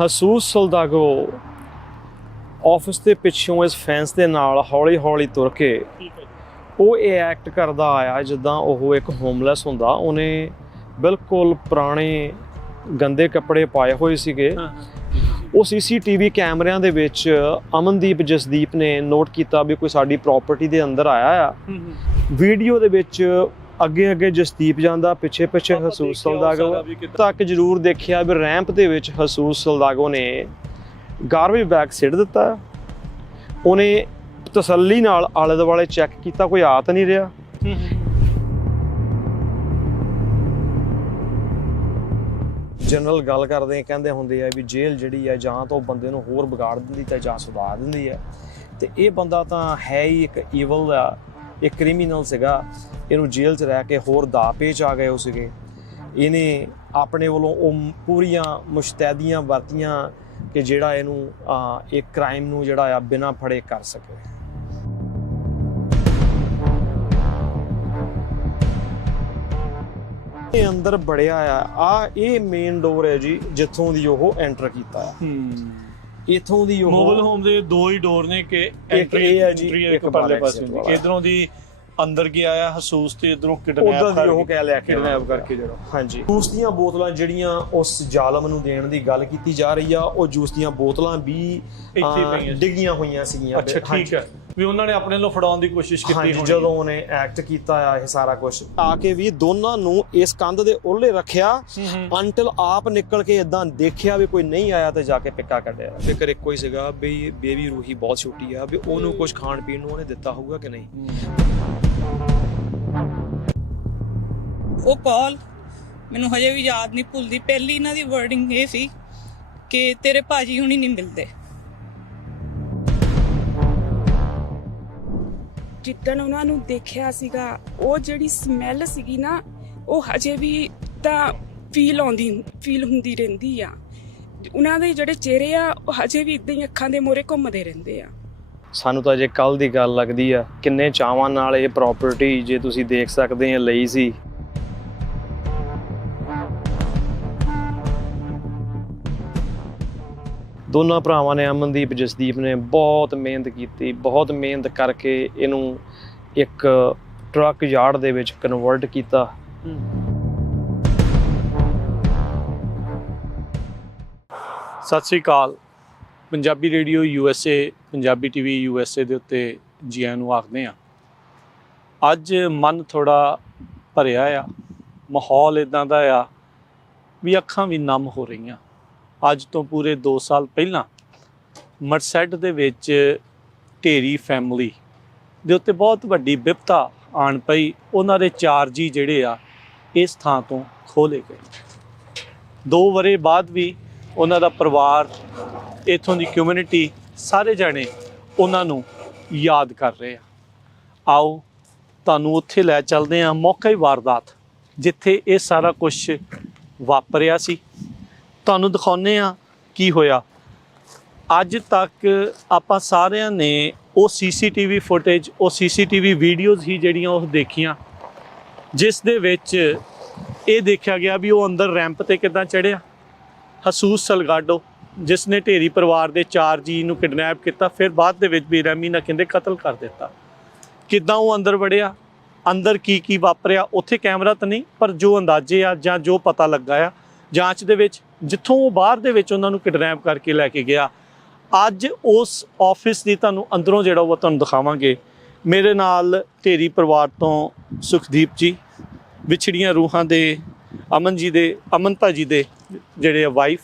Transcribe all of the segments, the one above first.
ਹਸੂਸ ਸਲਦਾਗੋ office ਦੇ ਪਿੱਛੋਂ ਇਸ ਫੈਂਸ ਦੇ ਨਾਲ ਹੌਲੀ ਹੌਲੀ ਤੁਰ ਕੇ ਉਹ ਇਹ ਐਕਟ ਕਰਦਾ ਆਇਆ ਜਿੱਦਾਂ ਉਹ ਇੱਕ ਹੋਮਲੈਸ ਹੁੰਦਾ। ਉਹਨੇ ਬਿਲਕੁਲ ਪੁਰਾਣੇ ਗੰਦੇ ਕੱਪੜੇ ਪਾਏ ਹੋਏ ਸੀਗੇ। ਉਹ CCTV ਕੈਮਰਿਆਂ ਦੇ ਵਿੱਚ ਅਮਨਦੀਪ ਜਸਦੀਪ ਨੇ ਨੋਟ ਕੀਤਾ ਵੀ ਕੋਈ ਸਾਡੀ ਪ੍ਰਾਪਰਟੀ ਦੇ ਅੰਦਰ ਆਇਆ ਆ। ਵੀਡੀਓ ਦੇ ਵਿੱਚ ਅੱਗੇ ਅੱਗੇ ਜਸਦੀਪ ਜਾਂਦਾ, ਪਿੱਛੇ ਪਿੱਛੇ ਹਸੂਸ ਸਲਦਾਗੋ ਤੱਕ ਜ਼ਰੂਰ ਦੇਖਿਆ ਵੀ ਰੈਂਪ ਦੇ ਵਿੱਚ ਹਸੂਸ ਸਲਦਾਗੋ ਨੇ ਗਾਰਬੇਜ ਬੈਗ ਸਿੱਟ ਦਿੱਤਾ। ਉਹਨੇ ਤਸੱਲੀ ਨਾਲ ਆਲੇ ਦੁਆਲੇ ਚੈੱਕ ਕੀਤਾ, ਕੋਈ ਆ ਤਾਂ ਨਹੀਂ ਰਿਹਾ। ਜਨਰਲ ਗੱਲ ਕਰਦੇ ਕਹਿੰਦੇ ਹੁੰਦੇ ਆ ਵੀ ਜੇਲ੍ਹ ਜਿਹੜੀ ਆ ਜਾਂ ਤਾਂ ਉਹ ਬੰਦੇ ਨੂੰ ਹੋਰ ਵਿਗਾੜ ਦਿੰਦੀ ਤੇ ਜਾਂ ਸੁਧਾਰ ਦਿੰਦੀ ਹੈ। ਤੇ ਇਹ ਬੰਦਾ ਤਾਂ ਹੈ ਹੀ ਇੱਕ ਈਵਲ ਆ, ਇੱਕ ਕ੍ਰਿਮੀਨਲ ਸੀਗਾ। ਇਹਨੂੰ ਜੇਲ੍ਹ 'ਚ ਰਹਿ ਕੇ ਹੋਰ ਦਾਅ ਪੇਚ ਆ ਗਏ ਹੋ ਸੀਗੇ। ਇਹਨੇ ਆਪਣੇ ਵੱਲੋਂ ਉਹ ਪੂਰੀਆਂ ਮੁਸ਼ਤੈਦੀਆਂ ਵਰਤੀਆਂ ਕਿ ਜਿਹੜਾ ਇਹਨੂੰ ਇੱਕ ਕ੍ਰਾਈਮ ਨੂੰ ਜਿਹੜਾ ਆ ਬਿਨਾਂ ਫੜੇ ਕਰ ਸਕੇ। ਇਹ ਅੰਦਰ ਬੜਿਆ ਆ ਇਹ ਮੇਨ ਡੋਰ ਹੈ ਜੀ ਜਿੱਥੋਂ ਦੀ ਉਹ ਐਂਟਰ ਕੀਤਾ ਆ। ਇਥੋਂ ਦੀ ਉਹ ਮੋਬਲ ਹੋਮ ਦੇ ਦੋ ਹੀ ਡੋਰ ਨੇ ਕਿ ਐਂਟਰੀ ਹੈ ਜੀ, ਇੱਕ ਪਰਲੇ ਪਾਸੇ ਇਧਰੋਂ ਦੀ ਅੰਦਰ ਗਿਆ ਆ ਹਸੂਸ ਤੇ ਇਧਰੋਂ ਕਿਡਨੈਪ ਕਰਕੇ ਜਿਹੜਾ ਹਾਂਜੀ ਜੂਸ ਦੀਆਂ ਬੋਤਲਾਂ ਜਿਹੜੀਆਂ ਉਸ ਜ਼ਾਲਮ ਨੂੰ ਦੇਣ ਦੀ ਗੱਲ ਕੀਤੀ ਜਾ ਰਹੀ ਆ, ਉਹ ਜੂਸ ਦੀਆਂ ਬੋਤਲਾਂ ਵੀ ਡਿੱਗੀਆਂ ਹੋਈਆਂ ਸੀਗੀਆਂ। ਅੱਛਾ ਠੀਕ ਹੈ, ਵੀ ਉਹਨਾਂ ਨੇ ਆਪਣੇ ਨੂੰ ਫੜਾਉਣ ਦੀ ਕੋਸ਼ਿਸ਼ ਕੀਤੀ ਹੋਣੀ ਜਦੋਂ ਉਹਨੇ ਐਕਟ ਕੀਤਾ ਆ ਇਹ ਸਾਰਾ ਕੁਝ ਆ ਕੇ ਵੀ ਦੋਨਾਂ ਨੂੰ ਇਸ ਕੰਧ ਦੇ ਉਹਲੇ ਰੱਖਿਆ ਅੰਟਿਲ ਆਪ ਨਿਕਲ ਕੇ ਇਦਾਂ ਦੇਖਿਆ ਵੀ ਕੋਈ ਨਹੀਂ ਆਇਆ ਤੇ ਜਾ ਕੇ ਪਿੱਕਾ ਕੱਢਿਆ। ਫਿਕਰ ਇੱਕੋ ਹੀ ਸੀਗਾ ਵੀ ਬੇਬੀ ਰੂਹੀ ਬਹੁਤ ਛੋਟੀ ਆ, ਵੀ ਉਹਨੂੰ ਕੁਝ ਖਾਣ ਪੀਣ ਨੂੰ ਉਹਨੇ ਦਿੱਤਾ ਹੋਊਗਾ ਕਿ ਨਹੀਂ। ਉਹ ਕਾਲ ਮੈਨੂੰ ਹਜੇ ਵੀ ਯਾਦ ਨਹੀਂ ਭੁੱਲਦੀ। ਪਹਿਲੀ ਇਹਨਾਂ ਦੀ ਵਰਡਿੰਗ ਇਹ ਸੀ ਕਿ ਤੇਰੇ ਭਾਜੀ ਹੁਣੀ ਨਹੀਂ ਮਿਲਦੇ। ਜਿੱਦਣ ਉਹਨਾਂ ਨੂੰ ਦੇਖਿਆ ਸੀਗਾ ਉਹ ਜਿਹੜੀ ਸਮੈਲ ਸੀਗੀ ਨਾ ਉਹ ਹਜੇ ਵੀ ਤਾਂ ਫੀਲ ਹੁੰਦੀ ਰਹਿੰਦੀ ਆ। ਉਹਨਾਂ ਦੇ ਜਿਹੜੇ ਚਿਹਰੇ ਆ ਉਹ ਹਜੇ ਵੀ ਇਦਾਂ ਹੀ ਅੱਖਾਂ ਦੇ ਮੂਹਰੇ ਘੁੰਮਦੇ ਰਹਿੰਦੇ ਆ। ਸਾਨੂੰ ਤਾਂ ਜੇ ਕੱਲ ਦੀ ਗੱਲ ਲੱਗਦੀ ਆ ਕਿੰਨੇ ਚਾਵਾਂ ਨਾਲ ਇਹ ਪ੍ਰਾਪਰਟੀ ਜੇ ਤੁਸੀਂ ਦੇਖ ਸਕਦੇ ਆ ਲਈ ਸੀ। ਦੋਨਾਂ ਭਰਾਵਾਂ ਨੇ ਅਮਨਦੀਪ ਜਸਦੀਪ ਨੇ ਬਹੁਤ ਮਿਹਨਤ ਕੀਤੀ, ਬਹੁਤ ਮਿਹਨਤ ਕਰਕੇ ਇਹਨੂੰ ਇੱਕ ਟਰੱਕ ਯਾਰਡ ਦੇ ਵਿੱਚ ਕਨਵਰਟ ਕੀਤਾ। Sat Sri Akal. Punjabi radio USA, Punjabi TV USA ਦੇ ਉੱਤੇ ਜੀ ਆਇਆਂ ਨੂੰ ਆਖਦੇ ਹਾਂ। ਅੱਜ ਮਨ ਥੋੜ੍ਹਾ ਭਰਿਆ ਆ, ਮਾਹੌਲ ਇੱਦਾਂ ਦਾ ਆ ਵੀ ਅੱਖਾਂ ਵੀ ਨਮ ਹੋ ਰਹੀਆਂ। ਅੱਜ ਤੋਂ ਪੂਰੇ 2 ਸਾਲ ਪਹਿਲਾਂ ਮਰਸੈਡ ਦੇ ਵਿੱਚ ਢੇਰੀ ਫੈਮਿਲੀ ਦੇ ਉੱਤੇ ਬਹੁਤ ਵੱਡੀ ਵਿਪਤਾ ਆਣ ਪਈ। ਉਹਨਾਂ ਦੇ 4 ਜੀ ਜਿਹੜੇ ਆ ਇਸ ਥਾਂ ਤੋਂ ਖੋਲੇ ਗਏ। 2 ਵਰ੍ਹੇ ਬਾਅਦ ਵੀ ਉਹਨਾਂ ਦਾ ਪਰਿਵਾਰ, ਇੱਥੋਂ ਦੀ ਕਮਿਊਨਿਟੀ, ਸਾਰੇ ਜਾਣੇ ਉਹਨਾਂ ਨੂੰ ਯਾਦ ਕਰ ਰਹੇ ਆ। ਆਓ ਤੁਹਾਨੂੰ ਉੱਥੇ ਲੈ ਚੱਲਦੇ ਹਾਂ, ਮੌਕੇ ਵਾਰਦਾਤ ਜਿੱਥੇ ਇਹ ਸਾਰਾ ਕੁਝ ਵਾਪਰਿਆ ਸੀ। ਤੁਹਾਨੂੰ ਦਿਖਾਉਂਦੇ ਹਾਂ ਕੀ ਹੋਇਆ। ਅੱਜ ਤੱਕ ਆਪਾਂ ਸਾਰਿਆਂ ਨੇ ਉਹ CCTV ਫੁਟੇਜ, ਉਹ CCTV ਵੀਡੀਓਜ਼ ਹੀ ਜਿਹੜੀਆਂ ਉਹ ਦੇਖੀਆਂ, ਜਿਸ ਦੇ ਵਿੱਚ ਇਹ ਦੇਖਿਆ ਗਿਆ ਵੀ ਉਹ ਅੰਦਰ ਰੈਂਪ ਤੇ ਕਿੱਦਾਂ ਚੜ੍ਹਿਆ। ਹਸੂਸ ਸਲਗਾਡੋ ਜਿਸ ਨੇ ਢੇਰੀ ਪਰਿਵਾਰ ਦੇ 4 ਜੀ ਨੂੰ ਕਿਡਨੈਪ ਕੀਤਾ, ਫਿਰ ਬਾਅਦ ਦੇ ਵਿੱਚ ਬੇਰਹਿਮੀ ਨਾਲ ਕਹਿੰਦੇ ਕਤਲ ਕਰ ਦਿੱਤਾ। ਕਿੱਦਾਂ ਉਹ ਅੰਦਰ ਵੜਿਆ, ਅੰਦਰ ਕੀ ਵਾਪਰਿਆ, ਉੱਥੇ ਕੈਮਰਾ ਤਾਂ ਨਹੀਂ, ਪਰ ਜੋ ਅੰਦਾਜ਼ੇ ਆ ਜਾਂ ਜੋ ਪਤਾ ਲੱਗਾ ਆ ਜਾਂਚ ਦੇ ਵਿੱਚ, ਜਿੱਥੋਂ ਉਹ ਬਾਹਰ ਦੇ ਵਿੱਚ ਉਹਨਾਂ ਨੂੰ ਕਿਡਨੈਪ ਕਰਕੇ ਲੈ ਕੇ ਗਿਆ। ਅੱਜ ਉਸ ਆਫਿਸ ਦੀ ਤੁਹਾਨੂੰ ਅੰਦਰੋਂ ਜਿਹੜਾ ਉਹ ਤੁਹਾਨੂੰ ਦਿਖਾਵਾਂਗੇ। ਮੇਰੇ ਨਾਲ ਢੇਰੀ ਪਰਿਵਾਰ ਤੋਂ ਸੁਖਦੀਪ ਜੀ, ਵਿਛੜੀਆਂ ਰੂਹਾਂ ਦੇ ਅਮਨ ਭਾਜੀ ਦੇ ਜਿਹੜੇ ਵਾਈਫ,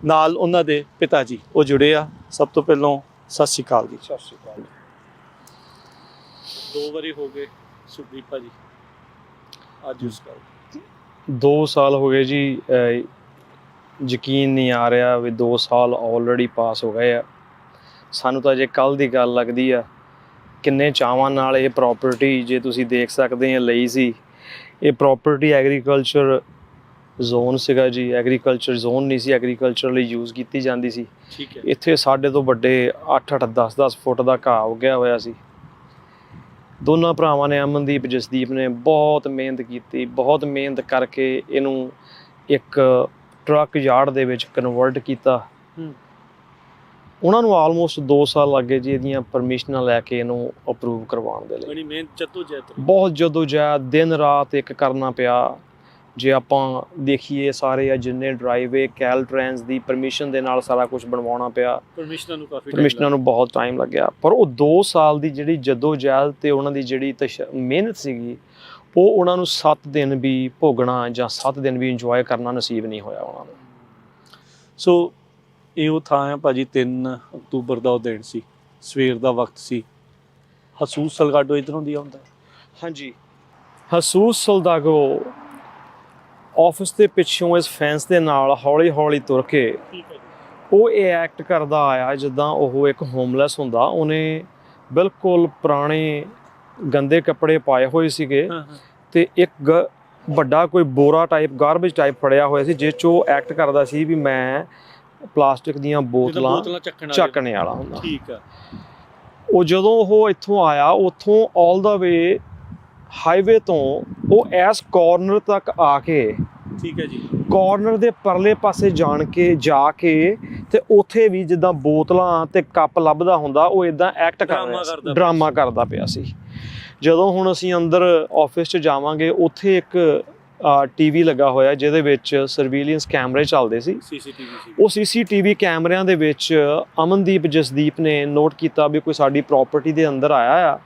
ਨਾਲ ਉਹਨਾਂ ਦੇ ਪਿਤਾ ਜੀ ਉਹ ਜੁੜੇ ਆ। ਸਭ ਤੋਂ ਪਹਿਲਾਂ ਸਤਿ ਸ਼੍ਰੀ ਅਕਾਲ ਜੀ। ਸਤਿ ਸ਼੍ਰੀ ਅਕਾਲ। 2 ਵਰ੍ਹੇ ਹੋ ਗਏ ਸੁਖਦੀਪ ਭਾਜੀ ਅੱਜ ਉਸ ਗੱਲ 2 ਸਾਲ ਹੋ ਗਏ ਜੀ। ਯਕੀਨ ਨਹੀਂ ਆ ਰਿਹਾ ਵੀ 2 ਸਾਲ ਆਲਰੇਡੀ ਪਾਸ ਹੋ ਗਏ ਆ। ਸਾਨੂੰ ਤਾਂ ਜੇ ਕੱਲ ਦੀ ਗੱਲ ਲੱਗਦੀ ਆ ਕਿੰਨੇ ਚਾਵਾਂ ਨਾਲ ਇਹ ਪ੍ਰਾਪਰਟੀ ਜੇ ਤੁਸੀਂ ਦੇਖ ਸਕਦੇ ਆ ਲਈ ਸੀ। ਇਹ ਪ੍ਰਾਪਰਟੀ ਐਗਰੀਕਲਚਰ ਜ਼ੋਨ ਸੀਗਾ ਜੀ, ਐਗਰੀਕਲਚਰ ਜ਼ੋਨ ਨਹੀਂ ਸੀ, ਐਗਰੀਕਲਚਰ ਲਈ ਯੂਜ਼ ਕੀਤੀ ਜਾਂਦੀ ਸੀ। ਠੀਕ ਹੈ। ਇੱਥੇ ਸਾਡੇ ਤੋਂ ਵੱਡੇ 8-8 10-10 ਫੁੱਟ ਦਾ ਘਾਹ ਉੱਗਿਆ ਹੋਇਆ ਸੀ। ਦੋਨਾਂ ਭਰਾਵਾਂ ਨੇ ਅਮਨਦੀਪ ਜਸਦੀਪ ਨੇ ਬਹੁਤ ਮਿਹਨਤ ਕੀਤੀ, ਬਹੁਤ ਮਿਹਨਤ ਕਰਕੇ ਇਹਨੂੰ ਇੱਕ ਟਰੱਕ ਯਾਰਡ ਦੇ ਵਿੱਚ ਕਨਵਰਟ ਕੀਤਾ। ਹੂੰ। ਉਹਨਾਂ ਨੂੰ ਆਲਮੋਸਟ 2 ਸਾਲ ਲੱਗੇ ਜੀ ਇਹਦੀਆਂ ਪਰਮਿਸ਼ਨਾਂ ਲੈ ਕੇ ਇਹਨੂੰ ਅਪਰੂਵ ਕਰਵਾਉਣ ਦੇ ਲਈ। ਬੜੀ ਮਿਹਨਤ ਜਦੋਜਹਿਦ ਬਹੁਤ ਜਦੋਜਹਿਦ ਦਿਨ ਰਾਤ ਇੱਕ ਕਰਨਾ ਪਿਆ। ਜੇ ਆਪਾਂ ਦੇਖੀਏ ਸਾਰੇ ਆ ਜਿੰਨੇ ਡਰਾਈਵੇ ਕੈਲਟ੍ਰਾਂਸ ਦੀ ਪਰਮਿਸ਼ਨ ਦੇ ਨਾਲ ਸਾਰਾ ਕੁਝ ਬਣਵਾਉਣਾ ਪਿਆ। ਪਰਮਿਸ਼ਨਾਂ ਨੂੰ ਬਹੁਤ ਟਾਈਮ ਲੱਗਿਆ, ਪਰ ਉਹ 2 ਸਾਲ ਦੀ ਜਿਹੜੀ ਜਦੋਜਹਿਦ ਤੇ ਉਹਨਾਂ ਦੀ ਜਿਹੜੀ ਮਿਹਨਤ ਸੀਗੀ ਉਹ ਉਹਨਾਂ ਨੂੰ 7 ਦਿਨ ਵੀ ਭੋਗਣਾ ਜਾਂ 7 ਦਿਨ ਵੀ ਇੰਜੋਏ ਕਰਨਾ ਨਸੀਬ ਨਹੀਂ ਹੋਇਆ ਉਹਨਾਂ ਨੂੰ। ਸੋ ਇਹ ਉਹ ਥਾਂ ਹੈ ਭਾਜੀ, 3 ਅਕਤੂਬਰ ਦਾ ਉਹ ਦਿਨ ਸੀ, ਸਵੇਰ ਦਾ ਵਕਤ ਸੀ। ਹਸੂਸ ਸਲਗਾਡੋ ਇੱਧਰੋਂ ਦੀ ਆਉਂਦਾ? ਹਾਂਜੀ, ਹਸੂਸ ਸਲਗਾਡੋ ਆਫਿਸ ਦੇ ਪਿੱਛੋਂ ਇਸ ਫੈਂਸ ਦੇ ਨਾਲ ਹੌਲੀ ਹੌਲੀ ਤੁਰ ਕੇ ਉਹ ਇਹ ਐਕਟ ਕਰਦਾ ਆਇਆ ਜਿੱਦਾਂ ਉਹ ਇੱਕ ਹੋਮਲੈਸ ਹੁੰਦਾ। ਉਹਨੇ ਬਿਲਕੁਲ ਪੁਰਾਣੇ ਗੰਦੇ ਕੱਪੜੇ ਪਾਏ ਹੋਏ ਸੀਗੇ ਤੇ ਇੱਕ ਵੱਡਾ ਕੋਈ ਬੋਰਾ ਟਾਈਪ ਗਾਰਬੇਜ ਟਾਈਪ ਫੜਿਆ ਹੋਇਆ ਸੀ, ਜਿਸ 'ਚ ਉਹ ਐਕਟ ਕਰਦਾ ਸੀ ਵੀ ਮੈਂ ਪਲਾਸਟਿਕ ਦੀਆਂ ਬੋਤਲਾਂ ਚੱਕਣੇ ਵਾਲਾ ਹੁੰਦਾ। ਠੀਕ ਆ। ਉਹ ਜਦੋਂ ਉਹ ਇੱਥੋਂ ਆਇਆ, ਉੱਥੋਂ ਆਲ ਦਾ ਵੇ ਹਾਈਵੇ ਤੋਂ ਉਹ ਇਸ ਕਾਰਨਰ ਤੱਕ ਆ ਕੇ, ਠੀਕ ਹੈ ਜੀ, ਕਾਰਨਰ ਦੇ ਪਰਲੇ ਪਾਸੇ ਜਾ ਕੇ ਤੇ ਉੱਥੇ ਵੀ ਜਿੱਦਾਂ ਬੋਤਲਾਂ ਤੇ ਕੱਪ ਲੱਭਦਾ ਹੁੰਦਾ ਉਹ ਇਦਾਂ ਐਕਟ ਕਰ ਰਿਹਾ ਸੀ, ਡਰਾਮਾ ਕਰਦਾ ਪਿਆ ਸੀ। ਜਦੋਂ ਹੁਣ ਅਸੀਂ ਅੰਦਰ ਆਫਿਸ 'ਚ ਜਾਵਾਂਗੇ, ਉੱਥੇ ਇੱਕ ਟੀਵੀ ਲੱਗਾ ਹੋਇਆ ਜਿਹਦੇ ਵਿੱਚ ਸਰਵੀਲੈਂਸ ਕੈਮਰੇ ਚੱਲਦੇ ਸੀ। ਉਹ ਸੀਸੀਟੀਵੀ ਕੈਮਰਿਆਂ ਦੇ ਵਿੱਚ ਅਮਨਦੀਪ ਜਸਦੀਪ ਨੇ ਨੋਟ ਕੀਤਾ ਵੀ ਕੋਈ ਸਾਡੀ ਪ੍ਰਾਪਰਟੀ ਦੇ ਅੰਦਰ ਆਇਆ ਆ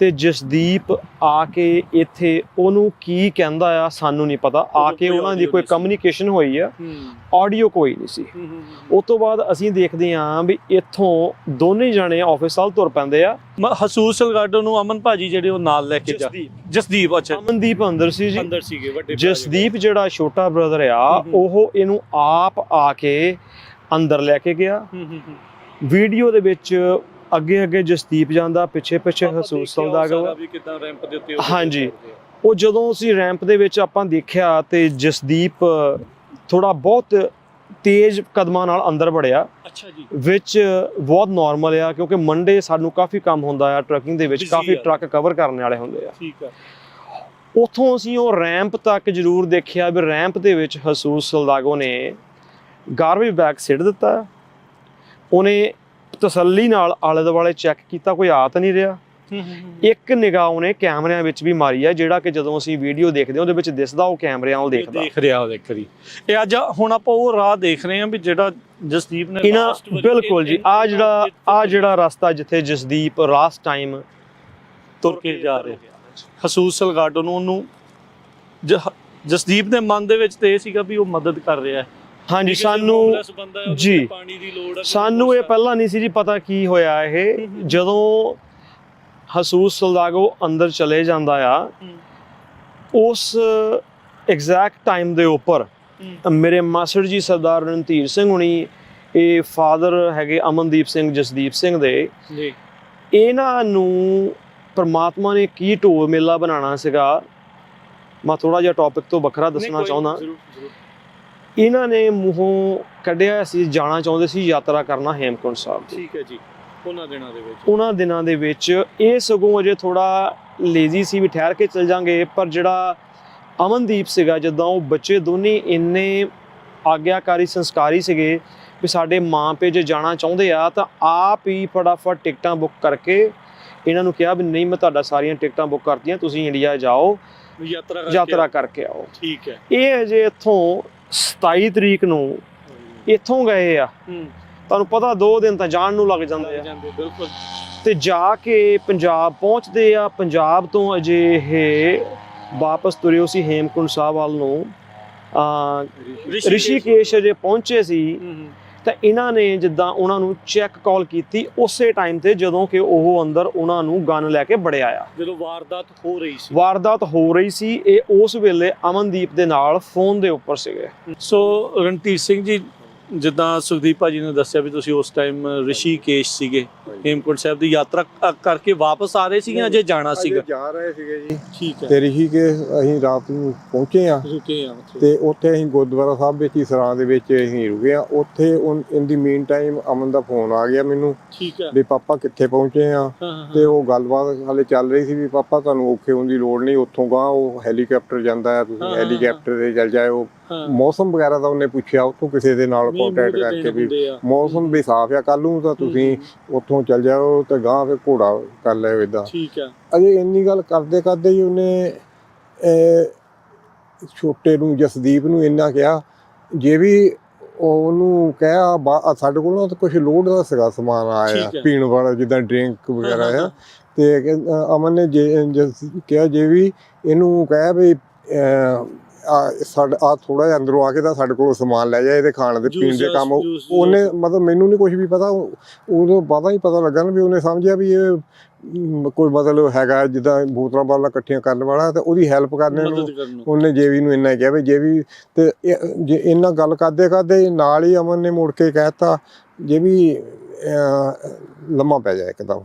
ਤੇ ਜਸਦੀਪ ਆ ਕੇ ਇੱਥੇ ਉਹਨੂੰ ਕੀ ਕਹਿੰਦਾ ਆ ਸਾਨੂੰ ਨਹੀਂ ਪਤਾ। ਆ ਕੇ ਉਹਨਾਂ ਦੀ ਕੋਈ ਕਮਿਊਨੀਕੇਸ਼ਨ ਹੋਈ ਆ, ਆਡੀਓ ਕੋਈ ਨਹੀਂ ਸੀ। ਉਸ ਤੋਂ ਬਾਅਦ ਅਸੀਂ ਦੇਖਦੇ ਹਾਂ ਵੀ ਇੱਥੋਂ ਦੋਨੇ ਜਣੇ ਆਫਿਸ ਵੱਲ ਤੁਰ ਪੈਂਦੇ ਆ। ਹਸੂਸ ਸਲਗਾਡੋ ਨੂੰ ਅਮਨ ਭਾਜੀ ਜਿਹੜੇ ਉਹ ਨਾਲ ਲੈ ਕੇ ਜਸਦੀਪ ਅੱਛਾ ਅਮਨਦੀਪ ਅੰਦਰ ਸੀ ਜੀ, ਅੰਦਰ ਸੀਗੇ ਵੱਡੇ। ਜਸਦੀਪ ਜਿਹੜਾ ਛੋਟਾ ਬ੍ਰਦਰ ਆ ਉਹ ਇਹਨੂੰ ਆਪ ਆ ਕੇ ਅੰਦਰ ਲੈ ਕੇ ਗਿਆ। ਵੀਡੀਓ ਦੇ ਵਿੱਚ ਅੱਗੇ ਜਸਦੀਪ ਜਾਂਦਾ, ਪਿੱਛੇ ਹਸੂਸ ਸਲਗਾਡੋ। ਹਾਂਜੀ, ਉਹ ਜਦੋਂ ਅਸੀਂ ਰੈਂਪ ਦੇ ਵਿੱਚ ਆਪਾਂ ਦੇਖਿਆ ਤੇ ਜਸਦੀਪ ਥੋੜਾ ਬਹੁਤ ਤੇਜ਼ ਕਦਮਾਂ ਨਾਲ ਅੰਦਰ ਵੜਿਆ। ਅੱਛਾ ਜੀ। ਵਿੱਚ ਬਹੁਤ ਨਾਰਮਲ ਆ ਕਿਉਂਕਿ ਮੰਡੇ ਸਾਨੂੰ ਕਾਫੀ ਕੰਮ ਹੁੰਦਾ ਆ ਟਰੱਕਿੰਗ ਦੇ ਵਿੱਚ, ਕਾਫੀ ਟਰੱਕ ਕਵਰ ਕਰਨ ਵਾਲੇ ਹੁੰਦੇ ਆ। ਠੀਕ ਆ। ਉੱਥੋਂ ਅਸੀਂ ਉਹ ਰੈਂਪ ਤੱਕ ਜ਼ਰੂਰ ਦੇਖਿਆ ਵੀ ਰੈਂਪ ਦੇ ਵਿੱਚ ਹਸੂਸ ਸਲਗਾਡੋ ਨੇ ਗਾਰਬੇਜ ਬੈਗ ਸਿੱਟ ਦਿੱਤਾ। ਉਹਨੇ ਤਸੱਲੀ ਨਾਲ ਆਲੇ ਦੁਆਲੇ ਚੈੱਕ ਕੀਤਾ, ਕੋਈ ਆ ਤਾਂ ਨਹੀਂ ਰਿਹਾ। ਇੱਕ ਨਿਗਾਹ ਉਹਨੇ ਕੈਮਰਿਆਂ ਵਿੱਚ ਵੀ ਮਾਰੀ ਆ, ਜਿਹੜਾ ਕਿ ਜਦੋਂ ਅਸੀਂ ਵੀਡੀਓ ਦੇਖਦੇ ਹਾਂ ਉਹਦੇ ਵਿੱਚ ਦਿਸਦਾ ਉਹ ਕੈਮਰਿਆਂ ਵੱਲ ਦੇਖ ਰਿਹਾ ਉਹ ਦੇਖ ਰਹੀ। ਇਹ ਅੱਜ ਹੁਣ ਆਪਾਂ ਉਹ ਰਾਹ ਦੇਖ ਰਹੇ ਹਾਂ ਵੀ ਜਿਹੜਾ ਜਸਦੀਪ ਨੇ ਬਿਲਕੁਲ ਜੀ, ਆ ਜਿਹੜਾ ਰਸਤਾ ਜਿੱਥੇ ਜਸਦੀਪ ਲਾਸਟ ਟਾਈਮ ਤੁਰ ਕੇ ਜਾ ਰਿਹਾ ਹਸੂਸ ਸਲਗਾਡੋ ਨੂੰ, ਉਹਨੂੰ ਜਸਦੀਪ ਦੇ ਮਨ ਦੇ ਵਿੱਚ ਤੇ ਇਹ ਸੀਗਾ ਵੀ ਉਹ ਮਦਦ ਕਰ ਰਿਹਾ। ਹਾਂਜੀ, ਸਾਨੂੰ ਜੀ ਸਾਨੂੰ ਇਹ ਪਹਿਲਾਂ ਨਹੀਂ ਸੀ ਜੀ ਪਤਾ ਕੀ ਹੋਇਆ। ਇਹ ਜਦੋਂ ਹਸੂਸ ਸਲਗਾਡੋ ਅੰਦਰ ਚਲੇ ਜਾਂਦਾ ਆ, ਉਸ ਐਗਜ਼ੈਕਟ ਟਾਈਮ ਦੇ ਉੱਪਰ ਮੇਰੇ ਮਾਸਟਰ ਜੀ ਸਰਦਾਰ ਰਣਧੀਰ ਸਿੰਘ ਹੁਣੀ, ਇਹ ਫਾਦਰ ਹੈਗੇ ਅਮਨਦੀਪ ਸਿੰਘ ਜਸਦੀਪ ਸਿੰਘ ਦੇ, ਇਹਨਾਂ ਨੂੰ ਪਰਮਾਤਮਾ ਨੇ ਕੀ ਢੋਲ ਮੇਲਾ ਬਣਾਉਣਾ ਸੀਗਾ। ਮੈਂ ਥੋੜਾ ਜਿਹਾ ਟੌਪਿਕ ਤੋਂ ਵੱਖਰਾ ਦੱਸਣਾ ਚਾਹੁੰਦਾ। ਇਹਨਾਂ ਨੇ ਮੂੰਹੋਂ ਕੱਢਿਆ ਸੀ ਜਾਣਾ ਚਾਹੁੰਦੇ ਸੀ ਯਾਤਰਾ ਕਰਨਾ ਹੇਮਕੁੰਟ ਸਾਹਿਬ। ਠੀਕ ਹੈ ਜੀ। ਉਹਨਾਂ ਦਿਨਾਂ ਦੇ ਵਿੱਚ ਇਹ ਸਗੋਂ ਅਜੇ ਥੋੜਾ ਲੇਜ਼ੀ ਸੀ ਵੀ ਠਹਿਰ ਕੇ ਚਲ ਜਾਂਗੇ, ਪਰ ਜਿਹੜਾ ਅਮਨਦੀਪ ਸੀਗਾ, ਜਿੱਦਾਂ ਉਹ ਬੱਚੇ ਦੋਨੇ ਇੰਨੇ ਆਗਿਆਕਾਰੀ ਸੰਸਕਾਰੀ ਸੀਗੇ ਵੀ ਸਾਡੇ ਮਾਂ ਪਿਓ ਜੇ ਜਾਣਾ ਚਾਹੁੰਦੇ ਆ ਤਾਂ ਆਪ ਹੀ ਫਟਾਫਟ ਟਿਕਟਾਂ ਬੁੱਕ ਕਰਕੇ ਇਹਨਾਂ ਨੂੰ ਕਿਹਾ ਵੀ ਨਹੀਂ ਮੈਂ ਤੁਹਾਡਾ ਸਾਰੀਆਂ ਟਿਕਟਾਂ ਬੁੱਕ ਕਰਤੀਆਂ, ਤੁਸੀਂ ਇੰਡੀਆ ਜਾਓ, ਯਾਤਰਾ ਕਰਕੇ ਆਓ। ਠੀਕ ਹੈ। ਇਹ ਅਜੇ ਇੱਥੋਂ 27 ਤਰੀਕ ਨੂੰ ਇੱਥੋਂ ਗਏ ਆ, ਤੁਹਾਨੂੰ ਪਤਾ 2 ਦਿਨ ਤਾਂ ਜਾਣ ਨੂੰ ਲੱਗ ਜਾਂਦੇ ਆ। ਬਿਲਕੁਲ। ਤੇ ਜਾ ਕੇ ਪੰਜਾਬ ਪਹੁੰਚਦੇ ਆ। ਪੰਜਾਬ ਤੋਂ ਅਜੇ ਇਹ ਵਾਪਸ ਤੁਰਿਓ ਸੀ ਹੇਮਕੁੰਟ ਸਾਹਿਬ ਵੱਲ ਨੂੰ, ਰਿਸ਼ੀਕੇਸ਼ ਅਜੇ ਪਹੁੰਚੇ ਸੀ ਤਾਂ ਇਹਨਾਂ ਨੇ ਜਿੱਦਾਂ ਉਹਨਾਂ ਨੂੰ ਚੈੱਕ ਕਾਲ ਕੀਤੀ ਉਸੇ ਟਾਈਮ ਤੇ ਜਦੋਂ ਕਿ ਉਹ ਅੰਦਰ ਉਹਨਾਂ ਨੂੰ ਗਨ ਲੈ ਕੇ ਵੜਿਆ ਆ। ਜਦੋਂ ਵਾਰਦਾਤ ਹੋ ਰਹੀ ਸੀ ਇਹ ਉਸ ਵੇਲੇ ਅਮਨਦੀਪ ਦੇ ਨਾਲ ਫੋਨ ਦੇ ਉੱਪਰ ਸੀਗੇ। ਸੋ ਰਣਧੀਰ ਸਿੰਘ ਜੀ, ਜਿੱਦਾਂ ਸੁਖਦੀਪ ਭਾਜੀ ਨੇ ਦੱਸਿਆ ਵੀ ਤੁਸੀਂ ਉਸ ਟਾਈਮ ਰਿਸ਼ੀਕੇਸ਼ ਸੀਗੇ, ਹੇਮਕੁੰਟ ਸਾਹਿਬ ਦੀ ਯਾਤਰਾ ਕਰਕੇ ਵਾਪਸ ਆ ਰਹੇ ਸੀਗੇ, ਅਜੇ ਜਾਣਾ ਸੀਗਾ? ਜਾ ਰਹੇ ਸੀਗੇ ਜੀ। ਠੀਕ ਹੈ। ਤੇ ਰਿਸ਼ੀਕੇਸ਼ ਅਸੀਂ ਰਾਤ ਨੂੰ ਪਹੁੰਚੇ ਆ ਤੇ ਉੱਥੇ ਅਸੀਂ ਗੁਰਦੁਆਰਾ ਸਾਹਿਬ ਵਿੱਚ ਹੀ ਸਰਾਂ ਦੇ ਵਿੱਚ ਅਸੀਂ ਰੁਕੇ ਆ। ਉੱਥੇ ਇਨ ਦੀ ਮੀਨ ਟਾਈਮ ਅਮਨ ਦਾ ਫੋਨ ਆ ਗਿਆ ਮੈਨੂੰ। ਠੀਕ ਹੈ। ਵੀ ਪਾਪਾ ਕਿੱਥੇ ਪਹੁੰਚੇ ਆ, ਤੇ ਉਹ ਗੱਲਬਾਤ ਹਾਲੇ ਚੱਲ ਰਹੀ ਸੀ ਵੀ ਪਾਪਾ ਤੁਹਾਨੂੰ ਔਖੇ ਹੋਣ ਦੀ ਲੋੜ ਨਹੀਂ, ਉੱਥੋਂ ਗਾਂ ਉਹ ਹੈਲੀਕਾਪਟਰ ਜਾਂਦਾ ਆ, ਤੁਸੀਂ ਹੈਲੀਕਾਪਟਰ ਤੇ ਚੱਲ ਜਾਇਓ, ਮੌਸਮ ਵਗੈਰਾ ਦਾ ਉਹਨੇ ਪੁੱਛਿਆ ਉੱਥੋਂ ਕਿਸੇ ਦੇ ਨਾਲ ਕੰਟੈਕਟ ਕਰਕੇ ਵੀ ਮੌਸਮ ਵੀ ਸਾਫ਼ ਆ, ਕੱਲ ਨੂੰ ਤਾਂ ਤੁਸੀਂ ਉੱਥੋਂ ਚੱਲ ਜਾਓ ਤੇ ਗਾਂ ਫਿਰ ਘੋੜਾ ਕਰ ਲਿਓ ਇਦਾਂ। ਠੀਕ ਆ। ਅਜੇ ਇੰਨੀ ਗੱਲ ਕਰਦੇ ਹੀ ਉਹਨੇ ਛੋਟੇ ਨੂੰ ਜਸਦੀਪ ਨੂੰ ਇੰਨਾ ਕਿਹਾ, ਜੇ ਵੀ ਉਹਨੂੰ ਕਿਹਾ ਸਾਡੇ ਕੋਲ ਨਾ ਕੁਝ ਲੋਡ ਦਾ ਸੀਗਾ ਸਮਾਨ ਆਇਆ ਪੀਣ ਵਾਲਾ, ਜਿੱਦਾਂ ਡਰਿੰਕ ਵਗੈਰਾ ਆ, ਤੇ ਅਮਨ ਨੇ ਕਿਹਾ ਜੇ ਵੀ ਇਹਨੂੰ ਕਹਿ ਵੀ ਸਾਡਾ ਥੋੜਾ ਜਿਹਾ ਅੰਦਰੋਂ ਆ ਕੇ ਤਾਂ ਸਾਡੇ ਕੋਲ ਸਮਾਨ ਲੈ ਜਾ, ਇਹਦੇ ਖਾਣ ਦੇ ਪੀਣ ਦੇ ਕੰਮ। ਉਹਨੇ ਮਤਲਬ ਮੈਨੂੰ ਨਹੀਂ ਕੁਝ ਵੀ ਪਤਾ, ਉਦੋਂ ਬਾਅਦ ਹੀ ਪਤਾ ਲੱਗਾ ਨਾ ਵੀ ਉਹਨੇ ਸਮਝਿਆ ਵੀ ਇਹ ਕੋਈ ਮਤਲਬ ਹੈਗਾ ਜਿੱਦਾਂ ਬੋਤਲਾਂ ਬਾਤਲਾਂ ਇਕੱਠੀਆਂ ਕਰਨ ਵਾਲਾ, ਤੇ ਉਹਦੀ ਹੈਲਪ ਕਰਨੇ ਨੂੰ ਉਹਨੇ ਜੇਵੀ ਨੂੰ ਇੰਨਾ ਕਿਹਾ ਵੀ ਜੇਵੀ, ਤੇ ਜੇ ਇੰਨਾ ਗੱਲ ਕਰਦੇ ਨਾਲ ਹੀ ਅਮਨ ਨੇ ਮੁੜ ਕੇ ਕਹਿਤਾ ਜੇ ਵੀ ਲੰਮਾ ਪੈ ਜਾ ਇੱਕਦਮ।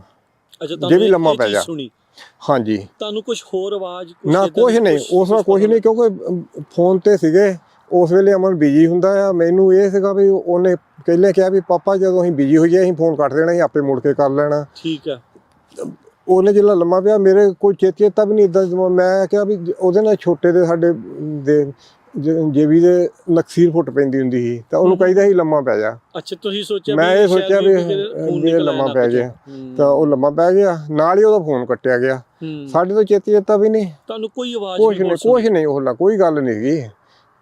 ਅੱਛਾ, ਜੇ ਵੀ ਲੰਮਾ ਪੈ ਜਾ। ਹਾਂਜੀ। ਤੁਹਾਨੂੰ ਕੁਝ ਹੋਰ ਆਵਾਜ਼ ਨਾ ਕੁਝ ਨਹੀਂ, ਉਸ ਨਾਲ ਕੁਝ ਨਹੀਂ, ਕਿਉਂਕਿ ਫੋਨ ਤੇ ਸੀਗੇ ਉਸ ਵੇਲੇ ਅਮਨ ਬਿਜੀ ਹੁੰਦਾ ਆ। ਮੈਨੂੰ ਇਹ ਸੀਗਾ ਵੀ ਉਹਨੇ ਪਹਿਲੇ ਕਿਹਾ ਵੀ ਪਾਪਾ ਜਦੋਂ ਅਸੀਂ ਬਿਜੀ ਹੋਈਏ ਅਸੀਂ ਫੋਨ ਕੱਟ ਦੇਣਾ, ਅਸੀਂ ਆਪੇ ਮੁੜ ਕੇ ਕਰ ਲੈਣਾ। ਠੀਕ ਆ। ਉਹਨੇ ਜਿਹੜਾ ਲੰਮਾ ਪਿਆ ਮੇਰੇ ਕੋਈ ਚੇਤਾ ਵੀ ਨਹੀਂ ਇੱਦਾਂ। ਮੈਂ ਕਿਹਾ ਵੀ ਉਹਦੇ ਨਾਲ ਛੋਟੇ ਦੇ ਸਾਡੇ ਦੇ ਜੇਬੀ ਦੇ ਨਕਸੀਰ ਫੁੱਟ ਪੈਂਦੀ ਹੁੰਦੀ ਸੀ, ਤਾਂ ਉਹਨੂੰ ਕਹੀਦਾ ਸੀ ਲੰਮਾ ਪੈ ਜਾ। ਅੱਛਾ, ਤੁਸੀਂ ਸੋਚਿਆ? ਮੈਂ ਇਹ ਸੋਚਿਆ ਵੀ ਲੰਮਾ ਪੈ ਗਿਆ, ਤਾਂ ਉਹ ਲੰਮਾ ਪੈ ਗਿਆ, ਨਾਲ ਹੀ ਉਹਦਾ ਫੋਨ ਕੱਟਿਆ ਗਿਆ। ਸਾਡੇ ਤੋਂ ਚੇਤਾ ਵੀ ਨਹੀਂ, ਤੁਹਾਨੂੰ ਕੋਈ ਆਵਾਜ਼ ਕੁਝ ਨਹੀਂ ਉਹ ਕੋਈ ਗੱਲ ਨਹੀਂ ਗਈ।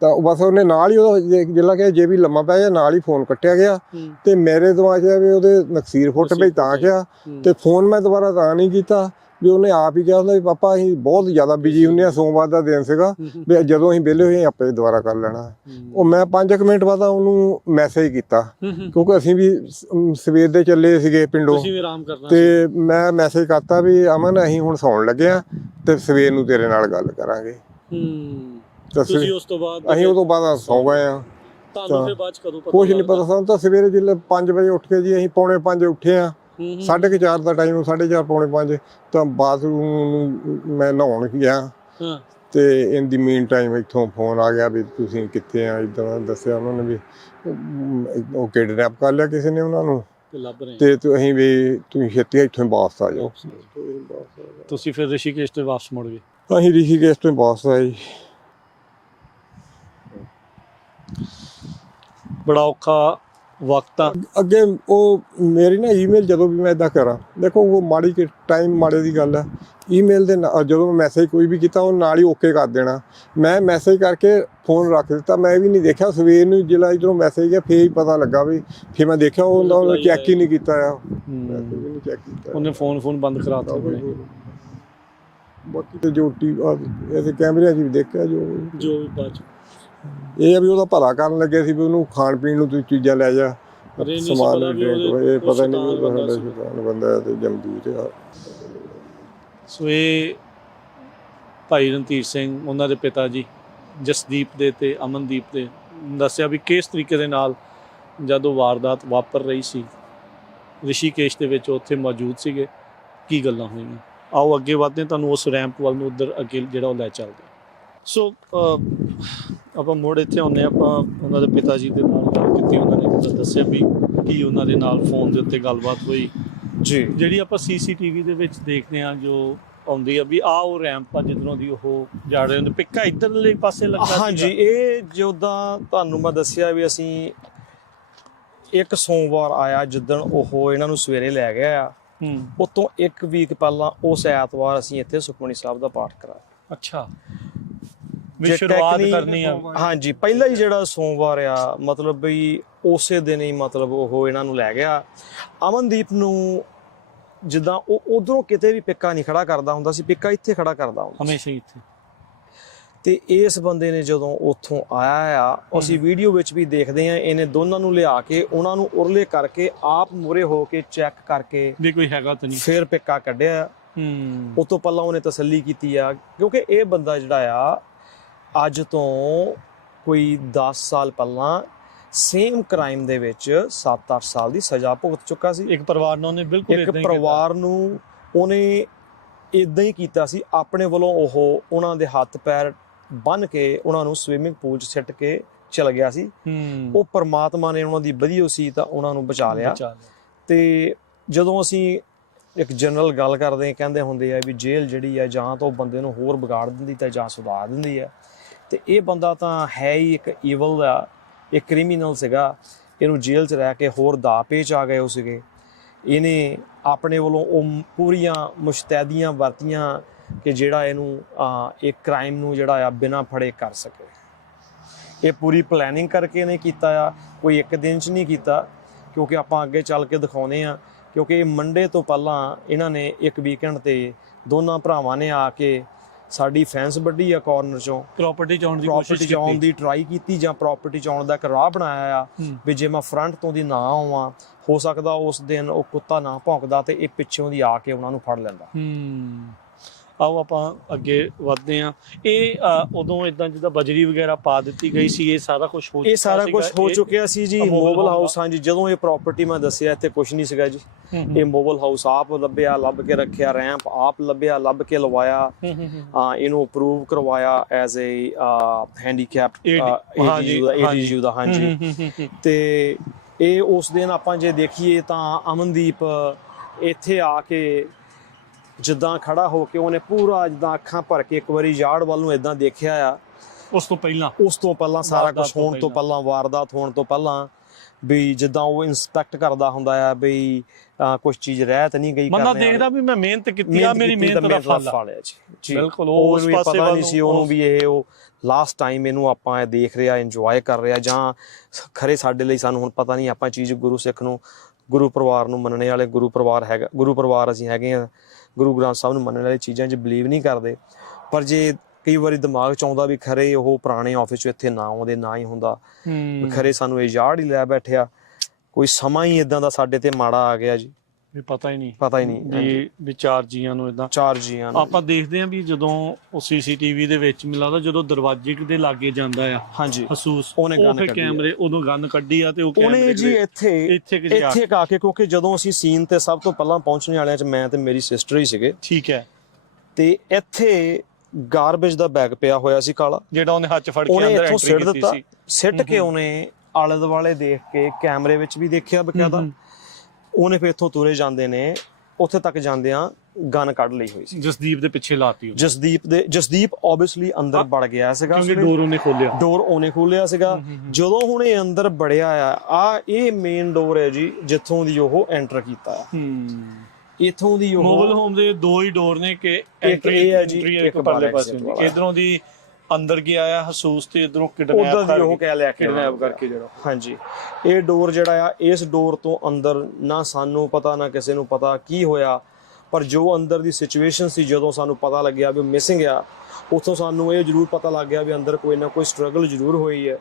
ਤਾਂ ਬਸ ਉਹਨੇ ਨਾਲ ਹੀ ਉਹਦਾ ਜਿਹੜਾ ਕਿ ਜੇ ਵੀ ਲੰਮਾ ਪੈ ਗਿਆ ਨਾਲ ਹੀ ਫੋਨ ਕੱਟਿਆ ਗਿਆ। ਤੇ ਮੇਰੇ ਦਿਮਾਗ 'ਚ ਵੀ ਉਹਦੇ ਨਕਸੀਰ ਫੁੱਟ ਪਈ ਤਾਂ ਕਿਹਾ, ਤੇ ਫੋਨ ਮੈਂ ਦੁਬਾਰਾ ਤਾਂ ਨਹੀਂ ਕੀਤਾ ਵੀ ਉਹਨੇ ਆਪ ਹੀ ਕਿਹਾ ਹੁੰਦਾ ਵੀ ਪਾਪਾ ਅਸੀਂ ਬਹੁਤ ਜ਼ਿਆਦਾ ਬਿਜੀ ਹੁੰਦੇ ਹਾਂ, ਸੋਮਵਾਰ ਦਾ ਦਿਨ ਸੀਗਾ ਵੀ ਜਦੋਂ ਅਸੀਂ ਵਿਹਲੇ ਹੋਏ ਆਪੇ ਦੁਬਾਰਾ ਕਰ ਲੈਣਾ। ਉਹ ਮੈਂ 5 ਮਿੰਟ ਬਾਅਦ ਉਹਨੂੰ ਮੈਸੇਜ ਕੀਤਾ, ਕਿਉਂਕਿ ਅਸੀਂ ਵੀ ਸਵੇਰ ਦੇ ਚੱਲੇ ਸੀਗੇ ਪਿੰਡੋਂ, ਤੇ ਮੈਂ ਮੈਸੇਜ ਕਰਤਾ ਵੀ ਅਮਨ ਅਸੀਂ ਹੁਣ ਸੌਣ ਲੱਗੇ ਆ ਤੇ ਸਵੇਰ ਨੂੰ ਤੇਰੇ ਨਾਲ ਗੱਲ ਕਰਾਂਗੇ। ਤੁਸੀਂ ਉਸ ਤੋਂ ਬਾਅਦ ਅਸੀਂ ਉਹ ਤੋਂ ਬਾਅਦ ਸੌ ਗਏ ਆ। ਤੁਹਾਨੂੰ ਫਿਰ ਬਾਅਦ ਚ ਕਦੋਂ ਪਤਾ? ਕੁਝ ਨਹੀਂ ਪਤਾ ਸਾਨੂੰ ਤਾਂ ਸਵੇਰੇ ਜਿੱਲੇ 5 ਵਜੇ ਉੱਠ ਕੇ ਜੀ ਅਸੀਂ 4:45 ਉੱਠੇ ਆ। 4:30 ਦਾ ਟਾਈਮ, 4:30 4:45 ਤਾਂ ਬਾਥਰੂਮ ਮੈਂ ਨਹਾਉਣ ਗਿਆ, ਤੇ ਇਨ ਦੀ ਮੀਨ ਟਾਈਮ ਇੱਥੋਂ ਫੋਨ ਆ ਗਿਆ ਵੀ ਤੁਸੀਂ ਕਿੱਥੇ ਆ। ਇੱਦਾਂ ਦੱਸਿਆ ਉਹਨਾਂ ਨੇ ਵੀ ਉਹ ਕਿਡਨੈਪ ਕਰ ਲਿਆ ਕਿਸੇ ਨੇ ਉਹਨਾਂ ਨੂੰ, ਤੇ ਅਸੀਂ ਵੀ ਤੁਸੀਂ ਛੇਤੀ ਇੱਥੋਂ ਵਾਪਸ ਆ ਜਾਓ। ਤੁਸੀਂ ਫਿਰ ਰਿਸ਼ੀਕੇਸ਼ ਤੋਂ ਵਾਪਸ ਮੁੜ ਗਏ? ਅਸੀਂ ਰਿਸ਼ੀਕੇਸ਼ ਤੋਂ ਵਾਪਸ ਆਏ। ਬੜਾ ਔਖਾ ਵਕਤ ਆ ਅੱਗੇ। ਉਹ ਮੇਰੀ ਨਾ ਈਮੇਲ ਜਦੋਂ ਵੀ ਮੈਂ ਇੱਦਾਂ ਕਰਾਂ, ਦੇਖੋ ਉਹ ਮਾੜੀ ਟਾਈਮ ਮਾੜੇ ਦੀ ਗੱਲ ਹੈ। ਈਮੇਲ ਦੇ ਜਦੋਂ ਮੈਂ ਮੈਸੇਜ ਕੋਈ ਵੀ ਕੀਤਾ ਉਹ ਨਾਲ ਹੀ ਓਕੇ ਕਰ ਦੇਣਾ। ਮੈਂ ਮੈਸੇਜ ਕਰਕੇ ਫੋਨ ਰੱਖ ਦਿੱਤਾ, ਮੈਂ ਵੀ ਨਹੀਂ ਦੇਖਿਆ। ਸਵੇਰ ਨੂੰ ਜਿਹੜਾ ਇੱਧਰੋਂ ਮੈਸੇਜ ਗਿਆ ਫੇਰ ਹੀ ਪਤਾ ਲੱਗਾ ਵੀ, ਫਿਰ ਮੈਂ ਦੇਖਿਆ ਉਹਨੇ ਚੈੱਕ ਹੀ ਨਹੀਂ ਕੀਤਾ ਆ। ਉਹਨੇ ਫੋਨ ਬੰਦ ਕਰਾਤਾ। ਬਾਕੀ ਤੇ ਜੋ ਇਹਦੇ ਕੈਮਰਿਆਂ 'ਚ ਵੀ ਦੇਖਿਆ ਜੋ ਵੀ ਬਾਅਦ 'ਚ ਇਹ ਆ ਵੀ ਉਹਦਾ ਭਲਾ ਕਰਨ ਲੱਗੇ ਸੀ ਵੀ ਉਹਨੂੰ ਖਾਣ ਪੀਣ ਨੂੰ ਤੁਸੀਂ ਚੀਜ਼ਾਂ ਲੈ ਜਾ, ਸਮਾਨ ਇਹ ਪਤਾ ਨਹੀਂ ਬੰਦਾ ਤੇ ਜਮਦੂਤ ਆ। ਸੋ ਇਹ ਭਾਈ ਰਣਧੀਰ ਸਿੰਘ, ਉਹਨਾਂ ਦੇ ਪਿਤਾ ਜੀ ਜਸਦੀਪ ਦੇ ਤੇ ਅਮਨਦੀਪ ਦੇ, ਦੱਸਿਆ ਵੀ ਕਿਸ ਤਰੀਕੇ ਦੇ ਨਾਲ ਜਦੋਂ ਵਾਰਦਾਤ ਵਾਪਰ ਰਹੀ ਸੀ ਰਿਸ਼ੀਕੇਸ਼ ਦੇ ਵਿੱਚ ਉੱਥੇ ਮੌਜੂਦ ਸੀਗੇ, ਕੀ ਗੱਲਾਂ ਹੋਈਆਂ। ਆਓ ਅੱਗੇ ਵਧਦੇ, ਤੁਹਾਨੂੰ ਉਸ ਰੈਂਪ ਵੱਲ ਨੂੰ ਉੱਧਰ ਅੱਗੇ ਜਿਹੜਾ ਉਹ ਲੈ ਚੱਲਦੇ। ਸੋ ਆਪਾਂ ਮੁੜ ਇੱਥੇ ਆਉਂਦੇ ਹਾਂ। ਆਪਾਂ ਉਹਨਾਂ ਦੇ ਪਿਤਾ ਜੀ ਦੇ ਨਾਲ ਗੱਲ ਕੀਤੀ, ਉਹਨਾਂ ਨੇ ਦੱਸਿਆ ਵੀ ਕੀ ਉਹਨਾਂ ਦੇ ਨਾਲ ਫੋਨ ਦੇ ਉੱਤੇ ਗੱਲਬਾਤ ਹੋਈ ਜੀ, ਜਿਹੜੀ ਆਪਾਂ CCTV ਦੇ ਵਿੱਚ ਦੇਖਦੇ ਹਾਂ ਜੋ ਆਉਂਦੀ ਆ ਵੀ ਆਹ ਉਹ ਰੈਂਪ ਆ ਜਿੱਧਰੋਂ ਦੀ ਉਹ ਜਾ ਰਹੇ ਹੁੰਦੇ। ਪਿੱਕਾ ਇੱਧਰਲੇ ਪਾਸੇ ਲੱਗਦਾ। ਹਾਂਜੀ, ਇਹ ਜਿੱਦਾਂ ਤੁਹਾਨੂੰ ਮੈਂ ਦੱਸਿਆ ਵੀ ਅਸੀਂ ਇੱਕ ਸੋਮਵਾਰ ਆਇਆ ਜਿੱਦਣ ਉਹ ਇਹਨਾਂ ਨੂੰ ਸਵੇਰੇ ਲੈ ਗਿਆ ਆ, ਉਤੋਂ 1 ਵੀਕ ਪਹਿਲਾਂ ਉਸ ਐਤਵਾਰ ਅਸੀਂ ਇੱਥੇ ਸੁਖਮਨੀ ਸਾਹਿਬ ਦਾ ਪਾਠ ਕਰਾਇਆ। ਅੱਛਾ, ਵੀ ਸ਼ੁਰੂਆਤ ਕਰਨੀ ਆ। ਹਾਂਜੀ, ਪਹਿਲਾ ਹੀ ਜਿਹੜਾ ਸੋਮਵਾਰ ਆ, ਮਤਲਬ ਵੀ ਉਸੇ ਦਿਨ ਹੀ ਮਤਲਬ ਉਹ ਇਹਨਾਂ ਨੂੰ ਲੈ ਗਿਆ। ਅਮਨਦੀਪ ਨੂੰ ਜਿੱਦਾਂ ਉਹ ਉਧਰੋਂ ਕਿਤੇ ਵੀ ਪਿੱਕਾ ਨਹੀਂ ਖੜਾ ਕਰਦਾ ਹੁੰਦਾ ਸੀ, ਪਿੱਕਾ ਇੱਥੇ ਖੜਾ ਕਰਦਾ ਹੁੰਦਾ ਹਮੇਸ਼ਾ ਹੀ ਇੱਥੇ। ਤੇ ਇਸ ਬੰਦੇ ਨੇ ਜਦੋਂ ਉੱਥੋਂ ਆਇਆ ਆ, ਅਸੀਂ ਵੀਡੀਓ ਵਿੱਚ ਵੀ ਦੇਖਦੇ ਆ, ਇਹਨੇ ਦੋਨਾਂ ਨੂੰ ਲਿਆ ਕੇ ਉਹਨਾਂ ਨੂੰ ਉਰਲੇ ਕਰਕੇ ਆਪ ਮੂਹਰੇ ਹੋ ਕੇ ਚੈੱਕ ਕਰਕੇ ਵੀ ਕੋਈ ਹੈਗਾ ਤਾਂ ਨਹੀਂ, ਫਿਰ ਪਿੱਕਾ ਕੱਢਿਆ। ਉਸ ਤੋਂ ਪਹਿਲਾਂ ਉਹਨੇ ਤਸੱਲੀ ਕੀਤੀ ਆ, ਕਿਉਂਕਿ ਇਹ ਬੰਦਾ ਜਿਹੜਾ ਆ ਅੱਜ ਤੋਂ ਕੋਈ 10 ਸਾਲ ਪਹਿਲਾਂ ਸੇਮ ਕ੍ਰਾਈਮ ਦੇ ਵਿੱਚ 7-8 ਸਾਲ ਦੀ ਸਜ਼ਾ ਭੁਗਤ ਚੁੱਕਾ ਸੀ। ਇੱਕ ਪਰਿਵਾਰ ਨੂੰ ਉਹਨੇ ਬਿਲਕੁਲ ਇੱਕ ਪਰਿਵਾਰ ਨੂੰ ਉਹਨੇ ਇਦਾਂ ਹੀ ਕੀਤਾ ਸੀ। ਆਪਣੇ ਵੱਲੋਂ ਉਹ ਉਹਨਾਂ ਦੇ ਹੱਥ ਪੈਰ ਬੰਨ੍ਹ ਕੇ ਉਹਨਾਂ ਨੂੰ ਸਵਿਮਿੰਗ ਪੂਲ 'ਚ ਸਿੱਟ ਕੇ ਚਲ ਗਿਆ ਸੀ। ਉਹ ਪਰਮਾਤਮਾ ਨੇ ਉਹਨਾਂ ਦੀ ਵਧੀਆ ਸੀ ਤਾਂ ਉਹਨਾਂ ਨੂੰ ਬਚਾ ਲਿਆ। ਤੇ ਜਦੋਂ ਅਸੀਂ ਇੱਕ ਜਨਰਲ ਗੱਲ ਕਰਦੇ ਹਾਂ, ਕਹਿੰਦੇ ਹੁੰਦੇ ਆ ਵੀ ਜੇਲ੍ਹ ਜਿਹੜੀ ਆ ਜਾਂ ਤਾਂ ਉਹ ਬੰਦੇ ਨੂੰ ਹੋਰ ਵਿਗਾੜ ਦਿੰਦੀ ਤਾਂ ਜਾਂ ਸੁਧਾਰ ਦਿੰਦੀ ਆ। ਤੇ ਇਹ ਬੰਦਾ ਤਾਂ ਹੈ ਹੀ ਇੱਕ ਈਵਲ ਦਾ, ਇੱਕ ਕ੍ਰਿਮੀਨਲ ਸੀਗਾ। ਇਹਨੂੰ ਜੇਲ੍ਹ 'ਚ ਰਹਿ ਕੇ ਹੋਰ ਦਾ ਪੇਚ ਆ ਗਏ ਉਹ ਸੀਗੇ। ਇਹਨੇ ਆਪਣੇ ਵੱਲੋਂ ਉਹ ਪੂਰੀਆਂ ਮੁਸ਼ਤੈਦੀਆਂ ਵਰਤੀਆਂ ਕਿ ਜਿਹੜਾ ਇਹਨੂੰ ਇਹ ਕ੍ਰਾਈਮ ਨੂੰ ਜਿਹੜਾ ਆ ਬਿਨਾਂ ਫੜੇ ਕਰ ਸਕੇ। ਇਹ ਪੂਰੀ ਪਲੈਨਿੰਗ ਕਰਕੇ ਇਹਨੇ ਕੀਤਾ ਆ, ਕੋਈ ਇੱਕ ਦਿਨ 'ਚ ਨਹੀਂ ਕੀਤਾ, ਕਿਉਂਕਿ ਆਪਾਂ ਅੱਗੇ ਚੱਲ ਕੇ ਦਿਖਾਉਂਦੇ ਆ। ਕਿਉਂਕਿ ਮੰਡੇ ਤੋਂ ਪਹਿਲਾਂ ਇਹਨਾਂ ਨੇ ਇੱਕ ਵੀਕਐਂਡ ਤੇ ਦੋਨਾਂ ਭਰਾਵਾਂ ਨੇ ਆ ਕੇ ਸਾਡੀ ਫੈਂਸ ਵੱਢੀ ਆ ਕਾਰਨਰ 'ਚੋਂ, ਪ੍ਰਾਪਰਟੀ ਚਾਉਣ ਦੀ ਪ੍ਰਾਪਰਟੀ ਕੋਸ਼ਿਸ਼ ਚਾਉਣ ਕੀਤੀ। ਦੀ ਟਰਾਈ ਕੀਤੀ ਜਾਂ ਪ੍ਰਾਪਰਟੀ ਚਾਉਣ ਦਾ ਇੱਕ ਰਾਹ ਬਣਾਇਆ ਆ ਵੀ ਜੇ ਮੈਂ ਫਰੰਟ ਤੋਂ ਦੀ ਨਾ ਆਵਾਂ, ਹੋ ਸਕਦਾ ਉਸ ਦਿਨ ਉਹ ਕੁੱਤਾ ਨਾ ਭੌਂਕਦਾ ਤੇ ਇਹ ਪਿੱਛੋਂ ਦੀ ਆ ਕੇ ਉਹਨਾਂ ਨੂੰ ਫੜ ਲੈਂਦਾ। ਆਓ ਆਪਾਂ ਅੱਗੇ ਵਧਦੇ ਹਾਂ। ਇਹ ਉਦੋਂ ਇਦਾਂ ਜਿੱਦਾਂ ਬਜਰੀ ਵਗੈਰਾ ਪਾ ਦਿੱਤੀ ਗਈ ਸੀ, ਇਹ ਸਾਰਾ ਕੁਝ ਹੋ ਚੁੱਕਾ ਇਹ ਸਾਰਾ ਕੁਝ ਹੋ ਇਹ ਚੁੱਕਿਆ ਸੀ ਜੀ। ਮੋਬਲ ਹਾਊਸ, ਹਾਂਜੀ, ਜਦੋਂ ਇਹ ਪ੍ਰਾਪਰਟੀ ਮੈਂ ਦੱਸਿਆ ਇੱਥੇ ਕੁਝ ਨਹੀਂ ਸੀਗਾ ਜੀ। ਇਹ ਮੋਬਲ ਹਾਊਸ ਆਪ ਲੱਭਿਆ, ਲੱਭ ਕੇ ਰੱਖਿਆ, ਰੈਂਪ ਆਪ ਲੱਭਿਆ, ਲੱਭ ਕੇ ਲਵਾਇਆ, ਇਹਨੂੰ ਅਪਰੂਵ ਕਰਵਾਇਆ ਐਜ਼ ਏ ਹੈਂਡੀਕੈਪ ADU ਦਾ, ਹਾਂਜੀ। ਤੇ ਇਹ ਉਸ ਦਿਨ ਆਪਾਂ ਜੇ ਦੇਖੀਏ ਤਾਂ ਅਮਨਦੀਪ ਇੱਥੇ ਆ ਕੇ ਜਿੱਦਾਂ ਖੜਾ ਹੋ ਕੇ ਉਹਨੇ ਪੂਰਾ ਜਿੱਦਾਂ ਅੱਖਾਂ ਭਰ ਕੇ ਇੱਕ ਵਾਰੀ ਯਾਰਡ ਵੱਲ ਨੂੰ ਇਦਾਂ ਦੇਖਿਆ ਆ। ਉਸ ਤੋਂ ਪਹਿਲਾਂ ਸਾਰਾ ਕੁਝ ਹੋਣ ਤੋਂ ਪਹਿਲਾਂ, ਵਾਰਦਾਤ ਹੋਣ ਤੋਂ ਪਹਿਲਾਂ, ਵੀ ਜਿੱਦਾਂ ਉਹ ਇਨਸਪੈਕਟ ਕਰਦਾ ਹੁੰਦਾ ਆ ਵੀ ਕੁਝ ਚੀਜ਼ ਰਹਿ ਤਾਂ ਨਹੀਂ ਗਈ, ਬੰਦਾ ਦੇਖਦਾ ਵੀ ਮੈਂ ਮਿਹਨਤ ਕੀਤੀ ਆ, ਮੇਰੀ ਮਿਹਨਤ ਦਾ ਫਲ ਆ ਜੀ। ਬਿਲਕੁਲ ਉਸ ਪਾਸੇ ਪਤਾ ਨਹੀਂ ਸੀ ਉਹਨੂੰ ਵੀ ਇਹ ਉਹ ਲਾਸਟ ਟਾਈਮ ਇਹਨੂੰ ਆਪਾਂ ਇਹ ਦੇਖ ਰਿਹਾ, ਇੰਜੋਏ ਕਰ ਰਿਹਾ, ਜਾਂ ਖਰੇ ਸਾਡੇ ਲਈ ਸਾਨੂੰ ਹੁਣ ਪਤਾ ਨਹੀਂ। ਆਪਾਂ ਚੀਜ਼ ਗੁਰੂ ਸਿੱਖ ਨੂੰ, ਗੁਰੂ ਪਰਿਵਾਰ ਨੂੰ ਮੰਨਣੇ ਵਾਲੇ, ਗੁਰੂ ਪਰਿਵਾਰ ਅਸੀਂ ਹੈਗੇ ਆ, ਗੁਰੂ ਗ੍ਰੰਥ ਸਾਹਿਬ ਨੂੰ ਮੰਨਣ ਵਾਲੀ ਚੀਜ਼ਾਂ 'ਚ ਬਿਲੀਵ ਨਹੀਂ ਕਰਦੇ। ਪਰ ਜੇ ਕਈ ਵਾਰੀ ਦਿਮਾਗ 'ਚ ਆਉਂਦਾ ਵੀ ਖਰੇ ਉਹ ਪੁਰਾਣੇ ਆਫਿਸ 'ਚ ਇੱਥੇ ਨਾ ਆਉਂਦੇ, ਨਾ ਹੀ ਹੁੰਦਾ, ਖਰੇ ਸਾਨੂੰ ਇਹ ਯਾਰਡ ਹੀ ਲੈ ਬੈਠਿਆ, ਕੋਈ ਸਮਾਂ ਹੀ ਇਦਾਂ ਦਾ ਸਾਡੇ ਤੇ ਮਾੜਾ ਆ ਗਿਆ ਜੀ, ਵੀ ਪਤਾ ਹੀ ਨਹੀਂ ਵੀ ਚਾਰ ਜੀਆਂ ਨੂੰ ਆਪਾਂ ਦੇਖਦੇ ਆਂ ਵੀ ਜਦੋਂ ਉਹ CCTV ਦੇ ਵਿੱਚ ਮਿਲਦਾ, ਜਦੋਂ ਦਰਵਾਜ਼ੇ ਦੇ ਲਾਗੇ ਜਾਂਦਾ ਆ, ਹਾਂਜੀ, ਹਸੂਸ ਉਹਨੇ ਗਨ ਕੈਮਰੇ ਉਦੋਂ ਗਨ ਕੱਢੀ ਆ ਤੇ ਉਹ ਉਹਨੇ ਜੀ ਇੱਥੇ ਆ ਕੇ, ਕਿਉਂਕਿ ਜਦੋਂ ਅਸੀਂ ਸੀਨ ਤੇ ਸਭ ਤੋਂ ਪਹਿਲਾਂ ਪਹੁੰਚਣ ਵਾਲਿਆਂ 'ਚ ਮੈਂ ਤੇ ਮੇਰੀ ਸਿਸਟਰ ਹੀ ਸੀਗੇ, ਠੀਕ ਹੈ। ਤੇ ਇੱਥੇ ਗਾਰਬੇਜ ਦਾ ਬੈਗ ਪਿਆ ਹੋਇਆ ਸੀ ਕਾਲਾ, ਜਿਹੜਾ ਉਹਨੇ ਹੱਥ ਫੜ ਕੇ ਅੰਦਰ ਐਂਟਰੀ ਕੀਤੀ ਸੀ। ਸਿੱਟ ਕੇ ਉਹਨੇ ਆਲੇ ਦੁਆਲੇ ਦੇਖ ਕੇ ਕੈਮਰੇ ਵਿੱਚ ਵੀ ਦੇਖਿਆ ਬਕਾਇਦਾ। ਉਹਨੇ ਫਿਰ ਇੱਥੋਂ ਤੁਰੇ ਜਾਂਦੇ ਨੇ, ਉੱਥੇ ਤੱਕ ਜਾਂਦਿਆਂ ਗਨ ਕੱਢ ਲਈ ਹੋਈ ਸੀ, ਜਸਦੀਪ ਦੇ ਪਿੱਛੇ ਲਾਤੀ। ਜਸਦੀਪ ਆਬਵੀਅਸਲੀ ਅੰਦਰ ਵੜ ਗਿਆ ਸੀਗਾ, ਕਿਉਂਕਿ ਡੋਰ ਉਹਨੇ ਖੋਲਿਆ ਸੀਗਾ। ਜਦੋਂ ਹੁਣ ਇਹ ਅੰਦਰ ਵੜਿਆ ਆ ਇਹ ਮੇਨ ਡੋਰ ਹੈ ਜੀ, ਜਿੱਥੋਂ ਦੀ ਉਹ ਐਂਟਰ ਕੀਤਾ ਆ। ਇਥੋਂ ਦੀ ਉਹ ਮੋਬਾਈਲ ਹੋਮ ਦੇ ਦੋ ਹੀ ਡੋਰ ਨੇ ਕਿ ਐਂਟਰੀ ਹੈ ਜੀ, ਇੱਕ ਪਰਲੇ ਪਾਸੇ ਦੀ, ਇਧਰੋਂ ਦੀ ਅੰਦਰ ਗਿਆ ਆ ਹਸੂਸ ਤੇ ਇਧਰੋਂ ਕਿਡਨੈਪ ਕਰਕੇ ਜਿਹੜਾ, ਹਾਂਜੀ। ਇਹ ਡੋਰ ਜਿਹੜਾ ਆ, ਇਸ ਡੋਰ ਤੋਂ ਅੰਦਰ ਨਾ ਸਾਨੂੰ ਪਤਾ ਨਾ ਕਿਸੇ ਨੂੰ ਪਤਾ ਕੀ ਹੋਇਆ, ਪਰ ਜੋ ਅੰਦਰ ਦੀ ਸਿਚੁਏਸ਼ਨ ਸੀ ਜਦੋਂ ਸਾਨੂੰ ਪਤਾ ਲੱਗਿਆ ਵੀ ਮਿਸਿੰਗ ਆ, ਉੱਥੋਂ ਸਾਨੂੰ ਇਹ ਜ਼ਰੂਰ ਪਤਾ ਲੱਗ ਗਿਆ ਵੀ ਅੰਦਰ ਕੋਈ ਨਾ ਕੋਈ ਸਟਰਗਲ ਜ਼ਰੂਰ ਹੋਈ ਹੈ।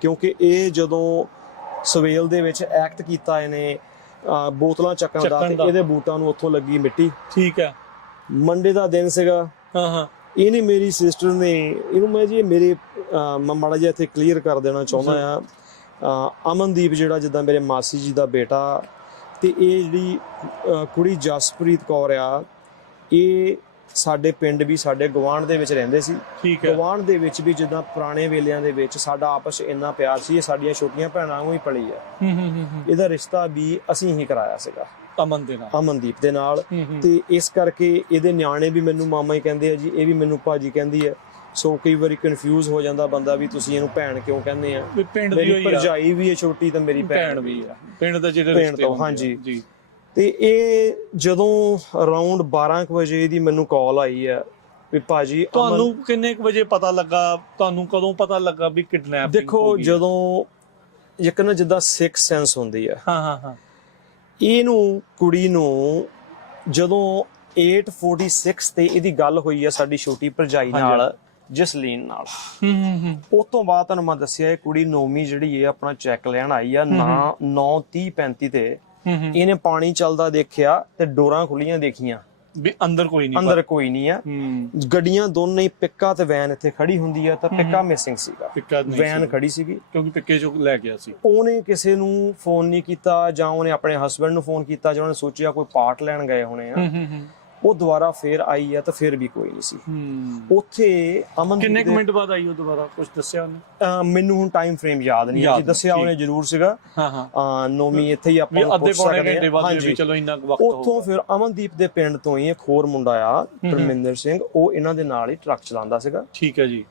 ਕਿਉਂਕਿ ਇਹ ਜਦੋਂ ਸਵੇਲ ਦੇ ਵਿੱਚ ਐਕਟ ਕੀਤਾ ਇਹਨੇ ਬੋਤਲਾਂ ਚੱਕਣ ਦਾ, ਤੇ ਇਹਦੇ ਬੂਟਾਂ ਨੂੰ ਉੱਥੋਂ ਲੱਗੀ ਮਿੱਟੀ, ਠੀਕ ਹੈ। ਮੰਡੇ ਦਾ ਦਿਨ ਸੀਗਾ। ਇਹਨੇ ਮੇਰੀ ਸਿਸਟਰ ਨੇ ਇਹਨੂੰ, ਮੈਂ ਜੀ ਮੇਰੇ ਮਾੜਾ ਜਿਹਾ ਇੱਥੇ ਕਲੀਅਰ ਕਰ ਦੇਣਾ ਚਾਹੁੰਦਾ ਆ, ਅਮਨਦੀਪ ਜਿਹੜਾ ਜਿੱਦਾਂ ਮੇਰੇ ਮਾਸੀ ਜੀ ਦਾ ਬੇਟਾ, ਤੇ ਇਹ ਜਿਹੜੀ ਕੁੜੀ ਜਸਪ੍ਰੀਤ ਕੌਰ ਆ, ਇਹ ਸਾਡੇ ਪਿੰਡ ਵੀ, ਸਾਡੇ ਗਵਾਂਢ ਦੇ ਵਿੱਚ ਰਹਿੰਦੇ ਸੀ। ਗਵਾਂਢ ਦੇ ਵਿੱਚ ਵੀ ਜਿੱਦਾਂ ਪੁਰਾਣੇ ਵੇਲਿਆਂ ਦੇ ਵਿੱਚ ਸਾਡਾ ਆਪਸ ਇੰਨਾ ਪਿਆਰ ਸੀ, ਇਹ ਸਾਡੀਆਂ ਛੋਟੀਆਂ ਭੈਣਾਂ ਵਾਂਗੂ ਹੀ ਪਲੀ ਆ। ਇਹਦਾ ਰਿਸ਼ਤਾ ਵੀ ਅਸੀਂ ਹੀ ਕਰਾਇਆ ਸੀਗਾ ਅਮਨਦੀਪ ਦੇ ਨਾਲ, ਤੇ ਇਸ ਕਰਕੇ ਇਹਦੇ ਨਿਆਣੇ ਵੀ ਮੈਨੂੰ ਮਾਮਾ ਹੀ ਕਹਿੰਦੇ ਆ ਜੀ, ਇਹ ਵੀ ਮੈਨੂੰ ਭਾਜੀ ਕਹਿੰਦੀ ਹੈ। ਸੋ ਕਈ ਵਾਰੀ ਕਨਫਿਊਜ਼ ਹੋ ਜਾਂਦਾ ਬੰਦਾ ਵੀ ਤੁਸੀਂ ਇਹਨੂੰ ਭੈਣ ਕਿਉਂ ਕਹਿੰਦੇ ਆ। ਮੇਰੀ ਭਰਜਾਈ ਵੀ ਹੈ ਛੋਟੀ ਤੇ ਮੇਰੀ ਭੈਣ ਵੀ ਆ, ਪਿੰਡ ਦਾ ਜਿਹੜੇ ਰਿਸ਼ਤੇ, ਹਾਂਜੀ ਜੀ। ਤੇ ਇਹ ਜਦੋਂ ਅਰਾਊਂਡ 12 ਵਜੇ ਇਹਦੀ ਮੈਨੂੰ ਕਾਲ ਆਈ ਹੈ ਵੀ ਭਾਜੀ। ਤੁਹਾਨੂੰ ਕਿੰਨੇ ਵਜੇ ਪਤਾ ਲੱਗਾ, ਤੁਹਾਨੂੰ ਕਦੋਂ ਪਤਾ ਲੱਗਾ ਵੀ ਕਿਡਨੈਪ? ਦੇਖੋ, ਜਦੋਂ ਇੱਕ ਨਾ ਜਿੱਦਾਂ ਸਿਕਸ ਸੈਂਸ ਹੁੰਦੀ ਆ, ਇਹਨੂੰ ਕੁੜੀ ਨੂੰ ਜਦੋਂ 8:46 ਤੇ ਇਹਦੀ ਗੱਲ ਹੋਈ ਆ ਸਾਡੀ ਛੋਟੀ ਭਰਜਾਈ ਨਾਲ, ਜਸਲੀਨ ਨਾਲ। ਉਸ ਤੋਂ ਬਾਅਦ ਤੁਹਾਨੂੰ ਮੈਂ ਦੱਸਿਆ ਇਹ ਕੁੜੀ ਨੌਵੀਂ ਜਿਹੜੀ ਹੈ ਆਪਣਾ ਚੈੱਕ ਲੈਣ ਆਈ ਆ 9:30-35 ਤੇ। ਇਹਨੇ ਪਾਣੀ ਚੱਲਦਾ ਦੇਖਿਆ ਤੇ ਡੋਰਾਂ ਖੁੱਲੀਆਂ ਦੇਖੀਆਂ ਵੀ ਅੰਦਰ ਕੋਈ ਨਹੀਂ ਆ। ਗੱਡੀਆਂ ਦੋਨੇ ਹੀ, ਪਿੱਕਾ ਤੇ ਵੈਨ ਇੱਥੇ ਖੜੀ ਹੁੰਦੀ ਆ, ਤਾਂ ਪਿੱਕਾ ਮਿਸਿੰਗ ਸੀਗਾ, ਵੈਨ ਖੜੀ ਸੀਗੀ ਕਿਉਂਕਿ ਪਿੱਕੇ ਚੋਂ ਲੈ ਗਿਆ ਸੀ। ਉਹਨੇ ਕਿਸੇ ਨੂੰ ਫੋਨ ਨਹੀਂ ਕੀਤਾ, ਜਾਂ ਉਹਨੇ ਆਪਣੇ ਹਸਬੈਂਡ ਨੂੰ ਫੋਨ ਕੀਤਾ, ਜਾਂ ਉਹਨੇ ਸੋਚਿਆ ਕੋਈ ਪਾਰਟ ਲੈਣ ਗਏ ਹੋਣੇ ਆ। ਉਹ ਦੁਬਾਰਾ ਫੇਰ ਆਈ ਆ ਤਾਂ ਫੇਰ ਵੀ ਕੋਈ ਨਹੀਂ ਸੀ ਉੱਥੇ। ਅਮਨ ਕਿੰਨੇ ਮਿੰਟ ਬਾਅਦ ਆਈ ਉਹ ਦੁਬਾਰਾ, ਕੁਝ ਦੱਸਿਆ ਉਹਨੇ? ਮੈਨੂੰ ਹੁਣ ਟਾਈਮ ਫਰੇਮ ਯਾਦ ਨਹੀਂ ਹੈ ਜੀ, ਦੱਸਿਆ ਉਹਨੇ ਜ਼ਰੂਰ ਸੀਗਾ। ਨੌਵੀਂ ਇੱਥੇ ਹੀ ਆਪਾਂ ਅੱਧੇ ਪੌਣੇ ਘੰਟੇ ਬਾਅਦ ਵੀ ਚਲੋ ਇੰਨਾ ਵਕਤ ਹੋ ਗਿਆ। ਉੱਥੋਂ ਫਿਰ ਅਮਨਦੀਪ ਦੇ ਪਿੰਡ ਤੋਂ ਹੀ ਇੱਕ ਹੋਰ ਮੁੰਡਾ ਆ, ਪਰਮਿੰਦਰ ਸਿੰਘ, ਉਹ ਇਹਨਾਂ ਦੇ ਨਾਲ ਹੀ ਟਰੱਕ ਚਲਾਉਂਦਾ ਸੀਗਾ। ਠੀਕ ਹੈ ਜੀ।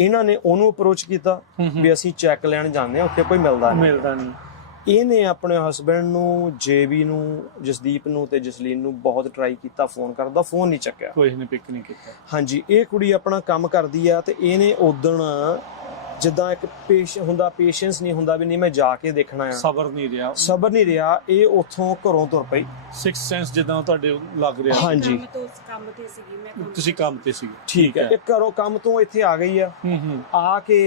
ਇਹਨਾਂ ਨੇ ਉਹਨੂੰ ਅਪਰੋਚ ਕੀਤਾ ਵੀ ਅਸੀਂ ਚੈੱਕ ਲੈਣ ਜਾਂਦੇ ਆ, ਉੱਥੇ ਕੋਈ ਮਿਲਦਾ ਨਹੀਂ। ਇਹਨੇ ਆਪਣੇ ਹਸਬੰਡ ਨੂੰ, ਜੇਬੀ ਨੂੰ, ਜਸਦੀਪ ਨੂੰ ਤੇ ਜਸਲੀਨ ਨੂੰ ਬਹੁਤ ਟਰਾਈ ਕੀਤਾ ਫੋਨ ਕਰਦਾ, ਫੋਨ ਨਹੀਂ ਚੱਕਿਆ, ਕੋਈ ਨੇ ਪਿਕ ਨਹੀਂ ਕੀਤਾ। ਹਾਂਜੀ, ਇਹ ਕੁੜੀ ਆਪਣਾ ਕੰਮ ਕਰਦੀ ਆ ਤੇ ਇਹਨੇ ਉਦਣ ਜਿੱਦਾਂ ਇੱਕ ਪੇਸ਼ੈਂਸ ਨਹੀਂ ਹੁੰਦਾ ਵੀ ਨਹੀਂ ਮੈਂ ਜਾ ਕੇ ਦੇਖਣਾ ਆ, ਸਬਰ ਨਹੀਂ ਰਿਹਾ, ਇਹ ਉੱਥੋਂ ਘਰੋਂ ਤੁਰ ਪਈ। 6 ਸੈਂਸ ਜਿੱਦਾਂ ਤੁਹਾਡੇ ਲੱਗ ਰਿਹਾ। ਹਾਂਜੀ, ਕੰਮ ਤੇ ਸੀਗੀ ਮੈਂ, ਤੁਸੀਂ ਕੰਮ ਤੇ ਸੀ। ਠੀਕ ਹੈ। ਇਹ ਘਰੋਂ ਕੰਮ ਤੋਂ ਇੱਥੇ ਆ ਗਈ ਆ। ਆ ਕੇ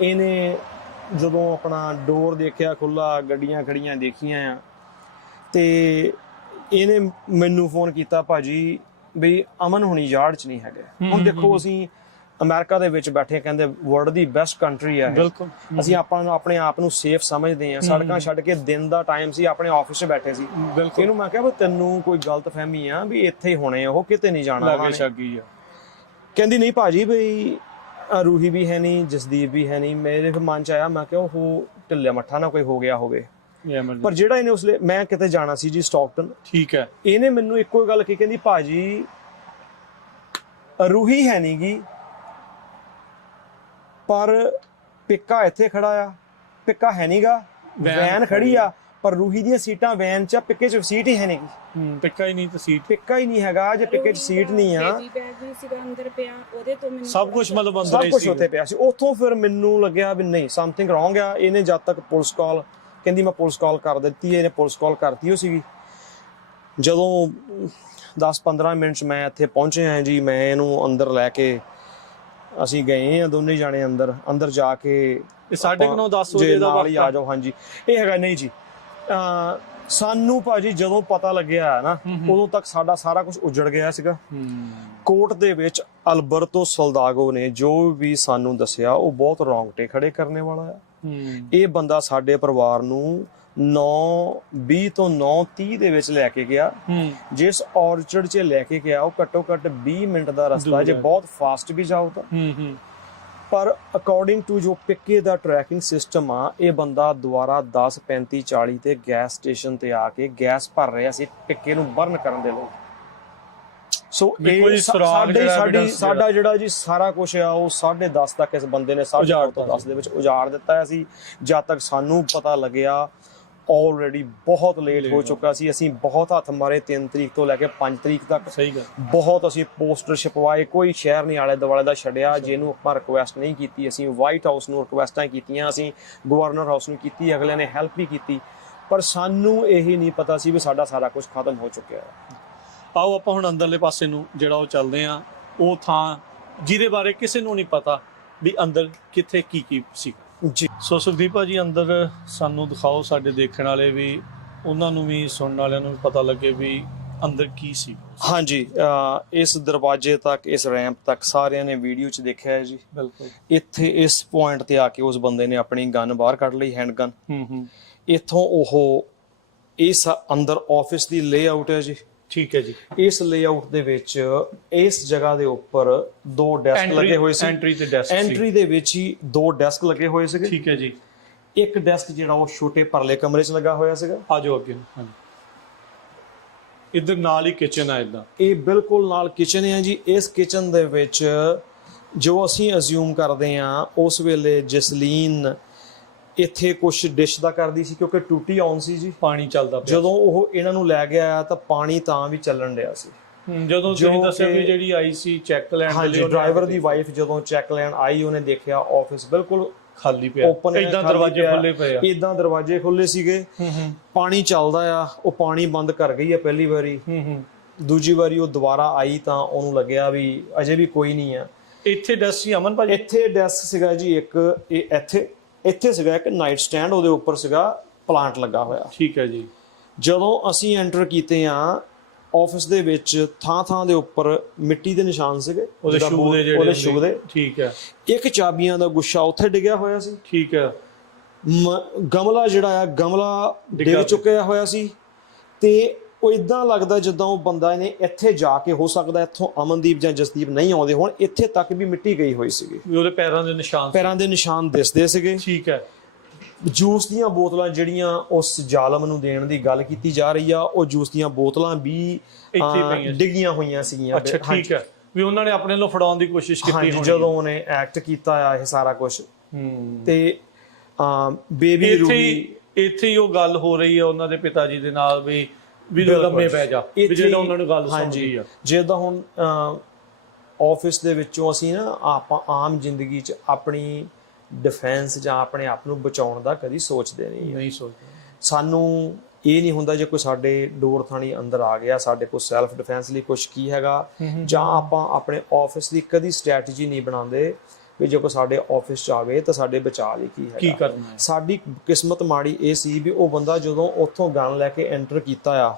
ਇਹਨੇ ਜਦੋਂ ਆਪਣਾ ਡੋਰ ਦੇਖਿਆ ਖੁੱਲਾ, ਗੱਡੀਆਂ ਖੜੀਆਂ ਦੇਖੀਆਂ ਆ, ਤੇ ਇਹਨੇ ਮੈਨੂੰ ਫੋਨ ਕੀਤਾ, ਭਾਜੀ ਵੀ ਅਮਨ ਹੁਣੀ ਯਾਰਡ 'ਚ ਨਹੀਂ ਹੈਗੇ। ਹੁਣ ਦੇਖੋ ਅਸੀਂ ਅਮਰੀਕਾ ਦੇ ਵਿੱਚ ਬੈਠੇ, ਕਹਿੰਦੇ ਵਰਲਡ ਦੀ ਬੈਸਟ ਕੰਟਰੀ ਹੈ, ਬਿਲਕੁਲ ਅਸੀਂ ਆਪਣੇ ਆਪ ਨੂੰ ਸੇਫ ਸਮਝਦੇ ਹਾਂ। ਸੜਕਾਂ ਛੱਡ ਕੇ ਦਿਨ ਦਾ ਟਾਈਮ ਸੀ, ਆਪਣੇ ਆਫਿਸ 'ਚ ਬੈਠੇ ਸੀ। ਇਹਨੂੰ ਮੈਂ ਕਿਹਾ ਵੀ ਤੈਨੂੰ ਕੋਈ ਗਲਤਫਹਿਮੀ ਆ ਵੀ ਇੱਥੇ ਹੀ ਹੋਣੇ, ਉਹ ਕਿਤੇ ਨਹੀਂ ਜਾਣਾ। ਕਹਿੰਦੀ ਨਹੀਂ ਭਾਜੀ ਬਈ ਰੂਹੀ ਵੀ ਹੈ ਨਹੀਂ, ਜਸਦੀਪ ਵੀ ਹੈ ਨਹੀਂ। ਮੇਰੇ ਮਨ 'ਚ ਆਇਆ, ਮੈਂ ਕਿਹਾ ਉਹ ਢਿੱਲਿਆ ਮੱਠਾ ਨਾ ਕੋਈ ਹੋ ਗਿਆ ਹੋਵੇ। ਪਰ ਜਿਹੜਾ ਇਹਨੇ ਉਸਲੇ, ਮੈਂ ਕਿਤੇ ਜਾਣਾ ਸੀ ਜੀ ਸਟਾਕਟਨ, ਠੀਕ ਹੈ, ਇਹਨੇ ਮੈਨੂੰ ਇੱਕੋ ਗੱਲ ਕੀ ਕਹਿੰਦੀ, ਭਾਜੀ ਰੂਹੀ ਹੈ ਨੀ ਗੀ, ਪਰ ਪਿੱਕਾ ਇੱਥੇ ਖੜਾ ਆ, ਪਿੱਕਾ ਹੈ ਨੀਗਾ, ਵੈਨ ਖੜੀ ਆ, ਪਰ ਰੂਹੀ ਦੀਆਂ ਸੀਟਾਂ ਵੈਨ 'ਚ, ਪਿੱਕੇ 'ਚ ਸੀਟ ਹੀ ਹੈ ਨੀ ਗੀ। ਪਿੱਕਾ ਹੀ ਨਹੀਂ ਤਾਂ ਸੀਟ, ਪਿੱਕਾ ਹੀ ਨਹੀਂ ਹੈਗਾ। ਜੇ ਪਿੱਕੇ 'ਚ ਸੀਟ ਨਹੀਂ ਆ, ਬੇਬੀ ਬੈਗ ਵੀ ਸੀਗਾ ਅੰਦਰ ਪਿਆ, ਉਹਦੇ ਤੋਂ ਮੈਨੂੰ ਸਭ ਕੁਝ ਮਤਲਬ ਅੰਦਰ ਸਭ ਹੀ ਕੁਝ ਸੀ। ਉੱਥੇ ਪਿਆ ਸੀ। ਉੱਥੋਂ ਫਿਰ ਮੈਨੂੰ ਲੱਗਿਆ ਵੀ ਨਹੀਂ, ਸਮਥਿੰਗ ਰੋਂਗ ਆ। ਇਹਨੇ ਜਦ ਤੱਕ ਪੁਲਿਸ ਕਾਲ, ਕਹਿੰਦੀ ਮੈਂ ਪੁਲਿਸ ਕਾਲ ਕਰ ਦਿੱਤੀ, ਇਹਨੇ ਪੁਲਿਸ ਕਾਲ ਕਰਤੀ ਉਹ ਸੀਗੀ। ਜਦੋਂ 10-15 ਮਿੰਟ 'ਚ ਮੈਂ ਇੱਥੇ ਪਹੁੰਚੇ ਹਾਂ ਜੀ, ਮੈਂ ਇਹਨੂੰ ਅੰਦਰ ਲੈ ਕੇ ਅਸੀਂ ਗਏ ਆ ਦੋਨੇ ਜਾਣੇ ਅੰਦਰ ਜਾ ਕੇ। 9:30 10 ਵਜੇ ਦਾ ਨਾਲ ਹੀ ਆ ਜਾਓ। ਹਾਂਜੀ, ਇਹ ਹੈਗਾ ਨਹੀਂ ਜੀ। ਸਾਨੂੰ ਭਾਜੀ ਜਦੋਂ ਪਤਾ ਲੱਗਿਆ ਨਾ, ਉਦੋਂ ਤੱਕ ਸਾਡਾ ਸਾਰਾ ਕੁਝ ਉਜੜ ਗਿਆ ਸੀਗਾ। ਕੋਰਟ ਦੇ ਵਿੱਚ ਅਲਬਰਤੋ ਸੋਲਦਾਗੋ ਨੇ ਜੋ ਵੀ ਸਾਨੂੰ ਦੱਸਿਆ, ਉਹ ਬਹੁਤ ਰੌਂਗਟੇ ਖੜੇ ਕਰਨੇ ਵਾਲਾ ਆ। ਇਹ ਬੰਦਾ ਸਾਡੇ ਪਰਿਵਾਰ ਨੂੰ 9:20 ਤੋਂ 9:30 ਦੇ ਵਿੱਚ ਲੈ ਕੇ ਗਿਆ। ਜਿਸ ਔਰਚਰਡ 'ਚ ਲੈ ਕੇ ਗਿਆ, ਉਹ ਘੱਟੋ ਘੱਟ 20 ਮਿੰਟ ਦਾ ਰਸਤਾ, ਜੇ ਬਹੁਤ ਫਾਸਟ ਵੀ ਜਾਓ ਤਾਂ। ਪਰ ਅਕੋਰਡਿੰਗ ਟੂ ਜੋ ਪਿੱਕੇ ਦਾ ਟਰੈਕਿੰਗ ਸਿਸਟਮ ਆ, ਇਹ ਬੰਦਾ ਦੁਬਾਰਾ 10:35-40 ਤੇ ਗੈਸ ਸਟੇਸ਼ਨ ਤੇ ਆ ਕੇ ਗੈਸ ਭਰ ਰਿਹਾ ਸੀ ਪਿੱਕੇ ਨੂੰ ਬਰਨ ਕਰਨ ਦੇ ਲਈ। ਸੋ ਇਹ ਸਾਡਾ ਜਿਹੜਾ ਜੀ ਸਾਰਾ ਕੁਝ ਆ, ਉਹ 10:30 ਤੱਕ ਇਸ ਬੰਦੇ ਨੇ 10:30 ਦੇ ਵਿੱਚ ਉਜਾੜ ਦਿੱਤਾ ਸੀ। ਜਦ ਤੱਕ ਸਾਨੂੰ ਪਤਾ ਲੱਗਿਆ ਆਲਰੇਡੀ ਬਹੁਤ ਲੇਟ ਹੋ ਚੁੱਕਾ ਸੀ। ਅਸੀਂ ਬਹੁਤ ਹੱਥ ਮਾਰੇ 3 ਤਰੀਕ ਤੋਂ ਲੈ ਕੇ 5 ਤਰੀਕ ਤੱਕ। ਸਹੀ ਗੱਲ, ਬਹੁਤ ਅਸੀਂ ਪੋਸਟਰ ਛਪਵਾਏ, ਕੋਈ ਸ਼ਹਿਰ ਨਹੀਂ ਆਲੇ ਦੁਆਲੇ ਦਾ ਛੱਡਿਆ ਜਿਹਨੂੰ ਆਪਾਂ ਰਿਕੁਐਸਟ ਨਹੀਂ ਕੀਤੀ। ਅਸੀਂ ਵਾਈਟ ਹਾਊਸ ਨੂੰ ਰਿਕੁਐਸਟਾਂ ਕੀਤੀਆਂ, ਅਸੀਂ ਗਵਰਨਰ ਹਾਊਸ ਨੂੰ ਕੀਤੀ, ਅਗਲੇ ਨੇ ਹੈਲਪ ਵੀ ਕੀਤੀ, ਪਰ ਸਾਨੂੰ ਇਹੀ ਨਹੀਂ ਪਤਾ ਸੀ ਵੀ ਸਾਡਾ ਸਾਰਾ ਕੁਝ ਖਤਮ ਹੋ ਚੁੱਕਿਆ ਹੈ। ਆਓ ਆਪਾਂ ਹੁਣ ਅੰਦਰਲੇ ਪਾਸੇ ਨੂੰ ਜਿਹੜਾ ਉਹ ਚੱਲਦੇ ਆ, ਉਹ ਥਾਂ ਜਿਹਦੇ ਬਾਰੇ ਕਿਸੇ ਨੂੰ ਨਹੀਂ ਪਤਾ ਵੀ ਅੰਦਰ ਕਿੱਥੇ ਕੀ ਸੀ ਜੀ। ਸੋ ਸੁਖਦੀਪ ਭਾਜੀ, ਅੰਦਰ ਸਾਨੂੰ ਦਿਖਾਓ, ਸਾਡੇ ਦੇਖਣ ਵਾਲੇ ਵੀ, ਉਹਨਾਂ ਨੂੰ ਵੀ, ਸੁਣਨ ਵਾਲਿਆਂ ਨੂੰ ਵੀ ਪਤਾ ਲੱਗੇ ਵੀ ਅੰਦਰ ਕੀ ਸੀ। ਹਾਂਜੀ, ਇਸ ਦਰਵਾਜ਼ੇ ਤੱਕ, ਇਸ ਰੈਂਪ ਤੱਕ ਸਾਰਿਆਂ ਨੇ ਵੀਡੀਓ 'ਚ ਦੇਖਿਆ ਹੈ ਜੀ। ਬਿਲਕੁਲ। ਇੱਥੇ ਇਸ ਪੁਆਇੰਟ ਤੇ ਆ ਕੇ ਉਸ ਬੰਦੇ ਨੇ ਆਪਣੀ ਗਨ ਬਾਹਰ ਕੱਢ ਲਈ, ਹੈਂਡ ਗਨ। ਇੱਥੋਂ ਉਹ ਇਸ ਅੰਦਰ ਆਫਿਸ ਦੀ ਲੇਆਊਟ ਹੈ ਜੀ। ਠੀਕ ਹੈ ਜੀ। ਇਸ ਲੇਆਊਟ ਦੇ ਵਿੱਚ ਇਸ ਜਗ੍ਹਾ ਦੇ ਉੱਪਰ 2 ਡੈਸਕ ਲੱਗੇ ਹੋਏ ਸੀ। ਐਂਟਰੀ ਦੇ ਵਿੱਚ ਹੀ 2 ਡੈਸਕ ਲੱਗੇ ਹੋਏ ਸੀਗੇ। ਠੀਕ ਹੈ ਜੀ। ਇੱਕ ਡੈਸਕ ਜਿਹੜਾ ਉਹ ਛੋਟੇ ਪਰਲੇ ਕਮਰੇ 'ਚ ਲੱਗਾ ਹੋਇਆ ਸੀਗਾ। ਆ ਜਾਓ ਅੱਗੇ। ਇੱਧਰ ਨਾਲ ਹੀ ਕਿਚਨ ਆ। ਇਦਾਂ ਇਹ ਬਿਲਕੁਲ ਨਾਲ ਕਿਚਨ ਹੈ ਜੀ। ਇਸ ਕਿਚਨ ਦੇ ਵਿੱਚ ਜੋ ਅਸੀਂ ਅਸਿਊਮ ਕਰਦੇ ਹਾਂ, ਉਸ ਵੇਲੇ ਜਸਲੀਨ ਇੱਥੇ ਕੁਝ ਡਿਸ਼ ਦਾ ਕਰਦੀ ਸੀ, ਕਿਉਂਕਿ ਟੂਟੀ ਆਨ ਸੀ ਜੀ, ਪਾਣੀ ਚੱਲਦਾ ਪਿਆ। ਜਦੋਂ ਉਹ ਇਹਨਾਂ ਨੂੰ ਲੈ ਗਿਆ ਤਾਂ ਪਾਣੀ ਤਾਂ ਵੀ ਚੱਲਣ ਡਿਆ ਸੀ। ਜਦੋਂ ਤੁਸੀਂ ਦੱਸਿਆ ਵੀ ਜਿਹੜੀ ਆਈ ਸੀ ਚੈੱਕ ਲੈਣ ਦੇ ਲਈ, ਡਰਾਈਵਰ ਦੀ ਵਾਈਫ ਜਦੋਂ ਚੈੱਕ ਲੈਣ ਆਈ, ਉਹਨੇ ਦੇਖਿਆ ਆਫਿਸ ਬਿਲਕੁਲ ਖਾਲੀ ਪਿਆ, ਇਦਾਂ ਦਰਵਾਜ਼ੇ ਖੁੱਲੇ ਪਏ ਆ, ਇਦਾਂ ਦਰਵਾਜ਼ੇ ਖੁੱਲੇ ਸੀਗੇ। ਪਾਣੀ ਚੱਲਦਾ ਆ, ਉਹ ਪਾਣੀ ਬੰਦ ਕਰ ਗਈ ਆ ਪਹਿਲੀ ਵਾਰੀ। ਦੂਜੀ ਵਾਰੀ ਉਹ ਦੁਬਾਰਾ ਆਈ ਤਾਂ ਉਹਨੂੰ ਲੱਗਿਆ ਵੀ ਅਜੇ ਵੀ ਕੋਈ ਨਹੀਂ ਆ। ਇੱਥੇ ਡੈਸਕ ਸੀ ਅਮਨ ਭਾਜੀ? ਇੱਥੇ ਡੈਸਕ ਸੀਗਾ ਜੀ ਇੱਕ, ਇਹ ਇੱਥੇ ਸੀਗਾ ਇੱਕ ਨਾਈਟ ਸਟੈਂਡ, ਉਹਦੇ ਉੱਪਰ ਸੀਗਾ ਪਲਾਂਟ ਲੱਗਾ ਹੋਇਆ। ਠੀਕ ਹੈ ਜੀ। ਜਦੋਂ ਅਸੀਂ ਐਂਟਰ ਕੀਤੇ ਆ ਆਫਿਸ ਦੇ ਵਿੱਚ, ਥਾਂ ਦੇ ਉੱਪਰ ਮਿੱਟੀ ਦੇ ਨਿਸ਼ਾਨ ਸੀਗੇ, ਉਹਦੇ ਸ਼ੂ ਦੇ। ਠੀਕ ਹੈ। ਇੱਕ ਚਾਬੀਆਂ ਦਾ ਗੁੱਛਾ ਉੱਥੇ ਡਿੱਗਿਆ ਹੋਇਆ ਸੀ। ਠੀਕ ਹੈ। ਗਮਲਾ ਜਿਹੜਾ ਆ, ਗਮਲਾ ਡਿੱਗ ਚੁੱਕਿਆ ਹੋਇਆ ਸੀ। ਤੇ ਉਹ ਇਦਾਂ ਲੱਗਦਾ ਜਿੱਦਾਂ ਉਹ ਬੰਦਾ ਨੇ ਇੱਥੇ ਜਾ ਕੇ, ਹੋ ਸਕਦਾ ਇੱਥੋਂ ਅਮਨਦੀਪ ਜਾਂ ਜਸਦੀਪ ਨਹੀਂ ਆਉਂਦੇ ਹੋਣ, ਇੱਥੇ ਤੱਕ ਵੀ ਮਿੱਟੀ ਗਈ ਹੋਈ ਸੀਗੀ। ਉਹਦੇ ਪੈਰਾਂ ਦੇ ਨਿਸ਼ਾਨ ਦਿਸਦੇ ਸੀਗੇ। ਠੀਕ ਹੈ। ਜੂਸ ਦੀਆਂ ਬੋਤਲਾਂ ਜਿਹੜੀਆਂ ਉਸ ਜ਼ਾਲਮ ਨੂੰ ਦੇਣ ਦੀ ਗੱਲ ਕੀਤੀ ਜਾ ਰਹੀ ਆ, ਉਹ ਜੂਸ ਦੀਆਂ ਬੋਤਲਾਂ ਵੀ ਡਿੱਗੀਆਂ ਹੋਈਆਂ ਸੀਗੀਆਂ। ਅੱਛਾ, ਠੀਕ ਹੈ। ਵੀ ਉਹਨਾਂ ਨੇ ਆਪਣੇ ਵੱਲੋਂ ਫੜਾਉਣ ਦੀ ਕੋਸ਼ਿਸ਼ ਕੀਤੀ ਹਾਂਜੀ ਹੋਣੀ। ਜਦੋਂ ਉਹਨੇ ਐਕਟ ਕੀਤਾ ਆ ਇਹ ਸਾਰਾ ਕੁਝ ਤੇ ਬੇਬੀ ਰੂਬੀ ਇੱਥੇ ਹੀ ਉਹ ਗੱਲ ਹੋ ਰਹੀ ਹੈ ਉਹਨਾਂ ਦੇ ਪਿਤਾ ਜੀ ਦੇ ਨਾਲ ਵੀ ਲੰਮੇ ਪੈ ਜਾ, ਵੀ ਜਿਹੜਾ ਉਹਨਾਂ ਨੂੰ ਗੱਲ ਸਮਝੀ ਆ। ਜਿੱਦਾਂ ਹੁਣ ਆਫਿਸ ਦੇ ਵਿੱਚੋਂ ਅਸੀਂ ਨਾ ਆਪਾਂ ਆਮ ਜ਼ਿੰਦਗੀ 'ਚ ਆਪਣੀ ਡਿਫੈਂਸ ਜਾਂ ਆਪਣੇ ਆਪ ਨੂੰ ਬਚਾਉਣ ਦਾ ਕਦੀ ਸੋਚਦੇ ਨਹੀਂ ਸੋਚਦੇ। ਸਾਨੂੰ ਇਹ ਨਹੀਂ ਹੁੰਦਾ ਜੇ ਕੋਈ ਸਾਡੇ ਡੋਰ ਥਾਣੀ ਅੰਦਰ ਆ ਗਿਆ ਸਾਡੇ ਕੋਲ ਸੈਲਫ ਡਿਫੈਂਸ ਲਈ ਕੁਝ ਕੀ ਹੈਗਾ, ਜਾਂ ਆਪਾਂ ਆਪਣੇ ਆਫਿਸ ਦੀ ਕਦੀ ਸਟ੍ਰੈਟਜੀ ਨਹੀਂ ਬਣਾਉਂਦੇ ਵੀ ਜੇ ਕੋਈ ਸਾਡੇ ਆਫਿਸ 'ਚ ਆਵੇ ਤਾਂ ਸਾਡੇ ਬਚਾਅ ਲਈ ਕੀ ਕੀ ਹੈਗਾ। ਕਰਨਾ ਹੈ। ਸਾਡੀ ਕਿਸਮਤ ਮਾੜੀ ਇਹ ਸੀ ਵੀ ਉਹ ਬੰਦਾ ਜਦੋਂ ਉੱਥੋਂ ਗਨ ਲੈ ਕੇ ਐਂਟਰ ਕੀਤਾ ਆ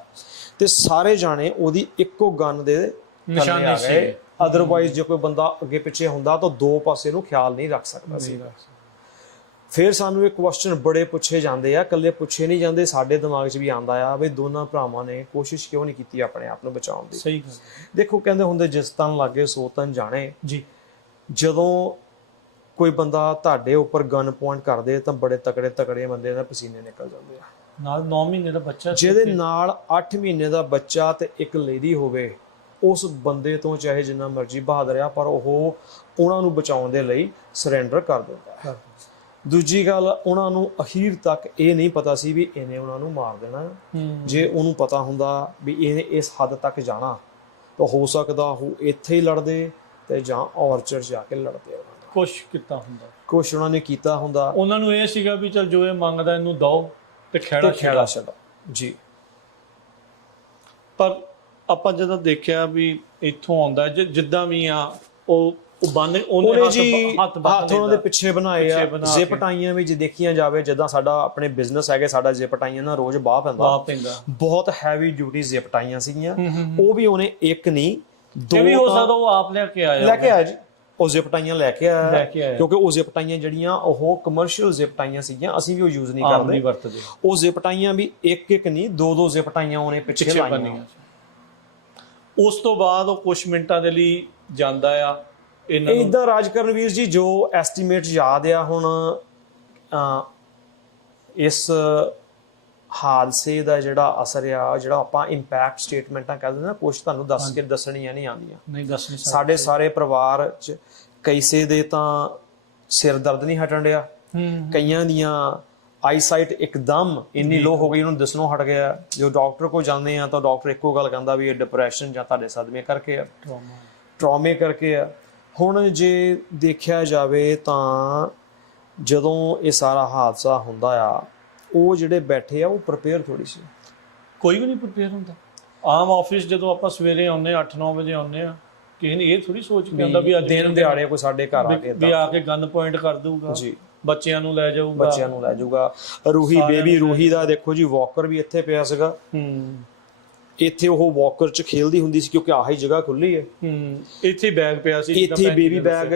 ਤੇ ਸਾਰੇ ਜਾਣੇ ਉਹਦੀ ਇੱਕੋ ਗਨ ਦੇ ਨਿਸ਼ਾਨੇ ਆ ਗਏ। ਅਦਰਵਾਈਜ਼ ਜੇ ਕੋਈ ਬੰਦਾ ਅੱਗੇ ਪਿੱਛੇ ਹੁੰਦਾ ਤਾਂ ਦੋ ਪਾਸੇ ਨੂੰ ਖਿਆਲ ਨਹੀਂ ਰੱਖ ਸਕਦਾ ਸੀ। ਫਿਰ ਸਾਨੂੰ ਇਹ ਕੁਐਸਚਨ ਬੜੇ ਪੁੱਛੇ ਜਾਂਦੇ ਆ, ਇਕੱਲੇ ਪੁੱਛੇ ਨਹੀਂ ਜਾਂਦੇ, ਸਾਡੇ ਦਿਮਾਗ 'ਚ ਵੀ ਆਉਂਦਾ ਆ ਵੀ ਦੋਨਾਂ ਭਰਾਵਾਂ ਨੇ ਕੋਸ਼ਿਸ਼ ਕਿਉਂ ਨਹੀਂ ਕੀਤੀ ਆਪਣੇ ਆਪ ਨੂੰ ਬਚਾਉਣ ਦੀ। ਸਹੀ ਗੱਲ। ਦੇਖੋ ਕਹਿੰਦੇ ਹੁੰਦੇ ਜਿਸ ਤਨ ਲੱਗੇ ਸੋ ਤਨ ਜਾਣੇ ਜੀ। ਜਦੋਂ ਕੋਈ ਬੰਦਾ ਤੁਹਾਡੇ ਉੱਪਰ ਗਨ ਪੁਆਇੰਟ ਕਰਦੇ ਤਾਂ ਬੜੇ ਤਕੜੇ ਬੰਦੇ ਦੇ ਪਸੀਨੇ ਨਿਕਲ ਜਾਂਦੇ ਆ। ਨਾਲ 9 ਮਹੀਨੇ ਦਾ ਬੱਚਾ, ਜਿਹਦੇ ਨਾਲ 8 ਮਹੀਨੇ ਦਾ ਬੱਚਾ ਤੇ ਇੱਕ ਲੇਡੀ ਹੋਵੇ, ਉਸ ਬੰਦੇ ਤੋਂ ਚਾਹੇ ਜਿੰਨਾ ਮਰਜ਼ੀ ਬਹਾਦਰ ਆ ਪਰ ਉਹ ਉਹਨਾਂ ਨੂੰ ਬਚਾਉਣ ਦੇ ਲਈ ਸਰੈਂਡਰ ਕਰ ਦਿੰਦਾ। ਦੂਜੀ ਗੱਲ, ਉਹਨਾਂ ਨੂੰ ਅਖੀਰ ਤੱਕ ਇਹ ਨਹੀਂ ਪਤਾ ਸੀ ਵੀ ਇਹਨੇ ਉਹਨਾਂ ਨੂੰ ਮਾਰ ਦੇਣਾ। ਜੇ ਉਹਨੂੰ ਪਤਾ ਹੁੰਦਾ ਵੀ ਇਹਨੇ ਇਸ ਹੱਦ ਤੱਕ ਜਾਣਾ ਤਾਂ ਹੋ ਸਕਦਾ ਉਹ ਇੱਥੇ ਹੀ ਲੜਦੇ ਤੇ ਜਾਂ ਔਰਚਰ ਜਾ ਕੇ ਲੜਦੇ। ਕੁਛ ਕੀਤਾ ਹੁੰਦਾ, ਕੁਛ ਉਹਨਾਂ ਨੇ ਕੀਤਾ ਹੁੰਦਾ। ਉਹਨਾਂ ਨੂੰ ਇਹ ਸੀਗਾ ਵੀ ਚਲ ਜੋ ਇਹ ਮੰਗਦਾ ਇਹਨੂੰ ਦਓ ਤੇ ਖੇੜਾ ਛੱਡੋ ਜੀ। ਪਰ ਆਪਾਂ ਜਦੋਂ ਦੇਖਿਆ ਵੀ ਇੱਥੋਂ ਆਉਂਦਾ ਜਿੱਦਾਂ ਵੀ ਆ ਉਹ ਬੰਨ ਉਹਨੇ ਜੀ ਹੱਥ ਉਹਨਾਂ ਦੇ ਪਿੱਛੇ ਬਣਾਏ ਆ। ਜ਼ਿਪ ਟਾਈਆਂ ਵੀ ਜੇ ਦੇਖੀਆਂ ਜਾਵੇ, ਜਿੱਦਾਂ ਸਾਡਾ ਆਪਣੇ ਬਿਜ਼ਨਸ ਹੈਗੇ, ਸਾਡਾ ਜ਼ਿਪ ਟਾਈਆਂ ਨਾਲ ਰੋਜ਼ ਬਾਹ ਪੈਂਦਾ, ਬਹੁਤ ਹੈਵੀ ਡਿਊਟੀ ਜ਼ਿਪ ਟਾਈਆਂ ਸੀਗੀਆਂ। ਉਹ ਵੀ ਉਹਨੇ ਇੱਕ ਨਹੀਂ ਦੋ, ਵੀ ਹੋ ਸਕਦਾ ਉਹ ਆਪ ਲੈ ਕੇ ਆਇਆ ਜੀ। ਉਹ ਜ਼ਿਪ ਟਾਈਆਂ ਲੈ ਕੇ ਆਇਆ ਕਿਉਂਕਿ ਉਹ ਜ਼ਿਪ ਟਾਈਆਂ ਜਿਹੜੀਆਂ ਉਹ ਕਮਰਸ਼ੀਅਲ ਜ਼ਿਪ ਟਾਈਆਂ ਸੀਗੀਆਂ, ਅਸੀਂ ਵੀ ਉਹ ਯੂਜ਼ ਨਹੀਂ ਕਰਦੇ। ਉਹ ਜ਼ਿਪ ਟਾਈਆਂ ਵੀ ਇੱਕ ਨਹੀਂ ਦੋ ਜ਼ਿਪ ਟਾਈਆਂ ਉਹਨੇ ਪਿੱਛੇ ਲਾਈਆਂ। ਉਸ ਤੋਂ ਬਾਅਦ ਉਹ ਕੁਝ ਮਿੰਟਾਂ ਦੇ ਲਈ ਜਾਂਦਾ ਆ। ਇਦਾਂ ਰਾਜਕਰਨ ਵੀਰ ਜੀ ਜੋ ਐਸਟੀਮੇਟ ਯਾਦ ਆ ਹੁਣ ਇਸ ਹਾਦਸੇ ਦਾ ਜਿਹੜਾ ਅਸਰ ਆ, ਜਿਹੜਾ ਆਪਾਂ ਇੰਪੈਕਟ ਸਟੇਟਮੈਂਟਾਂ ਕਹਿੰਦੇ ਨਾ, ਕੁਝ ਤੁਹਾਨੂੰ ਦੱਸਣੀਆਂ ਨਹੀਂ ਆਉਂਦੀਆਂ। ਨਹੀਂ ਦੱਸਣੀ। ਸਾਡੇ ਸਾਰੇ ਪਰਿਵਾਰ 'ਚ ਕਈਸੇ ਦੇ ਤਾਂ ਸਿਰ ਦਰਦ ਨਹੀਂ ਹਟਣ ਡਿਆ, ਕਈਆਂ ਦੀਆਂ ਆਈਸਾਈਟ ਇੱਕਦਮ ਇੰਨੀ ਲੋ ਹੋ ਗਈ ਉਹਨੂੰ ਦਿਸਣੋਂ ਹਟ ਗਿਆ। ਜੋ ਡਾਕਟਰ ਕੋਲ ਜਾਂਦੇ ਆ ਤਾਂ ਡਾਕਟਰ ਇੱਕੋ ਗੱਲ ਕਹਿੰਦਾ ਵੀ ਇਹ ਡਿਪਰੈਸ਼ਨ ਜਾਂ ਤੁਹਾਡੇ ਸਦਮੇ ਕਰਕੇ ਆ, ਟਰਾਮੇ ਕਰਕੇ ਆ। ਹੁਣ ਜੇ ਦੇਖਿਆ ਜਾਵੇ ਤਾਂ ਜਦੋਂ ਇਹ ਸਾਰਾ ਹਾਦਸਾ ਹੁੰਦਾ ਆ, ਉਹ ਜਿਹੜੇ ਬੈਠੇ ਆ ਉਹ ਪ੍ਰਪੇਅਰ ਥੋੜੀ ਸੀ। ਕੋਈ ਵੀ ਨਹੀਂ ਪ੍ਰਪੇਅਰ ਹੁੰਦਾ। ਆਮ ਆਫਿਸ ਜਦੋਂ ਆਪਾਂ ਸਵੇਰੇ ਆਉਂਦੇ 8-9 ਵਜੇ ਆਉਂਦੇ ਆ, ਕਿਸੇ ਨੇ ਇਹ ਥੋੜੀ ਸੋਚ ਕੇ ਆਉਂਦਾ ਵੀ ਦਿਨ ਦਿਹਾੜੇ ਕੋਈ ਸਾਡੇ ਘਰ ਆ ਕੇ ਵੀ ਆ ਕੇ ਗਨ ਪੁਆਇੰਟ ਕਰ ਦਊਗਾ ਜੀ, ਬੱਚਿਆਂ ਨੂੰ ਲੈ ਜਾਊਗਾ। ਰੂਹੀ ਬੇਬੀ ਰੂਹੀ ਦਾ ਦੇਖੋ ਜੀ, ਵਾਕਰ ਵੀ ਇੱਥੇ ਪਿਆ ਸੀਗਾ। ਇੱਥੇ ਉਹ ਵਾਕਰ 'ਚ ਖੇਲਦੀ ਹੁੰਦੀ ਸੀ ਕਿਉਂਕਿ ਆਹੀ ਜਗ੍ਹਾ ਖੁੱਲੀ ਹੈ। ਇੱਥੇ ਬੈਗ ਪਿਆ ਸੀ, ਇੱਥੇ ਬੇਬੀ ਬੈਗ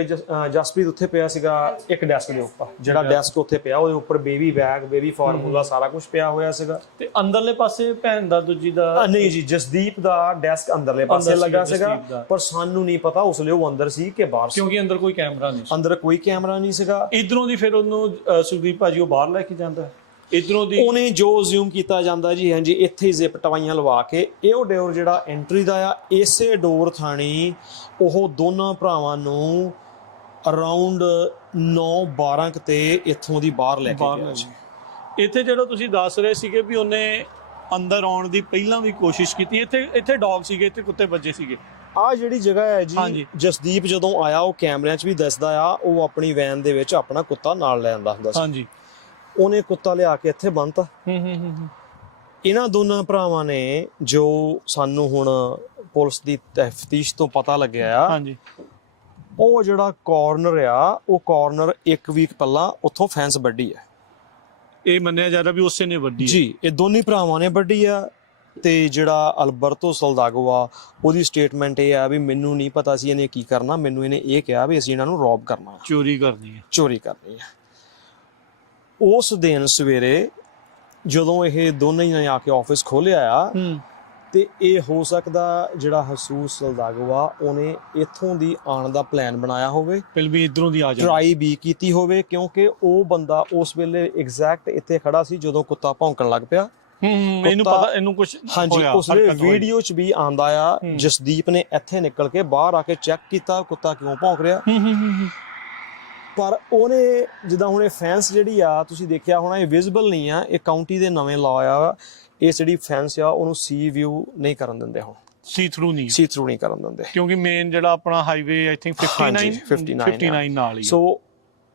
ਜਸਪ੍ਰੀਤ ਉੱਥੇ ਪਿਆ ਸੀਗਾ ਇੱਕ ਡੈਸਕ ਦੇ ਉੱਪਰ, ਜਿਹੜਾ ਡੈਸਕ ਉੱਥੇ ਪਿਆ ਉਹਦੇ ਉੱਪਰ ਬੇਬੀ ਬੈਗ, ਬੇਬੀ ਫਾਰਮੂਲਾ ਸਾਰਾ ਕੁਝ ਪਿਆ ਹੋਇਆ ਸੀਗਾ। ਤੇ ਅੰਦਰਲੇ ਪਾਸੇ ਭੈਣ ਦਾ ਦੂਜੀ ਦਾ ਨਹੀਂ ਜੀ, ਜਸਦੀਪ ਦਾ ਡੈਸਕ ਅੰਦਰਲੇ ਪਾਸੇ ਲੱਗਾ ਸੀਗਾ, ਪਰ ਸਾਨੂੰ ਨਹੀਂ ਪਤਾ ਉਸ ਲਈ ਉਹ ਅੰਦਰ ਸੀ ਕਿ ਬਾਹਰ ਸੀ, ਕਿਉਂਕਿ ਅੰਦਰ ਕੋਈ ਕੈਮਰਾ ਨਹੀਂ ਸੀ। ਅੰਦਰ ਕੋਈ ਕੈਮਰਾ ਨਹੀਂ ਸੀਗਾ। ਇਧਰੋਂ ਦੀ ਫਿਰ ਉਹਨੂੰ ਸੁਖਦੀਪ ਭਾਜੀ ਉਹ ਬਾਹਰ ਲੈ ਕੇ ਜਾਂਦਾ, ਇਧਰੋਂ ਦੀ ਉਹਨੇ ਜੋ ਅਸਿਊਮ ਕੀਤਾ ਜਾਂਦਾ ਜੀ, ਹਾਂਜੀ ਇੱਥੇ ਹੀ ਜ਼ਿਪ ਟਵਾਈਆਂ ਲਵਾ ਕੇ ਇਹ ਡੋਰ ਜਿਹੜਾ ਐਂਟਰੀ ਦਾ ਆ, ਇਸੇ ਡੋਰ ਥਾਣੀ ਉਹ ਦੋਨਾਂ ਭਰਾਵਾਂ ਨੂੰ ਅਰਾਊਂਡ 9-12 ਤੇ ਇੱਥੋਂ ਦੀ ਬਾਹਰ ਲੈ ਕੇ ਗਿਆ ਜੀ। ਇੱਥੇ ਜਿਹੜਾ ਤੁਸੀਂ ਦੱਸ ਰਹੇ ਸੀਗੇ ਵੀ ਉਹਨੇ ਅੰਦਰ ਆਉਣ ਦੀ ਪਹਿਲਾਂ ਵੀ ਕੋਸ਼ਿਸ਼ ਕੀਤੀ, ਇੱਥੇ ਡੌਗ ਸੀਗੇ, ਇੱਥੇ ਕੁੱਤੇ ਵੱਜੇ ਸੀਗੇ। ਆ ਜਿਹੜੀ ਜਗ੍ਹਾ ਹੈ ਜੀ, ਜਸਦੀਪ ਜਦੋਂ ਆਇਆ ਉਹ ਕੈਮਰਿਆਂ 'ਚ ਵੀ ਦੱਸਦਾ ਆ, ਉਹ ਆਪਣੀ ਵੈਨ ਦੇ ਵਿੱਚ ਆਪਣਾ ਕੁੱਤਾ ਨਾਲ ਲੈ ਆਂਦਾ ਹੁੰਦਾ ਸੀ। ਹਾਂਜੀ, ਉਹਨੇ ਕੁੱਤਾ ਲਿਆ ਕੇ ਇੱਥੇ ਬੰਨਤਾ। ਇਹਨਾਂ ਦੋਨਾਂ ਭਰਾਵਾਂ ਨੇ, ਜੋ ਸਾਨੂੰ ਹੁਣ ਪੁਲਿਸ ਦੀ ਤਫਤੀਸ਼ ਤੋਂ ਪਤਾ ਲੱਗਿਆ ਆ, ਹਾਂਜੀ, ਉਹ ਜਿਹੜਾ ਕਾਰਨਰ ਆ, ਉਹ ਕਾਰਨਰ 1 ਵੀਕ ਪਹਿਲਾਂ ਉੱਥੋਂ ਫੈਂਸ ਵੱਢੀ ਹੈ। ਇਹ ਮੰਨਿਆ ਜਾ ਰਿਹਾ ਵੀ ਉਸੇ ਨੇ ਵੱਢੀ ਜੀ, ਇਹ ਦੋਨੇ ਭਰਾਵਾਂ ਨੇ ਵੱਢੀ ਆ। ਤੇ ਜਿਹੜਾ ਅਲਬਰਤੋ ਸਲਦਾਗੋ ਆ, ਉਹਦੀ ਸਟੇਟਮੈਂਟ ਇਹ ਆ ਵੀ ਮੈਨੂੰ ਨਹੀਂ ਪਤਾ ਸੀ ਇਹਨੇ ਕੀ ਕਰਨਾ, ਮੈਨੂੰ ਇਹਨੇ ਇਹ ਕਿਹਾ ਵੀ ਅਸੀਂ ਇਹਨਾਂ ਨੂੰ ਰੌਬ ਕਰਨਾ, ਚੋਰੀ ਕਰਨੀ ਹੈ। ਉਸ ਦਿਨ ਸਵੇਰੇ ਜਦੋਂ ਇਹ ਦੋਨੇ ਹੀ ਆ ਕੇ ਆਫਿਸ ਖੋਲਿਆ ਆ, ਤੇ ਇਹ ਹੋ ਸਕਦਾ ਜਿਹੜਾ ਹਸੂਸ ਸਲਦਾਗੋ ਆ, ਉਹਨੇ ਇੱਥੋਂ ਦੀ ਆਉਣ ਦਾ ਪਲਾਨ ਬਣਾਇਆ ਹੋਵੇ, ਫਿਰ ਵੀ ਇਧਰੋਂ ਦੀ ਆ ਜਾ ਟਰਾਈ ਵੀ ਕੀਤੀ ਹੋਵੇ, ਕਿਉਂਕਿ ਉਹ ਬੰਦਾ ਉਸ ਵੇਲੇ ਐਗਜ਼ੈਕਟ ਇੱਥੇ ਖੜਾ ਸੀ ਜਦੋਂ ਕੁੱਤਾ ਭੌਂਕਣ ਲੱਗ ਪਿਆ। ਇਹਨੂੰ ਪਤਾ, ਇਹਨੂੰ ਕੁਝ ਹਾਂਜੀ ਉਸਦੇ ਵੀਡੀਓ 'ਚ ਵੀ ਆਂਦਾ ਆ, ਜਸਦੀਪ ਨੇ ਇੱਥੇ ਨਿਕਲ ਕੇ ਬਾਹਰ ਆ ਕੇ ਚੈੱਕ ਕੀਤਾ ਕੁੱਤਾ ਕਿਉਂ ਭੌਂਕ ਰਿਹਾ। ਪਰ ਉਹਨੇ ਜਿੱਦਾਂ ਹੁਣ ਇਹ ਫੈਂਸ ਜਿਹੜੀ ਆ ਤੁਸੀਂ ਦੇਖਿਆ ਹੋਣਾ, ਇਹ ਵਿਜ਼ੀਬਲ ਨਹੀਂ ਆ, ਇਹ ਕਾਉਂਟੀ ਦੇ ਨਵੇਂ ਲਾ ਆ, ਇਹ ਜਿਹੜੀ ਫੈਂਸ ਆ ਉਹਨੂੰ ਸੀ ਵਿਊ ਨਹੀਂ ਕਰਨ ਦਿੰਦੇ, ਹੁਣ ਸੀ ਥਰੂ ਨਹੀਂ ਕਰਨ ਦਿੰਦੇ, ਕਿਉਂਕਿ ਮੇਨ ਜਿਹੜਾ ਆਪਣਾ ਹਾਈਵੇ ਆਈ ਥਿੰਕ 59 ਨਾਲ ਹੀ। ਸੋ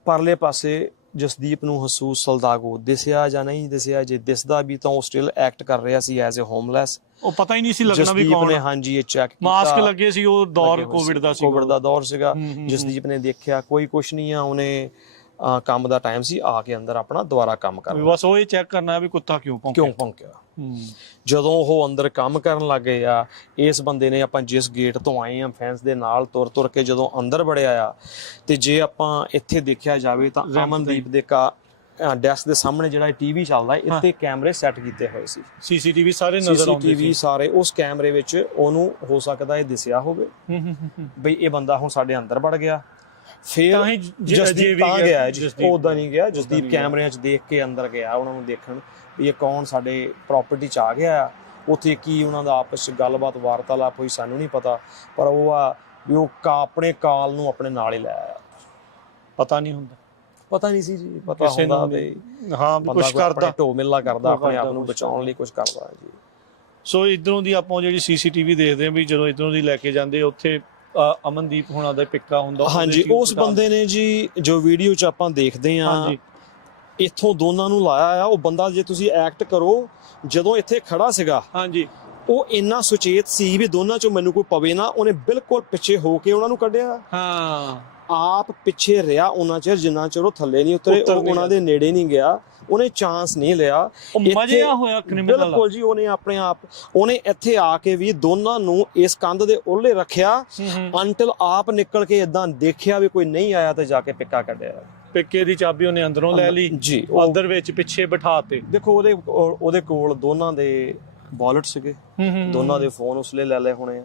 ਪਰਲੇ ਪਾਸੇ ਜਸਦੀਪ ਨੂੰ ਹਸੂਸ ਸਲਦਾਗੋ ਦਿਸਿਆ ਜਾਂ ਨਹੀਂ ਦਿਸਿਆ, ਜੇ ਦਿਸਦਾ ਵੀ ਤਾਂ ਉਹ ਸਟਿਲ ਐਕਟ ਕਰ ਰਿਹਾ ਸੀ ਐਜ਼ ਅ ਹੋਮਲੈਸ, ਉਹ ਪਤਾ ਹੀ ਨਹੀਂ ਸੀ ਲੱਗਣਾ ਵੀ ਕੌਣ ਨੇ। ਹਾਂਜੀ ਇਹ ਚੈੱਕ ਕੀਤਾ, ਮਾਸਕ ਲੱਗੇ ਸੀ, ਉਹ ਦੌਰ ਕੋਵਿਡ ਦਾ ਦੌਰ ਸੀਗਾ। ਜਸਦੀਪ ਨੇ ਦੇਖਿਆ ਕੋਈ ਕੁਛ ਨਹੀਂ ਆ, ਉਹਨੇ ਕੰਮ ਦਾ ਟਾਈਮ ਸੀ, ਆ ਕੇ ਅੰਦਰ ਆਪਣਾ ਦੁਬਾਰਾ ਕੰਮ ਕਰਨਾ, ਬਸ ਉਹ ਇਹ ਚੈੱਕ ਕਰਨਾ ਵੀ ਕੁੱਤਾ ਕਿਉਂ ਭੌਂਕਿਆ। ਜਦੋਂ ਉਹ ਅੰਦਰ ਕੰਮ ਕਰਨ ਲੱਗੇ ਆ, ਇਸ ਬੰਦੇ ਨੇ, ਆਪਾਂ ਜਿਸ ਗੇਟ ਤੋਂ ਆਏ ਆ ਫੈਂਸ ਦੇ ਨਾਲ ਤੁਰ ਕੇ ਜਦੋਂ ਅੰਦਰ ਵੜਿਆ ਆ, ਤੇ ਜੇ ਆਪਾਂ ਇੱਥੇ ਦੇਖਿਆ ਜਾਵੇ ਤਾਂ ਅਮਨਦੀਪ ਦੇ ਡੈਸਕ ਦੇ ਸਾਹਮਣੇ ਜਿਹੜਾ ਟੀਵੀ ਚੱਲਦਾ, ਇੱਥੇ ਕੈਮਰੇ ਸੈੱਟ ਕੀਤੇ ਹੋਏ ਸੀ, ਸੀਸੀਟੀਵੀ ਸਾਰੇ ਨਜ਼ਰ ਆਉਂਦੇ ਸੀ, ਸਾਰੇ ਉਸ ਕੈਮਰੇ ਵਿੱਚ ਉਹਨੂੰ ਹੋ ਸਕਦਾ ਇਹ ਦਿਸਿਆ ਹੋਵੇ ਬਈ ਇਹ ਬੰਦਾ ਹੁਣ ਸਾਡੇ ਅੰਦਰ ਵੜ ਗਿਆ। ਫਿਰ ਜਸਦੀਪ ਤਾਂ ਗਿਆ, ਉਦਾਂ ਨਹੀਂ ਗਿਆ, ਜਸਦੀਪ ਕੈਮਰਿਆਂ 'ਚ ਦੇਖ ਕੇ ਅੰਦਰ ਗਿਆ, ਉਹਨਾਂ ਨੂੰ ਦੇਖਣ ਵੀ ਇਹ ਕੌਣ ਸਾਡੇ ਪ੍ਰਾਪਰਟੀ 'ਚ ਆ ਗਿਆ ਆ। ਉੱਥੇ ਕੀ ਉਹਨਾਂ ਦਾ ਆਪਸ 'ਚ ਗੱਲਬਾਤ ਵਾਰਤਾਲਾਪ ਹੋਈ ਸਾਨੂੰ ਨਹੀਂ ਪਤਾ, ਪਰ ਉਹ ਆ ਵੀ ਉਹ ਆਪਣੇ ਕਾਲ ਨੂੰ ਆਪਣੇ ਨਾਲ ਹੀ ਲੈ ਆਇਆ। ਪਤਾ ਨਹੀਂ ਸੀ ਜੀ, ਪਤਾ ਹੁੰਦਾ ਵੀ ਹਾਂ ਕੁਝ ਕਰਦਾ, ਢੋ ਮਿੱਲਾ ਕਰਦਾ, ਆਪਣੇ ਆਪ ਨੂੰ ਬਚਾਉਣ ਲਈ ਕੁਝ ਕਰਦਾ ਜੀ। ਸੋ ਇਧਰੋਂ ਦੀ ਆਪਾਂ ਜਿਹੜੀ ਸੀਸੀਟੀਵੀ ਦੇਖਦੇ ਆ ਵੀ ਜਦੋਂ ਇਧਰੋਂ ਦੀ ਲੈ ਕੇ ਜਾਂਦੇ ਉੱਥੇ ਅਮਨਦੀਪ ਹੁਣਾਂ ਦਾ ਪਿੱਕਾ ਹੁੰਦਾ। ਹਾਂਜੀ ਉਸ ਬੰਦੇ ਨੇ ਜੀ ਜੋ ਵੀਡੀਓ 'ਚ ਆਪਾਂ ਦੇਖਦੇ ਆ, ਇੱਥੋਂ ਦੋਨਾਂ ਨੂੰ ਲਾਇਆ ਆ। ਉਹ ਬੰਦਾ ਜੇ ਤੁਸੀਂ ਐਕਟ ਕਰੋ, ਜਦੋਂ ਇੱਥੇ ਖੜਾ ਸੀਗਾ, ਹਾਂਜੀ, ਉਹ ਇੰਨਾ ਸੁਚੇਤ ਸੀ ਵੀ ਦੋਨਾਂ 'ਚੋਂ ਮੈਨੂੰ ਕੋਈ ਪਵੇ ਨਾ, ਉਹਨੇ ਬਿਲਕੁਲ ਪਿੱਛੇ ਹੋ ਕੇ ਉਹਨਾਂ ਨੂੰ ਕੱਢਿਆ। ਹਾਂ, ਆਪ ਪਿੱਛੇ ਰਿਹਾ ਉਹਨਾਂ ਚਿਰ ਜਿੰਨਾ ਚਿਰ ਉਹ ਥੱਲੇ ਨਹੀਂ ਉਤਰੇ, ਉਹ ਉਹਨਾਂ ਦੇ ਨੇੜੇ ਨਹੀਂ ਗਿਆ, ਉਹਨੇ ਚਾਂਸ ਨਹੀਂ ਲਿਆ। ਮਜ਼ਾ ਹੋਇਆ ਕ੍ਰਿਮੀਨਲ, ਬਿਲਕੁਲ ਜੀ। ਉਹਨੇ ਆਪਣੇ ਆਪ, ਉਹਨੇ ਇੱਥੇ ਆ ਕੇ ਵੀ ਦੋਨਾਂ ਨੂੰ ਇਸ ਕੰਧ ਦੇ ਉਹਲੇ ਰੱਖਿਆ ਅੰਟਿਲ ਆਪ ਨਿਕਲ ਕੇ ਇਦਾਂ ਦੇਖਿਆ ਵੀ ਕੋਈ ਨਹੀਂ ਆਇਆ ਤੇ ਜਾ ਕੇ ਪਿੱਕਾ ਕੱਢਿਆ। ਪਿੱਕੇ ਦੀ ਚਾਬੀ ਉਹਨੇ ਅੰਦਰੋਂ ਲੈ ਲਈ ਜੀ, ਅੰਦਰ ਵਿੱਚ ਪਿੱਛੇ ਬਿਠਾਤੇ। ਦੇਖੋ ਉਹਦੇ ਕੋਲ ਦੋਨਾਂ ਦੇ ਵਾਲਟ ਸੀਗੇ, ਦੋਨਾਂ ਦੇ ਫੋਨ ਉਸਲੇ ਲੈ ਲਏ ਹੋਣੇ ਆ,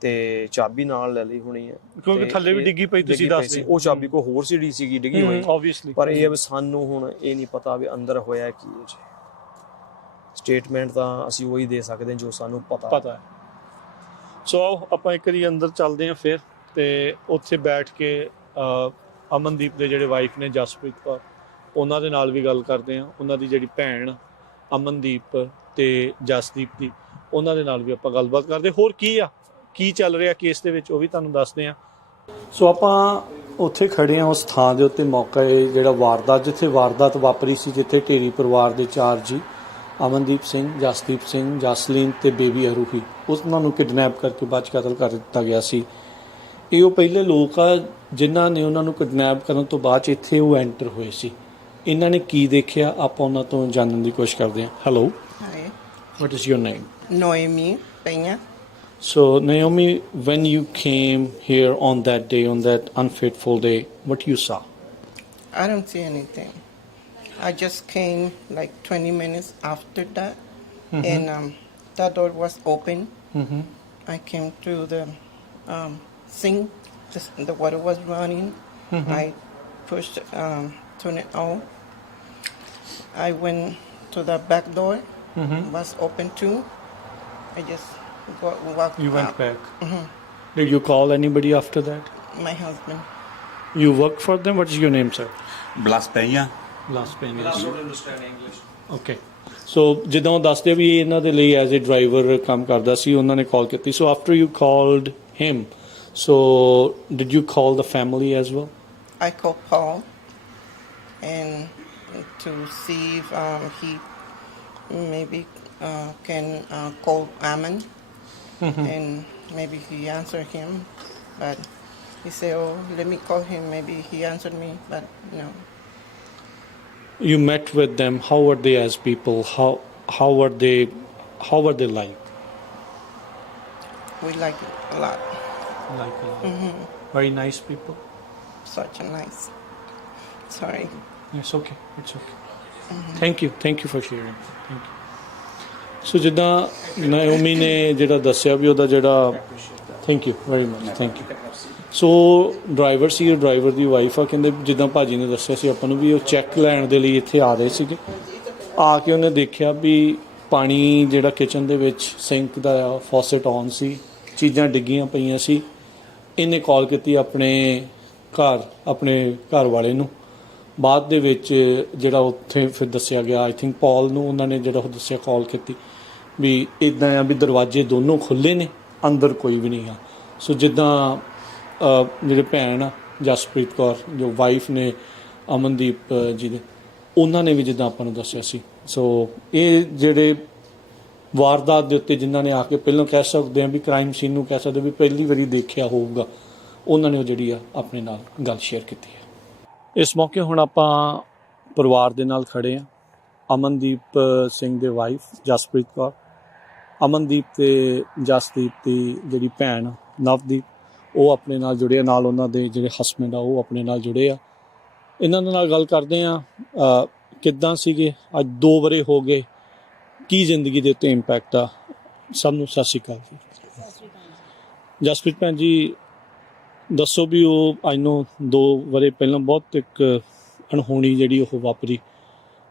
ਤੇ ਚਾਬੀ ਨਾਲ ਲੈ ਲਈ ਹੋਣੀ ਹੈ, ਕਿਉਂਕਿ ਥੱਲੇ ਵੀ ਡਿੱਗੀ ਪਈ ਤੁਸੀਂ ਦੱਸਦੇ। ਉਹ ਚਾਬੀ ਕੋਈ ਹੋਰ ਸੀੜੀ ਸੀਗੀ ਡਿੱਗੀ ਹੋਈ ਆਬਵੀਅਸਲੀ, ਪਰ ਇਹ ਵੀ ਸਾਨੂੰ ਹੁਣ ਇਹ ਨਹੀਂ ਪਤਾ ਵੀ ਅੰਦਰ ਹੋਇਆ ਕੀ ਹੈ ਜੀ। ਸਟੇਟਮੈਂਟ ਤਾਂ ਅਸੀਂ ਉਹੀ ਦੇ ਸਕਦੇ ਜੋ ਸਾਨੂੰ ਪਤਾ ਹੈ। ਸੋ ਆਪਾਂ ਇੱਕ ਵਾਰੀ ਅੰਦਰ ਚੱਲਦੇ ਹਾਂ ਫਿਰ, ਤੇ ਉੱਥੇ ਬੈਠ ਕੇ ਅਮਨਦੀਪ ਦੇ ਜਿਹੜੇ ਵਾਈਫ ਨੇ ਜਸਪ੍ਰੀਤ ਕੌਰ, ਉਹਨਾਂ ਦੇ ਨਾਲ ਵੀ ਗੱਲ ਕਰਦੇ ਹਾਂ। ਉਹਨਾਂ ਦੀ ਜਿਹੜੀ ਭੈਣ ਅਮਨਦੀਪ ਤੇ ਜਸਦੀਪ ਦੀ, ਉਹਨਾਂ ਦੇ ਨਾਲ ਵੀ ਆਪਾਂ ਗੱਲਬਾਤ ਕਰਦੇ। ਹੋਰ ਕੀ ਚੱਲ ਰਿਹਾ ਕੇਸ ਦੇ ਵਿੱਚ ਉਹ ਵੀ ਤੁਹਾਨੂੰ ਦੱਸਦੇ ਹਾਂ। ਸੋ ਆਪਾਂ ਉੱਥੇ ਖੜੇ ਹਾਂ ਉਸ ਥਾਂ ਦੇ ਉੱਤੇ, ਮੌਕਾ ਹੈ ਜਿਹੜਾ ਵਾਰਦਾਤ, ਜਿੱਥੇ ਵਾਰਦਾਤ ਵਾਪਰੀ ਸੀ, ਜਿੱਥੇ ਢੇਰੀ ਪਰਿਵਾਰ ਦੇ 4 ਜੀ, ਅਮਨਦੀਪ ਸਿੰਘ, ਜਸਦੀਪ ਸਿੰਘ, ਜਸਲੀਨ ਤੇ ਬੇਬੀ ਅਰੂਹੀ, ਉਹਨਾਂ ਨੂੰ ਕਿਡਨੈਪ ਕਰਕੇ ਬਾਅਦ 'ਚ ਕਤਲ ਕਰ ਦਿੱਤਾ ਗਿਆ ਸੀ। ਇਹ ਉਹ ਪਹਿਲੇ ਲੋਕ ਆ ਜਿਨ੍ਹਾਂ ਨੇ ਉਹਨਾਂ ਨੂੰ ਕਿਡਨੈਪ ਕਰਨ ਤੋਂ ਬਾਅਦ 'ਚ ਇੱਥੇ ਉਹ ਐਂਟਰ ਹੋਏ ਸੀ। ਇਹਨਾਂ ਨੇ ਕੀ ਦੇਖਿਆ, ਆਪਾਂ ਉਹਨਾਂ ਤੋਂ ਜਾਣਨ ਦੀ ਕੋਸ਼ਿਸ਼ ਕਰਦੇ ਹਾਂ। Hello, Hi, what is your name? Noemi Peña. So Naomi, when you came here on that day, on that unfaithful day, what you saw? I don't see anything. I just came like 20 minutes after that, and that door was open. I came to the sink. The water was running. I pushed, turned it on. I went to the back door. Was open too. I just walked. You went out. back. Did you call anybody after that? My husband. You work for them? What is your name, sir? Blas Peña. Blas Peña. I don't understand English. Okay. So ਜਿੱਦਾਂ ਉਹ ਦੱਸਦੇ ਵੀ ਇਹਨਾਂ ਦੇ ਲਈ as a driver ਕੰਮ ਕਰਦਾ ਸੀ, ਉਹਨਾਂ ਨੇ ਕਾਲ ਕੀਤੀ। So after you called him, so did you call the family as well? I called Paul and to see if he maybe can call Ammon, and maybe he answered him, but he said, "Oh, let me call him." Maybe he answered me, but no. You met with them. How were they as people? How were they like? We like it a lot. Like a lot. Very nice people. Such a nice. Sorry. It's okay. It's okay. Thank you for sharing. Thank you. So ਜਿੱਦਾਂ Naomi ਨੇ ਜਿਹੜਾ ਦੱਸਿਆ ਵੀ ਉਹਦਾ ਜਿਹੜਾ, thank you very much, thank you. So driver C, driver the wife ਆ, ਕਹਿੰਦੇ ਜਿੱਦਾਂ ਭਾਜੀ ਨੇ ਦੱਸਿਆ ਸੀ ਆਪਾਂ ਨੂੰ ਵੀ ਉਹ ਚੈੱਕ ਲੈਣ ਦੇ ਲਈ ਇੱਥੇ ਆ ਰਹੇ ਸੀਗੇ। ਆ ਕੇ ਉਹਨੇ ਦੇਖਿਆ ਵੀ ਪਾਣੀ ਜਿਹੜਾ ਕਿਚਨ ਦੇ ਵਿੱਚ ਸਿੰਕ ਦਾ ਫੌਸਟ ਔਨ ਸੀ, ਚੀਜ਼ਾਂ ਡਿੱਗੀਆਂ ਪਈਆਂ ਸੀ। ਇਹਨੇ ਕਾਲ ਕੀਤੀ ਆਪਣੇ ਘਰ ਵਾਲੇ ਨੂੰ। ਬਾਅਦ ਦੇ ਵਿੱਚ ਜਿਹੜਾ ਉੱਥੇ ਫਿਰ ਦੱਸਿਆ ਗਿਆ, ਆਈ ਥਿੰਕ ਪੌਲ ਨੂੰ ਉਹਨਾਂ ਨੇ ਜਿਹੜਾ ਉਹ ਦੱਸਿਆ, ਕਾਲ ਕੀਤੀ ਵੀ ਇੱਦਾਂ ਆ ਵੀ ਦਰਵਾਜ਼ੇ ਦੋਨੋਂ ਖੁੱਲ੍ਹੇ ਨੇ, ਅੰਦਰ ਕੋਈ ਵੀ ਨਹੀਂ ਆ। ਸੋ ਜਿੱਦਾਂ ਜਿਹੜੇ ਭੈਣ ਆ ਜਸਪ੍ਰੀਤ ਕੌਰ ਜੋ ਵਾਈਫ ਨੇ ਅਮਨਦੀਪ ਜੀ ਦੇ, ਉਹਨਾਂ ਨੇ ਵੀ ਜਿੱਦਾਂ ਆਪਾਂ ਨੂੰ ਦੱਸਿਆ ਸੀ। ਸੋ ਇਹ ਜਿਹੜੇ ਵਾਰਦਾਤ ਦੇ ਉੱਤੇ ਜਿਨ੍ਹਾਂ ਨੇ ਆ ਕੇ ਪਹਿਲਾਂ ਕਹਿ ਸਕਦੇ ਹਾਂ ਵੀ ਕ੍ਰਾਈਮ ਸੀਨ ਨੂੰ ਕਹਿ ਸਕਦੇ ਵੀ ਪਹਿਲੀ ਵਾਰੀ ਦੇਖਿਆ ਹੋਊਗਾ, ਉਹਨਾਂ ਨੇ ਉਹ ਜਿਹੜੀ ਆ ਆਪਣੇ ਨਾਲ ਗੱਲ ਸ਼ੇਅਰ ਕੀਤੀ ਹੈ। ਇਸ ਮੌਕੇ ਹੁਣ ਆਪਾਂ ਪਰਿਵਾਰ ਦੇ ਨਾਲ ਖੜੇ ਹਾਂ। ਅਮਨਦੀਪ ਸਿੰਘ ਦੇ ਵਾਈਫ ਜਸਪ੍ਰੀਤ ਕੌਰ, ਅਮਨਦੀਪ ਤੇ ਜਸਦੀਪ ਦੀ ਜਿਹੜੀ ਭੈਣ ਨਵਦੀਪ, ਉਹ ਆਪਣੇ ਨਾਲ ਜੁੜੇ ਆ, ਨਾਲ ਉਹਨਾਂ ਦੇ ਜਿਹੜੇ ਹਸਬੈਂਡ ਆ ਉਹ ਆਪਣੇ ਨਾਲ ਜੁੜੇ ਆ। ਇਹਨਾਂ ਦੇ ਨਾਲ ਗੱਲ ਕਰਦੇ ਆ, ਕਿੱਦਾਂ ਸੀਗੇ ਅੱਜ 2 ਵਰੇ ਹੋ ਗਏ, ਕੀ ਜ਼ਿੰਦਗੀ ਦੇ ਉੱਤੇ ਇੰਪੈਕਟ ਆ। ਸਭ ਨੂੰ ਸਤਿ ਸ਼੍ਰੀ ਅਕਾਲ ਜੀ। ਜਸਪ੍ਰੀਤ ਭੈਣ ਜੀ ਦੱਸੋ ਵੀ ਉਹ ਅੱਜ ਨੂੰ 2 ਵਰੇ ਪਹਿਲਾਂ ਬਹੁਤ ਇੱਕ ਅਣਹੋਣੀ ਜਿਹੜੀ ਉਹ ਵਾਪਰੀ,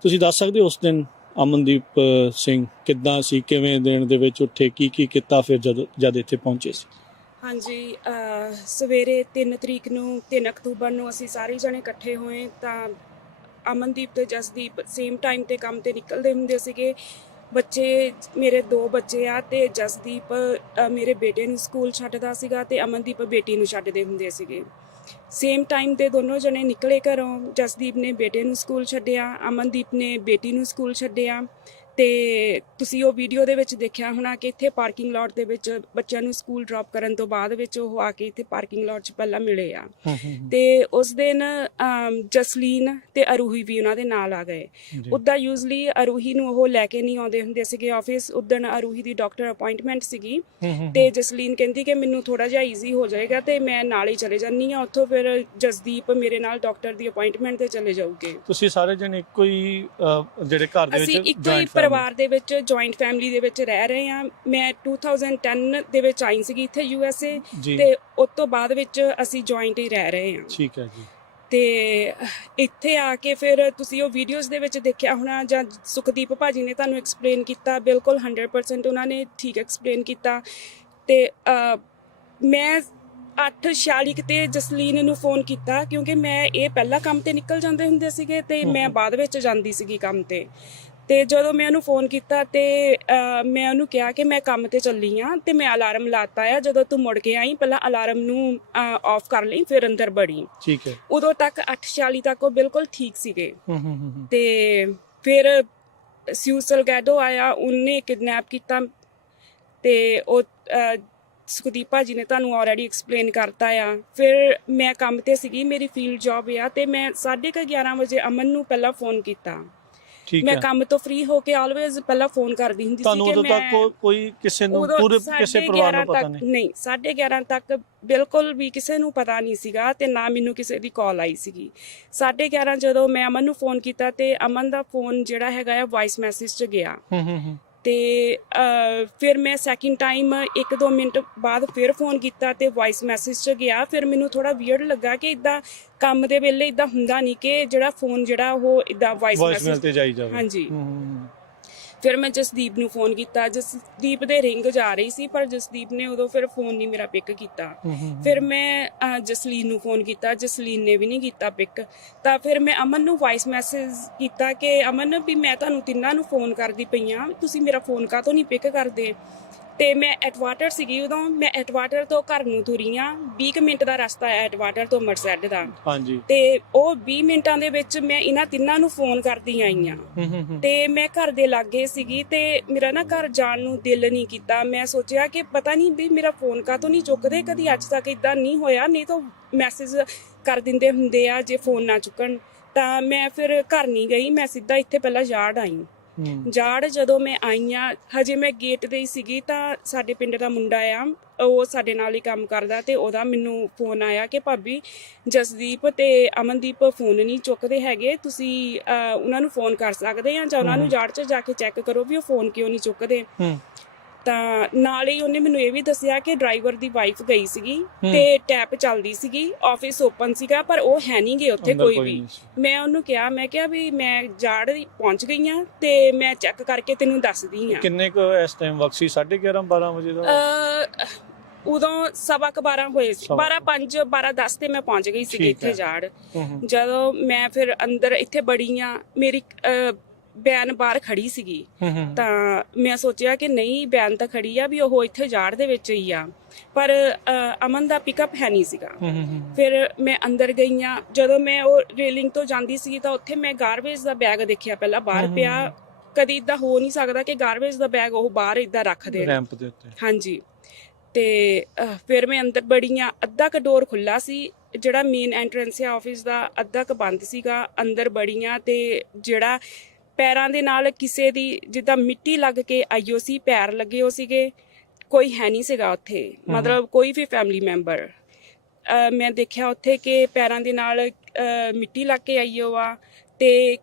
ਤੁਸੀਂ ਦੱਸ ਸਕਦੇ ਹੋ ਉਸ ਦਿਨ ਅਮਨਦੀਪ ਸਿੰਘ ਕਿੱਦਾਂ ਸੀ, ਕਿਵੇਂ ਦਿਨ ਦੇ ਵਿੱਚ ਉੱਠੇ, ਕੀ ਕੀਤਾ ਫਿਰ ਜਦ ਇੱਥੇ ਪਹੁੰਚੇ ਸੀ? ਹਾਂਜੀ, ਸਵੇਰੇ 3 ਤਰੀਕ ਨੂੰ 3 ਅਕਤੂਬਰ ਨੂੰ ਅਸੀਂ ਸਾਰੇ ਜਣੇ ਇਕੱਠੇ ਹੋਏ ਤਾਂ ਅਮਨਦੀਪ ਤੇ ਜਸਦੀਪ ਸੇਮ ਟਾਈਮ ਤੇ ਕੰਮ ਤੇ ਨਿਕਲਦੇ ਹੁੰਦੇ ਸੀਗੇ। ਬੱਚੇ ਮੇਰੇ 2 ਬੱਚੇ ਆ ਤੇ ਜਸਦੀਪ ਮੇਰੇ ਬੇਟੇ ਨੂੰ ਸਕੂਲ ਛੱਡਦਾ ਸੀਗਾ ਤੇ ਅਮਨਦੀਪ ਬੇਟੀ ਨੂੰ ਛੱਡਦੇ ਹੁੰਦੇ ਸੀਗੇ। ਸੇਮ ਟਾਈਮ ਤੇ ਦੋਨੋਂ ਜਣੇ ਨਿਕਲੇ ਘਰੋਂ। ਜਸਦੀਪ ਨੇ ਬੇਟੇ ਨੂੰ ਸਕੂਲ ਛੱਡਿਆ, ਅਮਨਦੀਪ ਨੇ ਬੇਟੀ ਨੂੰ ਸਕੂਲ ਛੱਡਿਆ। ਤੇ ਤੁਸੀਂ ਉਹ ਵੀਡੀਓ ਦੇ ਵਿੱਚ ਦੇਖਿਆ ਹੋਣਾ ਕਿ ਇੱਥੇ ਪਾਰਕਿੰਗ ਲਾਟ ਦੇ ਵਿੱਚ ਬੱਚਿਆਂ ਨੂੰ ਸਕੂਲ ਡ੍ਰੌਪ ਕਰਨ ਤੋਂ ਬਾਅਦ ਵਿੱਚ ਉਹ ਆ ਕੇ ਇੱਥੇ ਪਾਰਕਿੰਗ ਲਾਟ 'ਚ ਪਹਿਲਾਂ ਮਿਲੇ ਆ। ਤੇ ਉਸ ਦਿਨ ਜਸਲੀਨ ਤੇ ਅਰੂਹੀ ਵੀ ਉਹਨਾਂ ਦੇ ਨਾਲ ਆ ਗਏ। ਉੱਦਾਂ ਯੂਜ਼ਲੀ ਅਰੂਹੀ ਨੂੰ ਉਹ ਲੈ ਕੇ ਨਹੀਂ ਆਉਂਦੇ ਹੁੰਦੇ ਸੀਗੇ ਆਫਿਸ। ਉਦਣ ਅਰੂਹੀ ਦੀ ਡਾਕਟਰ ਅਪਾਇੰਟਮੈਂਟ ਸੀਗੀ ਤੇ ਜਸਲੀਨ ਕਹਿੰਦੀ ਕਿ ਮੈਨੂੰ ਥੋੜਾ ਜਿਹਾ ਈਜ਼ੀ ਹੋ ਜਾਏਗਾ ਤੇ ਮੈਂ ਨਾਲ ਹੀ ਚਲੇ ਜਾਂਦੀ ਹਾਂ ਉੱਥੋਂ। ਫਿਰ ਜਸਦੀਪ ਮੇਰੇ ਨਾਲ ਡਾਕਟਰ ਦੀ ਅਪਾਇੰਟਮੈਂਟ ਤੇ ਚਲੇ ਜਾਊਗੇ। ਤੁਸੀਂ ਸਾਰੇ ਜਣੇ ਇੱਕੋ ਹੀ ਜਿਹੜੇ ਘਰ ਦੇ ਵਿੱਚ ਅਸੀਂ ਇੱਕੋ ਹੀ ਪਰਿਵਾਰ ਦੇ ਵਿੱਚ ਜੁਆਇੰਟ ਫੈਮਿਲੀ ਦੇ ਵਿੱਚ ਰਹਿ ਰਹੇ ਹਾਂ। ਮੈਂ 2010 ਦੇ ਵਿੱਚ ਆਈ ਸੀਗੀ ਇੱਥੇ USA ਤੇ ਉਸ ਤੋਂ ਬਾਅਦ ਵਿੱਚ ਅਸੀਂ ਜੁਆਇੰਟ ਹੀ ਰਹਿ ਰਹੇ ਹਾਂ। ਠੀਕ ਹੈ ਜੀ। ਤੇ ਇੱਥੇ ਆ ਕੇ ਫਿਰ ਤੁਸੀਂ ਉਹ ਵੀਡੀਓਜ਼ ਦੇ ਵਿੱਚ ਦੇਖਿਆ ਹੋਣਾ ਜਾਂ ਸੁਖਦੀਪ ਭਾਜੀ ਨੇ ਤੁਹਾਨੂੰ ਐਕਸਪਲੇਨ ਕੀਤਾ, ਬਿਲਕੁਲ 100% ਉਹਨਾਂ ਨੇ ਠੀਕ ਐਕਸਪਲੇਨ ਕੀਤਾ। ਤੇ ਮੈਂ 8:46 ਤੇ ਜਸਲੀਨ ਨੂੰ ਫੋਨ ਕੀਤਾ ਕਿਉਂਕਿ ਮੈਂ ਇਹ ਪਹਿਲਾਂ ਕੰਮ ਤੇ ਨਿਕਲ ਜਾਂਦੇ ਹੁੰਦੇ ਸੀਗੇ ਤੇ ਮੈਂ ਬਾਅਦ ਵਿੱਚ ਜਾਂਦੀ ਸੀਗੀ ਕੰਮ ਤੇ। ਤੇ ਜਦੋਂ ਮੈਂ ਉਹਨੂੰ ਫੋਨ ਕੀਤਾ ਤੇ ਮੈਂ ਉਹਨੂੰ ਕਿਹਾ ਕਿ ਮੈਂ ਕੰਮ ਤੇ ਚੱਲੀ ਆ ਤੇ ਮੈਂ ਅਲਾਰਮ ਲਾਤਾ ਆ, ਜਦੋਂ ਤੂੰ ਮੁੜ ਕੇ ਆਈ ਪਹਿਲਾਂ ਅਲਾਰਮ ਨੂੰ ਆਫ ਕਰ ਲਈ ਫਿਰ ਅੰਦਰ ਬੜੀ। ਠੀਕ ਹੈ। ਉਦੋਂ ਤੱਕ 8:46 ਤੱਕ ਉਹ ਬਿਲਕੁਲ ਠੀਕ ਸੀਗੇ। ਤੇ ਫਿਰ ਸਿਊ ਸਲਗੈਡੋ ਆਇਆ, ਉਹਨੇ ਕਿਡਨੈਪ ਕੀਤਾ ਤੇ ਉਹ ਸੁਖਦੀਪ ਭਾਜੀ ਨੇ ਤੁਹਾਨੂੰ ਆਲਰੇਡੀ ਐਕਸਪਲੇਨ ਕਰਤਾ ਆ। ਫਿਰ ਮੈਂ ਕੰਮ ਤੇ ਸੀਗੀ, ਮੇਰੀ ਫੀਲਡ ਜੌਬ ਆ ਤੇ ਮੈਂ 11:30 ਵਜੇ ਅਮਨ ਨੂੰ ਪਹਿਲਾਂ ਫੋਨ ਕੀਤਾ। ਮੈਂ ਕੰਮ ਤੋਂ ਫ੍ਰੀ ਹੋ ਕੇ ਆਲਵੇਜ਼ ਪਹਿਲਾਂ ਫੋਨ ਕਰਦੀ ਹੁੰਦੀ ਸੀ ਤੁਹਾਨੂੰ ਉਦੋਂ ਤੱਕ ਕੋਈ ਕਿਸੇ ਨੂੰ ਪੂਰੇ ਕਿਸੇ ਪਰਿਵਾਰ ਨੂੰ ਪਤਾ ਨਹੀਂ 11:30 ਤੱਕ ਬਿਲਕੁਲ ਵੀ ਕਿਸੇ ਨੂੰ ਪਤਾ ਨਹੀਂ ਸੀਗਾ ਤੇ ਨਾ ਮੈਨੂੰ ਕਿਸੇ ਦੀ ਕਾਲ ਆਈ ਸੀਗੀ। 11:30 ਜਦੋਂ ਮੈਂ ਅਮਨ ਨੂੰ ਫੋਨ ਕੀਤਾ ਤੇ ਅਮਨ ਦਾ ਫੋਨ ਜਿਹੜਾ ਹੈਗਾ ਆ ਵਾਇਸ ਮੈਸੇਜ 'ਚ ਗਿਆ। ਤੇ ਫਿਰ ਮੈਂ ਸੈਕਿੰਡ ਟਾਈਮ 1-2 ਮਿੰਟ ਬਾਅਦ ਫਿਰ ਫੋਨ ਕੀਤਾ ਤੇ ਵਾਇਸ ਮੈਸੇਜ 'ਚ ਗਿਆ। ਫਿਰ ਮੈਨੂੰ ਥੋੜਾ ਵੀਅਰਡ ਲੱਗਾ ਕਿ ਇਦਾਂ ਕੰਮ ਦੇ ਵੇਲੇ ਇਦਾਂ ਹੁੰਦਾ ਨਹੀਂ ਕਿ ਜਿਹੜਾ ਫੋਨ ਜਿਹੜਾ ਉਹ ਇਦਾਂ ਵਾਇਸ ਮੈਸੇਜ ਤੇ ਜਾਈ ਜਾਵੇ। ਹਾਂਜੀ। ਫਿਰ ਮੈਂ ਜਸਦੀਪ ਨੂੰ ਫੋਨ ਕੀਤਾ, ਜਸਦੀਪ ਦੇ ਰਿੰਗ ਜਾ ਰਹੀ ਸੀ ਪਰ ਜਸਦੀਪ ਨੇ ਉਦੋਂ ਫਿਰ ਫੋਨ ਨਹੀਂ ਮੇਰਾ ਪਿਕ ਕੀਤਾ। ਫਿਰ ਮੈਂ ਜਸਲੀਨ ਨੂੰ ਫੋਨ ਕੀਤਾ, ਜਸਲੀਨ ਨੇ ਵੀ ਨਹੀਂ ਕੀਤਾ ਪਿਕ। ਤਾਂ ਫਿਰ ਮੈਂ ਅਮਨ ਨੂੰ ਵਾਇਸ ਮੈਸੇਜ ਕੀਤਾ ਕਿ ਅਮਨ ਵੀ ਮੈਂ ਤੁਹਾਨੂੰ ਤਿੰਨਾਂ ਨੂੰ ਫੋਨ ਕਰਦੀ ਪਈ ਹਾਂ, ਤੁਸੀਂ ਮੇਰਾ ਫੋਨ ਕਾਹਤੋਂ ਨਹੀਂ ਪਿਕ ਕਰਦੇ। ਤੇ ਮੈਂ ਐਟਵਾਟਰ ਸੀਗੀ ਉਦੋਂ, ਮੈਂ ਐਟਵਾਟਰ ਤੋਂ ਘਰ ਨੂੰ ਤੁਰੀ ਆ। 20 ਮਿੰਟ ਦਾ ਰਸਤਾ ਹੈ ਐਟਵਾਟਰ ਤੋਂ ਅੰਮ੍ਰਿਤਸਰ ਦਾ। ਹਾਂਜੀ। ਤੇ ਉਹ 20 ਮਿੰਟਾਂ ਦੇ ਵਿੱਚ ਮੈਂ ਇਹਨਾਂ ਤਿੰਨਾਂ ਨੂੰ ਫੋਨ ਕਰਦੀ ਆਈ ਆ। ਤੇ ਮੈਂ ਘਰ ਦੇ ਲਾਗੇ ਸੀਗੀ ਤੇ ਮੇਰਾ ਨਾ ਘਰ ਜਾਣ ਨੂੰ ਦਿਲ ਨਹੀਂ ਕੀਤਾ। ਮੈਂ ਸੋਚਿਆ ਕਿ ਪਤਾ ਨਹੀਂ ਵੀ ਮੇਰਾ ਫੋਨ ਕਾਹਤੋਂ ਨਹੀਂ ਚੁੱਕਦੇ, ਕਦੀ ਅੱਜ ਤੱਕ ਇਦਾਂ ਨਹੀਂ ਹੋਇਆ, ਨਹੀਂ ਤਾਂ ਮੈਸੇਜ ਕਰ ਦਿੰਦੇ ਹੁੰਦੇ ਆ ਜੇ ਫੋਨ ਨਾ ਚੁੱਕਣ। ਤਾਂ ਮੈਂ ਫਿਰ ਘਰ ਨਹੀਂ ਗਈ, ਮੈਂ ਸਿੱਧਾ ਇੱਥੇ ਪਹਿਲਾਂ ਯਾਰਡ ਆਈ। ਜਾੜ ਜਦੋਂ ਮੈਂ ਆਈ ਆ, ਹਜੇ ਮੈਂ ਗੇਟ ਦੇ ਹੀ ਸੀਗੀ ਤਾਂ ਸਾਡੇ ਪਿੰਡ ਦਾ ਮੁੰਡਾ ਆ, ਉਹ ਸਾਡੇ ਨਾਲ ਹੀ ਕੰਮ ਕਰਦਾ ਤੇ ਉਹਦਾ ਮੈਨੂੰ ਫੋਨ ਆਇਆ ਕਿ ਭਾਬੀ ਜਸਦੀਪ ਤੇ ਅਮਨਦੀਪ ਫੋਨ ਨਹੀਂ ਚੁੱਕਦੇ ਹੈਗੇ, ਤੁਸੀਂ ਉਹਨਾਂ ਨੂੰ ਫੋਨ ਕਰ ਸਕਦੇ ਆ ਜਾਂ ਉਹਨਾਂ ਨੂੰ ਜਾੜ 'ਚ ਜਾ ਕੇ ਚੈੱਕ ਕਰੋ ਵੀ ਉਹ ਫੋਨ ਕਿਉਂ ਨਹੀਂ ਚੁੱਕਦੇ। ਤਾਂ ਨਾਲ ਹੀ ਉਹਨੇ ਮੈਨੂੰ ਇਹ ਵੀ ਦੱਸਿਆ ਕਿ ਡਰਾਈਵਰ ਦੀ ਵਾਈਫ ਗਈ ਸੀਗੀ ਤੇ ਟੈਪ ਚੱਲਦੀ ਸੀਗੀ, ਆਫਿਸ ਓਪਨ ਸੀਗਾ, ਪਰ ਉਹ ਹੈ ਨਹੀਂ ਗੇ ਉੱਥੇ ਕੋਈ ਵੀ। ਮੈਂ ਉਹਨੂੰ ਕਿਹਾ, ਮੈਂ ਕਿਹਾ ਵੀ ਮੈਂ ਜਾੜ ਪਹੁੰਚ ਗਈ ਆ ਤੇ ਮੈਂ ਚੈੱਕ ਕਰਕੇ ਤੈਨੂੰ ਦੱਸਦੀ ਆ। ਕਿੰਨੇ ਕੁ ਇਸ ਟਾਈਮ ਵਕਤ ਸੀ? 11:30 12 ਵਜੇ ਦਾ? ਉਦੋਂ 12:15 ਹੋਏ ਸੀ, 12:05 12:10 ਤੇ ਮੈਂ ਪਹੁੰਚ ਗਈ ਸੀ ਇੱਥੇ ਜਾੜ। ਜਦੋਂ ਮੈਂ ਫਿਰ ਅੰਦਰ ਇੱਥੇ ਬੜੀ ਆ, ਮੇਰੀ ਬੈਨ ਬਾਹਰ ਖੜੀ ਸੀਗੀ, ਤਾਂ ਮੈਂ ਸੋਚਿਆ ਕਿ ਨਹੀਂ ਬੈਨ ਤਾਂ ਖੜੀ ਆ ਵੀ ਉਹ ਇੱਥੇ ਜਾੜ ਦੇ ਵਿੱਚ ਹੀ ਆ, ਪਰ ਅਮਨ ਦਾ ਪਿਕਅਪ ਹੈ ਨਹੀਂ ਸੀਗਾ। ਫਿਰ ਮੈਂ ਅੰਦਰ ਗਈ ਆ, ਜਦੋਂ ਮੈਂ ਉਹ ਰੇਲਿੰਗ ਤੋਂ ਜਾਂਦੀ ਸੀ ਤਾਂ ਉੱਥੇ ਮੈਂ ਗਾਰਬੇਜ ਦਾ ਬੈਗ ਦੇਖਿਆ ਪਹਿਲਾਂ ਬਾਹਰ ਪਿਆ। ਕਦੀ ਇਦਾਂ ਹੋ ਨਹੀਂ ਸਕਦਾ ਕਿ ਗਾਰਬੇਜ ਦਾ ਬੈਗ ਉਹ ਬਾਹਰ ਇਦਾਂ ਰੱਖ ਦੇਣ ਰੈਂਪ ਦੇ ਉੱਤੇ। ਹਾਂਜੀ, ਤੇ ਫਿਰ ਮੈਂ ਅੰਦਰ ਬੜੀ ਆ, ਅੱਧਾ ਕ ਡੋਰ ਖੁੱਲਾ ਸੀ, ਜਿਹੜਾ ਮੇਨ ਐਂਟਰੈਂਸ ਹੈ ਆਫਿਸ ਦਾ, ਅੱਧਾ ਕ ਬੰਦ ਸੀਗਾ। ਅੰਦਰ ਬੜੀ ਆ ਤੇ ਜਿਹੜਾ ਪੈਰਾਂ ਦੇ ਨਾਲ ਕਿਸੇ ਦੀ ਜਿੱਦਾਂ ਮਿੱਟੀ ਲੱਗ ਕੇ ਆਈਓ ਸੀ, ਪੈਰ ਲੱਗੇ ਹੋ ਸੀਗੇ, ਕੋਈ ਹੈ ਨਹੀਂ ਸੀਗਾ ਉੱਥੇ, ਮਤਲਬ ਕੋਈ ਵੀ ਫੈਮਿਲੀ ਮੈਂਬਰ। ਮੈਂ ਦੇਖਿਆ ਉੱਥੇ ਕਿ ਪੈਰਾਂ ਦੇ ਨਾਲ ਮਿੱਟੀ ਲੱਗ ਕੇ ਆਈਓ ਆ ਤੇ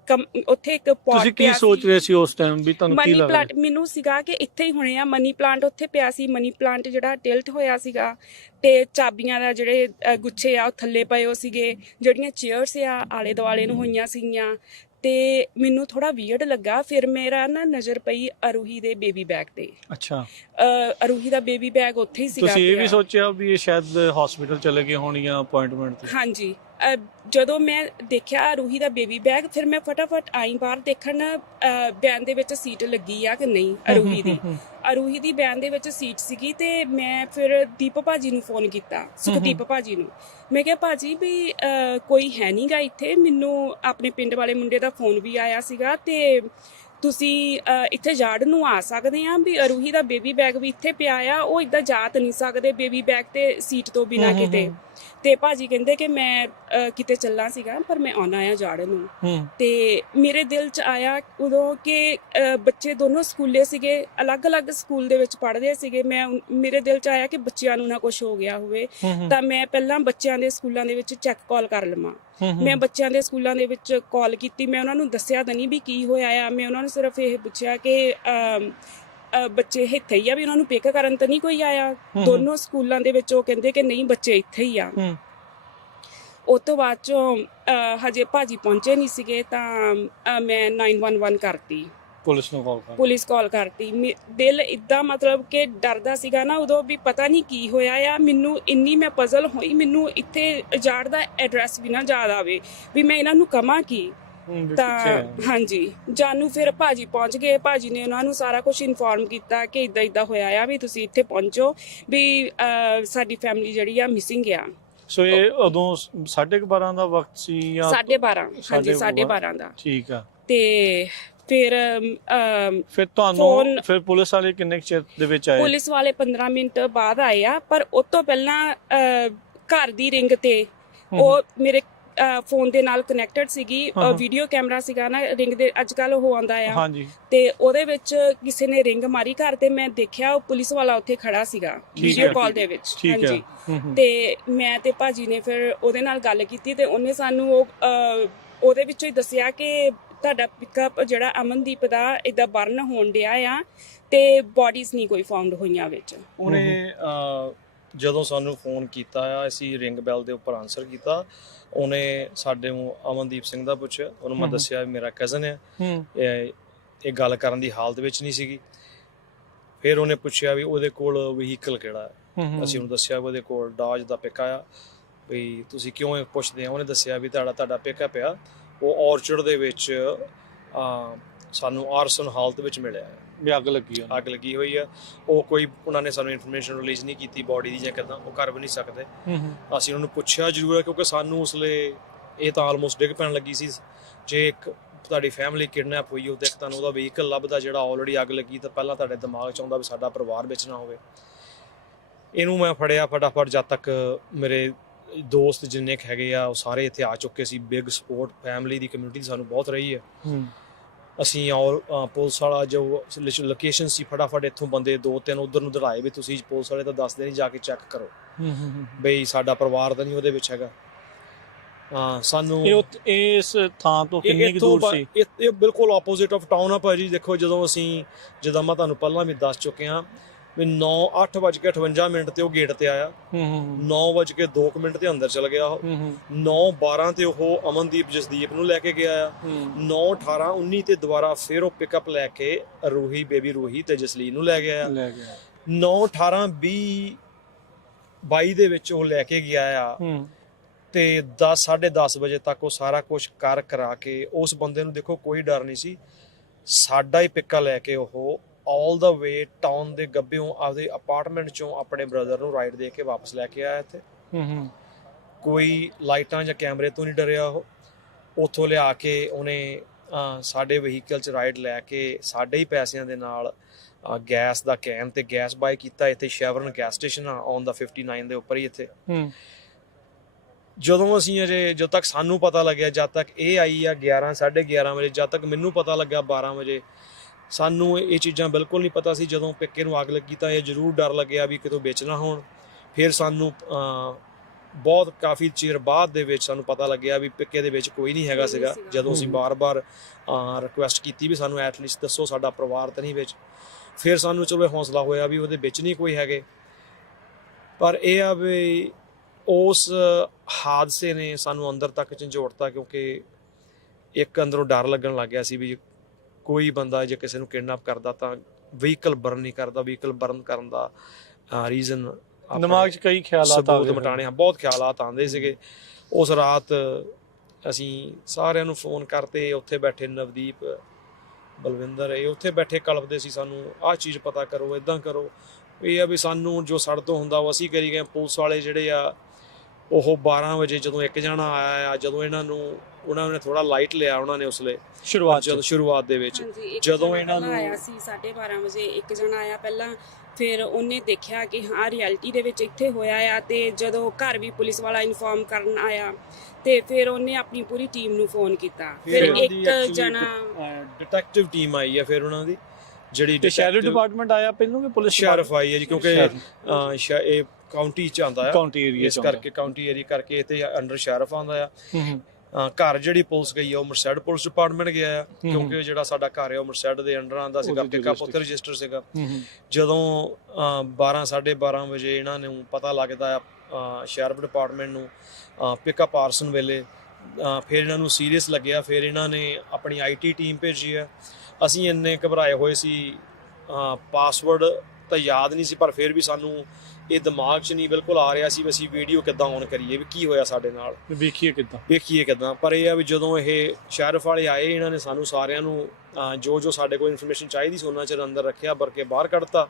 ਉੱਥੇ ਇੱਕ ਪੌਟ। ਤੁਸੀਂ ਕੀ ਸੋਚ ਰਹੇ ਸੀ ਉਸ ਟਾਈਮ ਵੀ ਤੁਹਾਨੂੰ ਕੀ ਮਨੀ ਲੱਗ ਰਿਹਾ? ਪਲਾਂਟ ਮੈਨੂੰ ਸੀਗਾ ਕਿ ਇੱਥੇ ਹੀ ਹੋਣੇ ਆ, ਮਨੀ ਪਲਾਂਟ ਉੱਥੇ ਪਿਆ ਸੀ, ਮਨੀ ਪਲਾਂਟ ਜਿਹੜਾ ਟਿਲਟ ਹੋਇਆ ਸੀਗਾ ਤੇ ਚਾਬੀਆਂ ਦਾ ਜਿਹੜੇ ਗੁੱਛੇ ਆ ਉਹ ਥੱਲੇ ਪਏ ਹੋ ਸੀਗੇ, ਜਿਹੜੀਆਂ ਚੇਅਰਸ ਆ ਆਲੇ ਦੁਆਲੇ ਨੂੰ ਹੋਈਆਂ ਸੀਗੀਆਂ। ਤੇ ਮੈਨੂੰ ਥੋੜਾ ਵੀਅਰਡ ਲੱਗਾ। ਫਿਰ ਮੇਰਾ ਨਾ ਨਜ਼ਰ ਪਈ ਅਰੂਹੀ ਦੇ ਬੇਬੀ ਬੈਗ ਤੇ। ਅੱਛਾ, ਅਰੂਹੀ ਦਾ ਬੇਬੀ ਬੈਗ ਉੱਥੇ ਹੀ ਸੀਗਾ। ਤੁਸੀਂ ਇਹ ਵੀ ਸੋਚਿਆ ਵੀ ਇਹ ਸ਼ਾਇਦ ਹਸਪੀਟਲ ਚਲੇ ਗਏ ਹੋਣ ਜਾਂ ਅਪਾਇੰਟਮੈਂਟ ਤੇ? ਹਾਂਜੀ, ਜਦੋਂ ਮੈਂ ਦੇਖਿਆ ਰੂਹੀ ਦਾ ਬੇਬੀ ਬੈਗ, ਫਿਰ ਮੈਂ ਫਟਾਫਟ ਆਈ ਬਾਹਰ ਦੇਖਣ ਬੈਨ ਦੇ ਵਿੱਚ ਸੀਟ ਲੱਗੀ ਆ ਕਿ ਨਹੀਂ ਅਰੂਹੀ ਦੀ। ਅਰੂਹੀ ਦੀ ਬੈਨ ਦੇ ਵਿੱਚ ਸੀਟ ਸੀਗੀ ਤੇ ਮੈਂ ਫਿਰ ਦੀਪ ਭਾਜੀ ਨੂੰ ਫੋਨ ਕੀਤਾ, ਸੁਖਦੀਪ ਭਾਜੀ ਨੂੰ। ਮੈਂ ਕਿਹਾ ਭਾਜੀ ਵੀ ਕੋਈ ਹੈ ਨਹੀਂ ਗਾ ਇੱਥੇ, ਮੈਨੂੰ ਆਪਣੇ ਪਿੰਡ ਵਾਲੇ ਮੁੰਡੇ ਦਾ ਫੋਨ ਵੀ ਆਇਆ ਸੀਗਾ ਤੇ ਤੁਸੀਂ ਇੱਥੇ ਜਾੜ ਨੂੰ ਆ ਸਕਦੇ ਆ ਵੀ ਅਰੂਹੀ ਦਾ ਬੇਬੀ ਬੈਗ ਵੀ ਇੱਥੇ ਪਿਆ ਆ, ਉਹ ਇਦਾਂ ਜਾ ਤਾਂ ਨਹੀਂ ਸਕਦੇ ਬੇਬੀ ਬੈਗ ਤੇ ਸੀਟ ਤੋਂ ਬਿਨਾਂ ਕਿਤੇ। ਤੇ ਭਾਜੀ ਕਹਿੰਦੇ ਕਿ ਮੈਂ ਕਿਤੇ ਚੱਲਾਂ ਸੀਗਾ ਪਰ ਮੈਂ ਆਉਣਾ ਆ ਜਾੜ ਨੂੰ। ਤੇ ਮੇਰੇ ਦਿਲ 'ਚ ਆਇਆ ਉਦੋਂ ਕਿ ਬੱਚੇ ਦੋਨੋਂ ਸਕੂਲੇ ਸੀਗੇ, ਅਲੱਗ-ਅਲੱਗ ਸਕੂਲ ਦੇ ਵਿੱਚ ਪੜ੍ਹਦੇ ਸੀਗੇ। ਮੇਰੇ ਦਿਲ 'ਚ ਆਇਆ ਕਿ ਬੱਚਿਆਂ ਨੂੰ ਨਾ ਕੁਝ ਹੋ ਗਿਆ ਹੋਵੇ, ਤਾਂ ਮੈਂ ਪਹਿਲਾਂ ਬੱਚਿਆਂ ਦੇ ਸਕੂਲਾਂ ਦੇ ਵਿੱਚ ਚੈੱਕ ਕਾਲ ਕਰ ਲਵਾਂ। ਮੈਂ ਬੱਚਿਆਂ ਦੇ ਸਕੂਲਾਂ ਦੇ ਵਿੱਚ ਕਾਲ ਕੀਤੀ, ਮੈਂ ਉਹਨਾਂ ਨੂੰ ਦੱਸਿਆ ਤਾਂ ਨਹੀਂ ਵੀ ਕੀ ਹੋਇਆ ਆ, ਮੈਂ ਉਹਨਾਂ ਨੂੰ ਸਿਰਫ ਇਹ ਪੁੱਛਿਆ ਕਿ ਬੱਚੇ ਇੱਥੇ ਹੀ ਆ, ਵੀ ਉਹਨਾਂ ਨੂੰ ਪਿਕ ਕਰਨ ਤਾਂ ਨਹੀਂ ਕੋਈ ਆਇਆ। ਦੋਨੋਂ ਸਕੂਲਾਂ ਦੇ ਵਿੱਚ ਉਹ ਕਹਿੰਦੇ ਕਿ ਨਹੀਂ ਬੱਚੇ ਇੱਥੇ ਹੀ ਆ। ਉਸ ਤੋਂ ਬਾਅਦ ਚੋਂ ਹਜੇ ਭਾਜੀ ਪਹੁੰਚੇ ਨਹੀਂ ਸੀਗੇ ਤਾਂ ਮੈਂ 911 ਕਰਤੀ, ਪੁਲਿਸ ਕਾਲ ਕਰਤੀ। ਦਿਲ ਇਦਾਂ ਮਤਲਬ ਕਿ ਡਰਦਾ ਸੀਗਾ ਨਾ ਉਦੋਂ ਵੀ ਪਤਾ ਨਹੀਂ ਕੀ ਹੋਇਆ ਆ। ਮੈਨੂੰ ਇੰਨੀ ਮੈਂ ਪਜ਼ਲ ਹੋਈ, ਮੈਨੂੰ ਇੱਥੇ ਜਾੜ ਦਾ ਐਡਰੈਸ ਵੀ ਨਾ ਯਾਦ ਆਵੇ ਵੀ ਮੈਂ ਇਹਨਾਂ ਨੂੰ ਕਵਾਂ ਕੀ। ਤਾਂ ਹਾਂਜੀ, ਜਾਨੂ ਫਿਰ ਭਾਜੀ ਪਹੁੰਚ ਗਏ। ਭਾਜੀ ਨੇ ਉਹਨਾਂ ਨੂੰ ਸਾਰਾ ਕੁਝ ਇਨਫੋਰਮ ਕੀਤਾ ਕਿ ਇਦਾਂ ਇਦਾਂ ਹੋਇਆ ਆ, ਵੀ ਤੁਸੀਂ ਇੱਥੇ ਪਹੁੰਚੋ, ਵੀ ਸਾਡੀ ਫੈਮਿਲੀ ਜਿਹੜੀ ਆ ਮਿਸਿੰਗ ਆ। ਸੋ ਇਹ ਉਦੋਂ 12:30 ਦਾ ਵਕਤ ਸੀ ਜਾਂ 12:30? ਹਾਂਜੀ, 12:30 ਦਾ। ਠੀਕ ਆ। ਤੇ ਫਿਰ ਤੁਹਾਨੂੰ ਫਿਰ ਪੁਲਿਸ ਵਾਲੇ ਕਿੰਨੇ ਚਿਰ ਦੇ ਵਿੱਚ ਆਏ? ਪੁਲਿਸ ਵਾਲੇ 15 ਮਿੰਟ ਬਾਅਦ ਆਏ ਆ, ਪਰ ਉਸ ਤੋਂ ਪਹਿਲਾਂ ਘਰ ਦੀ ਰਿੰਗ ਤੇ ਉਹ ਮੇਰੇ ਫੋਨ ਦੇ ਨਾਲ ਕਨੈਕਟਡ ਸੀਗੀ, ਵੀਡੀਓ ਕੈਮਰਾ ਸੀਗਾ ਨਾ ਰਿੰਗ ਦੇ, ਅੱਜ ਕੱਲ ਉਹ ਆਉਂਦਾ ਆ, ਤੇ ਉਹਦੇ ਵਿੱਚ ਕਿਸੇ ਨੇ ਰਿੰਗ ਮਾਰੀ ਘਰ ਤੇ ਮੈਂ ਦੇਖਿਆ ਉਹ ਪੁਲਿਸ ਵਾਲਾ ਉੱਥੇ ਖੜਾ ਸੀਗਾ ਵੀਡੀਓ ਕਾਲ ਦੇ ਵਿੱਚ। ਹਾਂਜੀ, ਤੇ ਮੈਂ ਤੇ ਭਾਜੀ ਨੇ ਫਿਰ ਉਹਦੇ ਨਾਲ ਗੱਲ ਕੀਤੀ ਤੇ ਉਹਨੇ ਸਾਨੂੰ ਉਹਦੇ ਵਿੱਚੋਂ ਹੀ ਦੱਸਿਆ ਕਿ ਤੁਹਾਡਾ ਪਿਕਅਪ ਜਿਹੜਾ ਅਮਨਦੀਪ ਦਾ ਇਦਾਂ ਬਰਨ ਹੋਣ ਡਿਆ ਆ ਤੇ ਬੋਡੀਜ਼ ਨਹੀਂ ਕੋਈ ਫਾਊਂਡ ਹੋਈਆਂ ਵਿੱਚ। ਉਹਨੇ ਜਦੋਂ ਸਾਨੂੰ ਫੋਨ ਕੀਤਾ ਆ, ਅਸੀਂ ਰਿੰਗ ਬੈਲ ਦੇ ਉੱਪਰ ਆਨਸਰ ਕੀਤਾ। ਉਹਨੇ ਸਾਡੇ ਨੂੰ ਅਮਨਦੀਪ ਸਿੰਘ ਦਾ ਪੁੱਛਿਆ, ਉਹਨੂੰ ਮੈਂ ਦੱਸਿਆ ਮੇਰਾ ਕਜ਼ਨ ਆ, ਇਹ ਗੱਲ ਕਰਨ ਦੀ ਹਾਲਤ ਵਿੱਚ ਨਹੀਂ ਸੀਗੀ। ਫਿਰ ਉਹਨੇ ਪੁੱਛਿਆ ਵੀ ਉਹਦੇ ਕੋਲ ਵਹੀਕਲ ਕਿਹੜਾ ਹੈ। ਅਸੀਂ ਉਹਨੂੰ ਦੱਸਿਆ ਵੀ ਉਹਦੇ ਕੋਲ ਡਾਜ ਦਾ ਪਿਕ ਆ। ਵੀ ਤੁਸੀਂ ਕਿਉਂ ਪੁੱਛਦੇ ਆ? ਉਹਨੇ ਦੱਸਿਆ ਵੀ ਤੁਹਾਡਾ ਪਿਕਅਪ ਆ, ਉਹ ਔਰਚਰਡ ਦੇ ਵਿੱਚ ਸਾਨੂੰ ਆਰਸਨ ਹਾਲਤ ਵਿੱਚ ਮਿਲਿਆ ਹੈ, ਵੀ ਅੱਗ ਲੱਗੀ ਹੋਈ ਆ। ਉਹ ਕੋਈ ਉਹਨਾਂ ਨੇ ਸਾਨੂੰ ਇਨਫੋਰਮੇਸ਼ਨ ਰਿਲੀਜ਼ ਨਹੀਂ ਕੀਤੀ ਬੋਡੀ ਦੀ ਜਾਂ ਕਿੱਦਾਂ, ਉਹ ਕਰ ਵੀ ਨਹੀਂ ਸਕਦੇ। ਅਸੀਂ ਉਹਨਾਂ ਨੂੰ ਪੁੱਛਿਆ ਜ਼ਰੂਰ ਹੈ ਕਿਉਂਕਿ ਸਾਨੂੰ ਉਸ ਵੇਲੇ ਇਹ ਤਾਂ ਆਲਮੋਸਟ ਡਿੱਗ ਪੈਣ ਲੱਗੀ ਸੀ। ਜੇ ਇੱਕ ਤੁਹਾਡੀ ਫੈਮਿਲੀ ਕਿਡਨੈਪ ਹੋਈ ਉਹਦੇ ਤੁਹਾਨੂੰ ਉਹਦਾ ਵਹੀਕਲ ਲੱਭਦਾ ਜਿਹੜਾ ਆਲਰੇਡੀ ਅੱਗ ਲੱਗੀ, ਤਾਂ ਪਹਿਲਾਂ ਤੁਹਾਡੇ ਦਿਮਾਗ 'ਚ ਆਉਂਦਾ ਵੀ ਸਾਡਾ ਪਰਿਵਾਰ ਵਿੱਚ ਨਾ ਹੋਵੇ। ਇਹਨੂੰ ਮੈਂ ਫੜਿਆ ਫਟਾਫਟ। ਜਦ ਤੱਕ ਮੇਰੇ ਦੋਸਤ ਜਿੰਨੇ ਕੁ ਹੈਗੇ ਆ ਉਹ ਸਾਰੇ ਇੱਥੇ ਆ ਚੁੱਕੇ ਸੀ। ਬਿਗ ਸਪੋਰਟ ਫੈਮਿਲੀ ਦੀ ਕਮਿਊਨਿਟੀ ਸਾਨੂੰ ਬਹੁਤ ਰਹੀ ਹੈ। ਅਸੀਂ ਔਰ ਪੁਲਿਸ ਵਾਲਾ ਜੋ ਲੋਕੇਸ਼ਨ ਸੀ, ਫਟਾਫਟ ਇੱਥੋਂ ਬੰਦੇ 2-3 ਉਧਰ ਨੂੰ ਦੜਾਏ ਵੀ ਤੁਸੀਂ ਪੁਲਿਸ ਵਾਲੇ ਤਾਂ ਦੱਸਦੇ ਨਹੀਂ, ਜਾ ਕੇ ਚੈੱਕ ਕਰੋ ਬਈ ਸਾਡਾ ਪਰਿਵਾਰ ਤਾਂ ਨਹੀਂ ਉਹਦੇ ਵਿੱਚ ਹੈਗਾ। ਸਾਨੂੰ ਇਸ ਥਾਂ ਤੋਂ ਕਿੰਨੀ ਕੁ ਇੱਥੋਂ ਦੂਰ ਸੀ? ਇਹ ਬਿਲਕੁਲ ਆਪੋਜ਼ਿਟ ਆਫ ਟਾਊਨ ਆ ਭਾਜੀ। ਦੇਖੋ ਜਦੋਂ ਅਸੀਂ, ਜਿੱਦਾਂ ਮੈਂ ਤੁਹਾਨੂੰ ਪਹਿਲਾਂ ਵੀ ਦੱਸ ਚੁੱਕਿਆ ਵੀ 8:58 ਤੇ ਉਹ ਗੇਟ ਤੇ ਆਇਆ, 9:02 ਤੇ ਅੰਦਰ ਚਲ ਗਿਆ ਉਹ, 9:12 ਤੇ ਉਹ ਅਮਨਦੀਪ ਜਸਦੀਪ ਨੂੰ ਲੈ ਕੇ ਗਿਆ ਆ, 9:18 19 ਤੇ ਦੁਬਾਰਾ ਫਿਰ ਉਹ ਪਿਕਅਪ ਲੈ ਕੇ ਰੂਹੀ, ਬੇਬੀ ਰੂਹੀ ਤੇ ਜਸਲੀਨ ਨੂੰ ਲੈ ਗਿਆ ਆ, 9:18 20 22 ਦੇ ਵਿੱਚ ਉਹ ਲੈ ਕੇ ਗਿਆ ਆ, ਤੇ 10:30 ਵਜੇ ਤੱਕ ਉਹ ਸਾਰਾ ਕੁਝ ਕਰਾ ਕੇ ਉਸ ਬੰਦੇ ਨੂੰ, ਦੇਖੋ ਕੋਈ ਡਰ ਨਹੀਂ ਸੀ, ਸਾਡਾ ਹੀ ਪਿੱਕਾ ਲੈ ਕੇ ਉਹ ਆਲ ਦਾ ਵੇ ਟਾਊਨ ਦੇ ਗੱਬਿਓਂ ਆਪਦੇ ਅਪਾਰਟਮੈਂਟ ਚੋਂ ਆਪਣੇ ਬ੍ਰਦਰ ਨੂੰ ਰਾਈਡ ਦੇ ਕੇ ਵਾਪਸ ਲੈ ਕੇ ਆਇਆ ਇੱਥੇ। ਕੋਈ ਲਾਈਟਾਂ ਜਾਂ ਕੈਮਰੇ ਤੋਂ ਨਹੀਂ ਡਰਿਆ ਉਹ। ਉੱਥੋਂ ਲਿਆ ਕੇ ਉਹਨੇ ਸਾਡੇ ਵਹੀਕਲ 'ਚ ਰਾਈਡ ਲੈ ਕੇ ਸਾਡੇ ਹੀ ਪੈਸਿਆਂ ਦੇ ਨਾਲ ਗੈਸ ਦਾ ਕੈਨ ਤੇ ਗੈਸ ਬਾਏ ਕੀਤਾ। ਇੱਥੇ ਸ਼ੈਵਰਨ ਗੈਸ ਸਟੇਸ਼ਨ ਆ ਔਨ ਦਾ 59 ਦੇ ਉੱਪਰ ਹੀ ਇੱਥੇ। ਜਦੋਂ ਅਸੀਂ ਜਦੋਂ ਤੱਕ ਸਾਨੂੰ ਪਤਾ ਲੱਗਿਆ, ਜਦ ਤੱਕ ਇਹ ਆਈ ਆ 11 11:30 ਵਜੇ, ਜਦ ਤੱਕ ਮੈਨੂੰ ਪਤਾ ਲੱਗਾ 12 ਵਜੇ, ਸਾਨੂੰ ਇਹ ਚੀਜ਼ਾਂ ਬਿਲਕੁਲ ਨਹੀਂ ਪਤਾ ਸੀ। ਜਦੋਂ ਪਿੱਕੇ ਨੂੰ ਅੱਗ ਲੱਗੀ ਤਾਂ ਇਹ ਜ਼ਰੂਰ ਡਰ ਲੱਗਿਆ ਵੀ ਕਿਤੋਂ ਵਿੱਚ ਨਾ ਹੋਣ। ਫਿਰ ਸਾਨੂੰ ਬਹੁਤ ਕਾਫੀ ਚਿਰ ਬਾਅਦ ਦੇ ਵਿੱਚ ਸਾਨੂੰ ਪਤਾ ਲੱਗਿਆ ਵੀ ਪਿੱਕੇ ਦੇ ਵਿੱਚ ਕੋਈ ਨਹੀਂ ਹੈਗਾ ਸੀਗਾ। ਜਦੋਂ ਅਸੀਂ ਬਾਰ-ਬਾਰ ਰਿਕੁਐਸਟ ਕੀਤੀ ਵੀ ਸਾਨੂੰ ਐਟਲੀਸਟ ਦੱਸੋ ਸਾਡਾ ਪਰਿਵਾਰ ਤਾਂ ਨਹੀਂ ਵਿੱਚ, ਫਿਰ ਸਾਨੂੰ ਚਲੋ ਹੌਸਲਾ ਹੋਇਆ ਵੀ ਉਹਦੇ ਵਿੱਚ ਨਹੀਂ ਕੋਈ ਹੈਗੇ। ਪਰ ਇਹ ਆ ਵੀ ਉਸ ਹਾਦਸੇ ਨੇ ਸਾਨੂੰ ਅੰਦਰ ਤੱਕ ਝੰਜੋੜਤਾ, ਕਿਉਂਕਿ ਇੱਕ ਅੰਦਰੋਂ ਡਰ ਲੱਗਣ ਲੱਗ ਗਿਆ ਸੀ ਵੀ ਕੋਈ ਬੰਦਾ ਜੇ ਕਿਸੇ ਨੂੰ ਕਿਡਨੈਪ ਕਰਦਾ ਤਾਂ ਵਹੀਕਲ ਬਰਨ ਨਹੀਂ ਕਰਦਾ। ਵਹੀਕਲ ਬਰਨ ਕਰਨ ਦਾ ਰੀਜ਼ਨ ਦਿਮਾਗ 'ਚ ਕਈ ਖਿਆਲਾਤ ਆ ਗਏ, ਮਟਾਣੇ ਬਹੁਤ ਖਿਆਲਾਤ ਆਉਂਦੇ ਸੀਗੇ। ਉਸ ਰਾਤ ਅਸੀਂ ਸਾਰਿਆਂ ਨੂੰ ਫੋਨ ਕਰਤੇ, ਉੱਥੇ ਬੈਠੇ ਨਵਦੀਪ, ਬਲਵਿੰਦਰ, ਇਹ ਉੱਥੇ ਬੈਠੇ ਕਲਪਦੇ ਸੀ ਸਾਨੂੰ ਆਹ ਚੀਜ਼ ਪਤਾ ਕਰੋ, ਇੱਦਾਂ ਕਰੋ। ਇਹ ਆ ਵੀ ਸਾਨੂੰ ਜੋ ਸਾਡੇ ਤੋਂ ਹੁੰਦਾ ਉਹ ਅਸੀਂ ਕਰੀ ਗਏ। ਪੁਲਿਸ ਵਾਲੇ ਜਿਹੜੇ ਆ ਉਹ 12 ਵਜੇ ਜਦੋਂ ਇੱਕ ਜਣਾ ਆਇਆ ਆ, ਜਦੋਂ ਉਹਨਾਂ ਨੇ ਥੋੜਾ ਲਾਈਟ ਲਿਆ, ਉਹਨਾਂ ਨੇ ਉਸਲੇ ਸ਼ੁਰੂਆਤ ਦੇ ਵਿੱਚ ਜਦੋਂ ਇਹਨਾਂ ਨੂੰ ਆਇਆ ਸੀ 12:30 ਵਜੇ ਇੱਕ ਜਣਾ ਆਇਆ ਪਹਿਲਾਂ, ਫਿਰ ਉਹਨੇ ਦੇਖਿਆ ਕਿ ਹਾਂ ਰਿਐਲਿਟੀ ਦੇ ਵਿੱਚ ਇੱਥੇ ਹੋਇਆ ਆ, ਤੇ ਜਦੋਂ ਘਰ ਵੀ ਪੁਲਿਸ ਵਾਲਾ ਇਨਫੋਰਮ ਕਰਨ ਆਇਆ ਤੇ ਫਿਰ ਉਹਨੇ ਆਪਣੀ ਪੂਰੀ ਟੀਮ ਨੂੰ ਫੋਨ ਕੀਤਾ। ਫਿਰ ਇੱਕ ਜਣਾ ਡਿਟੈਕਟਿਵ ਟੀਮ ਆਈ ਆ, ਫਿਰ ਉਹਨਾਂ ਦੀ ਜਿਹੜੀ ਸ਼ੈਰਿਫ ਡਿਪਾਰਟਮੈਂਟ ਆਇਆ ਪਹਿਲਾਂ ਕਿ ਪੁਲਿਸ ਸ਼ੈਰਿਫ ਆਈ ਹੈ ਜੀ, ਕਿਉਂਕਿ ਇਹ ਕਾਉਂਟੀ ਚ ਆਉਂਦਾ ਆ, ਕਾਉਂਟੀ ਏਰੀਆ ਇਸ ਕਰਕੇ ਕਾਉਂਟੀ ਏਰੀਆ ਕਰਕੇ ਇੱਥੇ ਅੰਡਰ ਸ਼ੈਰਿਫ ਆਉਂਦਾ ਆ। ਘਰ ਜਿਹੜੀ ਪੁਲਿਸ ਗਈ ਆ ਉਹ ਮਰਸੈਡ ਪੁਲਿਸ ਡਿਪਾਰਟਮੈਂਟ ਗਿਆ ਆ, ਕਿਉਂਕਿ ਜਿਹੜਾ ਸਾਡਾ ਘਰ ਹੈ ਉਹ ਮਰਸੈਡ ਦੇ ਅੰਡਰ ਆਉਂਦਾ ਸੀਗਾ, ਪਿਕਅਪ ਉੱਥੇ ਰਜਿਸਟਰ ਸੀਗਾ। ਜਦੋਂ 12:30 ਵਜੇ ਇਹਨਾਂ ਨੂੰ ਪਤਾ ਲੱਗਦਾ ਆ ਸ਼ੈਰਿਫ ਡਿਪਾਰਟਮੈਂਟ ਨੂੰ ਪਿਕਅਪ ਆਰਸਨ ਵੇਲੇ, ਫਿਰ ਇਹਨਾਂ ਨੂੰ ਸੀਰੀਅਸ ਲੱਗਿਆ। ਫਿਰ ਇਹਨਾਂ ਨੇ ਆਪਣੀ IT ਟੀਮ ਭੇਜੀ ਆ। ਅਸੀਂ ਇੰਨੇ ਘਬਰਾਏ ਹੋਏ ਸੀ, ਪਾਸਵਰਡ ਤਾਂ ਯਾਦ ਨਹੀਂ ਸੀ, ਪਰ ਫਿਰ ਵੀ ਸਾਨੂੰ ਇਹ ਦਿਮਾਗ 'ਚ ਨਹੀਂ ਬਿਲਕੁਲ ਆ ਰਿਹਾ ਸੀ ਵੀ ਅਸੀਂ ਵੀਡੀਓ ਕਿੱਦਾਂ ਔਨ ਕਰੀਏ, ਵੀ ਕੀ ਹੋਇਆ ਸਾਡੇ ਨਾਲ, ਵੇਖੀਏ ਕਿੱਦਾਂ। ਪਰ ਇਹ ਆ ਵੀ ਜਦੋਂ ਇਹ ਸ਼ੈਰਿਫ ਵਾਲੇ ਆਏ, ਇਹਨਾਂ ਨੇ ਸਾਨੂੰ ਸਾਰਿਆਂ ਨੂੰ ਜੋ ਸਾਡੇ ਕੋਲ ਇਨਫੋਰਮੇਸ਼ਨ ਚਾਹੀਦੀ ਸੀ ਉਹਨਾਂ ਚਿਰ ਅੰਦਰ ਰੱਖਿਆ, ਭਰ ਕੇ ਬਾਹਰ ਕੱਢਤਾ।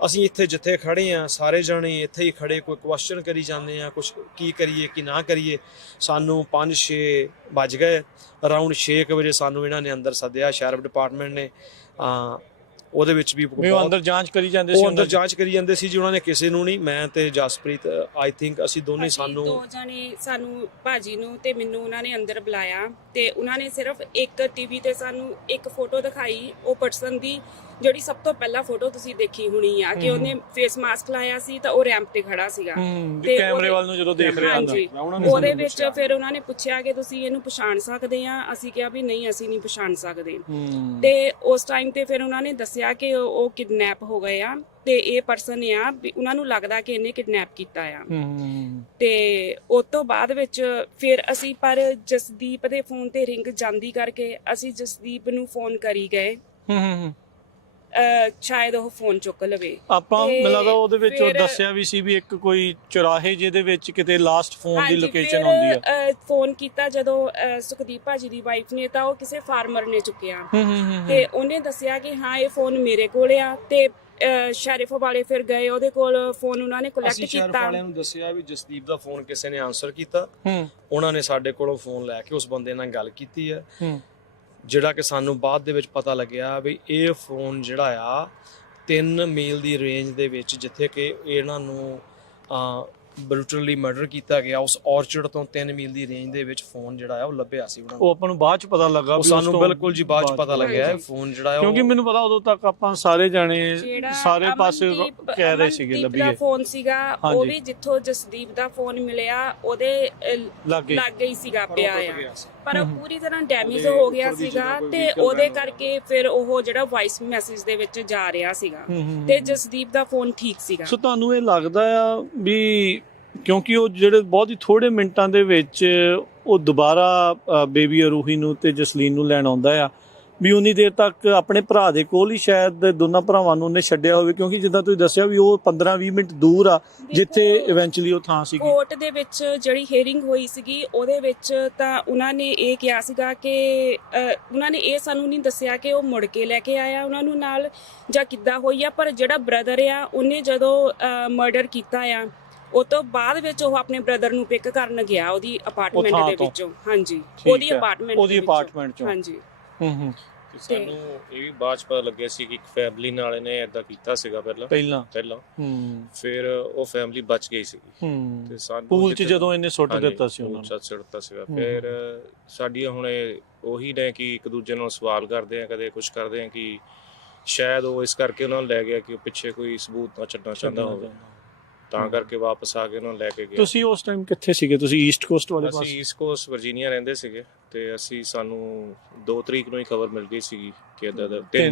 ਅਸੀਂ ਇੱਥੇ ਜਿੱਥੇ ਖੜੇ ਆ ਸਾਰੇ ਜਾਣੇ ਇੱਥੇ ਹੀ ਖੜੇ, ਕੋਈ ਕੁਐਸਚਨ ਕਰੀ ਜਾਂਦੇ ਆ, ਕੁਛ ਕੀ ਕਰੀਏ ਕੀ ਨਾ ਕਰੀਏ। ਸਾਨੂੰ 5-6 ਵੱਜ ਗਏ, ਅਰਾਊਂਡ 6 ਵਜੇ ਸਾਨੂੰ ਇਹਨਾਂ ਨੇ ਅੰਦਰ ਸੱਦਿਆ ਸ਼ੈਰਿਫ ਡਿਪਾਰਟਮੈਂਟ ਨੇ। ਉਹਦੇ ਵਿੱਚ ਵੀ ਅੰਦਰ ਜਾਂਚ ਕਰੀ ਜਾਂਦੇ ਸੀ ਜੀ। ਉਹਨਾਂ ਨੇ ਕਿਸੇ ਨੂੰ ਨਹੀਂ, ਮੈਂ ਤੇ ਜਸਪ੍ਰੀਤ ਆਈ ਥਿੰਕ ਅਸੀਂ ਦੋਨੇ, ਸਾਨੂੰ 2 ਜਣੇ, ਸਾਨੂੰ ਭਾਜੀ ਨੂੰ ਤੇ ਮੈਨੂੰ ਉਹਨਾਂ ਨੇ ਅੰਦਰ ਬੁਲਾਇਆ, ਤੇ ਉਹਨਾਂ ਨੇ ਸਿਰਫ ਇੱਕ ਟੀਵੀ ਤੇ ਸਾਨੂੰ ਇੱਕ ਫੋਟੋ ਦਿਖਾਈ ਉਹ ਪਰਸਨ ਦੀ, ਜਿਹੜੀ ਸਭ ਤੋਂ ਪਹਿਲਾਂ ਫੋਟੋ ਤੁਸੀਂ ਦੇਖੀ ਹੋਣੀ ਆ, ਕਿ ਉਹਨੇ ਫੇਸ ਮਾਸਕ ਲਾਇਆ ਸੀ ਤਾਂ ਉਹ ਰੈਂਪ ਤੇ ਖੜਾ ਸੀਗਾ ਤੇ ਕੈਮਰੇ ਵੱਲ ਨੂੰ ਜਦੋਂ ਦੇਖ ਰਿਹਾ ਹੁੰਦਾ। ਉਹਦੇ ਵਿੱਚ ਫਿਰ ਉਹਨਾਂ ਨੇ ਪੁੱਛਿਆ ਕਿ ਤੁਸੀਂ ਇਹਨੂੰ ਪਛਾਣ ਸਕਦੇ ਆ, ਅਸੀਂ ਕਿਹਾ ਵੀ ਨਹੀਂ ਅਸੀਂ ਨਹੀਂ ਪਛਾਣ ਸਕਦੇ। ਤੇ ਉਸ ਟਾਈਮ ਤੇ ਫਿਰ ਉਹਨਾਂ ਨੇ ਦੱਸਿਆ ਕਿ ਉਹ ਕਿਡਨੈਪ ਹੋ ਗਏ ਆ, ਤੇ ਇਹ ਪਰਸਨ ਆ ਵੀ ਉਹਨਾਂ ਨੂੰ ਲੱਗਦਾ ਕਿ ਇਹਨੇ ਕਿਡਨੈਪ ਕੀਤਾ ਆ। ਤੇ ਉਸ ਤੋਂ ਬਾਅਦ ਵਿੱਚ ਫਿਰ ਅਸੀਂ, ਪਰ ਜਸਦੀਪ ਦੇ ਫੋਨ ਤੇ ਰਿੰਗ ਜਾਂਦੀ ਕਰਕੇ ਅਸੀਂ ਜਸਦੀਪ ਨੂੰ ਫੋਨ ਕਰੀ ਗਏ, ਸ਼ਾਇਦ ਉਹ ਫੋਨ ਚੁੱਕ ਲਵੇ। ਆਪਾਂ ਮੈਨੂੰ ਲੱਗਦਾ ਉਹਦੇ ਵਿੱਚ ਉਹ ਦੱਸਿਆ ਵੀ ਸੀ ਵੀ ਇੱਕ ਕੋਈ ਚੁਰਾਹੇ ਜਿਹਦੇ ਵਿੱਚ ਕਿਤੇ ਲਾਸਟ ਫੋਨ ਦੀ ਲੋਕੇਸ਼ਨ ਆਉਂਦੀ ਆ। ਫੋਨ ਕੀਤਾ ਜਦੋਂ ਸੁਖਦੀਪ ਭਾਜੀ ਦੀ ਵਾਈਫ ਨੇ, ਤਾਂ ਉਹ ਕਿਸੇ ਫਾਰਮਰ ਨੇ ਚੁੱਕਿਆ, ਤੇ ਉਹਨੇ ਦੱਸਿਆ ਕਿ ਹਾਂ ਇਹ ਫੋਨ ਮੇਰੇ ਕੋਲ ਆ। ਤੇ ਸ਼ੈਰਿਫ ਵਾਲੇ ਫਿਰ ਗਏ ਉਹਦੇ ਕੋਲ, ਫੋਨ ਉਹਨਾਂ ਨੇ ਕਲੈਕਟ ਕੀਤਾ। ਸ਼ੈਰਿਫ ਵਾਲਿਆਂ ਨੂੰ ਦੱਸਿਆ ਵੀ ਜਸਦੀਪ ਦਾ ਫੋਨ ਕਿਸੇ ਨੇ ਆਨਸਰ ਕੀਤਾ, ਉਹਨਾਂ ਨੇ ਸਾਡੇ ਕੋਲੋਂ ਫੋਨ ਲੈ ਕੇ ਉਸ ਬੰਦੇ ਨਾਲ ਗੱਲ ਕੀਤੀ ਹੈ, ਜਿਹੜਾ ਕਿ ਸਾਨੂੰ ਬਾਅਦ ਦੇ ਵਿੱਚ ਪਤਾ ਲੱਗਿਆ ਵੀ ਇਹ ਫੋਨ ਜਿਹੜਾ ਆ 3 ਮੀਲ ਦੀ ਰੇਂਜ ਦੇ ਵਿੱਚ, ਜਿੱਥੇ ਕਿ ਇਹਨਾਂ ਨੂੰ ਬਰੂਟਲੀ ਮਰਡਰ ਕੀਤਾ ਗਿਆ। ਉਸ ਔਰਚਰਡ ਤੋਂ 3 ਮੀਲ ਦੀ ਰੇਂਜ ਦੇ ਵਿੱਚ ਫੋਨ ਜਿਹੜਾ ਆ ਉਹ ਲੱਭਿਆ ਸੀ ਉਹਨਾਂ ਨੂੰ। ਉਹ ਆਪਾਂ ਨੂੰ ਬਾਅਦ ਚ ਪਤਾ ਲੱਗਾ ਉਹ ਸਾਨੂੰ ਬਿਲਕੁਲ ਜੀ ਬਾਅਦ ਚ ਪਤਾ ਲੱਗਿਆ ਹੈ ਫੋਨ ਜਿਹੜਾ ਆ ਕਿਉਂਕਿ ਮੈਨੂੰ ਪਤਾ ਉਦੋਂ ਤੱਕ ਆਪਾਂ ਸਾਰੇ ਜਾਣੇ ਸਾਰੇ ਪਾਸੇ ਕਹਿ ਰਹੇ ਸੀਗੇ ਲੱਭੀਏ। ਦਾ ਫੋਨ ਸੀਗਾ ਉਹ ਵੀ ਜਿੱਥੋਂ ਜਸਦੀਪ ਦਾ ਫੋਨ ਮਿਲਿਆ ਉਹਦੇ ਲੱਗ ਗਈ ਸੀਗਾ ਪਿਆ ਆ, ਪਰ ਪੂਰੀ ਤਰ੍ਹਾਂ ਡੈਮੇਜ ਹੋ ਗਿਆ ਸੀਗਾ ਤੇ ਉਹਦੇ ਕਰਕੇ ਫਿਰ ਉਹ ਜਿਹੜਾ ਵਾਇਸ ਮੈਸੇਜ ਦੇ ਵਿੱਚ ਜਾ ਰਿਹਾ ਸੀਗਾ ਤੇ ਜਸਦੀਪ ਦਾ ਫੋਨ ਠੀਕ ਸੀਗਾ। ਸੋ ਤੁਹਾਨੂੰ ਇਹ ਲੱਗਦਾ ਆ ਵੀ ਕਿਉਂਕਿ ਉਹ ਜਿਹੜੇ ਬਹੁਤ ਹੀ ਥੋੜੇ ਮਿੰਟਾਂ ਦੇ ਵਿੱਚ ਉਹ ਦੁਬਾਰਾ ਬੇਬੀ ਅਰੂਹੀ ਨੂੰ ਤੇ ਜਸਲੀਨ ਨੂੰ ਲੈਣ ਆਉਂਦਾ ਆ, ਵੀ ਉਨੀ ਦੇਰ ਤੱਕ ਆਪਣੇ ਭਰਾ ਦੇ ਕੋਲ ਹੀ ਸ਼ਾਇਦ ਦੋਨਾਂ ਭਰਾਵਾਂ ਨੂੰ ਉਹਨੇ ਛੱਡਿਆ ਹੋਵੇ, ਕਿਉਂਕਿ ਜਿੱਦਾਂ ਤੁਸੀਂ ਦੱਸਿਆ ਵੀ ਉਹ 15-20 ਮਿੰਟ ਦੂਰ ਆ ਜਿੱਥੇ ਇਵੈਂਚੁਅਲੀ ਉਹ ਥਾਂ ਸੀਗੀ। ਕੋਰਟ ਦੇ ਵਿੱਚ ਜਿਹੜੀ ਹੀਅਰਿੰਗ ਹੋਈ ਸੀਗੀ ਉਹਦੇ ਵਿੱਚ ਤਾਂ ਉਹਨਾਂ ਨੇ ਇਹ ਕਿਹਾ ਸੀਗਾ ਕਿ ਉਹਨਾਂ ਨੇ ਇਹ ਸਾਨੂੰ ਨਹੀਂ ਦੱਸਿਆ ਕਿ ਉਹ ਮੁੜ ਕੇ ਲੈ ਕੇ ਆਇਆ ਉਹਨਾਂ ਨੂੰ ਨਾਲ ਜਾਂ ਕਿੱਦਾਂ ਹੋਈ ਆ, ਪਰ ਜਿਹੜਾ ਬ੍ਰਦਰ ਆ ਉਹਨੇ ਜਦੋਂ ਮਰਡਰ ਕੀਤਾ ਆ ਉਹ ਤੋਂ ਬਾਅਦ ਵਿੱਚ ਉਹ ਆਪਣੇ ਬ੍ਰਦਰ ਨੂੰ ਪਿਕ ਕਰਨ ਗਿਆ ਉਹਦੀ ਅਪਾਰਟਮੈਂਟ ਦੇ ਵਿੱਚੋਂ। ਹਾਂਜੀ, ਉਹਦੀ ਅਪਾਰਟਮੈਂਟ ਚੋਂ। ਹਾਂਜੀ। ਸਾਨੂੰ ਇਹ ਵੀ ਬਾਅਦ ਚ ਪਤਾ ਲੱਗਿਆ ਸੀ ਕਿ ਇੱਕ ਫੈਮਿਲੀ ਨਾਲ ਇਹਨੇ ਏਦਾਂ ਕੀਤਾ ਸੀਗਾ ਪਹਿਲਾਂ ਫਿਰ ਉਹ ਫੈਮਿਲੀ ਬਚ ਗਈ ਸੀਗੀ ਤੇ ਸਾਨੂੰ ਪੂਲ ਚ ਜਦੋਂ ਇਹਨੇ ਸੁੱਟ ਦਿੱਤਾ ਸੀ ਉਹਨਾਂ ਨੂੰ ਸੁੱਟਤਾ ਸੀਗਾ। ਫਿਰ ਸਾਡੀਆਂ ਹੁਣ ਉਹੀ ਨੇ ਕਿ ਇੱਕ ਦੂਜੇ ਨਾਲ ਸਵਾਲ ਕਰਦੇ ਆ, ਕਦੇ ਕੁਝ ਕਰਦੇ ਆ ਕਿ ਸ਼ਾਇਦ ਉਹ ਇਸ ਕਰਕੇ ਉਹਨਾਂ ਨੂੰ ਲੈ ਗਿਆ ਕਿ ਉਹ ਪਿੱਛੇ ਕੋਈ ਸਬੂਤ ਨਾ ਛੱਡਣਾ ਚਾਹੁੰਦਾ ਹੋਵੇ, ਤਾਂ ਕਰਕੇ ਵਾਪਸ ਆ ਕੇ ਉਹਨਾਂ ਨੂੰ ਲੈ ਕੇ ਗਿਆ। ਤੁਸੀਂ ਉਸ ਟਾਈਮ ਕਿੱਥੇ ਸੀਗੇ? ਤੁਸੀਂ ਈਸਟ ਕੋਸਟ ਵਾਲੇ ਪਾਸੇ? ਅਸੀਂ ਈਸਟ ਕੋਸਟ ਵਰਜੀਨੀਆ ਰਹਿੰਦੇ ਸੀਗੇ ਤੇ ਅਸੀਂ ਸਾਨੂੰ 2 ਤਰੀਕ ਨੂੰ ਹੀ ਖਬਰ ਮਿਲ ਗਈ ਸੀਗੀ ਕਿ ਇਦਾਂ ਦਾ 3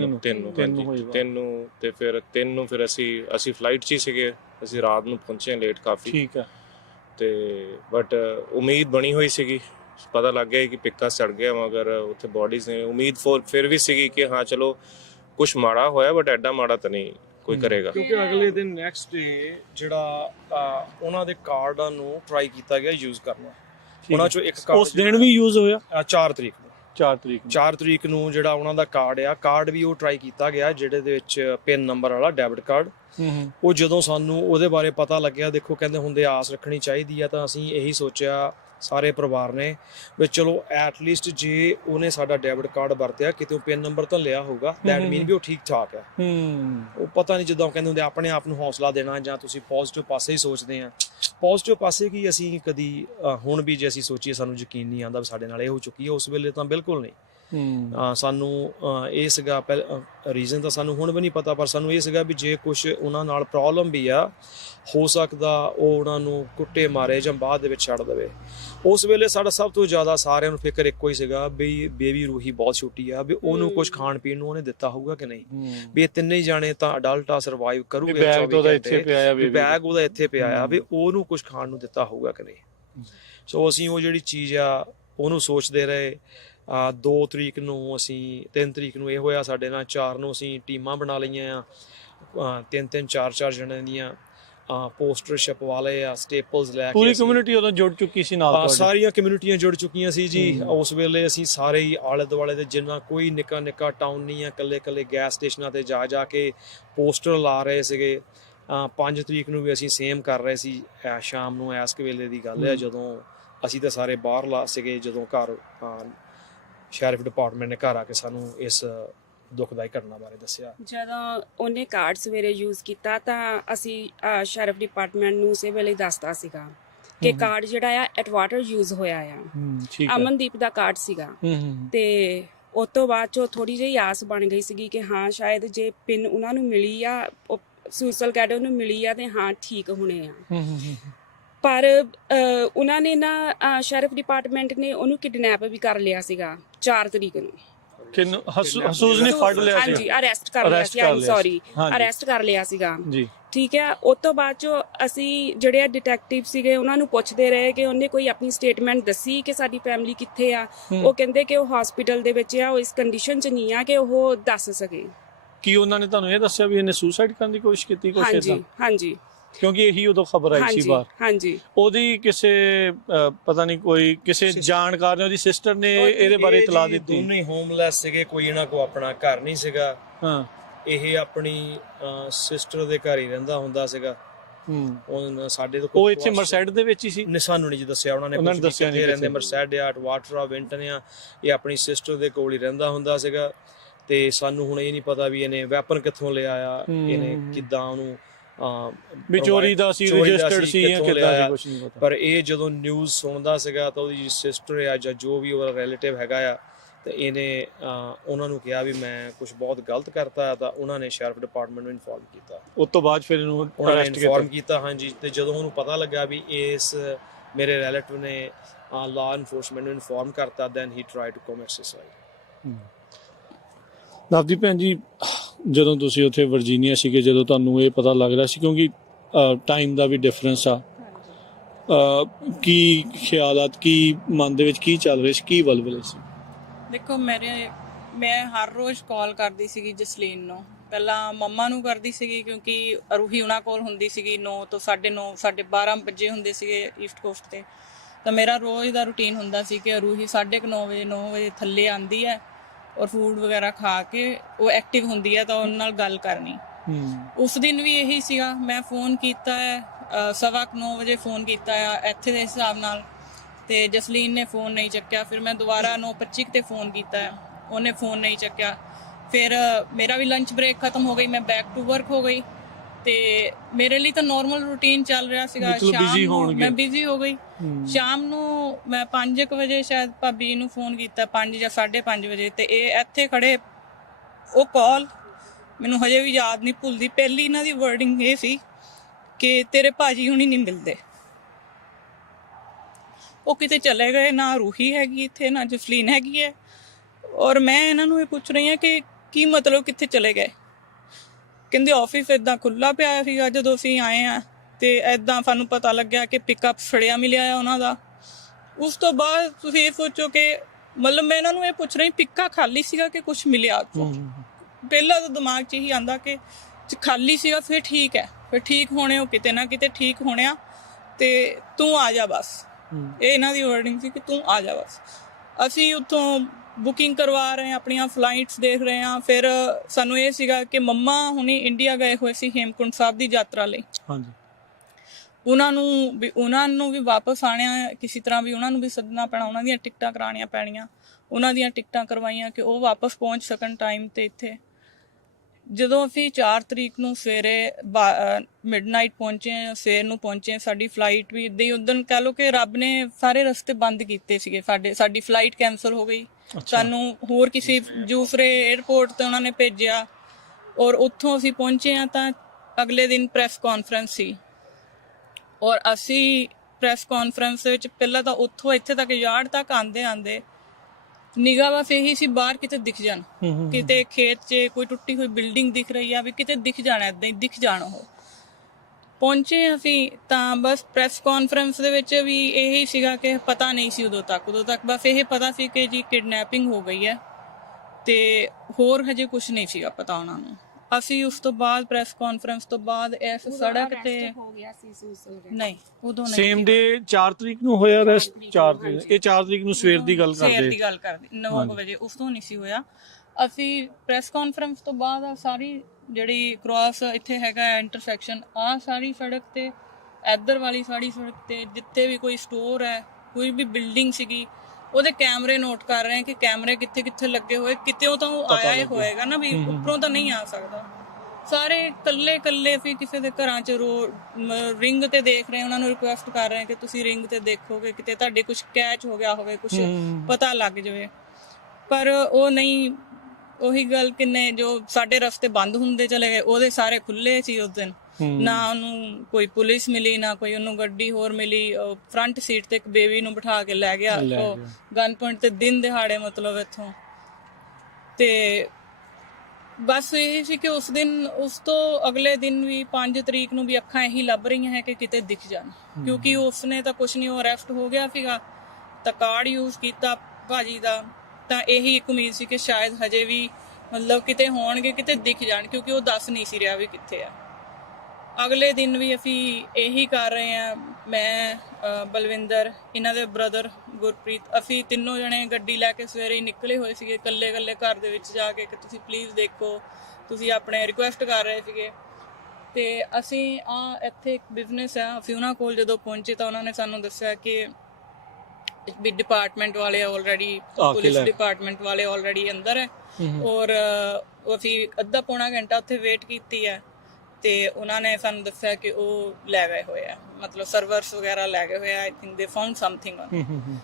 ਨੂੰ ਤੇ ਫਿਰ 3 ਨੂੰ ਫਿਰ ਅਸੀਂ ਫਲਾਈਟ 'ਚ ਹੀ ਸੀਗੇ। ਅਸੀਂ ਰਾਤ ਨੂੰ ਪਹੁੰਚੇ ਲੇਟ ਕਾਫੀ। ਠੀਕ ਹੈ। ਤੇ ਬਟ ਉਮੀਦ ਬਣੀ ਹੋਈ ਸੀਗੀ, ਪਤਾ ਲੱਗ ਗਿਆ ਕਿ ਪਿੱਕਾ ਸੜ ਗਿਆ, ਮਗਰ ਉੱਥੇ ਬੋਡੀਜ਼ ਨੇ ਉਮੀਦ ਫਿਰ ਵੀ ਸੀਗੀ ਕਿ ਹਾਂ ਚਲੋ ਕੁਛ ਮਾੜਾ ਹੋਇਆ ਬਟ ਐਡਾ ਮਾੜਾ ਤਾਂ ਨਹੀਂ ਕੋਈ ਕਰੇਗਾ, ਕਿਉਂਕਿ ਅਗਲੇ ਦਿਨ ਨੈਕਸਟ ਡੇ ਜਿਹੜਾ ਉਹਨਾਂ ਦੇ ਕਾਰਡਾਂ ਨੂੰ ਟਰਾਈ ਕੀਤਾ ਗਿਆ ਯੂਜ਼ ਕਰਨਾ। ਉਹਨਾਂ ਚੋਂ ਇੱਕ ਕਾਰਡ ਉਸ ਦਿਨ ਵੀ ਯੂਜ਼ ਹੋਇਆ 4 ਤਰੀਕ ਨੂੰ 4 ਤਰੀਕ ਨੂੰ ਜਿਹੜਾ ਉਹਨਾਂ ਦਾ ਕਾਰਡ ਵੀ ਉਹ ਟਰਾਈ ਕੀਤਾ ਗਿਆ, ਜਿਹੜੇ ਦੇ ਵਿੱਚ ਪਿਨ ਨੰਬਰ ਵਾਲਾ ਡੈਬਿਟ ਕਾਰਡ। ਉਹ ਜਦੋਂ ਸਾਨੂੰ ਉਹਦੇ ਬਾਰੇ ਪਤਾ ਲੱਗਿਆ, ਦੇਖੋ ਕਹਿੰਦੇ ਹੁੰਦੇ ਆਸ ਰੱਖਣੀ ਚਾਹੀਦੀ ਆ, ਤਾਂ ਅਸੀਂ ਇਹੀ ਸੋਚਿਆ ਸਾਰੇ ਪਰਿਵਾਰ ਨੇ ਵੀ ਚਲੋ ਐਟਲੀਸਟ ਜੇ ਉਹਨੇ ਸਾਡਾ ਡੈਬਿਟ ਕਾਰਡ ਵਰਤਿਆ ਕਿਤੇ ਉਹ ਪਿਨ ਨੰਬਰ ਤਾਂ ਲਿਆ ਹੋਊਗਾ, ਦੈਟ ਮੀਨ ਵੀ ਉਹ ਠੀਕ ਠਾਕ ਆ। ਉਹ ਪਤਾ ਨਹੀਂ, ਜਿੱਦਾਂ ਕਹਿੰਦੇ ਹੁੰਦੇ ਆਪਣੇ ਆਪ ਨੂੰ ਹੌਸਲਾ ਦੇਣਾ ਜਾਂ ਤੁਸੀਂ ਪੋਜ਼ਿਟਿਵ ਪਾਸੇ ਹੀ ਸੋਚਦੇ ਆ। ਪੋਜ਼ਿਟਿਵ ਪਾਸੇ ਕੀ ਅਸੀਂ ਕਦੀ ਹੁਣ ਵੀ ਜੇ ਅਸੀਂ ਸੋਚੀਏ ਸਾਨੂੰ ਯਕੀਨ ਨਹੀਂ ਆਉਂਦਾ ਸਾਡੇ ਨਾਲ ਇਹ ਹੋ ਚੁੱਕੀ ਹੈ, ਉਸ ਵੇਲੇ ਤਾਂ ਬਿਲਕੁਲ ਨਹੀਂ। ਸਾਨੂੰ ਇਹ ਸੀਗਾ ਰੀਜ਼ਨ ਤਾਂ ਸਾਨੂੰ ਹੁਣ ਵੀ ਨਹੀਂ ਪਤਾ, ਪਰ ਸਾਨੂੰ ਇਹ ਸੀਗਾ ਵੀ ਜੇ ਕੁਛ ਉਹਨਾਂ ਨਾਲ ਪ੍ਰੋਬਲਮ ਵੀ ਆ, ਹੋ ਸਕਦਾ ਉਹ ਉਹਨਾਂ ਨੂੰ ਕੁੱਟੇ ਮਾਰੇ ਜਾਂ ਬਾਅਦ ਦੇ ਵਿੱਚ ਛੱਡ ਦੇਵੇ। ਉਸ ਵੇਲੇ ਸਾਡਾ ਸਭ ਤੋਂ ਜ਼ਿਆਦਾ ਸਾਰਿਆਂ ਨੂੰ ਫਿਕਰ ਇੱਕੋ ਹੀ ਸੀਗਾ ਵੀ ਬੇਬੀ ਰੂਹੀ ਬਹੁਤ ਛੋਟੀ ਆ, ਵੀ ਉਹਨੂੰ ਕੁਝ ਖਾਣ ਪੀਣ ਨੂੰ ਉਹਨੇ ਦਿੱਤਾ ਹੋਊਗਾ ਕਿ ਨਹੀਂ, ਵੀ ਇਹ ਤਿੰਨੇ ਹੀ ਜਾਣੇ ਤਾਂ ਅਡਲਟ ਆ, ਸਰਵਾਈਵ ਕਰੂਗੇ, ਬੈਗ ਉਹਦਾ ਇੱਥੇ ਪਿਆ ਆ, ਵੀ ਉਹਨੂੰ ਕੁਝ ਖਾਣ ਨੂੰ ਦਿੱਤਾ ਹੋਊਗਾ ਕਿ ਨਹੀਂ। ਸੋ ਅਸੀਂ ਉਹ ਜਿਹੜੀ ਚੀਜ਼ ਆ ਉਹਨੂੰ ਸੋਚਦੇ ਰਹੇ। 2 ਤਰੀਕ ਨੂੰ ਅਸੀਂ 3 ਤਰੀਕ ਨੂੰ ਇਹ ਹੋਇਆ ਸਾਡੇ ਨਾਲ, 4 ਨੂੰ ਅਸੀਂ ਟੀਮਾਂ ਬਣਾ ਲਈਆਂ ਆ, 3-3 4-4 ਜਣਿਆਂ ਦੀਆਂ ਪੋਸਟਰ ਛਪਵਾ ਲਏ ਆ, ਸਟੇਪਲਸ ਲੈ ਕੇ। ਪੂਰੀ ਕਮਿਊਨਿਟੀ ਉਦੋਂ ਜੁੜ ਚੁੱਕੀ ਸੀ ਨਾਲ? ਸਾਰੀਆਂ ਕਮਿਊਨਿਟੀਆਂ ਜੁੜ ਚੁੱਕੀਆਂ ਸੀ ਜੀ। ਉਸ ਵੇਲੇ ਅਸੀਂ ਸਾਰੇ ਹੀ ਆਲੇ ਦੁਆਲੇ ਦੇ ਜਿੰਨਾ ਕੋਈ ਨਿੱਕਾ ਟਾਊਨ ਨਹੀਂ ਆ, ਕੱਲੇ ਗੈਸ ਸਟੇਸ਼ਨਾਂ ਤੇ ਜਾ ਕੇ ਪੋਸਟਰ ਲਾ ਰਹੇ ਸੀਗੇ। 5 ਤਰੀਕ ਨੂੰ ਵੀ ਅਸੀਂ ਸੇਮ ਕਰ ਰਹੇ ਸੀ ਸ਼ਾਮ ਨੂੰ। ਇਸ ਵੇਲੇ ਦੀ ਗੱਲ ਹੈ ਜਦੋਂ ਅਸੀਂ ਤਾਂ ਸਾਰੇ ਬਾਹਰ ਸੀਗੇ, ਜਦੋਂ ਘਰ ਸ਼ੈਰਿਫ ਡਿਪਾਰਟਮੈਂਟ ਨੇ ਘਰ ਆ ਕੇ ਸਾਨੂੰ ਇਸ ਦੁਖਦਾਈ ਘਟਨਾ ਬਾਰੇ ਦੱਸਿਆ। ਜਦੋਂ ਉਹਨੇ ਕਾਰਡ ਸਵੇਰੇ ਯੂਜ਼ ਕੀਤਾ ਤਾਂ ਅਸੀਂ ਸ਼ੈਰਿਫ ਡਿਪਾਰਟਮੈਂਟ ਨੂੰ ਉਸੇ ਵੇਲੇ ਦੱਸਦਾ ਸੀਗਾ ਕਿ ਕਾਰਡ ਜਿਹੜਾ ਆ ਐਟਵਾਟਰ ਯੂਜ਼ ਹੋਇਆ ਆ, ਅਮਨਦੀਪ ਦਾ ਕਾਰਡ ਸੀਗਾ। ਤੇ ਉਸ ਤੋਂ ਬਾਅਦ ਚੋਂ ਥੋੜੀ ਜਿਹੀ ਆਸ ਬਣ ਗਈ ਸੀਗੀ ਕਿ ਹਾਂ ਸ਼ਾਇਦ ਜੇ ਪਿੰਨ ਉਹਨਾਂ ਨੂੰ ਮਿਲੀ ਆ, ਸੂਸਲ ਕੈਡੋ ਨੂੰ ਮਿਲੀ ਆ, ਤੇ ਹਾਂ ਠੀਕ ਹੋਣੇ ਆ। ਪਰ ਉਹਨਾਂ ਨੇ ਨਾ ਸ਼ੈਰਿਫ ਡਿਪਾਰਟਮੈਂਟ ਨੇ ਉਹਨੂੰ ਕਿਡਨੈਪ ਵੀ ਕਰ ਲਿਆ ਸੀਗਾ 4 ਤਰੀਕ ਨੂੰ। ਹਸੂਸ ਨੇ ਫੜ ਲਿਆ ਸੀ? ਹਾਂਜੀ, ਅਰੈਸਟ ਕਰ ਲਿਆ ਸੀਗਾ ਜੀ। ਠੀਕ ਹੈ। ਉਸ ਤੋਂ ਬਾਅਦ ਚੋਂ ਅਸੀਂ ਜਿਹੜੇ ਡਿਟੈਕਟਿਵ ਸੀਗੇ ਉਹਨਾਂ ਨੂੰ ਪੁੱਛਦੇ ਰਹੇ ਕਿ ਉਹਨੇ ਕੋਈ ਆਪਣੀ ਸਟੇਟਮੈਂਟ ਦੱਸੀ ਕਿ ਸਾਡੀ ਫੈਮਿਲੀ ਕਿੱਥੇ ਆ। ਉਹ ਕਹਿੰਦੇ ਕਿ ਉਹ ਹਸਪੀਟਲ ਦੇ ਵਿੱਚ ਆ, ਉਹ ਇਸ ਕੰਡੀਸ਼ਨ 'ਚ ਨਹੀਂ ਆ ਕਿ ਉਹ ਦੱਸ ਸਕੇ। ਕੀ ਉਹਨਾਂ ਨੇ ਤੁਹਾਨੂੰ ਇਹ ਦੱਸਿਆ ਵੀ ਇਹਨੇ ਸੁਸਾਈਡ ਕਰਨ ਦੀ ਕੋਸ਼ਿਸ਼ ਕੀਤੀ? ਹਾਂਜੀ, ਕਿਉਂਕਿ ਇਹੀ ਉਦੋਂ ਖਬਰ ਆਈ ਸੀ ਬਾਹਰ। ਹਾਂਜੀ, ਉਹਦੀ ਕਿਸੇ ਪਤਾ ਨਹੀਂ ਕੋਈ ਕਿਸੇ ਜਾਣਕਾਰ ਨੇ, ਉਹਦੀ ਸਿਸਟਰ ਨੇ ਇਹਦੇ ਬਾਰੇ ਇਤਲਾਹ ਦਿੱਤੀ। ਦੋਨੇ ਹੋਮਲੈਸ ਸੀਗੇ, ਕੋਈ ਇਹਨਾਂ ਕੋ ਆਪਣਾ ਘਰ ਨਹੀਂ ਸੀਗਾ। ਇਹ ਆਪਣੀ ਸਿਸਟਰ ਦੇ ਘਰ ਹੀ ਰਹਿੰਦਾ ਹੁੰਦਾ ਸੀਗਾ। ਸਾਡੇ ਤੋਂ ਉਹ ਇੱਥੇ ਮਰਸੈਡ ਦੇ ਵਿੱਚ ਹੀ ਸੀ? ਸਾਨੂੰ ਨਹੀਂ ਜੀ ਦੱਸਿਆ ਉਹਨਾਂ ਨੇ ਦੱਸਿਆ ਨਹੀਂ ਰਹਿੰਦੇ। ਮਰਸੈਡ ਆ, ਵਾਟਰ ਆ, ਵਿੰਟਨ ਆ, ਇਹ ਆਪਣੀ ਸਿਸਟਰ ਦੇ ਕੋਲ ਹੀ ਰਹਿੰਦਾ ਹੁੰਦਾ ਸੀਗਾ। ਤੇ ਸਾਨੂੰ ਹੁਣ ਇਹ ਨਹੀਂ ਪਤਾ ਵੀ ਇਹਨੇ ਵੈਪਨ ਕਿੱਥੋਂ ਲਿਆ ਆ, ਇਹਨੇ ਕਿੱਦਾਂ ਉਹਨੂੰ ਵੀ ਚੋਰੀ ਦਾ ਸੀ, ਰਜਿਸਟਰਡ ਸੀ ਜਾਂ ਕਿੱਦਾਂ ਸੀ, ਕੁਝ ਨਹੀਂ ਪਤਾ। ਪਰ ਇਹ ਜਦੋਂ ਨਿਊਜ਼ ਸੁਣਦਾ ਸੀਗਾ ਤਾਂ ਉਹਦੀ ਸਿਸਟਰ ਆ ਜਾਂ ਜੋ ਵੀ ਉਹਦਾ ਰਿਲੇਟਿਵ ਹੈਗਾ ਆ, ਤੇ ਇਹਨੇ ਉਹਨਾਂ ਨੂੰ ਕਿਹਾ ਵੀ ਮੈਂ ਕੁਝ ਬਹੁਤ ਗਲਤ ਕਰਤਾ, ਤਾਂ ਉਹਨਾਂ ਨੇ ਸ਼ੈਰਿਫ ਡਿਪਾਰਟਮੈਂਟ ਨੂੰ ਇਨਫੋਰਮ ਕੀਤਾ। ਉਸ ਤੋਂ ਬਾਅਦ ਫਿਰ ਇਹਨੂੰ ਉਹਨਾਂ ਨੇ ਅਰੈਸਟ ਇਨਫੋਰਮ ਕੀਤਾ। ਕੀਤਾ, ਹਾਂਜੀ। ਤੇ ਜਦੋਂ ਉਹਨੂੰ ਪਤਾ ਲੱਗਾ ਵੀ ਇਸ ਮੇਰੇ ਰਿਲੇਟਿਵ ਨੇ ਲਾਅ ਇਨਫੋਰਸਮੈਂਟ ਨੂੰ ਇਨਫੋਰਮ ਕਰਤਾ, then he try to commit suicide. Navdeep ਭੈਣ ਜੀ, ਜਦੋਂ ਤੁਸੀਂ ਉੱਥੇ ਵਰਜੀਨੀਆ ਸੀਗੇ, ਜਦੋਂ ਤੁਹਾਨੂੰ ਇਹ ਪਤਾ ਲੱਗ ਰਿਹਾ ਸੀ, ਕਿਉਂਕਿ ਟਾਈਮ ਦਾ ਵੀ ਡਿਫਰੈਂਸ ਆ, ਕੀ ਖਿਆਲਾਤ, ਕੀ ਮਨ ਦੇ ਵਿੱਚ ਕੀ ਚੱਲ ਰਿਹਾ ਸੀ, ਕੀ ਵਲਵਲੇ ਸੀ? ਦੇਖੋ, ਮੈਂ ਹਰ ਰੋਜ਼ ਕਾਲ ਕਰਦੀ ਸੀਗੀ ਜਸਲੀਨ ਨੂੰ। ਪਹਿਲਾਂ ਮੰਮਾ ਨੂੰ ਕਰਦੀ ਸੀਗੀ ਕਿਉਂਕਿ ਅਰੂਹੀ ਉਹਨਾਂ ਕੋਲ ਹੁੰਦੀ ਸੀਗੀ 9 ਤੋਂ 9:30 12:30 ਵਜੇ ਹੁੰਦੇ ਸੀਗੇ ਈਸਟ ਕੋਸਟ ਤੇ। ਤਾਂ ਮੇਰਾ ਰੋਜ਼ ਦਾ ਰੂਟੀਨ ਹੁੰਦਾ ਸੀ ਕਿ ਅਰੂਹੀ 9:30 9 ਵਜੇ ਥੱਲੇ ਆਂਦੀ ਹੈ ਔਰ ਫੂਡ ਵਗੈਰਾ ਖਾ ਕੇ ਉਹ ਐਕਟਿਵ ਹੁੰਦੀ ਹੈ, ਤਾਂ ਉਹਨਾਂ ਨਾਲ ਗੱਲ ਕਰਨੀ। ਉਸ ਦਿਨ ਵੀ ਇਹੀ ਸੀਗਾ। ਮੈਂ ਫੋਨ ਕੀਤਾ ਹੈ 9:15 ਵਜੇ ਫੋਨ ਕੀਤਾ ਆ ਇੱਥੇ ਦੇ ਹਿਸਾਬ ਨਾਲ, ਤੇ ਜਸਲੀਨ ਨੇ ਫੋਨ ਨਹੀਂ ਚੱਕਿਆ। ਫਿਰ ਮੈਂ ਦੁਬਾਰਾ 9:25 ਤੇ ਫੋਨ ਕੀਤਾ ਹੈ, ਉਹਨੇ ਫੋਨ ਨਹੀਂ ਚੱਕਿਆ। ਫਿਰ ਮੇਰਾ ਵੀ ਲੰਚ ਬ੍ਰੇਕ ਖਤਮ ਹੋ ਗਈ, ਮੈਂ ਬੈਕ ਟੂ ਵਰਕ ਹੋ ਗਈ, ਤੇ ਮੇਰੇ ਲਈ ਤਾਂ ਨਾਰਮਲ ਰੂਟੀਨ ਚੱਲ ਰਿਹਾ ਸੀਗਾ। ਸ਼ਾਮ ਨੂੰ ਮੈਂ ਬਿਜ਼ੀ ਹੋ ਗਈ। ਸ਼ਾਮ ਨੂੰ ਮੈਂ 5 ਵਜੇ ਸ਼ਾਇਦ ਭਾਬੀ ਨੂੰ ਫੋਨ ਕੀਤਾ, 5 ਜਾਂ 5:30 ਵਜੇ, ਤੇ ਇਹ ਇੱਥੇ ਖੜੇ। ਉਹ ਕਾਲ ਮੈਨੂੰ ਹਜੇ ਵੀ ਯਾਦ ਨਹੀਂ ਭੁੱਲਦੀ। ਪਹਿਲੀ ਇਹਨਾਂ ਦੀ ਵਰਡਿੰਗ ਇਹ ਸੀ ਕਿ ਤੇਰੇ ਭਾਜੀ ਹੁਣੀ ਨਹੀਂ ਮਿਲਦੇ, ਉਹ ਕਿਤੇ ਚਲੇ ਗਏ, ਨਾ ਰੂਹੀ ਹੈਗੀ ਇੱਥੇ, ਨਾ ਜਸਲੀਨ ਹੈਗੀ ਹੈ। ਔਰ ਮੈਂ ਇਹਨਾਂ ਨੂੰ ਇਹ ਪੁੱਛ ਰਹੀ ਹਾਂ ਕਿ ਕੀ ਮਤਲਬ ਕਿੱਥੇ ਚਲੇ ਗਏ? ਕਹਿੰਦੇ ਆਫਿਸ ਇਦਾਂ ਖੁੱਲਾ ਪਿਆ ਸੀਗਾ ਜਦੋਂ ਅਸੀਂ ਆਏ ਆ, ਤੇ ਇਦਾਂ ਸਾਨੂੰ ਪਤਾ ਲੱਗਿਆ ਕਿ ਪਿਕਅਪ ਫੜਿਆ ਮਿਲਿਆ ਆ ਉਹਨਾਂ ਦਾ। ਉਸ ਤੋਂ ਬਾਅਦ ਤੁਸੀਂ ਇਹ ਸੋਚੋ ਕਿ ਮਤਲਬ ਮੈਂ ਇਹਨਾਂ ਨੂੰ ਇਹ ਪੁੱਛ ਰਹੀ, ਪਿੱਕਾ ਖਾਲੀ ਸੀਗਾ ਕਿ ਕੁਝ ਮਿਲਿਆ ਉੱਥੋਂ? ਪਹਿਲਾਂ ਤਾਂ ਦਿਮਾਗ 'ਚ ਇਹੀ ਆਂਦਾ ਕਿ ਖਾਲੀ ਸੀਗਾ, ਫਿਰ ਠੀਕ ਹੈ, ਫਿਰ ਠੀਕ ਹੋਣੇ, ਉਹ ਕਿਤੇ ਨਾ ਕਿਤੇ ਠੀਕ ਹੋਣੇ ਆ, ਤੇ ਤੂੰ ਆ ਜਾ ਬਸ। ਇਹ ਇਹਨਾਂ ਦੀ ਵਰਡਿੰਗ ਸੀ ਕਿ ਤੂੰ ਆ ਜਾ ਬਸ। ਅਸੀਂ ਉੱਥੋਂ ਬੁਕਿੰਗ ਕਰਵਾ ਰਹੇ ਹਾਂ, ਆਪਣੀਆਂ ਫਲਾਈਟਸ ਦੇਖ ਰਹੇ ਹਾਂ। ਫਿਰ ਸਾਨੂੰ ਇਹ ਸੀਗਾ ਕਿ ਮੰਮਾ ਹੁਣੀ ਇੰਡੀਆ ਗਏ ਹੋਏ ਸੀ ਹੇਮਕੁੰਟ ਸਾਹਿਬ ਦੀ ਯਾਤਰਾ ਲਈ। ਹਾਂਜੀ, ਉਹਨਾਂ ਨੂੰ ਵੀ ਵਾਪਸ ਆਉਣਾ ਕਿਸੇ ਤਰ੍ਹਾਂ ਵੀ, ਉਹਨਾਂ ਨੂੰ ਵੀ ਸੱਦਣਾ ਪੈਣਾ, ਉਹਨਾਂ ਦੀਆਂ ਟਿਕਟਾਂ ਕਰਾਉਣੀਆਂ ਪੈਣੀਆਂ। ਉਹਨਾਂ ਦੀਆਂ ਟਿਕਟਾਂ ਕਰਵਾਈਆਂ ਕਿ ਉਹ ਵਾਪਸ ਪਹੁੰਚ ਸਕਣ ਟਾਈਮ ਤੇ ਇੱਥੇ। ਜਦੋਂ ਅਸੀਂ 4 ਤਰੀਕ ਨੂੰ ਸਵੇਰੇ ਮਿਡਨਾਈਟ ਪਹੁੰਚੇ, ਸਵੇਰ ਨੂੰ ਪਹੁੰਚੇ, ਸਾਡੀ ਫਲਾਈਟ ਵੀ ਇੱਦਾਂ ਹੀ ਉਦੋਂ ਕਹਿ ਲਓ ਕਿ ਰੱਬ ਨੇ ਸਾਰੇ ਰਸਤੇ ਬੰਦ ਕੀਤੇ ਸੀਗੇ। ਸਾਡੀ ਫਲਾਈਟ ਕੈਂਸਲ ਹੋ ਗਈ, ਸਾਨੂੰ ਹੋਰ ਕਿਸੇ ਦੂਸਰੇ 에ਅਰਪੋਰਟ ਤੇ ਉਹਨਾਂ ਨੇ ਭੇਜਿਆ, ਔਰ ਉੱਥੋਂ ਅਸੀਂ ਪਹੁੰਚੇ ਹਾਂ ਤਾਂ ਅਗਲੇ ਦਿਨ ਪ੍ਰੈਸ ਕਾਨਫਰੰਸ ਸੀ। ਔਰ ਅਸੀਂ ਪ੍ਰੈਸ ਕਾਨਫਰੰਸ ਦੇ ਵਿੱਚ ਪਹਿਲਾਂ ਤਾਂ ਉੱਥੋਂ ਇੱਥੇ ਤੱਕ ਯਾਰਡ ਤੱਕ ਆਂਦੇ ਨਿਗਾਹ ਬਸ ਇਹੀ ਸੀ ਬਾਹਰ ਕਿਤੇ ਦਿਖ ਜਾਣ, ਕਿਤੇ ਖੇਤ 'ਚ ਕੋਈ ਟੁੱਟੀ ਹੋਈ ਬਿਲਡਿੰਗ ਦਿਖ ਰਹੀ ਆ ਵੀ ਕਿਤੇ ਦਿਖ ਜਾਣਾ, ਏਦਾਂ ਹੀ ਦਿਖ ਜਾਣ। ਉਹ ਪਹੁੰਚੇ ਅਸੀਂ ਤਾਂ ਬਸ ਪ੍ਰੈਸ ਕਾਨਫਰੰਸ ਦੇ ਵਿੱਚ ਵੀ ਇਹੀ ਸੀਗਾ ਕਿ ਪਤਾ ਨਹੀਂ ਸੀ ਉਦੋਂ ਤੱਕ ਬਸ ਇਹ ਪਤਾ ਸੀ ਕਿ ਜੀ ਕਿਡਨੈਪਿੰਗ ਹੋ ਗਈ ਹੈ, ਤੇ ਹੋਰ ਹਜੇ ਕੁਝ ਨਹੀਂ ਸੀਗਾ ਪਤਾ ਉਹਨਾਂ ਨੂੰ। ਅਸੀਂ ਉਸ ਤੋਂ ਬਾਅਦ ਪ੍ਰੈਸ ਕਾਨਫਰੰਸ ਤੋਂ ਬਾਅਦ ਇਸ ਸੜਕ ਤੇ ਹੋ ਗਿਆ ਸੀ ਨਹੀਂ, ਉਦੋਂ ਨਹੀਂ, ਸੇਮ ਡੇ 4 ਤਰੀਕ ਨੂੰ ਹੋਇਆ ਅਰੈਸਟ। 4 ਤਰੀਕ, ਇਹ 4 ਤਰੀਕ ਨੂੰ ਸਵੇਰ ਦੀ ਗੱਲ ਕਰਦੇ 9 ਵਜੇ, ਉਸ ਤੋਂ ਨਹੀਂ ਸੀ ਹੋਇਆ। ਅਸੀਂ ਪ੍ਰੈਸ ਕਾਨਫਰੰਸ ਤੋਂ ਬਾਅਦ ਸਾਰੀ ਜਿਹੜੀ ਕ੍ਰਾਸ ਇੱਥੇ ਹੈਗਾ ਇੰਟਰਸੈਕਸ਼ਨ, ਆਹ ਸਾਰੀ ਸੜਕ ਤੇ, ਇੱਧਰ ਵਾਲੀ ਸਾਰੀ ਸੜਕ ਤੇ ਜਿੱਥੇ ਵੀ ਕੋਈ ਸਟੋਰ ਹੈ, ਕੋਈ ਵੀ ਬਿਲਡਿੰਗ ਸੀਗੀ, ਉਹਦੇ ਕੈਮਰੇ ਨੋਟ ਕਰ ਰਹੇ ਕਿ ਕੈਮਰੇ ਕਿੱਥੇ ਕਿੱਥੇ ਲੱਗੇ ਹੋਏ, ਕਿਤੇ ਤਾਂ ਉਹ ਆਇਆ ਹੋਏਗਾ ਨਾ ਵੀ, ਉੱਪਰੋਂ ਤਾਂ ਨਹੀਂ ਆ ਸਕਦਾ। ਸਾਰੇ ਕੱਲੇ ਵੀ ਕਿਸੇ ਦੇ ਘਰਾਂ 'ਚ ਰਿੰਗ ਤੇ ਦੇਖ ਰਹੇ, ਉਹਨਾਂ ਨੂੰ ਰਿਕੁਐਸਟ ਕਰ ਰਹੇ ਕਿ ਤੁਸੀਂ ਰਿੰਗ ਤੇ ਦੇਖੋਗੇ, ਕਿਤੇ ਤੁਹਾਡੇ ਕੁਝ ਕੈਚ ਹੋ ਗਿਆ ਹੋਵੇ, ਕੁਝ ਪਤਾ ਲੱਗ ਜਾਵੇ। ਪਰ ਉਹ ਨਹੀਂ, ਉਹੀ ਗੱਲ ਕਿੰਨੇ ਜੋ ਸਾਡੇ ਰਸਤੇ ਬੰਦ ਹੁੰਦੇ ਚਲੇ ਗਏ, ਉਹਦੇ ਸਾਰੇ ਖੁੱਲੇ ਸੀ ਉਸ ਦਿਨ। ਨਾ ਉਹਨੂੰ ਕੋਈ ਪੁਲਿਸ ਮਿਲੀ, ਨਾ ਕੋਈ ਉਹਨੂੰ ਗੱਡੀ ਹੋਰ ਮਿਲੀ। ਫਰੰਟ ਸੀਟ ਤੇ ਇੱਕ ਬੇਬੀ ਨੂੰ ਬਿਠਾ ਕੇ ਲੈ ਗਿਆ ਉਹ ਗਨ ਪੁਆਇੰਟ ਤੇ, ਦਿਨ ਦਿਹਾੜੇ ਮਤਲਬ ਇੱਥੋਂ। ਤੇ ਬਸ ਇਹ ਸੀ ਕਿ ਉਸ ਦਿਨ, ਉਸ ਤੋਂ ਅਗਲੇ ਦਿਨ ਵੀ 5 ਤਰੀਕ ਨੂੰ ਵੀ ਅੱਖਾਂ ਇਹੀ ਲੱਭ ਰਹੀਆਂ ਹੈ ਕਿ ਕਿਤੇ ਦਿਖ ਜਾਣ, ਕਿਉਂਕਿ ਉਸਨੇ ਤਾਂ ਕੁਛ ਨਹੀਂ, ਉਹ ਅਰੈਸਟ ਹੋ ਗਿਆ ਸੀਗਾ ਤਾਂ ਕਾਰਡ ਯੂਜ਼ ਕੀਤਾ ਭਾਜੀ ਦਾ, ਤਾਂ ਇਹੀ ਇੱਕ ਉਮੀਦ ਸੀ ਕਿ ਸ਼ਾਇਦ ਹਜੇ ਵੀ ਮਤਲਬ ਕਿਤੇ ਹੋਣਗੇ, ਕਿਤੇ ਦਿਖ ਜਾਣ, ਕਿਉਂਕਿ ਉਹ ਦੱਸ ਨਹੀਂ ਸੀ ਰਿਹਾ ਵੀ ਕਿੱਥੇ ਆ। ਅਗਲੇ ਦਿਨ ਵੀ ਅਸੀਂ ਇਹੀ ਕਰ ਰਹੇ ਹਾਂ, ਮੈਂ, ਬਲਵਿੰਦਰ, ਇਹਨਾਂ ਦੇ ਬ੍ਰਦਰ ਗੁਰਪ੍ਰੀਤ, ਅਸੀਂ ਤਿੰਨੋਂ ਜਣੇ ਗੱਡੀ ਲੈ ਕੇ ਸਵੇਰੇ ਹੀ ਨਿਕਲੇ ਹੋਏ ਸੀਗੇ, ਇਕੱਲੇ ਘਰ ਦੇ ਵਿੱਚ ਜਾ ਕੇ ਕਿ ਤੁਸੀਂ ਪਲੀਜ਼ ਦੇਖੋ, ਤੁਸੀਂ ਆਪਣੇ ਰਿਕੁਐਸਟ ਕਰ ਰਹੇ ਸੀਗੇ। ਤੇ ਅਸੀਂ ਇੱਥੇ ਇੱਕ ਬਿਜ਼ਨਸ ਹੈ, ਅਸੀਂ ਉਹਨਾਂ ਕੋਲ ਜਦੋਂ ਪਹੁੰਚੇ ਤਾਂ ਉਹਨਾਂ ਨੇ ਸਾਨੂੰ ਦੱਸਿਆ ਕਿ ਵੀ ਡਿਪਾਰਟਮੈਂਟ ਵਾਲੇ ਆਲਰੇਡੀ, ਪੁਲਿਸ ਡਿਪਾਰਟਮੈਂਟ ਵਾਲੇ ਆਲਰੇਡੀ ਅੰਦਰ ਹੈ, ਔਰ ਅਸੀਂ ਅੱਧਾ ਪੌਣਾ ਘੰਟਾ ਉੱਥੇ ਵੇਟ ਕੀਤੀ ਹੈ। ਤੇ ਉਹਨਾਂ ਨੇ ਸਾਨੂੰ ਦੱਸਿਆ ਕਿ ਉਹ ਲੈ ਗਏ ਹੋਏ ਆ, ਮਤਲਬ ਸਰਵਰਸ ਵਗੈਰਾ ਲੈ ਗਏ ਹੋਏ ਆ। ਆਈ ਥਿੰਕ ਦੇ ਫਾਊਂਡ ਸਮਥਿੰਗ ਔਨ।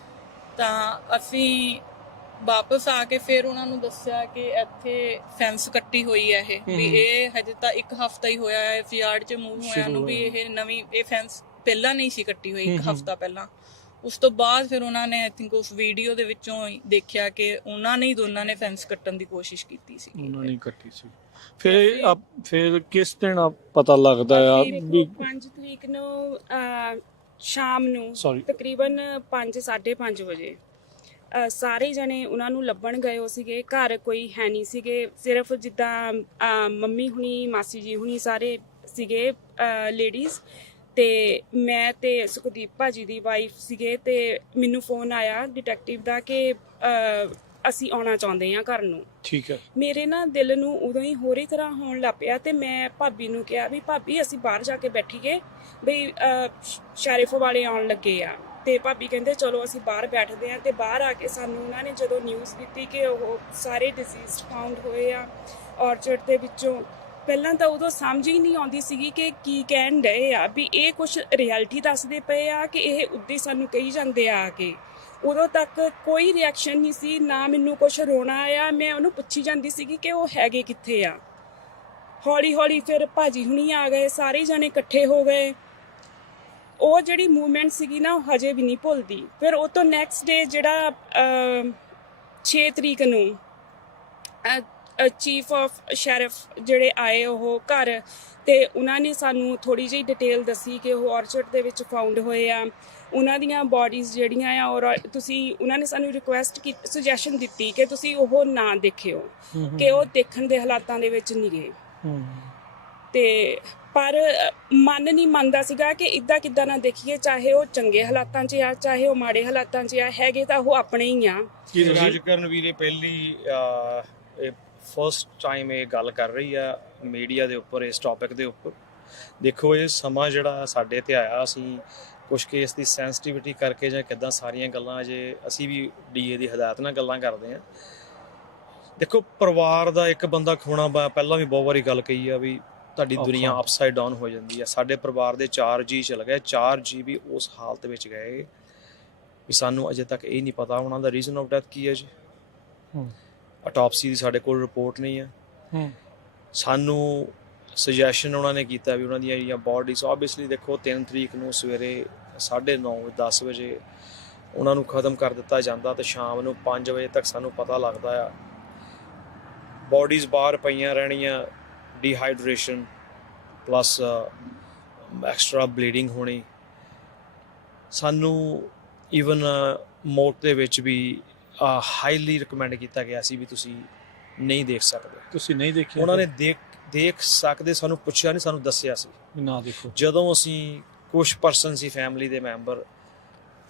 ਤਾਂ ਅਸੀਂ ਵਾਪਸ ਆ ਕੇ ਫਿਰ ਉਹਨਾਂ ਨੂੰ ਦੱਸਿਆ ਕਿ ਇੱਥੇ ਫੈਂਸ ਕੱਟੀ ਹੋਈ ਹੈ ਇਹ, ਵੀ ਇਹ ਹਜੇ ਤਾਂ 1 ਹਫ਼ਤਾ ਹੀ ਹੋਇਆ ਹੈ ਯਾਰਡ 'ਚ ਮੂਵ ਹੋਇਆ ਨੂੰ, ਵੀ ਇਹ ਨਵੀਂ ਇਹ ਫੈਂਸ ਪਹਿਲਾਂ ਨਹੀਂ ਸੀ ਕੱਟੀ ਹੋਈ 1 ਹਫ਼ਤਾ ਪਹਿਲਾਂ। ਉਸ ਤੋਂ ਬਾਅਦ ਫਿਰ ਉਹਨਾਂ ਨੇ ਆਈ ਥਿੰਕ ਉਸ ਵੀਡੀਓ ਦੇ ਵਿੱਚੋਂ ਦੇਖਿਆ ਕਿ ਉਹਨਾਂ ਨੇ ਹੀ ਦੋਨਾਂ ਨੇ ਫੈਂਸ ਕੱਟਣ ਦੀ ਕੋਸ਼ਿਸ਼ ਕੀਤੀ ਸੀ। ਉਹਨਾਂ ਨੇ ਕੱਟੀ ਸੀ। ਫਿਰ ਕਿਸ ਦਿਨ ਪਤਾ ਲੱਗਦਾ ਆ ਵੀ 5 ਤਰੀਕ ਨੂੰ ਸ਼ਾਮ ਨੂੰ Sorry. ਤਕਰੀਬਨ 5-5:30 ਵਜੇ ਸਾਰੇ ਜਣੇ ਉਹਨਾਂ ਨੂੰ ਲੱਭਣ ਗਏ ਹੋ ਸੀਗੇ। ਘਰ ਕੋਈ ਹੈ ਨਹੀਂ ਸੀਗੇ, ਸਿਰਫ ਜਿੱਦਾਂ ਮੰਮੀ ਹੁਣੀ, ਮਾਸੀ ਜੀ ਹੁਣੀ ਸਾਰੇ ਸੀਗੇ ਲੇਡੀਜ਼, ਤੇ ਮੈਂ ਤੇ ਸੁਖਦੀਪ ਭਾਜੀ ਦੀ ਵਾਈਫ ਸੀਗੇ। ਤੇ ਮੈਨੂੰ ਫੋਨ ਆਇਆ ਡਿਟੈਕਟਿਵ ਦਾ ਕਿ ਅਸੀਂ ਆਉਣਾ ਚਾਹੁੰਦੇ ਹਾਂ ਘਰ ਨੂੰ। ਠੀਕ ਹੈ। ਮੇਰੇ ਨਾ ਦਿਲ ਨੂੰ ਉਦੋਂ ਹੀ ਹੋਰ ਹੀ ਤਰ੍ਹਾਂ ਹੋਣ ਲੱਗ ਪਿਆ, ਤੇ ਮੈਂ ਭਾਬੀ ਨੂੰ ਕਿਹਾ ਵੀ ਭਾਬੀ ਅਸੀਂ ਬਾਹਰ ਜਾ ਕੇ ਬੈਠੀਏ, ਬਈ ਸ਼ਰੀਫ ਵਾਲੇ ਆਉਣ ਲੱਗੇ ਆ। ਤੇ ਭਾਬੀ ਕਹਿੰਦੇ ਚਲੋ ਅਸੀਂ ਬਾਹਰ ਬੈਠਦੇ ਹਾਂ। ਤੇ ਬਾਹਰ ਆ ਕੇ ਸਾਨੂੰ ਉਹਨਾਂ ਨੇ ਜਦੋਂ ਨਿਊਜ਼ ਦਿੱਤੀ ਕਿ ਉਹ ਸਾਰੇ ਡਿਸੀਜ਼ਡ ਫਾਊਂਡ ਹੋਏ ਆ ਔਰਚਰਡ ਦੇ ਵਿੱਚੋਂ, ਪਹਿਲਾਂ ਤਾਂ ਉਦੋਂ ਸਮਝ ਹੀ ਨਹੀਂ ਆਉਂਦੀ ਸੀਗੀ ਕਿ ਕੀ ਕਹਿਣ ਡਏ ਆ, ਵੀ ਇਹ ਕੁਝ ਰਿਐਲਿਟੀ ਦੱਸਦੇ ਪਏ ਆ ਕਿ ਇਹ ਉੱਦੇ ਸਾਨੂੰ ਕਹੀ ਜਾਂਦੇ ਆ ਕੇ। ਉਦੋਂ ਤੱਕ ਕੋਈ ਰਿਐਕਸ਼ਨ ਨਹੀਂ ਸੀ, ਨਾ ਮੈਨੂੰ ਕੁਝ ਰੋਣਾ ਆਇਆ। ਮੈਂ ਉਹਨੂੰ ਪੁੱਛੀ ਜਾਂਦੀ ਸੀਗੀ ਕਿ ਉਹ ਹੈਗੇ ਕਿੱਥੇ ਆ। ਹੌਲੀ ਹੌਲੀ ਫਿਰ ਭਾਜੀ ਹੁਣੀ ਆ ਗਏ, ਸਾਰੇ ਜਣੇ ਇਕੱਠੇ ਹੋ ਗਏ। ਉਹ ਜਿਹੜੀ ਮੂਵਮੈਂਟ ਸੀਗੀ ਨਾ, ਉਹ ਹਜੇ ਵੀ ਨਹੀਂ ਭੁੱਲਦੀ। ਫਿਰ ਉਹ ਤੋਂ ਨੈਕਸਟ ਡੇ ਜਿਹੜਾ 6 ਤਰੀਕ ਨੂੰ ਚੀਫ ਆਫ ਸ਼ੈਰਿਫ ਜਿਹੜੇ ਆਏ ਉਹ ਘਰ, ਤੇ ਉਹਨਾਂ ਨੇ ਸਾਨੂੰ ਥੋੜੀ ਜਿਹੀ ਡਿਟੇਲ ਦੱਸੀ ਕਿ ਉਹ ਔਰਚਰਡ ਦੇ ਵਿੱਚ ਫਾਊਂਡ ਹੋਏ ਆ। ਉਹਨਾਂ ਦੀਆਂ ਬੋਡੀਜ਼ ਜਿਹੜੀਆਂ ਆ, ਔਰ ਤੁਸੀਂ ਉਹਨਾਂ ਨੇ ਸਾਨੂੰ ਰਿਕੁਐਸਟ ਕੀ ਸੁਜੈਸ਼ਨ ਦਿੱਤੀ ਕਿ ਤੁਸੀਂ ਉਹ ਨਾ ਦੇਖਿਓ, ਕਿ ਉਹ ਦੇਖਣ ਦੇ ਹਾਲਾਤਾਂ ਦੇ ਵਿੱਚ ਨਹੀਂ ਗਏ। ਤੇ ਪਰ ਮਨ ਨਹੀਂ ਮੰਨਦਾ ਸੀਗਾ ਕਿ ਇੱਦਾਂ ਕਿੱਦਾਂ ਨਾ ਦੇਖੀਏ, ਚਾਹੇ ਉਹ ਚੰਗੇ ਹਾਲਾਤਾਂ 'ਚ ਆ, ਚਾਹੇ ਉਹ ਮਾੜੇ ਹਾਲਾਤਾਂ 'ਚ ਆ, ਹੈਗੇ ਤਾਂ ਉਹ ਆਪਣੇ ਹੀ ਆ। ਰਾਜਕਰਨ ਵੀਰੇ ਪਹਿਲੀ ਇਹ ਫਸਟ ਟਾਈਮ ਇਹ ਗੱਲ ਕਰ ਰਹੀ ਆ ਮੀਡੀਆ ਦੇ ਉੱਪਰ ਇਸ ਟੌਪਿਕ ਦੇ ਉੱਪਰ। ਦੇਖੋ ਇਹ ਸਮਾਂ ਜਿਹੜਾ ਸਾਡੇ ਤੇ ਆਇਆ, ਅਸੀਂ ਕੁਝ ਕੇਸ ਦੀ ਸੈਂਸਿਟੀਵਿਟੀ ਕਰਕੇ ਜਾਂ ਕਿੱਦਾਂ ਸਾਰੀਆਂ ਗੱਲਾਂ ਅਜੇ ਅਸੀਂ ਵੀ ਡੀਏ ਦੀ ਹਦਾਇਤ ਨਾਲ ਗੱਲਾਂ ਕਰਦੇ ਹਾਂ। ਦੇਖੋ ਪਰਿਵਾਰ ਦਾ ਇੱਕ ਬੰਦਾ ਖੋਣਾ, ਪਹਿਲਾਂ ਵੀ ਬਹੁਤ ਵਾਰੀ ਗੱਲ ਕਹੀ ਆ ਵੀ ਤੁਹਾਡੀ ਦੁਨੀਆ ਅਪਸਾਈਡ ਡਾਊਨ ਹੋ ਜਾਂਦੀ ਆ। ਸਾਡੇ ਪਰਿਵਾਰ ਦੇ 4 ਜੀ ਚਲ ਗਏ, 4 ਜੀ ਵੀ ਉਸ ਹਾਲਤ ਵਿੱਚ ਗਏ ਵੀ ਸਾਨੂੰ ਅਜੇ ਤੱਕ ਇਹ ਨਹੀਂ ਪਤਾ ਉਹਨਾਂ ਦਾ ਰੀਜ਼ਨ ਆਫ ਡੈਥ ਕੀ ਹੈ ਜੀ। ਆਟੋਪਸੀ ਦੀ ਸਾਡੇ ਕੋਲ ਰਿਪੋਰਟ ਨਹੀਂ ਹੈ। ਸਾਨੂੰ ਸੁਜੈਸ਼ਨ ਉਹਨਾਂ ਨੇ ਕੀਤਾ ਵੀ ਉਹਨਾਂ ਦੀਆਂ ਜਿਹੜੀਆਂ ਬੋਡੀਜ਼, ਓਬਵੀਅਸਲੀ ਦੇਖੋ 3 ਤਰੀਕ ਨੂੰ ਸਵੇਰੇ 9:30-10 ਵਜੇ ਉਹਨਾਂ ਨੂੰ ਖਤਮ ਕਰ ਦਿੱਤਾ ਜਾਂਦਾ, ਤੇ ਸ਼ਾਮ ਨੂੰ 5 ਵਜੇ ਤੱਕ ਸਾਨੂੰ ਪਤਾ ਲੱਗਦਾ ਆ ਬੋਡੀਜ਼ ਬਾਹਰ ਪਈਆਂ ਰਹਿਣੀਆਂ, ਡੀਹਾਈਡਰੇਸ਼ਨ ਪਲੱਸ ਐਕਸਟਰਾ ਬਲੀਡਿੰਗ ਹੋਣੀ। ਸਾਨੂੰ ਈਵਨ ਮੌਤ ਦੇ ਵਿੱਚ ਵੀ ਹਾਈਲੀ ਰਿਕਮੈਂਡ ਕੀਤਾ ਗਿਆ ਸੀ ਵੀ ਤੁਸੀਂ ਨਹੀਂ ਦੇਖ ਸਕਦੇ, ਤੁਸੀਂ ਨਹੀਂ ਦੇਖਿਆ। ਉਹਨਾਂ ਨੇ ਦੇਖ ਸਕਦੇ, ਸਾਨੂੰ ਪੁੱਛਿਆ ਨਹੀਂ, ਸਾਨੂੰ ਦੱਸਿਆ ਸੀ ਨਾ ਦੇਖੋ। ਜਦੋਂ ਅਸੀਂ ਕੁਝ ਪਰਸਨ ਸੀ ਫੈਮਿਲੀ ਦੇ ਮੈਂਬਰ,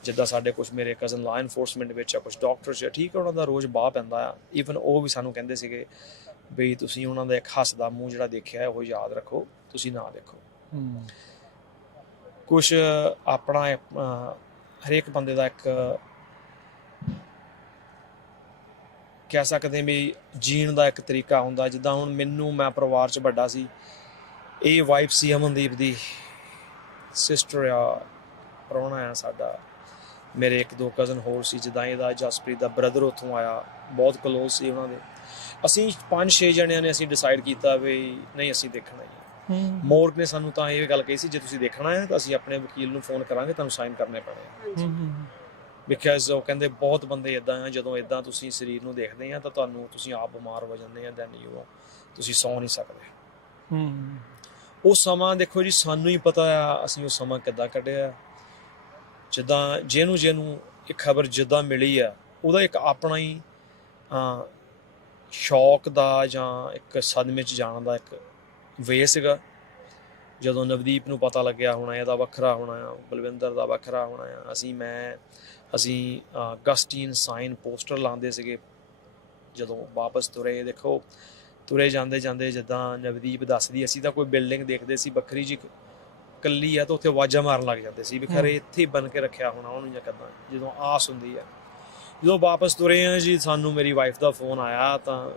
ਜਿੱਦਾਂ ਸਾਡੇ ਕੁਝ ਮੇਰੇ ਕਜ਼ਨ ਲਾ ਇਨਫੋਰਸਮੈਂਟ ਵਿੱਚ ਆ, ਕੁਝ ਡਾਕਟਰਸ ਆ, ਠੀਕ ਹੈ, ਉਹਨਾਂ ਦਾ ਰੋਜ਼ ਬਾਹ ਪੈਂਦਾ ਆ। ਈਵਨ ਉਹ ਵੀ ਸਾਨੂੰ ਕਹਿੰਦੇ ਸੀਗੇ ਬਈ ਤੁਸੀਂ ਉਹਨਾਂ ਦਾ ਇੱਕ ਹੱਸਦਾ ਮੂੰਹ ਜਿਹੜਾ ਦੇਖਿਆ ਉਹ ਯਾਦ ਰੱਖੋ, ਤੁਸੀਂ ਨਾ ਦੇਖੋ। ਕੁਝ ਆਪਣਾ ਹਰੇਕ ਬੰਦੇ ਦਾ ਇੱਕ ਕਹਿ ਸਕਦੇ ਵੀ ਜੀਣ ਦਾ ਇੱਕ ਤਰੀਕਾ ਹੁੰਦਾ। ਜਿੱਦਾਂ ਹੁਣ ਮੈਨੂੰ, ਮੈਂ ਪਰਿਵਾਰ 'ਚ ਵੱਡਾ ਸੀ, ਇਹ ਵਾਈਫ ਸੀ ਅਮਨਦੀਪ ਦੀ ਸਿਸਟਰ ਆ, ਪ੍ਰਾਹੁਣਾ ਆ ਸਾਡਾ, ਮੇਰੇ 1-2 ਕਜ਼ਨ ਹੋਰ ਸੀ, ਜਿੱਦਾਂ ਇਹਦਾ ਜਸਪ੍ਰੀਤ ਦਾ ਬ੍ਰਦਰ ਉੱਥੋਂ ਆਇਆ, ਬਹੁਤ ਕਲੋਜ਼ ਸੀ ਉਹਨਾਂ ਦੇ। ਅਸੀਂ 5-6 ਜਣਿਆਂ ਨੇ ਅਸੀਂ ਡਿਸਾਈਡ ਕੀਤਾ ਵੀ ਨਹੀਂ ਅਸੀਂ ਦੇਖਣਾ ਹੀ। ਮੋਰਗ ਨੇ ਸਾਨੂੰ ਤਾਂ ਇਹ ਗੱਲ ਕਹੀ ਸੀ ਜੇ ਤੁਸੀਂ ਦੇਖਣਾ ਹੈ ਤਾਂ ਅਸੀਂ ਆਪਣੇ ਵਕੀਲ ਨੂੰ ਫੋਨ ਕਰਾਂਗੇ, ਤੁਹਾਨੂੰ ਸਾਈਨ ਕਰਨੇ ਪੈਣੇ ਆ। ਬਿਕਾਜ਼ ਉਹ ਕਹਿੰਦੇ ਬਹੁਤ ਬੰਦੇ ਇੱਦਾਂ ਆ, ਜਦੋਂ ਇੱਦਾਂ ਤੁਸੀਂ ਸਰੀਰ ਨੂੰ ਦੇਖਦੇ ਆ ਤਾਂ ਤੁਸੀਂ ਆਪ ਬਿਮਾਰ ਹੋ ਜਾਂਦੇ ਆ, ਦੈਨ ਤੁਸੀਂ ਸੌਂ ਨਹੀਂ ਸਕਦੇ। ਉਹ ਸਮਾਂ ਦੇਖੋ ਜੀ, ਸਾਨੂੰ ਹੀ ਪਤਾ ਆ ਅਸੀਂ ਉਹ ਸਮਾਂ ਕਿੱਦਾਂ ਕੱਢਿਆ। ਜਿੱਦਾਂ ਜਿਹਨੂੰ ਇਹ ਖਬਰ ਜਿੱਦਾਂ ਮਿਲੀ ਆ, ਉਹਦਾ ਇੱਕ ਆਪਣਾ ਹੀ ਸ਼ੌਕ ਦਾ ਜਾਂ ਇੱਕ ਸਦਮੇ 'ਚ ਜਾਣ ਦਾ ਇੱਕ ਵੇ ਸੀਗਾ। ਜਦੋਂ ਨਵਦੀਪ ਨੂੰ ਪਤਾ ਲੱਗਿਆ ਹੋਣਾ ਇਹਦਾ ਵੱਖਰਾ ਹੋਣਾ ਆ, ਬਲਵਿੰਦਰ ਦਾ ਵੱਖਰਾ ਹੋਣਾ ਆ, ਅਸੀਂ ਗਸਟੀਨ ਸਾਈਨ ਪੋਸਟਰ ਲਾਉਂਦੇ ਸੀਗੇ ਜਦੋਂ ਵਾਪਸ ਤੁਰੇ। ਦੇਖੋ ਤੁਰੇ ਜਾਂਦੇ ਜਿੱਦਾਂ ਨਵਦੀਪ ਦੱਸਦੀ, ਅਸੀਂ ਤਾਂ ਕੋਈ ਬਿਲਡਿੰਗ ਦੇਖਦੇ ਸੀ ਵੱਖਰੀ ਜੀ ਕੱਲੀ ਆ, ਤਾਂ ਉੱਥੇ ਆਵਾਜ਼ਾਂ ਮਾਰਨ ਲੱਗ ਜਾਂਦੇ ਸੀ ਵੀ ਖਰੇ ਇੱਥੇ ਬਣ ਕੇ ਰੱਖਿਆ ਹੋਣਾ ਉਹਨੂੰ ਜਾਂ ਕਿੱਦਾਂ, ਜਦੋਂ ਆਸ ਹੁੰਦੀ ਆ। ਜਦੋਂ ਵਾਪਸ ਤੁਰੇ ਆ ਜੀ, ਸਾਨੂੰ ਮੇਰੀ ਵਾਈਫ ਦਾ ਫੋਨ ਆਇਆ, ਤਾਂ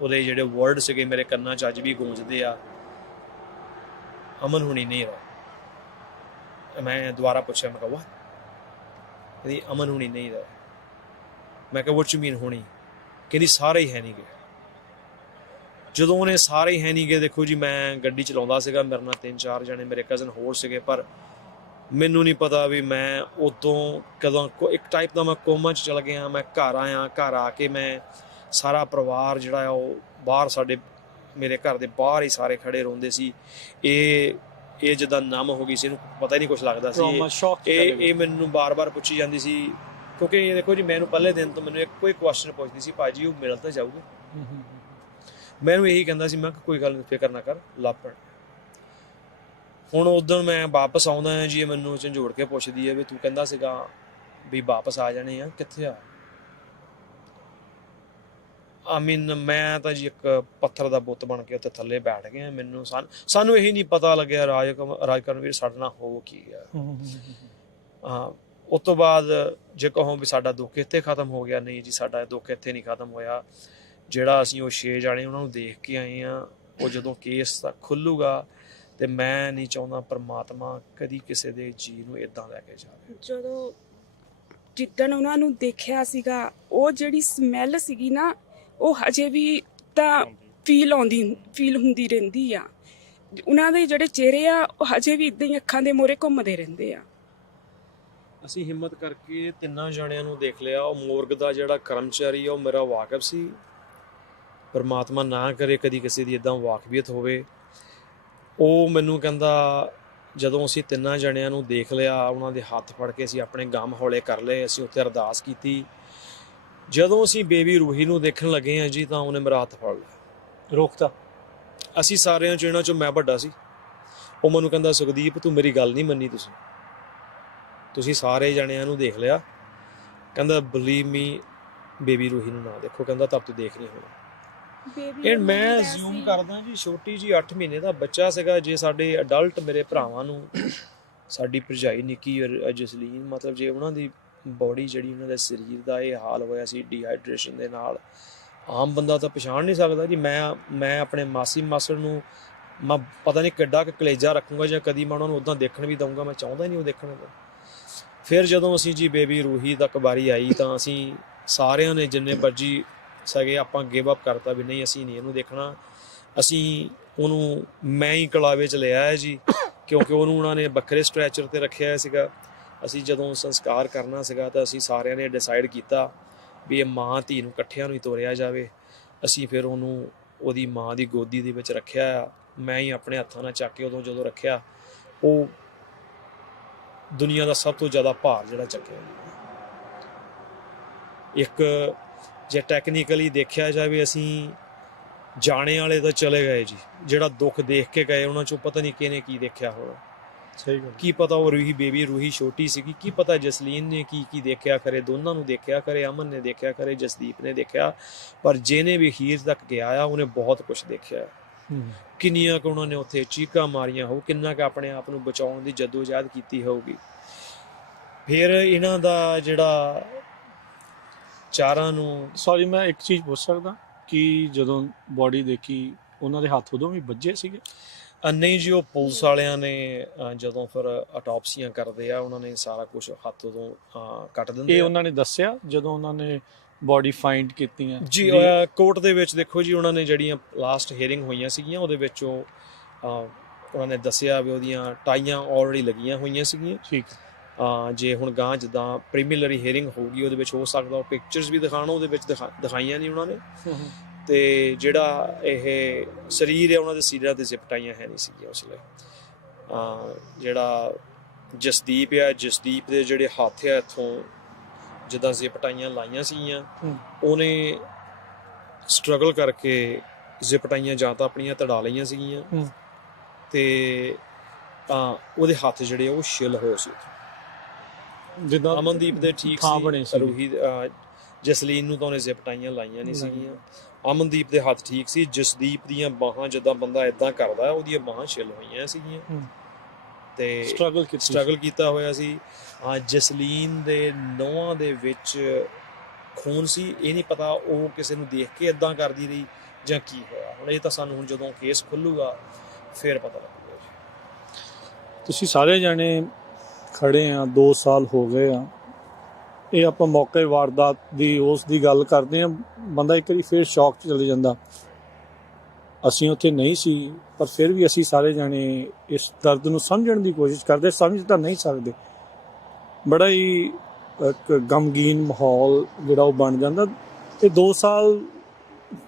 ਉਹਦੇ ਜਿਹੜੇ ਵਰਡ ਸੀਗੇ ਮੇਰੇ ਕੰਨਾਂ 'ਚ ਅੱਜ ਵੀ ਗੂੰਜਦੇ ਆ ਅਮਨ ਹੁਣੀ ਨਹੀਂ ਰਹੇ। ਮੈਂ ਦੁਬਾਰਾ ਪੁੱਛਿਆ, ਮੈਂ ਕਿਹਾ ਵਾਹ, ਕਹਿੰਦੀ ਅਮਨ ਹੁਣੀ ਨਹੀਂ ਰਹੇ। ਮੈਂ ਕਿਹਾ ਵਾਟ ਯੂ ਮੀਨ ਹੁਣੀ? ਕਹਿੰਦੀ ਸਾਰੇ ਹੀ ਹੈ ਨਹੀਂ ਗਏ। ਜਦੋਂ ਉਹਨੇ ਸਾਰੇ ਹੀ ਹੈ ਨਹੀਂ ਗਏ, ਦੇਖੋ ਜੀ ਮੈਂ ਗੱਡੀ ਚਲਾਉਂਦਾ ਸੀਗਾ, ਮੇਰੇ ਨਾਲ 3-4 ਜਣੇ ਮੇਰੇ ਕਜ਼ਨ ਹੋਰ ਸੀਗੇ, ਪਰ ਮੈਨੂੰ ਨਹੀਂ ਪਤਾ ਵੀ ਮੈਂ ਉਦੋਂ ਕਦੋਂ ਇੱਕ ਟਾਈਪ ਦਾ ਮੈਂ ਕੋਮਾ 'ਚ ਚਲ ਗਿਆ। ਮੈਂ ਘਰ ਆਇਆ, ਘਰ ਆ ਕੇ ਮੈਂ ਸਾਰਾ ਪਰਿਵਾਰ ਜਿਹੜਾ ਆ ਉਹ ਬਾਹਰ, ਸਾਡੇ ਮੇਰੇ ਘਰ ਦੇ ਬਾਹਰ ਹੀ ਸਾਰੇ ਖੜੇ ਰੋਂਦੇ ਸੀ। ਇਹ ਜਿੱਦਾਂ ਨਮ ਹੋ ਗਈ ਸੀ, ਇਹਨੂੰ ਪਤਾ ਹੀ ਨਹੀਂ ਕੁਛ ਲੱਗਦਾ ਸੀ। ਇਹ ਮੈਨੂੰ ਬਾਰ-ਬਾਰ ਪੁੱਛੀ ਜਾਂਦੀ ਸੀ, ਕਿਉਂਕਿ ਇਹ ਦੇਖੋ ਜੀ ਮੈਨੂੰ ਪਹਿਲੇ ਦਿਨ ਤੋਂ ਮੈਨੂੰ ਕੋਈ ਕੁਐਸਚਨ ਪੁੱਛਦੀ ਸੀ, ਭਾਜੀ ਉਹ ਮਿਲ ਤਾਂ ਜਾਊਗੇ? ਮੈਨੂੰ ਇਹੀ ਕਹਿੰਦਾ ਸੀ, ਮੈਂ ਕੋਈ ਗੱਲ ਨਹੀਂ, ਫਿਕਰ ਨਾ ਕਰ, ਲਾਪਣ। ਹੁਣ ਉਦੋਂ ਮੈਂ ਵਾਪਸ ਆਉਂਦਾ ਹਾਂ ਜੀ, ਇਹ ਮੈਨੂੰ ਝੰਜੋੜ ਕੇ ਪੁੱਛਦੀ ਹੈ ਵੀ ਤੂੰ ਕਹਿੰਦਾ ਸੀਗਾ ਵੀ ਵਾਪਸ ਆ ਜਾਣੇ ਆ, ਕਿੱਥੇ ਆ? ਮੈਂ ਤਾਂ ਜੀ ਇੱਕ ਪੱਥਰ ਦਾ ਬੁੱਤ ਬਣ ਕੇ ਉੱਥੇ ਥੱਲੇ ਬੈਠ ਗਿਆ। ਮੈਨੂੰ ਸਾਨੂੰ ਇਹੀ ਨਹੀਂ ਪਤਾ ਲੱਗਿਆ ਰਾਜਕਰਨਵੀਰ ਸਾਡੇ ਨਾਲ ਹੋ ਕੀ ਗਿਆ। ਹਾਂ, ਉਸ ਤੋਂ ਬਾਅਦ ਜੇ ਕਹੋ ਵੀ ਸਾਡਾ ਦੁੱਖ ਇੱਥੇ ਖਤਮ ਹੋ ਗਿਆ, ਨਹੀਂ ਜੀ, ਸਾਡਾ ਦੁੱਖ ਇੱਥੇ ਨਹੀਂ ਖਤਮ ਹੋਇਆ। ਜਿਹੜਾ ਅਸੀਂ ਉਹ 6 ਜਾਣੇ ਉਹਨਾਂ ਨੂੰ ਦੇਖ ਕੇ ਆਏ ਆ, ਉਹ ਜਦੋਂ ਕੇਸ ਖੁੱਲੂਗਾ ਤੇ ਮੈਂ ਨਹੀਂ ਚਾਹੁੰਦਾ ਪਰਮਾਤਮਾ ਕਦੀ ਕਿਸੇ ਦੇ ਜੀ ਨੂੰ ਇਦਾਂ ਲੈ ਕੇ ਜਾਵੇ। ਜਦੋਂ ਜਿੱਦਣ ਉਹਨਾਂ ਨੂੰ ਦੇਖਿਆ ਸੀਗਾ, ਉਹ ਜਿਹੜੀ ਸਮੈਲ ਸੀਗੀ ਨਾ, ਉਹ ਹਜੇ ਵੀ ਤਾਂ ਫੀਲ ਹੁੰਦੀ ਰਹਿੰਦੀ ਆ। ਉਹਨਾਂ ਦੇ ਜਿਹੜੇ ਚਿਹਰੇ ਆ ਉਹ ਹਜੇ ਵੀ ਇਦਾਂ ਹੀ ਅੱਖਾਂ ਦੇ ਮੂਹਰੇ ਘੁੰਮਦੇ ਰਹਿੰਦੇ ਆ। ਅਸੀਂ ਹਿੰਮਤ ਕਰਕੇ 3 ਜਣਿਆਂ ਨੂੰ ਦੇਖ ਲਿਆ। ਉਹ ਮੋਰਗ ਦਾ ਜਿਹੜਾ ਕਰਮਚਾਰੀ ਆ ਉਹ ਮੇਰਾ ਵਾਕਿਫ ਸੀ। ਪਰਮਾਤਮਾ ਨਾ ਕਰੇ ਕਦੀ ਕਿਸੇ ਦੀ ਇਦਾਂ ਵਾਕਫੀਅਤ ਹੋਵੇ। ਉਹ ਮੈਨੂੰ ਕਹਿੰਦਾ, ਜਦੋਂ ਅਸੀਂ 3 ਜਣਿਆਂ ਨੂੰ ਦੇਖ ਲਿਆ, ਉਹਨਾਂ ਦੇ ਹੱਥ ਫੜ ਕੇ ਅਸੀਂ ਆਪਣੇ ਗਮ ਹੌਲੇ ਕਰ ਲਏ। ਅਸੀਂ ਉੱਥੇ ਅਰਦਾਸ ਕੀਤੀ। ਜਦੋਂ ਅਸੀਂ ਬੇਬੀ ਰੂਹੀ ਨੂੰ ਦੇਖਣ ਲੱਗੇ ਹਾਂ ਜੀ, ਤਾਂ ਉਹਨੇ ਮੇਰਾ ਹੱਥ ਫੜ ਲਿਆ, ਰੋਕਤਾ। ਅਸੀਂ ਸਾਰਿਆਂ ਚੋਂ ਚੋਂ ਮੈਂ ਵੱਡਾ ਸੀ। ਉਹ ਮੈਨੂੰ ਕਹਿੰਦਾ, ਸੁਖਦੀਪ ਤੂੰ ਮੇਰੀ ਗੱਲ ਨਹੀਂ ਮੰਨੀ, ਤੁਸੀਂ ਸਾਰੇ ਜਣਿਆਂ ਨੂੰ ਦੇਖ ਲਿਆ, ਕਹਿੰਦਾ ਬਲੀਵ ਮੀ ਬੇਬੀ ਰੂਹੀ ਨੂੰ ਨਾ ਦੇਖੋ, ਕਹਿੰਦਾ ਤਬ ਤੂੰ ਦੇਖ ਨਹੀਂ ਹੋਣਾ। ਮੈਂ ਅਸਿਊਮ ਕਰਦਾ ਜੀ, ਛੋਟੀ ਜੀ 8 ਮਹੀਨੇ ਦਾ ਬੱਚਾ ਸੀਗਾ। ਜੇ ਸਾਡੇ ਅਡਲਟ ਮੇਰੇ ਭਰਾਵਾਂ ਨੂੰ, ਸਾਡੀ ਭਰਜਾਈ ਨਿੱਕੀ ਔਰ ਜਸਲੀਨ, ਮਤਲਬ ਜੇ ਉਹਨਾਂ ਦੀ ਬੋਡੀ ਜਿਹੜੀ ਉਹਨਾਂ ਦੇ ਸਰੀਰ ਦਾ ਇਹ ਹਾਲ ਹੋਇਆ ਸੀ ਡੀਹਾਈਡਰੇਸ਼ਨ ਦੇ ਨਾਲ, ਆਮ ਬੰਦਾ ਤਾਂ ਪਛਾਣ ਨਹੀਂ ਸਕਦਾ ਜੀ। ਮੈਂ ਆਪਣੇ ਮਾਸੀ ਮਾਸੜ ਨੂੰ ਮੈਂ ਪਤਾ ਨਹੀਂ ਕਿੱਡਾ ਕੁ ਕਲੇਜਾ ਰੱਖੂੰਗਾ, ਜਾਂ ਕਦੀ ਮੈਂ ਉਹਨਾਂ ਨੂੰ ਉੱਦਾਂ ਦੇਖਣ ਵੀ ਦਊਂਗਾ, ਮੈਂ ਚਾਹੁੰਦਾ ਹੀ ਨਹੀਂ ਉਹ ਦੇਖਣ ਦਾ। ਫਿਰ ਜਦੋਂ ਅਸੀਂ ਜੀ ਬੇਬੀ ਰੂਹੀ ਤੱਕ ਵਾਰੀ ਆਈ, ਤਾਂ ਅਸੀਂ ਸਾਰਿਆਂ ਨੇ ਜਿੰਨੇ ਮਰਜੀ ਸਗੇ ਆਪਾਂ ਗਿਵ ਅਪ ਕਰਤਾ ਵੀ ਨਹੀਂ, ਅਸੀਂ ਨਹੀਂ ਇਹਨੂੰ ਦੇਖਣਾ। ਅਸੀਂ ਉਹਨੂੰ ਮੈਂ ਹੀ ਕਲਾਵੇ 'ਚ ਲਿਆ ਹੈ ਜੀ, ਕਿਉਂਕਿ ਉਹਨੂੰ ਉਹਨਾਂ ਨੇ ਵੱਖਰੇ ਸਟ੍ਰੈਚਰ 'ਤੇ ਰੱਖਿਆ ਸੀਗਾ। ਅਸੀਂ ਜਦੋਂ ਸੰਸਕਾਰ ਕਰਨਾ ਸੀਗਾ, ਤਾਂ ਅਸੀਂ ਸਾਰਿਆਂ ਨੇ ਡਿਸਾਈਡ ਕੀਤਾ ਵੀ ਇਹ ਮਾਂ ਧੀ ਨੂੰ ਇਕੱਠਿਆਂ ਨੂੰ ਹੀ ਤੋਰਿਆ ਜਾਵੇ। ਅਸੀਂ ਫਿਰ ਉਹਨੂੰ ਉਹਦੀ ਮਾਂ ਦੀ ਗੋਦੀ ਦੇ ਵਿੱਚ ਰੱਖਿਆ। ਮੈਂ ਹੀ ਆਪਣੇ ਹੱਥਾਂ ਨਾਲ ਚੱਕ ਕੇ ਉਦੋਂ ਜਦੋਂ ਰੱਖਿਆ, ਉਹ ਦੁਨੀਆ ਦਾ ਸਭ ਤੋਂ ਜ਼ਿਆਦਾ ਭਾਰ ਜਿਹੜਾ ਚੱਕਿਆ। ਇੱਕ ਜੇ ਟੈਕਨੀਕਲੀ ਦੇਖਿਆ ਜਾਵੇ, ਅਸੀਂ ਜਾਣੇ ਵਾਲੇ ਤਾਂ ਚਲੇ ਗਏ ਜੀ, ਜਿਹੜਾ ਦੁੱਖ ਦੇਖ ਕੇ ਗਏ ਉਹਨਾਂ ਚੋਂ ਪਤਾ ਨਹੀਂ ਕਿਹਨੇ ਕੀ ਦੇਖਿਆ ਹੋਣਾ। ਸਹੀ ਗੱਲ। ਕੀ ਪਤਾ ਉਹ ਬੇਬੀ ਰੂਹੀ ਛੋਟੀ ਸੀਗੀ, ਕੀ ਪਤਾ ਜਸਲੀਨ ਨੇ ਕੀ ਦੇਖਿਆ ਕਰੇ, ਦੋਨਾਂ ਨੂੰ ਦੇਖਿਆ ਕਰੇ, ਅਮਨ ਨੇ ਦੇਖਿਆ ਕਰੇ, ਜਸਦੀਪ ਨੇ ਦੇਖਿਆ, ਪਰ ਜਿਹਨੇ ਵੀ ਅਖੀਰ ਤੱਕ ਗਿਆ ਆ ਉਹਨੇ ਬਹੁਤ ਕੁਝ ਦੇਖਿਆ। ਕਿੰਨੀਆਂ ਕੁ ਉਹਨਾਂ ਨੇ ਉੱਥੇ ਚੀਕਾਂ ਮਾਰੀਆਂ ਹੋਊ, ਕਿੰਨਾ ਕੁ ਆਪਣੇ ਆਪ ਨੂੰ ਬਚਾਉਣ ਦੀ ਜਦੋਜਹਿਦ ਕੀਤੀ ਹੋਊਗੀ। ਫਿਰ ਇਹਨਾਂ ਦਾ ਜਿਹੜਾ ਚਾਰਾਂ ਨੂੰ, ਸੌਰੀ ਮੈਂ ਇੱਕ ਚੀਜ਼ ਪੁੱਛ ਸਕਦਾ ਕਿ ਜਦੋਂ ਬੋਡੀ ਦੇਖੀ ਉਹਨਾਂ ਦੇ ਹੱਥ ਉਦੋਂ ਵੀ ਵੱਜੇ ਸੀਗੇ? ਨਹੀਂ ਜੀ, ਉਹ ਪੁਲਿਸ ਵਾਲਿਆਂ ਨੇ ਜਦੋਂ ਫਿਰ ਆਟੋਪਸੀਆਂ ਕਰਦੇ ਆ, ਉਹਨਾਂ ਨੇ ਸਾਰਾ ਕੁਝ ਹੱਥ ਉਦੋਂ ਕੱਟ ਦਿੰਦੇ। ਇਹ ਉਹਨਾਂ ਨੇ ਦੱਸਿਆ ਜਦੋਂ ਉਹਨਾਂ ਨੇ ਬੋਡੀ ਫਾਈਂਡ ਕੀਤੀਆਂ ਜੀ? ਕੋਰਟ ਦੇ ਵਿੱਚ ਦੇਖੋ ਜੀ, ਉਹਨਾਂ ਨੇ ਜਿਹੜੀਆਂ ਲਾਸਟ ਹੀਅਰਿੰਗ ਹੋਈਆਂ ਸੀਗੀਆਂ, ਉਹਦੇ ਵਿੱਚ ਉਹਨਾਂ ਨੇ ਦੱਸਿਆ ਵੀ ਉਹਦੀਆਂ ਟਾਈਆਂ ਆਲਰੇਡੀ ਲੱਗੀਆਂ ਹੋਈਆਂ ਸੀਗੀਆਂ। ਠੀਕ। ਜੇ ਹੁਣ ਗਾਂ ਜਿੱਦਾਂ ਪ੍ਰੀਮੀਲਰੀ ਹੀਅਰਿੰਗ ਹੋਊਗੀ, ਉਹਦੇ ਵਿੱਚ ਹੋ ਸਕਦਾ ਉਹ ਪਿਕਚਰਸ ਵੀ ਦਿਖਾਉਣ, ਉਹਦੇ ਵਿੱਚ ਦਿਖਾਈਆਂ ਨਹੀਂ ਉਹਨਾਂ ਨੇ। ਤੇ ਜਿਹੜਾ ਇਹ ਸਰੀਰ ਹੈ, ਉਹਨਾਂ ਦੇ ਸਿਰਾਂ ਤੇ ਜ਼ਿਪ ਟਾਈਆਂ ਹੈ ਨਹੀਂ ਸੀਗੀਆਂ ਉਸ ਵੇਲੇ। ਜਿਹੜਾ ਜਸਦੀਪ ਆ, ਜਸਦੀਪ ਦੇ ਜਿਹੜੇ ਹੱਥ ਆ ਇੱਥੋਂ ਜਿੱਦਾਂ ਜ਼ਿਪ ਟਾਈਆਂ ਲਾਈਆਂ ਸੀਗੀਆਂ, ਉਹਨੇ ਸਟਰਗਲ ਕਰਕੇ ਜ਼ਿਪ ਟਾਈਆਂ ਜਾਂ ਤਾਂ ਆਪਣੀਆਂ ਤੜਾ ਲਈਆਂ ਸੀਗੀਆਂ, ਤੇ ਉਹਦੇ ਹੱਥ ਜਿਹੜੇ ਉਹ ਛਿੱਲ ਹੋਏ ਸੀ। ਜਿੱਦਾਂ ਅਮਨਦੀਪ ਦੇ ਠੀਕ ਸੀ, ਰੂਹੀ ਜਸਲੀਨ ਨੂੰ ਤਾਂ ਉਹਨੇ ਜ਼ਿਪ ਟਾਈਆਂ ਲਾਈਆਂ ਨਹੀਂ ਸੀਗੀਆਂ। ਅਮਨਦੀਪ ਦੇ ਹੱਥ ਠੀਕ ਸੀ, ਜਸਦੀਪ ਦੀਆਂ ਬਾਹਾਂ ਜਿੱਦਾਂ ਬੰਦਾ ਇਦਾਂ ਕਰਦਾ, ਉਹਦੀਆਂ ਬਾਹਾਂ ਛਿੱਲ ਹੋਈਆਂ ਸੀਗੀਆਂ ਤੇ ਸਟਰਗਲ ਕੀਤਾ ਹੋਇਆ ਸੀ। ਜਸਲੀਨ ਦੇ ਨਹੁੰਆਂ ਦੇ ਵਿੱਚ ਖੂਨ ਸੀ, ਇਹ ਨਹੀਂ ਪਤਾ ਉਹ ਕਿਸੇ ਨੂੰ ਦੇਖ ਕੇ ਇਦਾਂ ਕਰਦੀ ਰਹੀ ਜਾਂ ਕੀ ਹੋਇਆ। ਹੁਣ ਇਹ ਤਾਂ ਸਾਨੂੰ ਹੁਣ ਜਦੋਂ ਕੇਸ ਖੁੱਲੂਗਾ ਫਿਰ ਪਤਾ ਲੱਗੂਗਾ ਜੀ। ਤੁਸੀਂ ਸਾਰੇ ਜਾਣੇ ਖੜੇ ਆ, 2 ਸਾਲ ਹੋ ਗਏ ਆ। ਇਹ ਆਪਾਂ ਮੌਕੇ ਵਾਰਦਾਤ ਦੀ ਉਸ ਦੀ ਗੱਲ ਕਰਦੇ ਆ, ਬੰਦਾ ਇੱਕ ਵਾਰੀ ਫਿਰ ਸ਼ੌਕ 'ਚ ਚਲੇ ਜਾਂਦਾ। ਅਸੀਂ ਉੱਥੇ ਨਹੀਂ ਸੀ, ਪਰ ਫਿਰ ਵੀ ਅਸੀਂ ਸਾਰੇ ਜਾਣੇ ਇਸ ਦਰਦ ਨੂੰ ਸਮਝਣ ਦੀ ਕੋਸ਼ਿਸ਼ ਕਰਦੇ, ਸਮਝ ਤਾਂ ਨਹੀਂ ਸਕਦੇ। ਬੜਾ ਹੀ ਇੱਕ ਗਮਗੀਨ ਮਾਹੌਲ ਜਿਹੜਾ ਉਹ ਬਣ ਜਾਂਦਾ। ਇਹ 2 ਸਾਲ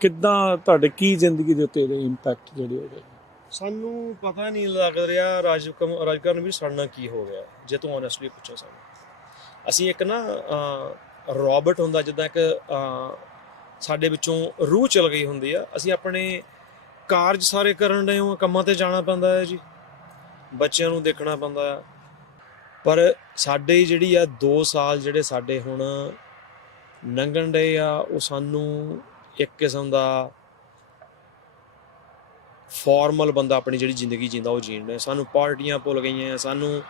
ਕਿੱਦਾਂ ਤੁਹਾਡੇ ਕੀ ਜ਼ਿੰਦਗੀ ਦੇ ਉੱਤੇ ਇਹਦੇ ਇੰਪੈਕਟ ਜਿਹੜੇ ਹੋ ਗਏ? ਸਾਨੂੰ ਪਤਾ ਨਹੀਂ ਲੱਗ ਰਿਹਾ ਰਾਜਕਰਨ ਵੀ ਸਾਡੇ ਨਾਲ ਕੀ ਹੋ ਗਿਆ, ਜੇ ਤੂੰ ਓਨੈਸਟਲੀ ਪੁੱਛੋ ਸਾਨੂੰ। ਅਸੀਂ ਇੱਕ ਨਾ ਰੋਬੋਟ ਹੁੰਦਾ, ਜਿੱਦਾਂ ਇੱਕ ਸਾਡੇ ਵਿੱਚੋਂ ਰੂਹ ਚਲ ਗਈ ਹੁੰਦੀ ਆ। ਅਸੀਂ ਆਪਣੇ ਕਾਰਜ ਸਾਰੇ ਕਰਨ ਰਹੇ ਹਾਂ, ਕੰਮਾਂ ਤੇ ਜਾਣਾ ਪੈਂਦਾ ਹੈ ਜੀ, ਬੱਚਿਆਂ ਨੂੰ ਦੇਖਣਾ ਪੈਂਦਾ ਆ। ਪਰ ਸਾਡੇ ਜਿਹੜੀ ਆ 2 ਸਾਲ ਜਿਹੜੇ ਸਾਡੇ ਹੁਣ ਲੰਘਣ ਡਏ ਆ, ਉਹ ਸਾਨੂੰ ਇੱਕ ਕਿਸਮ ਦਾ ਫਾਰਮਲ ਬੰਦਾ ਆਪਣੀ ਜਿਹੜੀ ਜ਼ਿੰਦਗੀ ਜੀਂਦਾ ਉਹ ਜੀਣ ਰਿਹਾ। ਸਾਨੂੰ ਪਾਰਟੀਆਂ ਭੁੱਲ ਗਈਆਂ, ਸਾਨੂੰ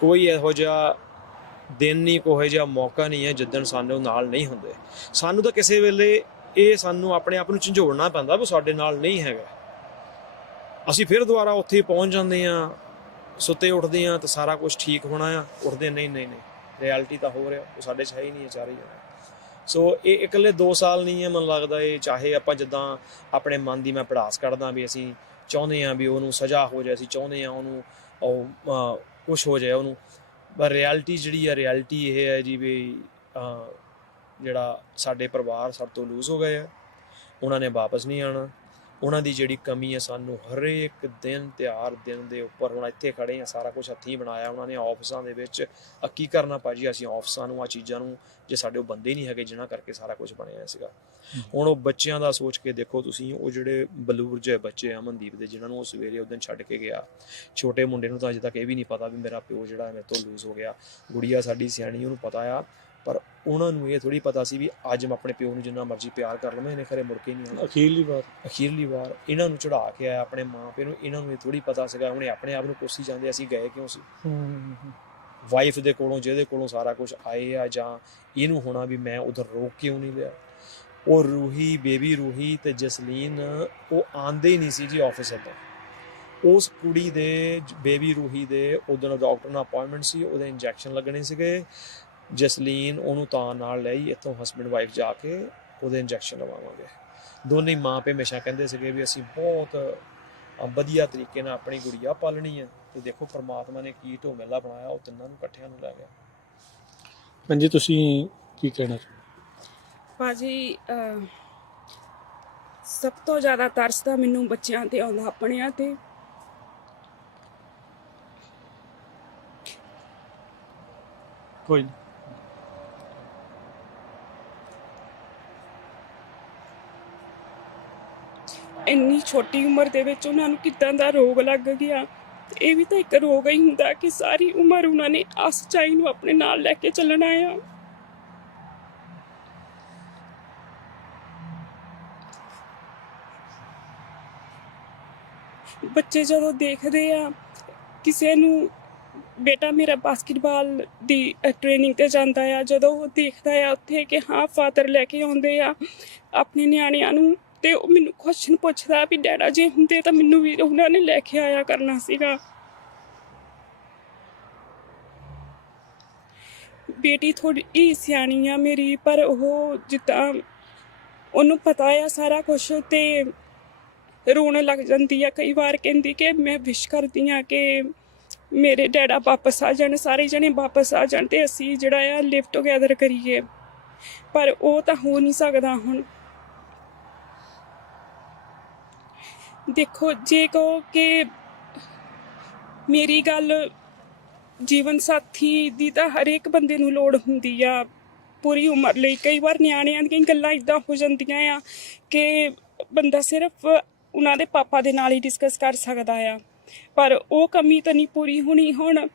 ਕੋਈ ਇਹੋ ਜਿਹਾ ਦਿਨ ਨਹੀਂ, ਕੋਈ ਜਿਹਾ ਮੌਕਾ ਨਹੀਂ ਹੈ ਜਿੱਦਣ ਸਾਨੂੰ ਨਾਲ ਨਹੀਂ ਹੁੰਦੇ। ਸਾਨੂੰ ਤਾਂ ਕਿਸੇ ਵੇਲੇ ਇਹ ਸਾਨੂੰ ਆਪਣੇ ਆਪ ਨੂੰ ਝੰਜੋੜਨਾ ਪੈਂਦਾ ਵੀ ਸਾਡੇ ਨਾਲ ਨਹੀਂ ਹੈਗਾ। ਅਸੀਂ ਫਿਰ ਦੁਬਾਰਾ ਉੱਥੇ ਪਹੁੰਚ ਜਾਂਦੇ ਹਾਂ, ਸੁੱਤੇ ਉੱਠਦੇ ਹਾਂ ਤਾਂ ਸਾਰਾ ਕੁਝ ਠੀਕ ਹੋਣਾ ਆ, ਉੱਠਦੇ ਨਹੀਂ, ਰਿਐਲਿਟੀ ਤਾਂ ਹੋ ਰਿਹਾ ਉਹ ਸਾਡੇ 'ਚ ਹੈ ਹੀ ਨਹੀਂ ਹੈ ਚਾਰੇ ਜਣੇ। ਸੋ ਇਹ ਇਕੱਲੇ 2 ਸਾਲ ਨਹੀਂ ਹੈ, ਮੈਨੂੰ ਲੱਗਦਾ ਇਹ ਚਾਹੇ ਆਪਾਂ ਜਿੱਦਾਂ ਆਪਣੇ ਮਨ ਦੀ ਮੈਂ ਪੜਾਸ ਕੱਢਦਾ ਵੀ ਅਸੀਂ ਚਾਹੁੰਦੇ ਹਾਂ ਵੀ ਉਹਨੂੰ ਸਜ਼ਾ ਹੋ ਜਾਏ, ਅਸੀਂ ਚਾਹੁੰਦੇ ਹਾਂ ਉਹਨੂੰ ਉਹ ਕੁਛ ਹੋ ਜਾਏ ਉਹਨੂੰ, ਪਰ ਰਿਐਲਿਟੀ ਜਿਹੜੀ ਆ ਰਿਐਲਿਟੀ ਇਹ ਹੈ ਜੀ ਵੀ ਜਿਹੜਾ ਸਾਡੇ ਪਰਿਵਾਰ ਸਾਡੇ ਤੋਂ ਲੂਜ਼ ਹੋ ਗਏ ਆ, ਉਹਨਾਂ ਨੇ ਵਾਪਸ ਨਹੀਂ ਆਉਣਾ। ਉਹਨਾਂ ਦੀ ਜਿਹੜੀ ਕਮੀ ਹੈ ਸਾਨੂੰ ਹਰੇਕ ਦਿਨ ਤਿਉਹਾਰ ਦਿਨ ਦੇ ਉੱਪਰ, ਹੁਣ ਇੱਥੇ ਖੜੇ ਆ ਸਾਰਾ ਕੁਝ ਹੱਥੀਂ ਬਣਾਇਆ ਉਹਨਾਂ ਨੇ ਆਫਿਸਾਂ ਦੇ ਵਿੱਚ। ਕੀ ਕਰਨਾ ਭਾਜੀ ਅਸੀਂ ਆਫਿਸਾਂ ਨੂੰ, ਆ ਚੀਜ਼ਾਂ ਨੂੰ, ਜੇ ਸਾਡੇ ਉਹ ਬੰਦੇ ਨਹੀਂ ਹੈਗੇ ਜਿਨ੍ਹਾਂ ਕਰਕੇ ਸਾਰਾ ਕੁਝ ਬਣਿਆ ਸੀਗਾ। ਹੁਣ ਉਹ ਬੱਚਿਆਂ ਦਾ ਸੋਚ ਕੇ ਦੇਖੋ ਤੁਸੀਂ, ਉਹ ਜਿਹੜੇ ਬਲੂਰ ਜਿਹੇ ਬੱਚੇ ਅਮਨਦੀਪ ਦੇ ਜਿਨ੍ਹਾਂ ਨੂੰ ਉਹ ਸਵੇਰੇ ਉਸ ਦਿਨ ਛੱਡ ਕੇ ਗਿਆ, ਛੋਟੇ ਮੁੰਡੇ ਨੂੰ ਤਾਂ ਅਜੇ ਤੱਕ ਇਹ ਵੀ ਨਹੀਂ ਪਤਾ ਵੀ ਮੇਰਾ ਪਿਓ ਜਿਹੜਾ ਮੇਰੇ ਤੋਂ ਲੂਜ਼ ਹੋ ਗਿਆ। ਗੁੜੀਆ ਸਾਡੀ ਸਿਆਣੀ, ਉਹਨੂੰ ਪਤਾ ਆ, ਪਰ ਉਹਨਾਂ ਨੂੰ ਇਹ ਥੋੜ੍ਹੀ ਪਤਾ ਸੀ ਵੀ ਅੱਜ ਮੈਂ ਆਪਣੇ ਪਿਓ ਨੂੰ ਜਿੰਨਾ ਮਰਜ਼ੀ ਪਿਆਰ ਕਰ ਲਵਾਂ, ਇਹਨੇ ਖਰੇ ਮੁੜ ਕੇ ਨਹੀਂ ਆਉਣਾ। ਅਖੀਰਲੀ ਵਾਰ ਇਹਨਾਂ ਨੂੰ ਚੜ੍ਹਾ ਕੇ ਆਇਆ ਆਪਣੇ ਮਾਂ ਪਿਓ ਨੂੰ, ਇਹਨਾਂ ਨੂੰ ਇਹ ਥੋੜ੍ਹੀ ਪਤਾ ਸੀਗਾ, ਉਹਨੇ ਆਪਣੇ ਆਪ ਨੂੰ ਕੋਸੀ ਜਾਂਦੇ ਅਸੀਂ ਗਏ ਕਿਉਂ ਸੀ। ਵਾਈਫ ਦੇ ਕੋਲੋਂ ਜਿਹਦੇ ਕੋਲੋਂ ਸਾਰਾ ਕੁਝ ਆਏ ਆ, ਜਾਂ ਇਹਨੂੰ ਹੋਣਾ ਵੀ ਮੈਂ ਉਧਰ ਰੋਕ ਕਿਉਂ ਨਹੀਂ ਲਿਆ। ਉਹ ਰੂਹੀ, ਬੇਬੀ ਰੂਹੀ ਤੇ ਜਸਲੀਨ ਉਹ ਆਂਦੇ ਹੀ ਨਹੀਂ ਸੀ ਜੀ ਆਫਿਸ ਤੋਂ। ਉਸ ਕੁੜੀ ਦੇ ਬੇਬੀ ਰੂਹੀ ਦੇ ਉਦੋਂ ਡਾਕਟਰ ਨਾਲ ਅਪਾਇੰਟਮੈਂਟ ਸੀ, ਉਹਦੇ ਇੰਜੈਕਸ਼ਨ ਲੱਗਣੇ ਸੀਗੇ। ਜਸਲੀਨ ਉਹਨੂੰ ਤਾਂ ਨਾਲ ਲਈ ਇੱਥੋਂ ਹਸਬੈਂਡ ਵਾਈਫ ਜਾ ਕੇ ਉਹਦੇ ਇੰਜੈਕਸ਼ਨ ਲਵਾਵਾਂਗੇ। ਦੋਨੇ ਮਾਂ ਪਿਓ ਹਮੇਸ਼ਾ ਕਹਿੰਦੇ ਸੀਗੇ ਵੀ ਅਸੀਂ ਬਹੁਤ ਵਧੀਆ ਤਰੀਕੇ ਨਾਲ ਆਪਣੀ ਗੁੜੀਆ ਪਾਲਣੀ ਹੈ, ਤੇ ਦੇਖੋ ਪਰਮਾਤਮਾ ਨੇ ਕੀ ਢੋਮੇਲਾ ਬਣਾਇਆ, ਉਹ ਤਿੰਨਾਂ ਨੂੰ ਇਕੱਠਿਆਂ ਨੂੰ ਲੈ ਗਿਆ। ਹਾਂਜੀ ਤੁਸੀਂ ਕੀ ਕਹਿਣਾ? ਭਾਜੀ ਸਭ ਤੋਂ ਜ਼ਿਆਦਾ ਤਰਸ ਤਾਂ ਮੈਨੂੰ ਬੱਚਿਆਂ ਤੇ ਆਉਂਦਾ, ਆਪਣਿਆਂ ਤੇ। ਕੋਈ ਇੰਨੀ ਛੋਟੀ ਉਮਰ ਦੇ ਵਿੱਚ ਉਹਨਾਂ ਨੂੰ ਕਿੱਦਾਂ ਦਾ ਰੋਗ ਲੱਗ ਗਿਆ। ਇਹ ਵੀ ਤਾਂ ਇੱਕ ਰੋਗ ਹੀ ਹੁੰਦਾ ਕਿ ਸਾਰੀ ਉਮਰ ਉਹਨਾਂ ਨੇ ਆ ਸੱਚਾਈ ਨੂੰ ਆਪਣੇ ਨਾਲ ਲੈ ਕੇ ਚੱਲਣਾ ਆ। ਬੱਚੇ ਜਦੋਂ ਦੇਖਦੇ ਆ ਕਿਸੇ ਨੂੰ, ਬੇਟਾ ਮੇਰਾ ਬਾਸਕਟਬਾਲ ਦੀ ਟ੍ਰੇਨਿੰਗ ਤੇ ਜਾਂਦਾ ਆ, ਜਦੋਂ ਉਹ ਦੇਖਦਾ ਆ ਉੱਥੇ ਕਿ ਹਾਂ ਫਾਦਰ ਲੈ ਕੇ ਆਉਂਦੇ ਆ ਆਪਣੇ ਨਿਆਣਿਆਂ ਨੂੰ, ਤੇ ਉਹ ਮੈਨੂੰ ਕੁਐਸਚਨ ਪੁੱਛਦਾ ਵੀ ਡੈਡਾ ਜੇ ਹੁੰਦੇ ਤਾਂ ਮੈਨੂੰ ਵੀ ਉਹਨਾਂ ਨੇ ਲੈ ਕੇ ਆਇਆ ਕਰਨਾ ਸੀਗਾ। ਬੇਟੀ ਥੋੜੀ ਸਿਆਣੀ ਆ ਮੇਰੀ, ਪਰ ਉਹ ਜਿੱਦਾਂ ਉਹਨੂੰ ਪਤਾ ਆ ਸਾਰਾ ਕੁਛ, ਤੇ ਰੋਣ ਲੱਗ ਜਾਂਦੀ ਆ ਕਈ ਵਾਰ। ਕਹਿੰਦੀ ਕਿ ਮੈਂ ਵਿਸ਼ ਕਰਦੀ ਆ ਕਿ ਮੇਰੇ ਡੈਡਾ ਵਾਪਸ ਆ ਜਾਣ, ਸਾਰੇ ਜਣੇ ਵਾਪਸ ਆ ਜਾਣ ਤੇ ਅਸੀਂ ਜਿਹੜਾ ਆ ਲਿਵ ਟੂਗੈਦਰ ਕਰੀਏ, ਪਰ ਉਹ ਤਾਂ ਹੋ ਨਹੀਂ ਸਕਦਾ ਹੁਣ। ਦੇਖੋ ਜੇ ਕਹੋ ਕਿ ਮੇਰੀ ਗੱਲ, ਜੀਵਨ ਸਾਥੀ ਦੀ ਤਾਂ ਹਰੇਕ ਬੰਦੇ ਨੂੰ ਲੋੜ ਹੁੰਦੀ ਆ ਪੂਰੀ ਉਮਰ ਲਈ। ਕਈ ਵਾਰ ਨਿਆਣਿਆਂ ਦੀਆਂ ਗੱਲਾਂ ਇੱਦਾਂ ਹੋ ਜਾਂਦੀਆਂ ਆ ਕਿ ਬੰਦਾ ਸਿਰਫ ਉਹਨਾਂ ਦੇ ਪਾਪਾ ਦੇ ਨਾਲ ਹੀ ਡਿਸਕਸ ਕਰ ਸਕਦਾ ਆ, ਪਰ ਉਹ ਕਮੀ ਤਾਂ ਨਹੀਂ ਪੂਰੀ ਹੋਣੀ। ਹੁਣ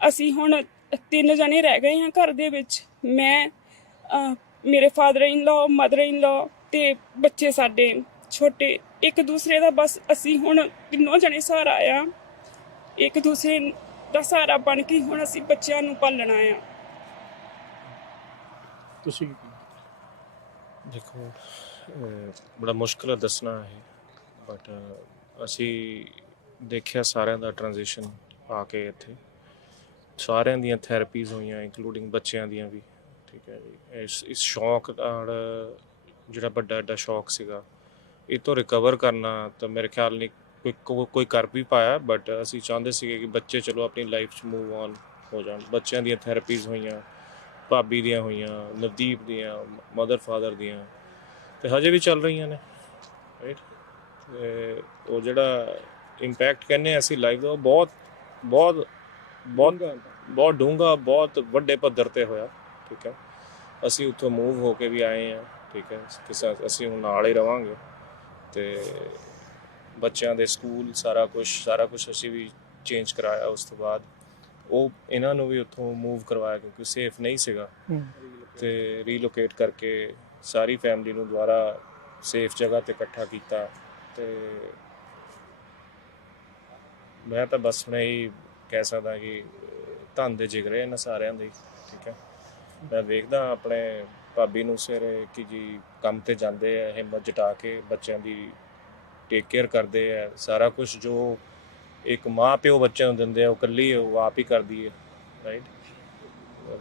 ਅਸੀਂ ਹੁਣ 3 ਜਣੇ ਰਹਿ ਗਏ ਹਾਂ ਘਰ ਦੇ ਵਿੱਚ, ਮੈਂ, ਮੇਰੇ ਫਾਦਰ ਇਨ ਲਾ, ਮਦਰ ਇਨ ਲਾ ਤੇ ਬੱਚੇ ਸਾਡੇ ਛੋਟੇ। ਇੱਕ ਦੂਸਰੇ ਦਾ ਬਸ ਅਸੀਂ ਹੁਣ 3 ਜਣੇ ਸਹਾਰਾ ਆ, ਇੱਕ ਦੂਸਰੇ ਦਾ ਸਹਾਰਾ ਬਣ ਕੇ ਹੁਣ ਅਸੀਂ ਬੱਚਿਆਂ ਨੂੰ ਪਾਲਣਾ ਆ। ਤੁਸੀਂ ਦੇਖੋ ਬੜਾ ਮੁਸ਼ਕਿਲ ਹੈ ਦੱਸਣਾ ਹੈ, ਬਟ ਅਸੀਂ ਦੇਖਿਆ ਸਾਰਿਆਂ ਦਾ ਟ੍ਰਾਂਜੀਸ਼ਨ ਆ ਕੇ ਇੱਥੇ ਸਾਰਿਆਂ ਦੀਆਂ ਥੈਰੇਪੀਜ਼ ਹੋਈਆਂ ਇੰਕਲੂਡਿੰਗ ਬੱਚਿਆਂ ਦੀਆਂ ਵੀ। ਠੀਕ ਹੈ ਜੀ, ਇਸ ਸ਼ੌਕ ਨਾਲ ਜਿਹੜਾ ਵੱਡਾ ਸ਼ੌਕ ਸੀਗਾ ਇਹ ਤੋਂ ਰਿਕਵਰ ਕਰਨਾ ਤਾਂ ਮੇਰੇ ਖਿਆਲ ਨਹੀਂ ਕੋਈ ਕਰ ਵੀ ਪਾਇਆ, ਬਟ ਅਸੀਂ ਚਾਹੁੰਦੇ ਸੀਗੇ ਕਿ ਬੱਚੇ ਚਲੋ ਆਪਣੀ ਲਾਈਫ 'ਚ ਮੂਵ ਔਨ ਹੋ ਜਾਣ। ਬੱਚਿਆਂ ਦੀਆਂ ਥੈਰੇਪੀਜ਼ ਹੋਈਆਂ, ਭਾਬੀ ਦੀਆਂ ਹੋਈਆਂ, ਨਵਦੀਪ ਦੀਆਂ, ਮਦਰ ਫਾਦਰ ਦੀਆਂ, ਤੇ ਹਜੇ ਵੀ ਚੱਲ ਰਹੀਆਂ ਨੇ ਰਾਈਟ। ਉਹ ਜਿਹੜਾ ਇੰਪੈਕਟ ਕਹਿੰਦੇ ਅਸੀਂ ਲਾਈਫ ਦਾ, ਉਹ ਬਹੁਤ ਬਹੁਤ ਬਹੁਤ ਬਹੁਤ ਡੂੰਘਾ, ਬਹੁਤ ਵੱਡੇ ਪੱਧਰ 'ਤੇ ਹੋਇਆ। ਠੀਕ ਹੈ, ਅਸੀਂ ਉੱਥੋਂ ਮੂਵ ਹੋ ਕੇ ਵੀ ਆਏ ਹਾਂ। ਠੀਕ ਹੈ, ਅਸੀਂ ਹੁਣ ਨਾਲ ਹੀ ਰਵਾਂਗੇ, ਅਤੇ ਬੱਚਿਆਂ ਦੇ ਸਕੂਲ ਸਾਰਾ ਕੁਛ ਅਸੀਂ ਵੀ ਚੇਂਜ ਕਰਾਇਆ। ਉਸ ਤੋਂ ਬਾਅਦ ਉਹ ਇਹਨਾਂ ਨੂੰ ਵੀ ਉੱਥੋਂ ਮੂਵ ਕਰਵਾਇਆ ਕਿਉਂਕਿ ਸੇਫ ਨਹੀਂ ਸੀਗਾ, ਅਤੇ ਰੀਲੋਕੇਟ ਕਰਕੇ ਸਾਰੀ ਫੈਮਿਲੀ ਨੂੰ ਦੁਬਾਰਾ ਸੇਫ ਜਗ੍ਹਾ 'ਤੇ ਇਕੱਠਾ ਕੀਤਾ। ਅਤੇ ਮੈਂ ਤਾਂ ਬਸ ਹੁਣ ਇਹੀ ਕਹਿ ਸਕਦਾ ਕਿ ਧੰਨ ਦੇ ਜਿਗਰੇ ਇਹਨਾਂ ਸਾਰਿਆਂ ਦੇ। ਠੀਕ ਹੈ, ਮੈਂ ਵੇਖਦਾ ਆਪਣੇ ਭਾਬੀ ਨੂੰ ਸਵੇਰੇ ਕਿ ਜੀ ਕੰਮ 'ਤੇ ਜਾਂਦੇ ਆ, ਹਿੰਮਤ ਜਟਾ ਕੇ ਬੱਚਿਆਂ ਦੀ ਟੇਕ ਕੇਅਰ ਕਰਦੇ ਆ। ਸਾਰਾ ਕੁਛ ਜੋ ਇੱਕ ਮਾਂ ਪਿਓ ਬੱਚਿਆਂ ਨੂੰ ਦਿੰਦੇ ਆ ਉਹ ਇਕੱਲੀ ਉਹ ਆਪ ਹੀ ਕਰਦੀ ਹੈ ਰਾਈਟ।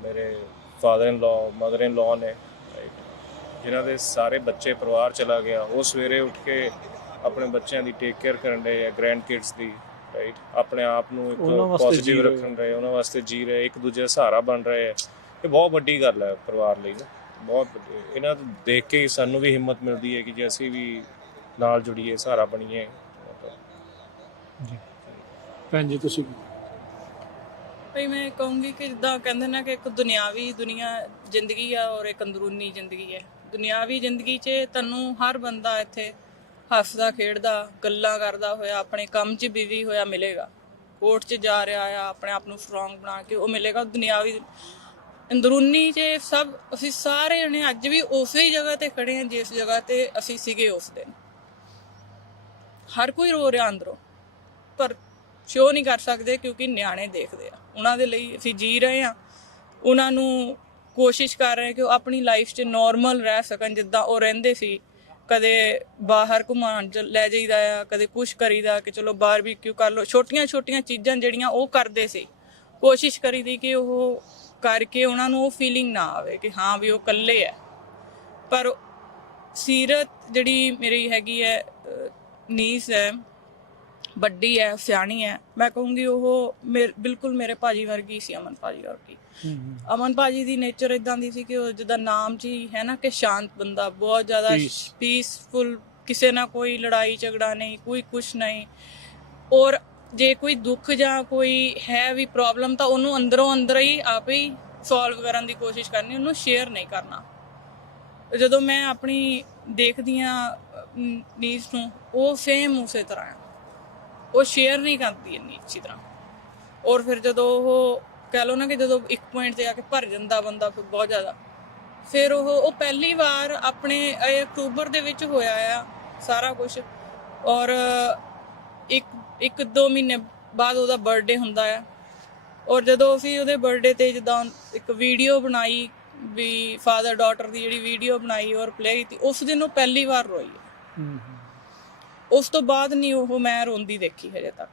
ਮੇਰੇ ਫਾਦਰ ਇਨ ਲਾ, ਮਦਰ ਇਨ ਲਾ ਨੇ ਰਾਈਟ, ਜਿਨ੍ਹਾਂ ਦੇ ਸਾਰੇ ਬੱਚੇ ਪਰਿਵਾਰ ਚਲਾ ਗਿਆ, ਉਹ ਸਵੇਰੇ ਉੱਠ ਕੇ ਆਪਣੇ ਬੱਚਿਆਂ ਦੀ ਟੇਕ ਕੇਅਰ ਕਰਨ ਰਹੇ ਆ, ਗ੍ਰੈਂਡ ਕਿਡਸ ਦੀ ਰਾਈਟ। ਆਪਣੇ ਆਪ ਨੂੰ ਇੱਕ ਪੋਜ਼ੀਟਿਵ ਰੱਖਣ ਰਹੇ, ਉਹਨਾਂ ਵਾਸਤੇ ਜੀ ਰਹੇ, ਇੱਕ ਦੂਜੇ ਦਾ ਸਹਾਰਾ ਬਣ ਰਹੇ ਆ। ਇਹ ਬਹੁਤ ਵੱਡੀ ਗੱਲ ਹੈ ਪਰਿਵਾਰ ਲਈ ਨਾ, ਬਹੁਤ ਵੱਡੀ। ਇਹਨਾਂ ਨੂੰ ਦੇਖ ਕੇ ਸਾਨੂੰ ਵੀ ਹਿੰਮਤ ਮਿਲਦੀ ਹੈ ਕਿ ਜੇ ਅਸੀਂ ਵੀ ਨਾਲ ਜੁੜੀਏ, ਸਹਾਰਾ ਬਣੀਏ। ਜੀ ਭੈਣ ਜੀ ਤੁਸੀਂ? ਭਈ ਮੈਂ ਕਹੂੰਗੀ ਕਿ ਜਿੱਦਾਂ ਕਹਿੰਦੇ ਨਾ ਕਿ ਇੱਕ ਦੁਨਿਆਵੀ ਜ਼ਿੰਦਗੀ ਆ ਔਰ ਇੱਕ ਅੰਦਰੂਨੀ ਜ਼ਿੰਦਗੀ ਹੈ। ਦੁਨਿਆਵੀ ਜ਼ਿੰਦਗੀ 'ਚ ਤੁਹਾਨੂੰ ਹਰ ਬੰਦਾ ਇੱਥੇ ਹੱਸਦਾ ਖੇਡਦਾ ਗੱਲਾਂ ਕਰਦਾ ਹੋਇਆ ਆਪਣੇ ਕੰਮ 'ਚ ਬਿਜ਼ੀ ਹੋਇਆ ਮਿਲੇਗਾ। ਕੋਰਟ 'ਚ ਜਾ ਰਿਹਾ ਆ ਆਪਣੇ ਆਪ ਨੂੰ ਸਟਰੋਂਗ ਬਣਾ ਕੇ ਉਹ ਮਿਲੇਗਾ। ਦੁਨਿਆਵੀ ਅੰਦਰੂਨੀ 'ਚ ਸਭ ਅਸੀਂ ਸਾਰੇ ਜਣੇ ਅੱਜ ਵੀ ਉਸੇ ਜਗ੍ਹਾ 'ਤੇ ਖੜੇ ਹਾਂ ਜਿਸ ਜਗ੍ਹਾ 'ਤੇ ਅਸੀਂ ਸੀਗੇ ਉਸ ਦਿਨ। ਹਰ ਕੋਈ ਰੋ ਰਿਹਾ ਅੰਦਰੋਂ, ਪਰ ਸ਼ੋਅ ਨਹੀਂ ਕਰ ਸਕਦੇ ਕਿਉਂਕਿ ਨਿਆਣੇ ਦੇਖਦੇ ਆ। ਉਹਨਾਂ ਦੇ ਲਈ ਅਸੀਂ ਜੀ ਰਹੇ ਹਾਂ, ਉਹਨਾਂ ਨੂੰ ਕੋਸ਼ਿਸ਼ ਕਰ ਰਹੇ ਕਿ ਉਹ ਆਪਣੀ ਲਾਈਫ 'ਚ ਨੋਰਮਲ ਰਹਿ ਸਕਣ ਜਿੱਦਾਂ ਉਹ ਰਹਿੰਦੇ ਸੀ। ਕਦੇ ਬਾਹਰ ਘੁਮਾਉਣ ਲੈ ਜਾਈਦਾ ਆ, ਕਦੇ ਕੁਛ ਕਰੀਦਾ ਕਿ ਚਲੋ ਬਾਰਬੀਕਿਊ ਕਰ ਲਓ। ਛੋਟੀਆਂ ਛੋਟੀਆਂ ਚੀਜ਼ਾਂ ਜਿਹੜੀਆਂ ਉਹ ਕਰਦੇ ਸੀ, ਕੋਸ਼ਿਸ਼ ਕਰੀਦੀ ਕਿ ਉਹ ਕਰਕੇ ਉਹਨਾਂ ਨੂੰ ਉਹ ਫੀਲਿੰਗ ਨਾ ਆਵੇ ਕਿ ਹਾਂ ਵੀ ਉਹ ਇਕੱਲੇ ਹੈ। ਪਰ ਸੀਰਤ ਜਿਹੜੀ ਮੇਰੀ ਹੈਗੀ ਹੈ ਨੀਸ ਹੈ, ਵੱਡੀ ਹੈ, ਸਿਆਣੀ ਹੈ, ਮੈਂ ਕਹੂੰਗੀ ਉਹ ਬਿਲਕੁਲ ਮੇਰੇ ਭਾਜੀ ਵਰਗੀ ਸੀ, ਅਮਨ ਭਾਜੀ ਵਰਗੀ। ਅਮਨ ਭਾਜੀ ਦੀ ਨੇਚਰ ਇਦਾਂ ਦੀ ਸੀ ਕਿ ਉਹ ਜਿੱਦਾਂ ਨਾਮ 'ਚ ਹੀ ਹੈ ਨਾ ਕਿ ਸ਼ਾਂਤ ਬੰਦਾ, ਬਹੁਤ ਜ਼ਿਆਦਾ ਪੀਸਫੁਲ, ਕਿਸੇ ਨਾਲ ਕੋਈ ਲੜਾਈ ਝਗੜਾ ਨਹੀਂ, ਕੋਈ ਕੁਛ ਨਹੀਂ। ਔਰ ਜੇ ਕੋਈ ਦੁੱਖ ਜਾਂ ਕੋਈ ਹੈ ਵੀ ਪ੍ਰੋਬਲਮ ਤਾਂ ਉਹਨੂੰ ਅੰਦਰੋਂ ਅੰਦਰ ਹੀ ਆਪ ਹੀ ਸੋਲਵ ਕਰਨ ਦੀ ਕੋਸ਼ਿਸ਼ ਕਰਨੀ, ਉਹਨੂੰ ਸ਼ੇਅਰ ਨਹੀਂ ਕਰਨਾ। ਜਦੋਂ ਮੈਂ ਆਪਣੀ ਦੇਖਦੀ ਹਾਂ ਨੀਸ ਨੂੰ, ਉਹ ਸੇਮ ਉਸੇ ਤਰ੍ਹਾਂ ਹੈ, ਉਹ ਸ਼ੇਅਰ ਨਹੀਂ ਕਰਦੀ ਇੰਨੀ ਅੱਛੀ ਤਰ੍ਹਾਂ। ਔਰ ਫਿਰ ਜਦੋਂ ਉਹ ਕਹਿ ਲਓ ਨਾ ਕਿ ਜਦੋਂ ਇੱਕ ਪੁਆਇੰਟ 'ਤੇ ਆ ਕੇ ਭਰ ਜਾਂਦਾ ਬੰਦਾ ਫਿਰ ਬਹੁਤ ਜ਼ਿਆਦਾ, ਫਿਰ ਉਹ ਪਹਿਲੀ ਵਾਰ ਆਪਣੇ ਅਕਤੂਬਰ ਦੇ ਵਿੱਚ ਹੋਇਆ ਆ ਸਾਰਾ ਕੁਛ। ਔਰ ਇੱਕ 2 ਮਹੀਨੇ ਬਾਅਦ ਉਹਦਾ ਬਰਥਡੇ ਹੁੰਦਾ ਆ। ਔਰ ਜਦੋਂ ਅਸੀਂ ਉਹਦੇ ਬਰਥਡੇ 'ਤੇ ਜਿੱਦਾਂ ਇੱਕ ਵੀਡੀਓ ਬਣਾਈ ਵੀ ਫਾਦਰ ਡਾਟਰ ਦੀ ਜਿਹੜੀ ਵੀਡੀਓ ਬਣਾਈ ਔਰ ਪਲੇ ਕੀਤੀ, ਉਸ ਦਿਨ ਉਹ ਪਹਿਲੀ ਵਾਰ ਰੋਈ ਹੈ। ਉਸ ਤੋਂ ਬਾਅਦ ਨਹੀਂ ਉਹ ਮੈਂ ਰੋਂਦੀ ਦੇਖੀ ਹਜੇ ਤੱਕ।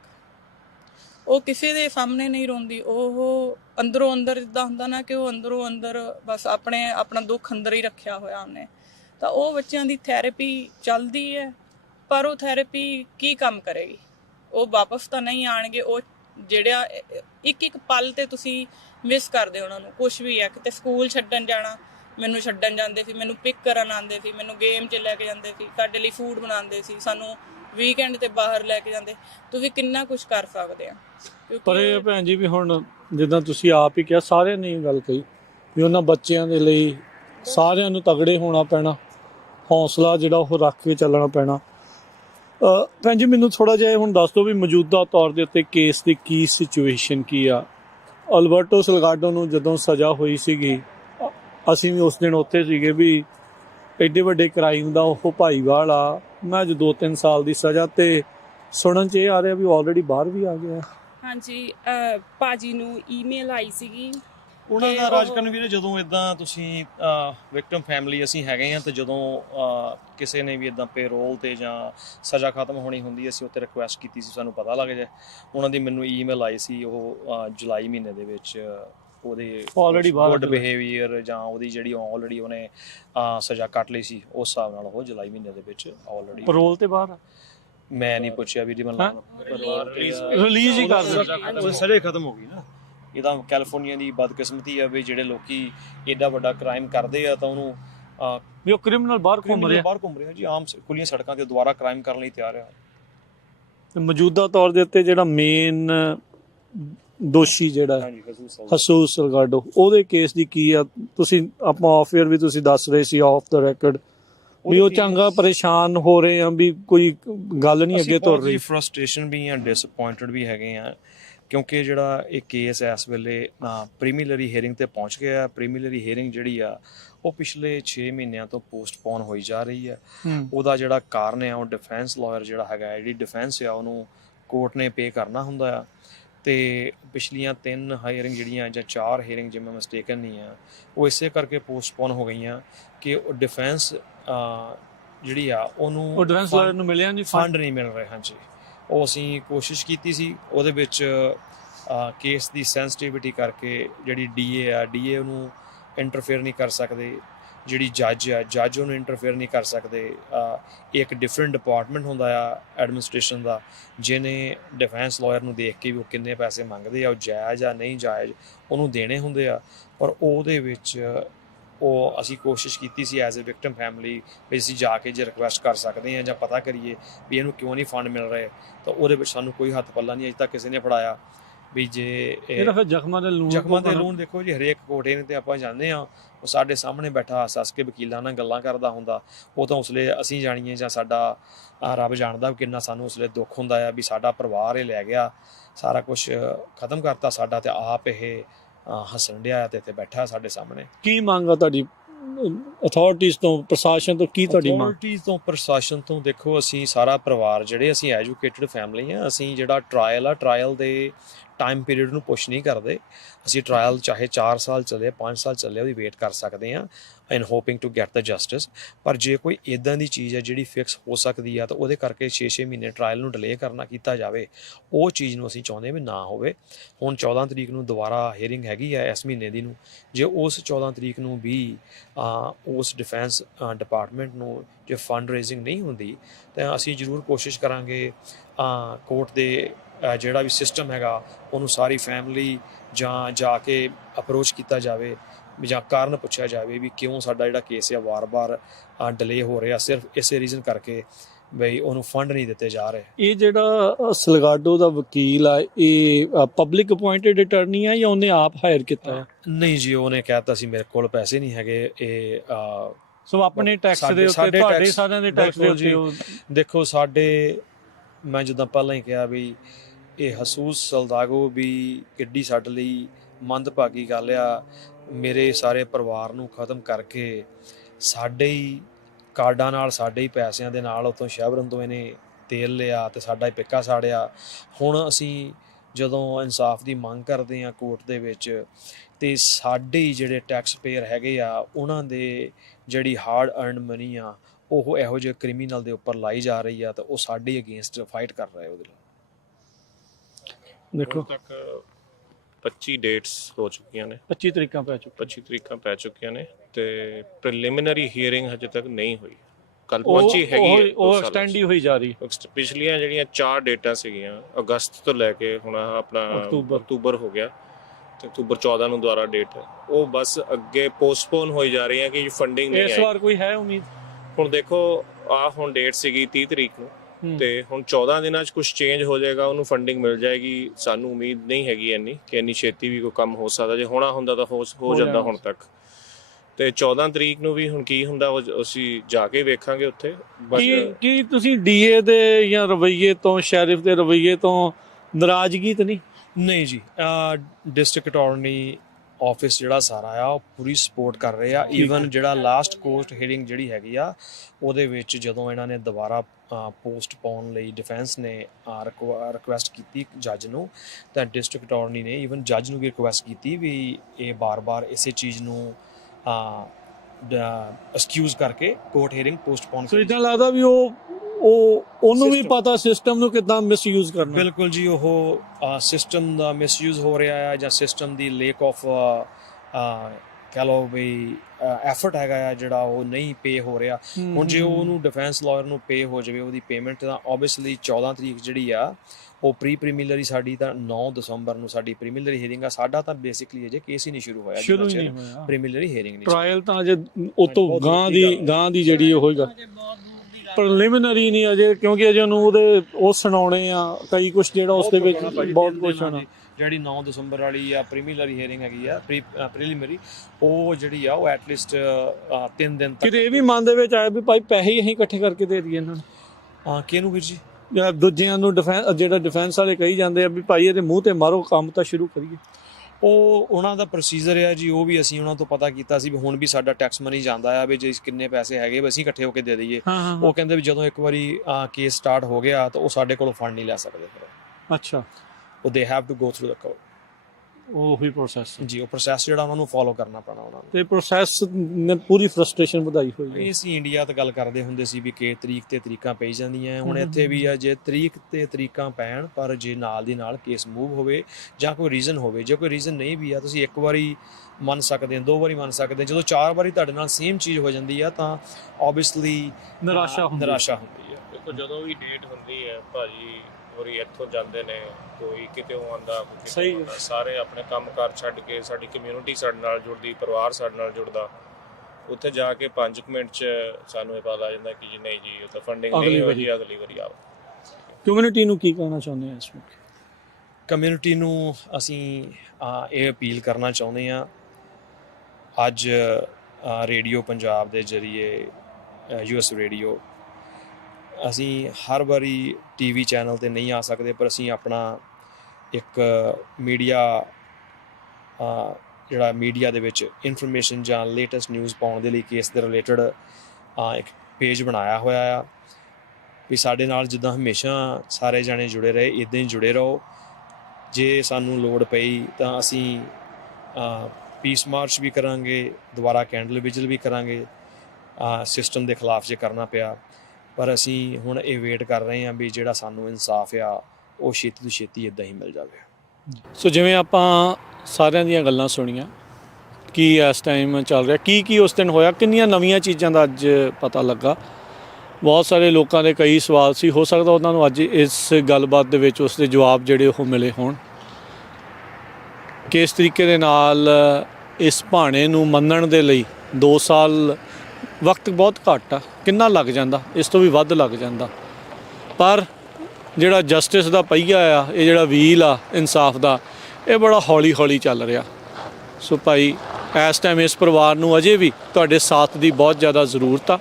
ਉਹ ਕਿਸੇ ਦੇ ਸਾਹਮਣੇ ਨਹੀਂ ਰੋਂਦੀ, ਉਹ ਅੰਦਰੋਂ ਅੰਦਰ ਜਿੱਦਾਂ ਹੁੰਦਾ ਨਾ ਕਿ ਉਹ ਅੰਦਰੋਂ ਅੰਦਰ ਬਸ ਆਪਣਾ ਦੁੱਖ ਅੰਦਰ ਹੀ ਰੱਖਿਆ ਹੋਇਆ ਉਹਨੇ। ਤਾਂ ਉਹ ਬੱਚਿਆਂ ਦੀ ਥੈਰੇਪੀ ਚੱਲਦੀ ਹੈ, ਪਰ ਉਹ ਥੈਰੇਪੀ ਕੀ ਕੰਮ ਕਰੇਗੀ? ਉਹ ਵਾਪਸ ਤਾਂ ਨਹੀਂ ਆਣਗੇ। ਉਹ ਜਿਹੜਾ ਇੱਕ ਪਲ 'ਤੇ ਤੁਸੀਂ ਮਿਸ ਕਰਦੇ ਉਹਨਾਂ ਨੂੰ। ਕੁਛ ਵੀ ਹੈ, ਕਿਤੇ ਸਕੂਲ ਛੱਡਣ ਜਾਣਾ, ਮੈਨੂੰ ਛੱਡਣ ਜਾਂਦੇ ਸੀ, ਮੈਨੂੰ ਪਿਕ ਕਰਨ ਆਉਂਦੇ ਸੀ, ਮੈਨੂੰ ਗੇਮ 'ਚ ਲੈ ਕੇ ਜਾਂਦੇ ਸੀ, ਸਾਡੇ ਲਈ ਫੂਡ ਬਣਾਉਂਦੇ ਸੀ, ਸਾਨੂੰ ਵੀਕਐਂਡ 'ਤੇ ਬਾਹਰ ਲੈ ਕੇ ਜਾਂਦੇ। ਤੁਸੀਂ ਕਿੰਨਾ ਕੁਛ ਕਰ ਸਕਦੇ ਆ। ਪਰ ਇਹ ਭੈਣ ਜੀ ਵੀ ਹੁਣ ਜਿੱਦਾਂ ਤੁਸੀਂ ਆਪ ਹੀ ਕਿਹਾ, ਸਾਰਿਆਂ ਨੇ ਇਹ ਗੱਲ ਕਹੀ ਵੀ ਉਹਨਾਂ ਬੱਚਿਆਂ ਦੇ ਲਈ ਸਾਰਿਆਂ ਨੂੰ ਤਗੜੇ ਹੋਣਾ ਪੈਣਾ, ਹੌਸਲਾ ਜਿਹੜਾ ਉਹ ਰੱਖ ਕੇ ਚੱਲਣਾ ਪੈਣਾ। ਭੈਣ ਜੀ ਮੈਨੂੰ ਥੋੜ੍ਹਾ ਜਿਹਾ ਹੁਣ ਦੱਸ ਦਿਓ ਵੀ ਮੌਜੂਦਾ ਤੌਰ ਦੇ ਉੱਤੇ ਕੇਸ ਦੀ ਕੀ ਸਿਚੁਏਸ਼ਨ ਕੀ ਆ। ਅਲਬਰਟੋ ਸਲਗਾਡੋ ਨੂੰ ਜਦੋਂ ਸਜ਼ਾ ਹੋਈ ਸੀਗੀ, ਅਸੀਂ ਵੀ ਉਸ ਦਿਨ ਉੱਥੇ ਸੀਗੇ ਵੀ ਐਡੇ ਵੱਡੇ ਕ੍ਰਾਈਮ ਦਾ ਉਹ ਭਾਈਵਾਲ ਆ। ਮੈਂ ਅੱਜ 2-3 ਸਾਲ ਦੀ ਸਜ਼ਾ, ਤੇ ਸੁਣਨ 'ਚ ਇਹ ਆ ਰਿਹਾ ਵੀ ਆਲਰੇਡੀ ਬਾਹਰ ਵੀ ਆ ਗਿਆ। ਹਾਂਜੀ, ਭਾਜੀ ਨੂੰ ਈਮੇਲ ਆਈ ਸੀਗੀ ਉਹਨਾਂ ਕਿ ਦਾ ਉਹ- ਰਾਜਕਰਨ ਵੀਰੇ ਜਦੋਂ ਇਦਾਂ ਤੁਸੀਂ ਵਿਕਟਮ ਫੈਮਿਲੀ ਅਸੀਂ ਹੈਗੇ ਆ ਤੇ ਜਦੋਂ ਕਿਸੇ ਨੇ ਵੀ ਇਦਾਂ ਪੇਰੋਲ ਤੇ ਜਾਂ ਸਜ਼ਾ ਖਤਮ ਹੋਣੀ ਹੁੰਦੀ ਅਸੀਂ ਉੱਤੇ ਰਿਕੁਐਸਟ ਕੀਤੀ ਸੀ ਸਾਨੂੰ ਪਤਾ ਲੱਗ ਜਾਏ। ਉਹਨਾਂ ਦੀ ਮੈਨੂੰ ਈਮੇਲ ਆਈ ਸੀ, ਉਹ ਜੁਲਾਈ ਮਹੀਨੇ ਦੇ ਵਿੱਚ ਉਹਦੇ Already ਬਾਹਰ ਗੁੱਡ ਨਿਕਲੇ। ਬਿਹੇਵੀਅਰ ਜਾਂ ਉਹਦੀ ਜਿਹੜੀ ਆਲਰੇਡੀ ਉਹਨੇ ਸਜ਼ਾ ਕੱਟ ਲਈ ਸੀ ਉਸ ਹਿਸਾਬ ਨਾਲ ਉਹ ਜੁਲਾਈ ਮਹੀਨੇ ਦੇ ਵਿੱਚ ਆਲਰੇਡੀ। ਪਰੋਲ ਤੇ ਬਾਹਰ ਮੈਂ ਨਹੀਂ ਪੁੱਛਿਆ ਵੀ ਜੀ ਮਤਲਬ ਰਿਲੀਜ਼ ਹੀ ਕਰ ਦਿੱਤਾ। ਉਹ ਸਜ਼ਾ ਖਤਮ ਹੋ ਗਈ ਨਾ। ਇਹ ਤਾਂ ਕੈਲੀਫੋਰਨੀਆ ਦੀ ਬਦਕਿਸਮਤੀ ਆ ਵੀ ਜਿਹੜੇ ਲੋਕੀ ਏਡਾ ਵੱਡਾ ਕ੍ਰਾਈਮ ਕਰਦੇ ਆ ਤਾਂ ਉਹਨੂੰ ਵੀ ਉਹ ਕ੍ਰਿਮੀਨਲ ਬਾਹਰ ਘੁੰਮ ਰਿਹਾ ਬਾਹਰ ਘੁੰਮ ਰਿਹਾ ਜੀ, ਆਮ ਖੁੱਲੀਆਂ ਸੜਕਾਂ ਤੇ ਦੁਬਾਰਾ ਕ੍ਰਾਈਮ ਕਰਨ ਲਈ ਤਿਆਰ ਆ। ਤੇ ਮੌਜੂਦਾ ਤੌਰ ਦੇ ਉੱਤੇ ਜਿਹੜਾ ਮੇਨ ਦੋਸ਼ੀ ਜਿਹੜਾ ਹਾਂਜੀ ਹਸੂਸ ਹਸੂਸ ਸਲਗਾਡੋ, ਉਹਦੇ ਕੇਸ ਦੀ ਕੀ ਆ? ਤੁਸੀਂ ਆਪਾਂ ਆਫ ਏਅਰ ਵੀ ਤੁਸੀਂ ਦੱਸ ਰਹੇ ਸੀ ਆਫ ਦਾ ਰੈਕੋਰਡ ਵੀ ਉਹ ਚੰਗਾ ਪਰੇਸ਼ਾਨ ਹੋ ਰਹੇ ਆ ਵੀ ਕੋਈ ਗੱਲ ਨਹੀਂ ਅੱਗੇ ਤੁਰ ਰਹੀ। ਫਰਸਟ੍ਰੇਸ਼ਨ ਵੀ ਆ, ਡਿਸਅਪਾਇੰਟਡ ਵੀ ਹੈਗੇ ਆ ਕਿਉਂਕਿ ਜਿਹੜਾ ਇਹ ਕੇਸ ਇਸ ਵੇਲੇ ਪ੍ਰੀਮੀਲਰੀ ਹੀਅਰਿੰਗ ਤੇ ਪਹੁੰਚ ਗਿਆ। ਪ੍ਰੀਮੀਲਰੀ ਹੀਅਰਿੰਗ ਜਿਹੜੀ ਆ ਉਹ ਪਿਛਲੇ 6 ਮਹੀਨਿਆਂ ਤੋਂ ਪੋਸਟਪੋਨ ਹੋਈ ਜਾ ਰਹੀ ਆ। ਉਹਦਾ ਜਿਹੜਾ ਕਾਰਨ ਆ ਉਹ ਡਿਫੈਂਸ ਲਾਇਰ ਜਿਹੜਾ ਹੈਗਾ, ਜਿਹੜੀ ਡਿਫੈਂਸ ਆ ਉਹਨੂੰ ਕੋਰਟ ਨੇ ਪੇ ਕਰਨਾ ਹੁੰਦਾ ਆ। ਤੇ ਪਿਛਲੀਆਂ 3 ਹੀਅਰਿੰਗ ਜਿਹੜੀਆਂ ਜਾਂ 4 ਹੀਅਰਿੰਗ ਜੇ ਮੈਂ ਮਿਸਟੇਕਨ ਨਹੀਂ ਆ, ਉਹ ਇਸੇ ਕਰਕੇ ਪੋਸਟਪੋਨ ਹੋ ਗਈਆਂ ਕਿ ਉਹ ਡਿਫੈਂਸ ਜਿਹੜੀ ਆ ਉਹ ਡਿਫੈਂਸ ਲਾਇਰ ਨੂੰ ਮਿਲਿਆ ਨਹੀਂ ਫੰਡ ਨਹੀਂ ਮਿਲ ਰਿਹਾ। ਹਾਂਜੀ, ਉਹ ਅਸੀਂ ਕੋਸ਼ਿਸ਼ ਕੀਤੀ ਸੀ, ਉਹਦੇ ਵਿੱਚ ਕੇਸ ਦੀ ਸੈਂਸਿਟੀਵਿਟੀ ਕਰਕੇ ਜਿਹੜੀ ਡੀਏ ਉਹਨੂੰ ਇੰਟਰਫੇਅਰ ਨਹੀਂ ਕਰ ਸਕਦੇ, ਜਿਹੜੀ ਜੱਜ ਉਹਨੂੰ ਇੰਟਰਫੇਅਰ ਨਹੀਂ ਕਰ ਸਕਦੇ। ਇੱਕ ਡਿਫਰੈਂਟ ਡਿਪਾਰਟਮੈਂਟ ਹੁੰਦਾ ਆ ਐਡਮਿਨਿਸਟ੍ਰੇਸ਼ਨ ਦਾ, ਜਿਹਨੇ ਡਿਫੈਂਸ ਲਾਇਰ ਨੂੰ ਦੇਖ ਕੇ ਵੀ ਉਹ ਕਿੰਨੇ ਪੈਸੇ ਮੰਗਦੇ ਆ, ਉਹ ਜਾਇਜ਼ ਆ ਨਹੀਂ ਜਾਇਜ਼ ਉਹਨੂੰ ਦੇਣੇ ਹੁੰਦੇ ਆ। ਪਰ ਉਹਦੇ ਵਿੱਚ ਉਹ ਅਸੀਂ ਕੋਸ਼ਿਸ਼ ਕੀਤੀ ਸੀ ਐਜ਼ ਅ ਵਿਕਟਮ ਫੈਮਿਲੀ ਵੀ ਅਸੀਂ ਜਾ ਕੇ ਜੇ ਰਿਕੁਐਸਟ ਕਰ ਸਕਦੇ ਹਾਂ ਜਾਂ ਪਤਾ ਕਰੀਏ ਵੀ ਇਹਨੂੰ ਕਿਉਂ ਨਹੀਂ ਫੰਡ ਮਿਲ ਰਹੇ, ਤਾਂ ਉਹਦੇ ਵਿੱਚ ਸਾਨੂੰ ਕੋਈ ਹੱਥ ਪੱਲਾ ਨਹੀਂ ਅਜੇ ਤੱਕ ਕਿਸੇ ਨੇ ਫੜਾਇਆ। ਵੀ ਜੇ ਇਹਦਾ ਫਿਰ ਜ਼ਖਮਾਂ ਦੇ ਲੂਣ ਦੇਖੋ ਜੀ, ਹਰੇਕ ਕੋਟੇ ਨੇ ਤੇ ਆਪਾਂ ਜਾਂਦੇ ਆ, ਉਹ ਸਾਡੇ ਸਾਹਮਣੇ ਬੈਠਾ ਹੱਸ ਕੇ ਵਕੀਲਾਂ ਨਾਲ ਗੱਲਾਂ ਕਰਦਾ ਹੁੰਦਾ, ਉਹ ਤਾਂ ਉਸਲੇ ਅਸੀਂ ਜਾਣੀਏ ਜਾਂ ਸਾਡਾ ਰੱਬ ਜਾਣਦਾ ਕਿੰਨਾ ਸਾਨੂੰ ਉਸਲੇ ਦੁੱਖ ਹੁੰਦਾ ਆ ਵੀ ਸਾਡਾ ਪਰਿਵਾਰ ਇਹ ਲੈ ਗਿਆ, ਸਾਰਾ ਕੁਝ ਖਤਮ ਕਰਤਾ ਸਾਡਾ, ਤੇ ਆਪ ਇਹ ਹੱਸਣ ਡਿਆ ਤੇ ਇੱਥੇ ਬੈਠਾ ਸਾਡੇ ਸਾਹਮਣੇ। ਕੀ ਮੰਗ ਆ ਤੁਹਾਡੀ ਅਥਾਰਟੀਜ਼ ਤੋਂ, ਪ੍ਰਸ਼ਾਸਨ ਤੋਂ? ਕੀ ਤੁਹਾਡੀ ਮੰਗ? ਅਥਾਰਟੀਜ਼ ਤੋਂ, ਪ੍ਰਸ਼ਾਸਨ ਤੋਂ ਦੇਖੋ ਅਸੀਂ ਸਾਰਾ ਪਰਿਵਾਰ ਜਿਹੜੇ ਅਸੀਂ ਐਜੂਕੇਟਡ ਫੈਮਿਲੀ ਆ, ਅਸੀਂ ਜਿਹੜਾ ਟਰਾਇਲ ਦੇ ਟਾਈਮ ਪੀਰੀਅਡ ਨੂੰ ਪੁਸ਼ ਨਹੀਂ ਕਰਦੇ। ਅਸੀਂ ਟਰਾਇਲ ਚਾਹੇ 4 ਸਾਲ ਚੱਲੇ 5 ਸਾਲ ਚੱਲੇ ਉਹਦੀ ਵੇਟ ਕਰ ਸਕਦੇ ਹਾਂ in hoping to get the justice. ਪਰ ਜੇ ਕੋਈ ਇਦਾਂ ਦੀ ਚੀਜ਼ ਹੈ ਜਿਹੜੀ ਫਿਕਸ ਹੋ ਸਕਦੀ ਆ ਤਾਂ ਉਹਦੇ ਕਰਕੇ 6-6 ਮਹੀਨੇ ਟਰਾਇਲ ਨੂੰ ਡਿਲੇ ਕਰਨਾ ਕੀਤਾ ਜਾਵੇ, ਉਹ ਚੀਜ਼ ਨੂੰ ਅਸੀਂ ਚਾਹੁੰਦੇ ਵੀ ਨਾ ਹੋਵੇ। ਹੁਣ 14 ਤਰੀਕ ਨੂੰ ਦੁਬਾਰਾ ਹੀਅਰਿੰਗ ਹੈਗੀ ਆ ਇਸ ਮਹੀਨੇ ਦੀ ਨੂੰ, ਜੇ ਉਸ 14 ਤਰੀਕ ਨੂੰ ਵੀ ਉਸ ਡਿਫੈਂਸ ਡਿਪਾਰਟਮੈਂਟ ਨੂੰ ਜੇ ਫੰਡ ਰੇਜ਼ਿੰਗ ਨਹੀਂ ਹੁੰਦੀ ਤਾਂ ਅਸੀਂ ਜ਼ਰੂਰ ਕੋਸ਼ਿਸ਼ ਕਰਾਂਗੇ ਕੋਰਟ ਦੇ ਜਿਹੜਾ ਵੀ ਸਿਸਟਮ ਹੈਗਾ ਉਹਨੂੰ ਸਾਰੀ ਫੈਮਿਲੀ ਜਾਂ ਜਾ ਕੇ ਅਪਰੋਚ ਕੀਤਾ ਜਾਵੇ ਜਾਂ ਕਾਰਨ ਪੁੱਛਿਆ ਜਾਵੇ ਵੀ ਕਿਉਂ ਸਾਡਾ ਜਿਹੜਾ ਕੇਸ ਹੈ ਵਾਰ-ਵਾਰ ਡਿਲੇ ਹੋ ਰਿਹਾ, ਸਿਰਫ ਇਸੇ ਰੀਜ਼ਨ ਕਰਕੇ ਬਈ ਉਹਨੂੰ ਫੰਡ ਨਹੀਂ ਦਿੱਤੇ ਜਾ ਰਹੇ। ਇਹ ਜਿਹੜਾ ਸਲਗਾਡੋ ਦਾ ਵਕੀਲ ਆ ਇਹ ਪਬਲਿਕ ਅਪਾਇੰਟਡ ਅਟਾਰਨੀ ਆ ਜਾਂ ਉਹਨੇ ਆਪ ਹਾਇਰ ਕੀਤਾ ਹੈ? ਨਹੀਂ ਜੀ, ਉਹਨੇ ਕਹਿਤਾ ਸੀ ਮੇਰੇ ਕੋਲ ਪੈਸੇ ਨਹੀਂ ਹੈਗੇ, ਇਹ ਸੋ ਆਪਣੇ ਟੈਕਸ ਦੇ ਉੱਤੇ ਤੁਹਾਡੇ ਸਾਰਿਆਂ ਦੇ ਟੈਕਸ ਦੇ ਉੱਤੇ ਦੇਖੋ ਸਾਡੇ, ਮੈਂ ਜਿੱਦਾਂ ਪਹਿਲਾਂ ਹੀ ਕਿਹਾ ਵੀ ਇਹ ਹਸੂਸ ਸਲਦਾਗੋ ਵੀ ਕਿੱਡੀ ਸਾਡੇ ਲਈ ਮੰਦਭਾਗੀ ਗੱਲ ਆ। ਮੇਰੇ ਸਾਰੇ ਪਰਿਵਾਰ ਨੂੰ ਖਤਮ ਕਰਕੇ ਸਾਡੇ ਹੀ ਕਾਰਡਾਂ ਨਾਲ, ਸਾਡੇ ਹੀ ਪੈਸਿਆਂ ਦੇ ਨਾਲ ਉੱਥੋਂ ਸ਼ਹਿਬਰਨ ਤੋਂ ਇਹਨੇ ਤੇਲ ਲਿਆ ਤੇ ਸਾਡਾ ਹੀ ਪਿੱਕਾ ਸਾੜਿਆ। ਹੁਣ ਅਸੀਂ ਜਦੋਂ ਇਨਸਾਫ ਦੀ ਮੰਗ ਕਰਦੇ ਹਾਂ ਕੋਰਟ ਦੇ ਵਿੱਚ, ਤੇ ਸਾਡੇ ਹੀ ਜਿਹੜੇ ਟੈਕਸ ਪੇਅਰ ਹੈਗੇ ਆ ਉਹਨਾਂ ਦੇ ਜਿਹੜੀ ਹਾਰਡ ਅਰਨ ਮਨੀ ਆ ਉਹ ਇਹੋ ਜਿਹੇ ਕ੍ਰਿਮੀਨਲ ਦੇ ਉੱਪਰ ਲਾਈ ਜਾ ਰਹੀ ਆ, ਤਾਂ ਉਹ ਸਾਡੇ ਅਗੇਂਸਟ ਫਾਈਟ ਕਰ ਰਹੇ ਉਹਦੇ ਲਈ। ਦੇਖੋ ਤੱਕ 25 ਡੇਟਸ ਹੋ ਚੁੱਕੀਆਂ ਨੇ, 25 ਤਰੀਕਾਂ ਪੈ ਚੁੱਕੀਆਂ ਨੇ ਤੇ ਪ੍ਰੀਲਿਮਿਨਰੀ ਹੀਅਰਿੰਗ ਹਜੇ ਤੱਕ ਨਹੀਂ ਹੋਈ। ਕੱਲ ਪਹੁੰਚੀ ਹੈਗੀ ਹੈ, ਉਹ ਐਕਸਟੈਂਡ ਹੀ ਹੋਈ ਜਾ ਰਹੀ। ਪਿਛਲੀਆਂ ਜਿਹੜੀਆਂ 4 ਡੇਟਾਂ ਸੀਗੀਆਂ ਅਗਸਤ ਤੋਂ ਲੈ ਕੇ ਹੁਣ ਆਪਣਾ ਅਕਤੂਬਰ ਹੋ ਗਿਆ ਤੇ ਅਕਤੂਬਰ 14 ਨੂੰ ਦੁਬਾਰਾ ਡੇਟ ਹੈ, ਉਹ ਬਸ ਅੱਗੇ ਪੋਸਟਪੋਨ ਹੋਈ ਜਾ ਰਹੀ ਹੈ ਕਿ ਫੰਡਿੰਗ ਨਹੀਂ ਆਈ। ਇਸ ਵਾਰ ਕੋਈ ਹੈ ਉਮੀਦ? ਹੁਣ ਦੇਖੋ ਹੁਣ ਡੇਟ ਸੀਗੀ 30 ਤਰੀਕ ਨੂੰ ਤੇ ਹੁਣ 14 ਦਿਨਾਂ 'ਚ ਕੁਝ ਚੇਂਜ ਹੋ ਜਾਏਗਾ, ਉਹਨੂੰ ਫੰਡਿੰਗ ਮਿਲ ਜਾਏਗੀ। ਸਾਨੂੰ ਉਮੀਦ ਨਹੀਂ ਹੈਗੀ ਕਿ ਇੰਨੀ ਛੇਤੀ ਵੀ ਕੋਈ ਕੰਮ ਹੋ ਸਕਦਾ, ਜੇ ਹੋਣਾ ਹੁੰਦਾ ਤਾਂ ਹੋ ਜਾਂਦਾ ਹੁਣ ਤੱਕ। ਤੇ 14 ਤਰੀਕ ਨੂੰ ਵੀ ਹੁਣ ਕੀ ਹੁੰਦਾ ਉਹ ਅਸੀਂ ਜਾ ਕੇ ਵੇਖਾਂਗੇ ਉੱਥੇ। ਕੀ ਤੁਸੀਂ ਡੀਏ ਦੇ ਜਾਂ ਰਵੱਈਏ ਤੋਂ, ਸ਼ੈਰਿਫ ਦੇ ਰਵੱਈਏ ਤੋਂ ਨਾਰਾਜ਼ਗੀ ਤਾਂ ਨਹੀਂ ਜੀ, ਡਿਸਟ੍ਰਿਕਟ ਅਟਾਰਨੀ ਆਫਿਸ ਜਿਹੜਾ ਸਾਰਾ ਆ ਉਹ ਪੂਰੀ ਸਪੋਰਟ ਕਰ ਰਹੇ ਆ। ਈਵਨ ਜਿਹੜਾ ਲਾਸਟ ਕੋਰਟ ਹੀਅਰਿੰਗ ਜਿਹੜੀ ਹੈਗੀ ਆ ਉਹਦੇ ਵਿੱਚ ਜਦੋਂ ਇਹਨਾਂ ਨੇ ਦੁਬਾਰਾ ਪੋਸਟ ਪਾਉਣ ਲਈ ਡਿਫੈਂਸ ਨੇ ਰਿਕੁਐਸਟ ਕੀਤੀ ਜੱਜ ਨੂੰ, ਤਾਂ ਡਿਸਟ੍ਰਿਕਟ ਅਟਾਰਨੀ ਨੇ ਈਵਨ ਜੱਜ ਨੂੰ ਵੀ ਰਿਕੁਐਸਟ ਕੀਤੀ ਵੀ ਇਹ ਬਾਰ-ਬਾਰ ਇਸੇ ਚੀਜ਼ ਨੂੰ ਐਕਸਕਿਊਜ਼ ਕਰਕੇ ਕੋਰਟ ਹੀਅਰਿੰਗ ਪੋਸਟਪੋਨ ਸੋ ਇਦਾਂ ਲੱਗਦਾ ਵੀ ਉਹਨੂੰ ਵੀ ਪਤਾ ਸਿਸਟਮ ਨੂੰ ਕਿੱਦਾਂ ਮਿਸਯੂਜ਼ ਕਰਨਾ। ਬਿਲਕੁਲ ਜੀ, ਉਹ ਸਿਸਟਮ ਦਾ ਮਿਸਯੂਜ਼ ਹੋ ਰਿਹਾ ਹੈ ਜਾਂ ਸਿਸਟਮ ਦੀ ਲੇਕ ਆਫ ਕਹਿ ਲਓ ਵੀ ਐਫਰਟ ਹੈਗਾ ਆ ਜਿਹੜਾ ਉਹ ਨਹੀਂ ਪੇ ਹੋ ਰਿਹਾ। ਹੁਣ ਜੇ ਉਹਨੂੰ ਡਿਫੈਂਸ ਲਾਇਰ ਨੂੰ ਪੇ ਹੋ ਜਾਵੇ ਉਹਦੀ ਪੇਮੈਂਟ, ਤਾਂ ਓਬਵੀਅਸਲੀ 14 ਤਰੀਕ ਜਿਹੜੀ ਆ ਉਹ ਪ੍ਰੀਲਿਮਿਨਰੀ ਸਾਡੀ ਤਾਂ 9 ਦਸੰਬਰ ਨੂੰ ਸਾਡੀ ਪ੍ਰੀਲਿਮਿਨਰੀ ਹੀਅਰਿੰਗ ਆ। ਸਾਡਾ ਤਾਂ ਬੇਸਿਕਲੀ ਅਜੇ ਕੇਸ ਹੀ ਨਹੀਂ ਸ਼ੁਰੂ ਹੋਇਆ, ਪ੍ਰੀਲਿਮਿਨਰੀ ਹੀਅਰਿੰਗ ਨਹੀਂ, ਟ੍ਰਾਇਲ ਤਾਂ ਅਜੇ ਉਤੋਂ ਗਾਂ ਦੀ ਜਿਹੜੀ ਉਹ ਹੋਏਗਾ, ਪ੍ਰੀਲਿਮਿਨਰੀ ਨਹੀਂ ਅਜੇ, ਕਿਉਂਕਿ ਅਜੇ ਉਹਨੂੰ ਉਹ ਸੁਣਾਉਣੇ ਆ ਕਈ ਕੁਝ ਜਿਹੜਾ ਉਸ ਦੇ ਵਿੱਚ ਬਹੁਤ ਕੁਝ ਹੋਣਾ। ਜਿਹੜੀ 9 ਦਸੰਬਰ ਵਾਲੀ ਆ ਪ੍ਰੀਲਿਮਿਨਰੀ ਹੀਅਰਿੰਗ ਹੈਗੀ ਆ ਪ੍ਰੀਲਿਮਿਨਰੀ, ਉਹ ਜਿਹੜੀ ਆ ਉਹ ਐਟਲੀਸਟ 3 ਦਿਨ ਤੱਕ। ਕਿਤੇ ਇਹ ਵੀ ਮਨ ਦੇ ਵਿੱਚ ਆਇਆ ਵੀ ਭਾਈ ਪੈਸੇ ਹੀ ਅਸੀਂ ਇਕੱਠੇ ਕਰਕੇ ਦੇ ਦਈਏ ਇਹਨਾਂ ਨੂੰ। ਕਿਹਨੂੰ ਵੀਰ ਜੀ? ਦੂਜਿਆਂ ਨੂੰ ਜਿਹੜਾ ਡਿਫੈਂਸ ਵਾਲੇ ਕਹੀ ਜਾਂਦੇ ਆ ਵੀ ਭਾਈ ਇਹਦੇ ਮੂੰਹ ਤੇ ਮਾਰੋ, ਕੰਮ ਤਾਂ ਸ਼ੁਰੂ ਕਰੀਏ। ਉਹ ਉਹਨਾਂ ਦਾ ਪ੍ਰੋਸੀਜਰ ਆ ਜੀ, ਉਹ ਵੀ ਅਸੀਂ ਉਹਨਾਂ ਤੋਂ ਪਤਾ ਕੀਤਾ ਸੀ ਵੀ ਹੁਣ ਵੀ ਸਾਡਾ ਟੈਕਸ ਮਨੀ ਜਾਂਦਾ ਆ ਵੀ ਜੇ ਕਿੰਨੇ ਪੈਸੇ ਹੈਗੇ ਵੀ ਅਸੀਂ ਇਕੱਠੇ ਹੋ ਕੇ ਦੇ ਦਈਏ। ਉਹ ਕਹਿੰਦੇ ਵੀ ਜਦੋਂ ਇੱਕ ਵਾਰੀ ਕੇਸ ਸਟਾਰਟ ਹੋ ਗਿਆ ਤਾਂ ਉਹ ਸਾਡੇ ਕੋਲੋਂ ਫੰਡ ਨਹੀਂ ਲੈ ਸਕਦੇ ਫਿਰ। ਅੱਛਾ, ਉਹ they have to go through the court. ਉਹੀ ਪ੍ਰੋਸੈਸ ਜੀ, ਉਹ ਪ੍ਰੋਸੈਸ ਜਿਹੜਾ ਉਹਨਾਂ ਨੂੰ ਫੋਲੋ ਕਰਨਾ ਪੈਣਾ ਉਹਨਾਂ ਨੂੰ। ਤੇ ਪ੍ਰੋਸੈਸ ਨੇ ਪੂਰੀ ਫਰਸਟ੍ਰੇਸ਼ਨ ਵਧਾਈ ਹੋਈ ਹੈ। ਅਸੀਂ ਇੰਡੀਆ ਤੇ ਗੱਲ ਕਰਦੇ ਹੁੰਦੇ ਸੀ ਵੀ ਕਿ ਤਰੀਕ ਤੇ ਤਰੀਕਾਂ ਪਈ ਜਾਂਦੀਆਂ, ਹੁਣ ਇੱਥੇ ਵੀ ਆ ਜੇ ਤਰੀਕ ਤੇ ਤਰੀਕਾਂ ਪੈਣ ਪਰ ਜੇ ਨਾਲ ਦੀ ਨਾਲ ਕੇਸ ਮੂਵ ਹੋਵੇ ਜਾਂ ਕੋਈ ਰੀਜ਼ਨ ਹੋਵੇ। ਜੇ ਕੋਈ ਰੀਜ਼ਨ ਨਹੀਂ ਵੀ ਆ ਤੁਸੀਂ ਇੱਕ ਵਾਰੀ ਮੰਨ ਸਕਦੇ ਹੋ, 2 ਵਾਰੀ ਮੰਨ ਸਕਦੇ ਹੋ, ਜਦੋਂ 4 ਵਾਰੀ ਤੁਹਾਡੇ ਨਾਲ ਸੇਮ ਚੀਜ਼ ਹੋ ਜਾਂਦੀ ਆ ਤਾਂ ਓਬਵੀਅਸਲੀ ਨਿਰਾਸ਼ਾ ਹੁੰਦੀ ਹੈ। ਦੇਖੋ ਜਦੋਂ ਵੀ ਡੇਟ ਹੁੰਦੀ ਹੈ ਭਾਜੀ, ਹੋਰੀ ਇੱਥੋਂ ਜਾਂਦੇ ਨੇ, ਕੋਈ ਕਿਤੇ ਆਉਂਦਾ, ਕੋਈ ਕਿਤੇ, ਸਾਰੇ ਆਪਣੇ ਕੰਮਕਾਰ ਛੱਡ ਕੇ, ਸਾਡੀ ਕਮਿਊਨਿਟੀ ਸਾਡੇ ਨਾਲ ਜੁੜਦੀ, ਪਰਿਵਾਰ ਸਾਡੇ ਨਾਲ ਜੁੜਦਾ, ਉੱਥੇ ਜਾ ਕੇ 5 ਮਿੰਟ 'ਚ ਸਾਨੂੰ ਇਹ ਪਤਾ ਲੱਗ ਜਾਂਦਾ ਕਿ ਜੀ ਨਹੀਂ ਜੀ ਉਹ ਤਾਂ ਫੰਡਿੰਗ ਨਹੀਂ ਹੋਈ ਜੀ, ਅਗਲੀ ਵਾਰੀ ਆਓ। ਕਮਿਊਨਿਟੀ ਨੂੰ ਕੀ ਕਹਿਣਾ ਚਾਹੁੰਦੇ ਆ ਇਸ ਵਕਤ? ਕਮਿਊਨਿਟੀ ਨੂੰ ਅਸੀਂ ਇਹ ਅਪੀਲ ਕਰਨਾ ਚਾਹੁੰਦੇ ਹਾਂ, ਅੱਜ ਰੇਡੀਓ ਪੰਜਾਬ ਦੇ ਜ਼ਰੀਏ US ਰੇਡੀਓ, ਅਸੀਂ ਹਰ ਵਾਰੀ TV ਚੈਨਲ 'ਤੇ ਨਹੀਂ ਆ ਸਕਦੇ ਪਰ ਅਸੀਂ ਆਪਣਾ ਇੱਕ ਮੀਡੀਆ ਜਿਹੜਾ ਮੀਡੀਆ ਦੇ ਵਿੱਚ ਇਨਫੋਰਮੇਸ਼ਨ ਜਾਂ ਲੇਟੈਸਟ ਨਿਊਜ਼ ਪਾਉਣ ਦੇ ਲਈ ਕੇਸ ਦੇ ਰਿਲੇਟਡ ਇੱਕ ਪੇਜ ਬਣਾਇਆ ਹੋਇਆ ਆ ਵੀ ਸਾਡੇ ਨਾਲ ਜਿੱਦਾਂ ਹਮੇਸ਼ਾ ਸਾਰੇ ਜਾਣੇ ਜੁੜੇ ਰਹੇ ਇੱਦਾਂ ਹੀ ਜੁੜੇ ਰਹੋ। ਜੇ ਸਾਨੂੰ ਲੋੜ ਪਈ ਤਾਂ ਅਸੀਂ ਪੀਸ ਮਾਰਚ ਵੀ ਕਰਾਂਗੇ, ਦੁਬਾਰਾ ਕੈਂਡਲ ਵਿਜਲ ਵੀ ਕਰਾਂਗੇ ਸਿਸਟਮ ਦੇ ਖਿਲਾਫ ਜੇ ਕਰਨਾ ਪਿਆ। ਪਰ ਅਸੀਂ ਹੁਣ ਇਹ ਵੇਟ ਕਰ ਰਹੇ ਹਾਂ ਵੀ ਜਿਹੜਾ ਸਾਨੂੰ ਇਨਸਾਫ ਆ ਉਹ ਛੇਤੀ ਤੋਂ ਛੇਤੀ ਇੱਦਾਂ ਹੀ ਮਿਲ ਜਾਵੇ। ਸੋ ਜਿਵੇਂ ਆਪਾਂ ਸਾਰਿਆਂ ਦੀਆਂ ਗੱਲਾਂ ਸੁਣੀਆਂ, ਕੀ ਇਸ ਟਾਈਮ ਚੱਲ ਰਿਹਾ, ਕੀ ਉਸ ਦਿਨ ਹੋਇਆ, ਕਿੰਨੀਆਂ ਨਵੀਆਂ ਚੀਜ਼ਾਂ ਦਾ ਅੱਜ ਪਤਾ ਲੱਗਾ। ਬਹੁਤ ਸਾਰੇ ਲੋਕਾਂ ਦੇ ਕਈ ਸਵਾਲ ਸੀ, ਹੋ ਸਕਦਾ ਉਹਨਾਂ ਨੂੰ ਅੱਜ ਇਸ ਗੱਲਬਾਤ ਦੇ ਵਿੱਚ ਉਸ ਦੇ ਜਵਾਬ ਜਿਹੜੇ ਉਹ ਮਿਲੇ ਹੋਣ। ਕਿਸ ਤਰੀਕੇ ਦੇ ਨਾਲ ਇਸ ਭਾਣੇ ਨੂੰ ਮੰਨਣ ਦੇ ਲਈ 2 ਸਾਲ ਵਕਤ ਬਹੁਤ ਘੱਟ ਆ, ਕਿੰਨਾ ਲੱਗ ਜਾਂਦਾ, ਇਸ ਤੋਂ ਵੀ ਵੱਧ ਲੱਗ ਜਾਂਦਾ, ਪਰ ਜਿਹੜਾ ਜਸਟਿਸ ਦਾ ਪਹੀਆ ਆ, ਇਹ ਜਿਹੜਾ ਵੀਲ ਆ ਇਨਸਾਫ ਦਾ, ਇਹ ਬੜਾ ਹੌਲੀ ਹੌਲੀ ਚੱਲ ਰਿਹਾ। ਸੋ ਭਾਈ ਇਸ ਟਾਈਮ ਇਸ ਪਰਿਵਾਰ ਨੂੰ ਅਜੇ ਵੀ ਤੁਹਾਡੇ ਸਾਥ ਦੀ ਬਹੁਤ ਜ਼ਿਆਦਾ ਜ਼ਰੂਰਤ ਆ।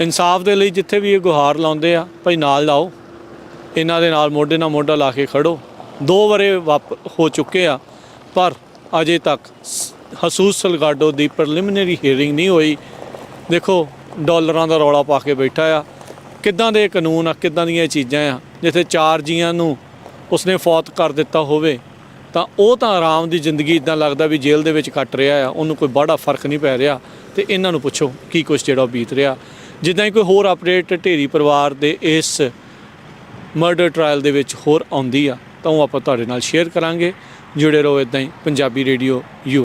ਇਨਸਾਫ ਦੇ ਲਈ ਜਿੱਥੇ ਵੀ ਇਹ ਗੁਹਾਰ ਲਾਉਂਦੇ ਆ ਭਾਈ ਨਾਲ ਲਾਓ, ਇਹਨਾਂ ਦੇ ਨਾਲ ਮੋਢੇ ਨਾਲ ਮੋਢਾ ਲਾ ਕੇ ਖੜੋ। 2 ਵਰੇ ਹੋ ਚੁੱਕੇ ਆ ਪਰ ਅਜੇ ਤੱਕ ਹਸੂਸ ਸਲਗਾਡੋ ਦੀ ਪ੍ਰੀਲਿਮਿਨਰੀ ਹੀਅਰਿੰਗ ਨਹੀਂ ਹੋਈ। ਦੇਖੋ ਡਾਲਰਾਂ ਦਾ ਰੌਲਾ ਪਾ ਕੇ ਬੈਠਾ ਆ, ਕਿੱਦਾਂ ਦੇ ਕਾਨੂੰਨ ਆ, ਕਿੱਦਾਂ ਦੀਆਂ ਚੀਜ਼ਾਂ ਆ। ਜਿੱਥੇ 4 ਜੀਆਂ ਨੂੰ ਉਸਨੇ ਫੌਤ ਕਰ ਦਿੱਤਾ ਹੋਵੇ ਤਾਂ ਉਹ ਤਾਂ ਆਰਾਮ ਦੀ ਜ਼ਿੰਦਗੀ ਇੱਦਾਂ ਲੱਗਦਾ ਵੀ ਜੇਲ੍ਹ ਦੇ ਵਿੱਚ ਕੱਟ ਰਿਹਾ ਆ, ਉਹਨੂੰ ਕੋਈ ਬੜਾ ਫਰਕ ਨਹੀਂ ਪੈ ਰਿਹਾ। ਤੇ ਇਹਨਾਂ ਨੂੰ ਪੁੱਛੋ ਕੀ ਕੁਛ ਜਿਹੜਾ ਬੀਤ ਰਿਹਾ। ਜਿੱਦਾਂ ਹੀ ਕੋਈ ਹੋਰ ਅਪਡੇਟ ਢੇਰੀ ਪਰਿਵਾਰ ਦੇ ਇਸ ਮਰਡਰ ਟ੍ਰਾਇਲ ਦੇ ਵਿੱਚ ਹੋਰ ਆਉਂਦੀ ਆ ਤਾਂ ਉਹ ਆਪਾਂ ਤੁਹਾਡੇ ਨਾਲ ਸ਼ੇਅਰ ਕਰਾਂਗੇ। ਜੁੜੇ ਰਹੋ ਇੱਦਾਂ ਹੀ ਪੰਜਾਬੀ ਰੇਡੀਓ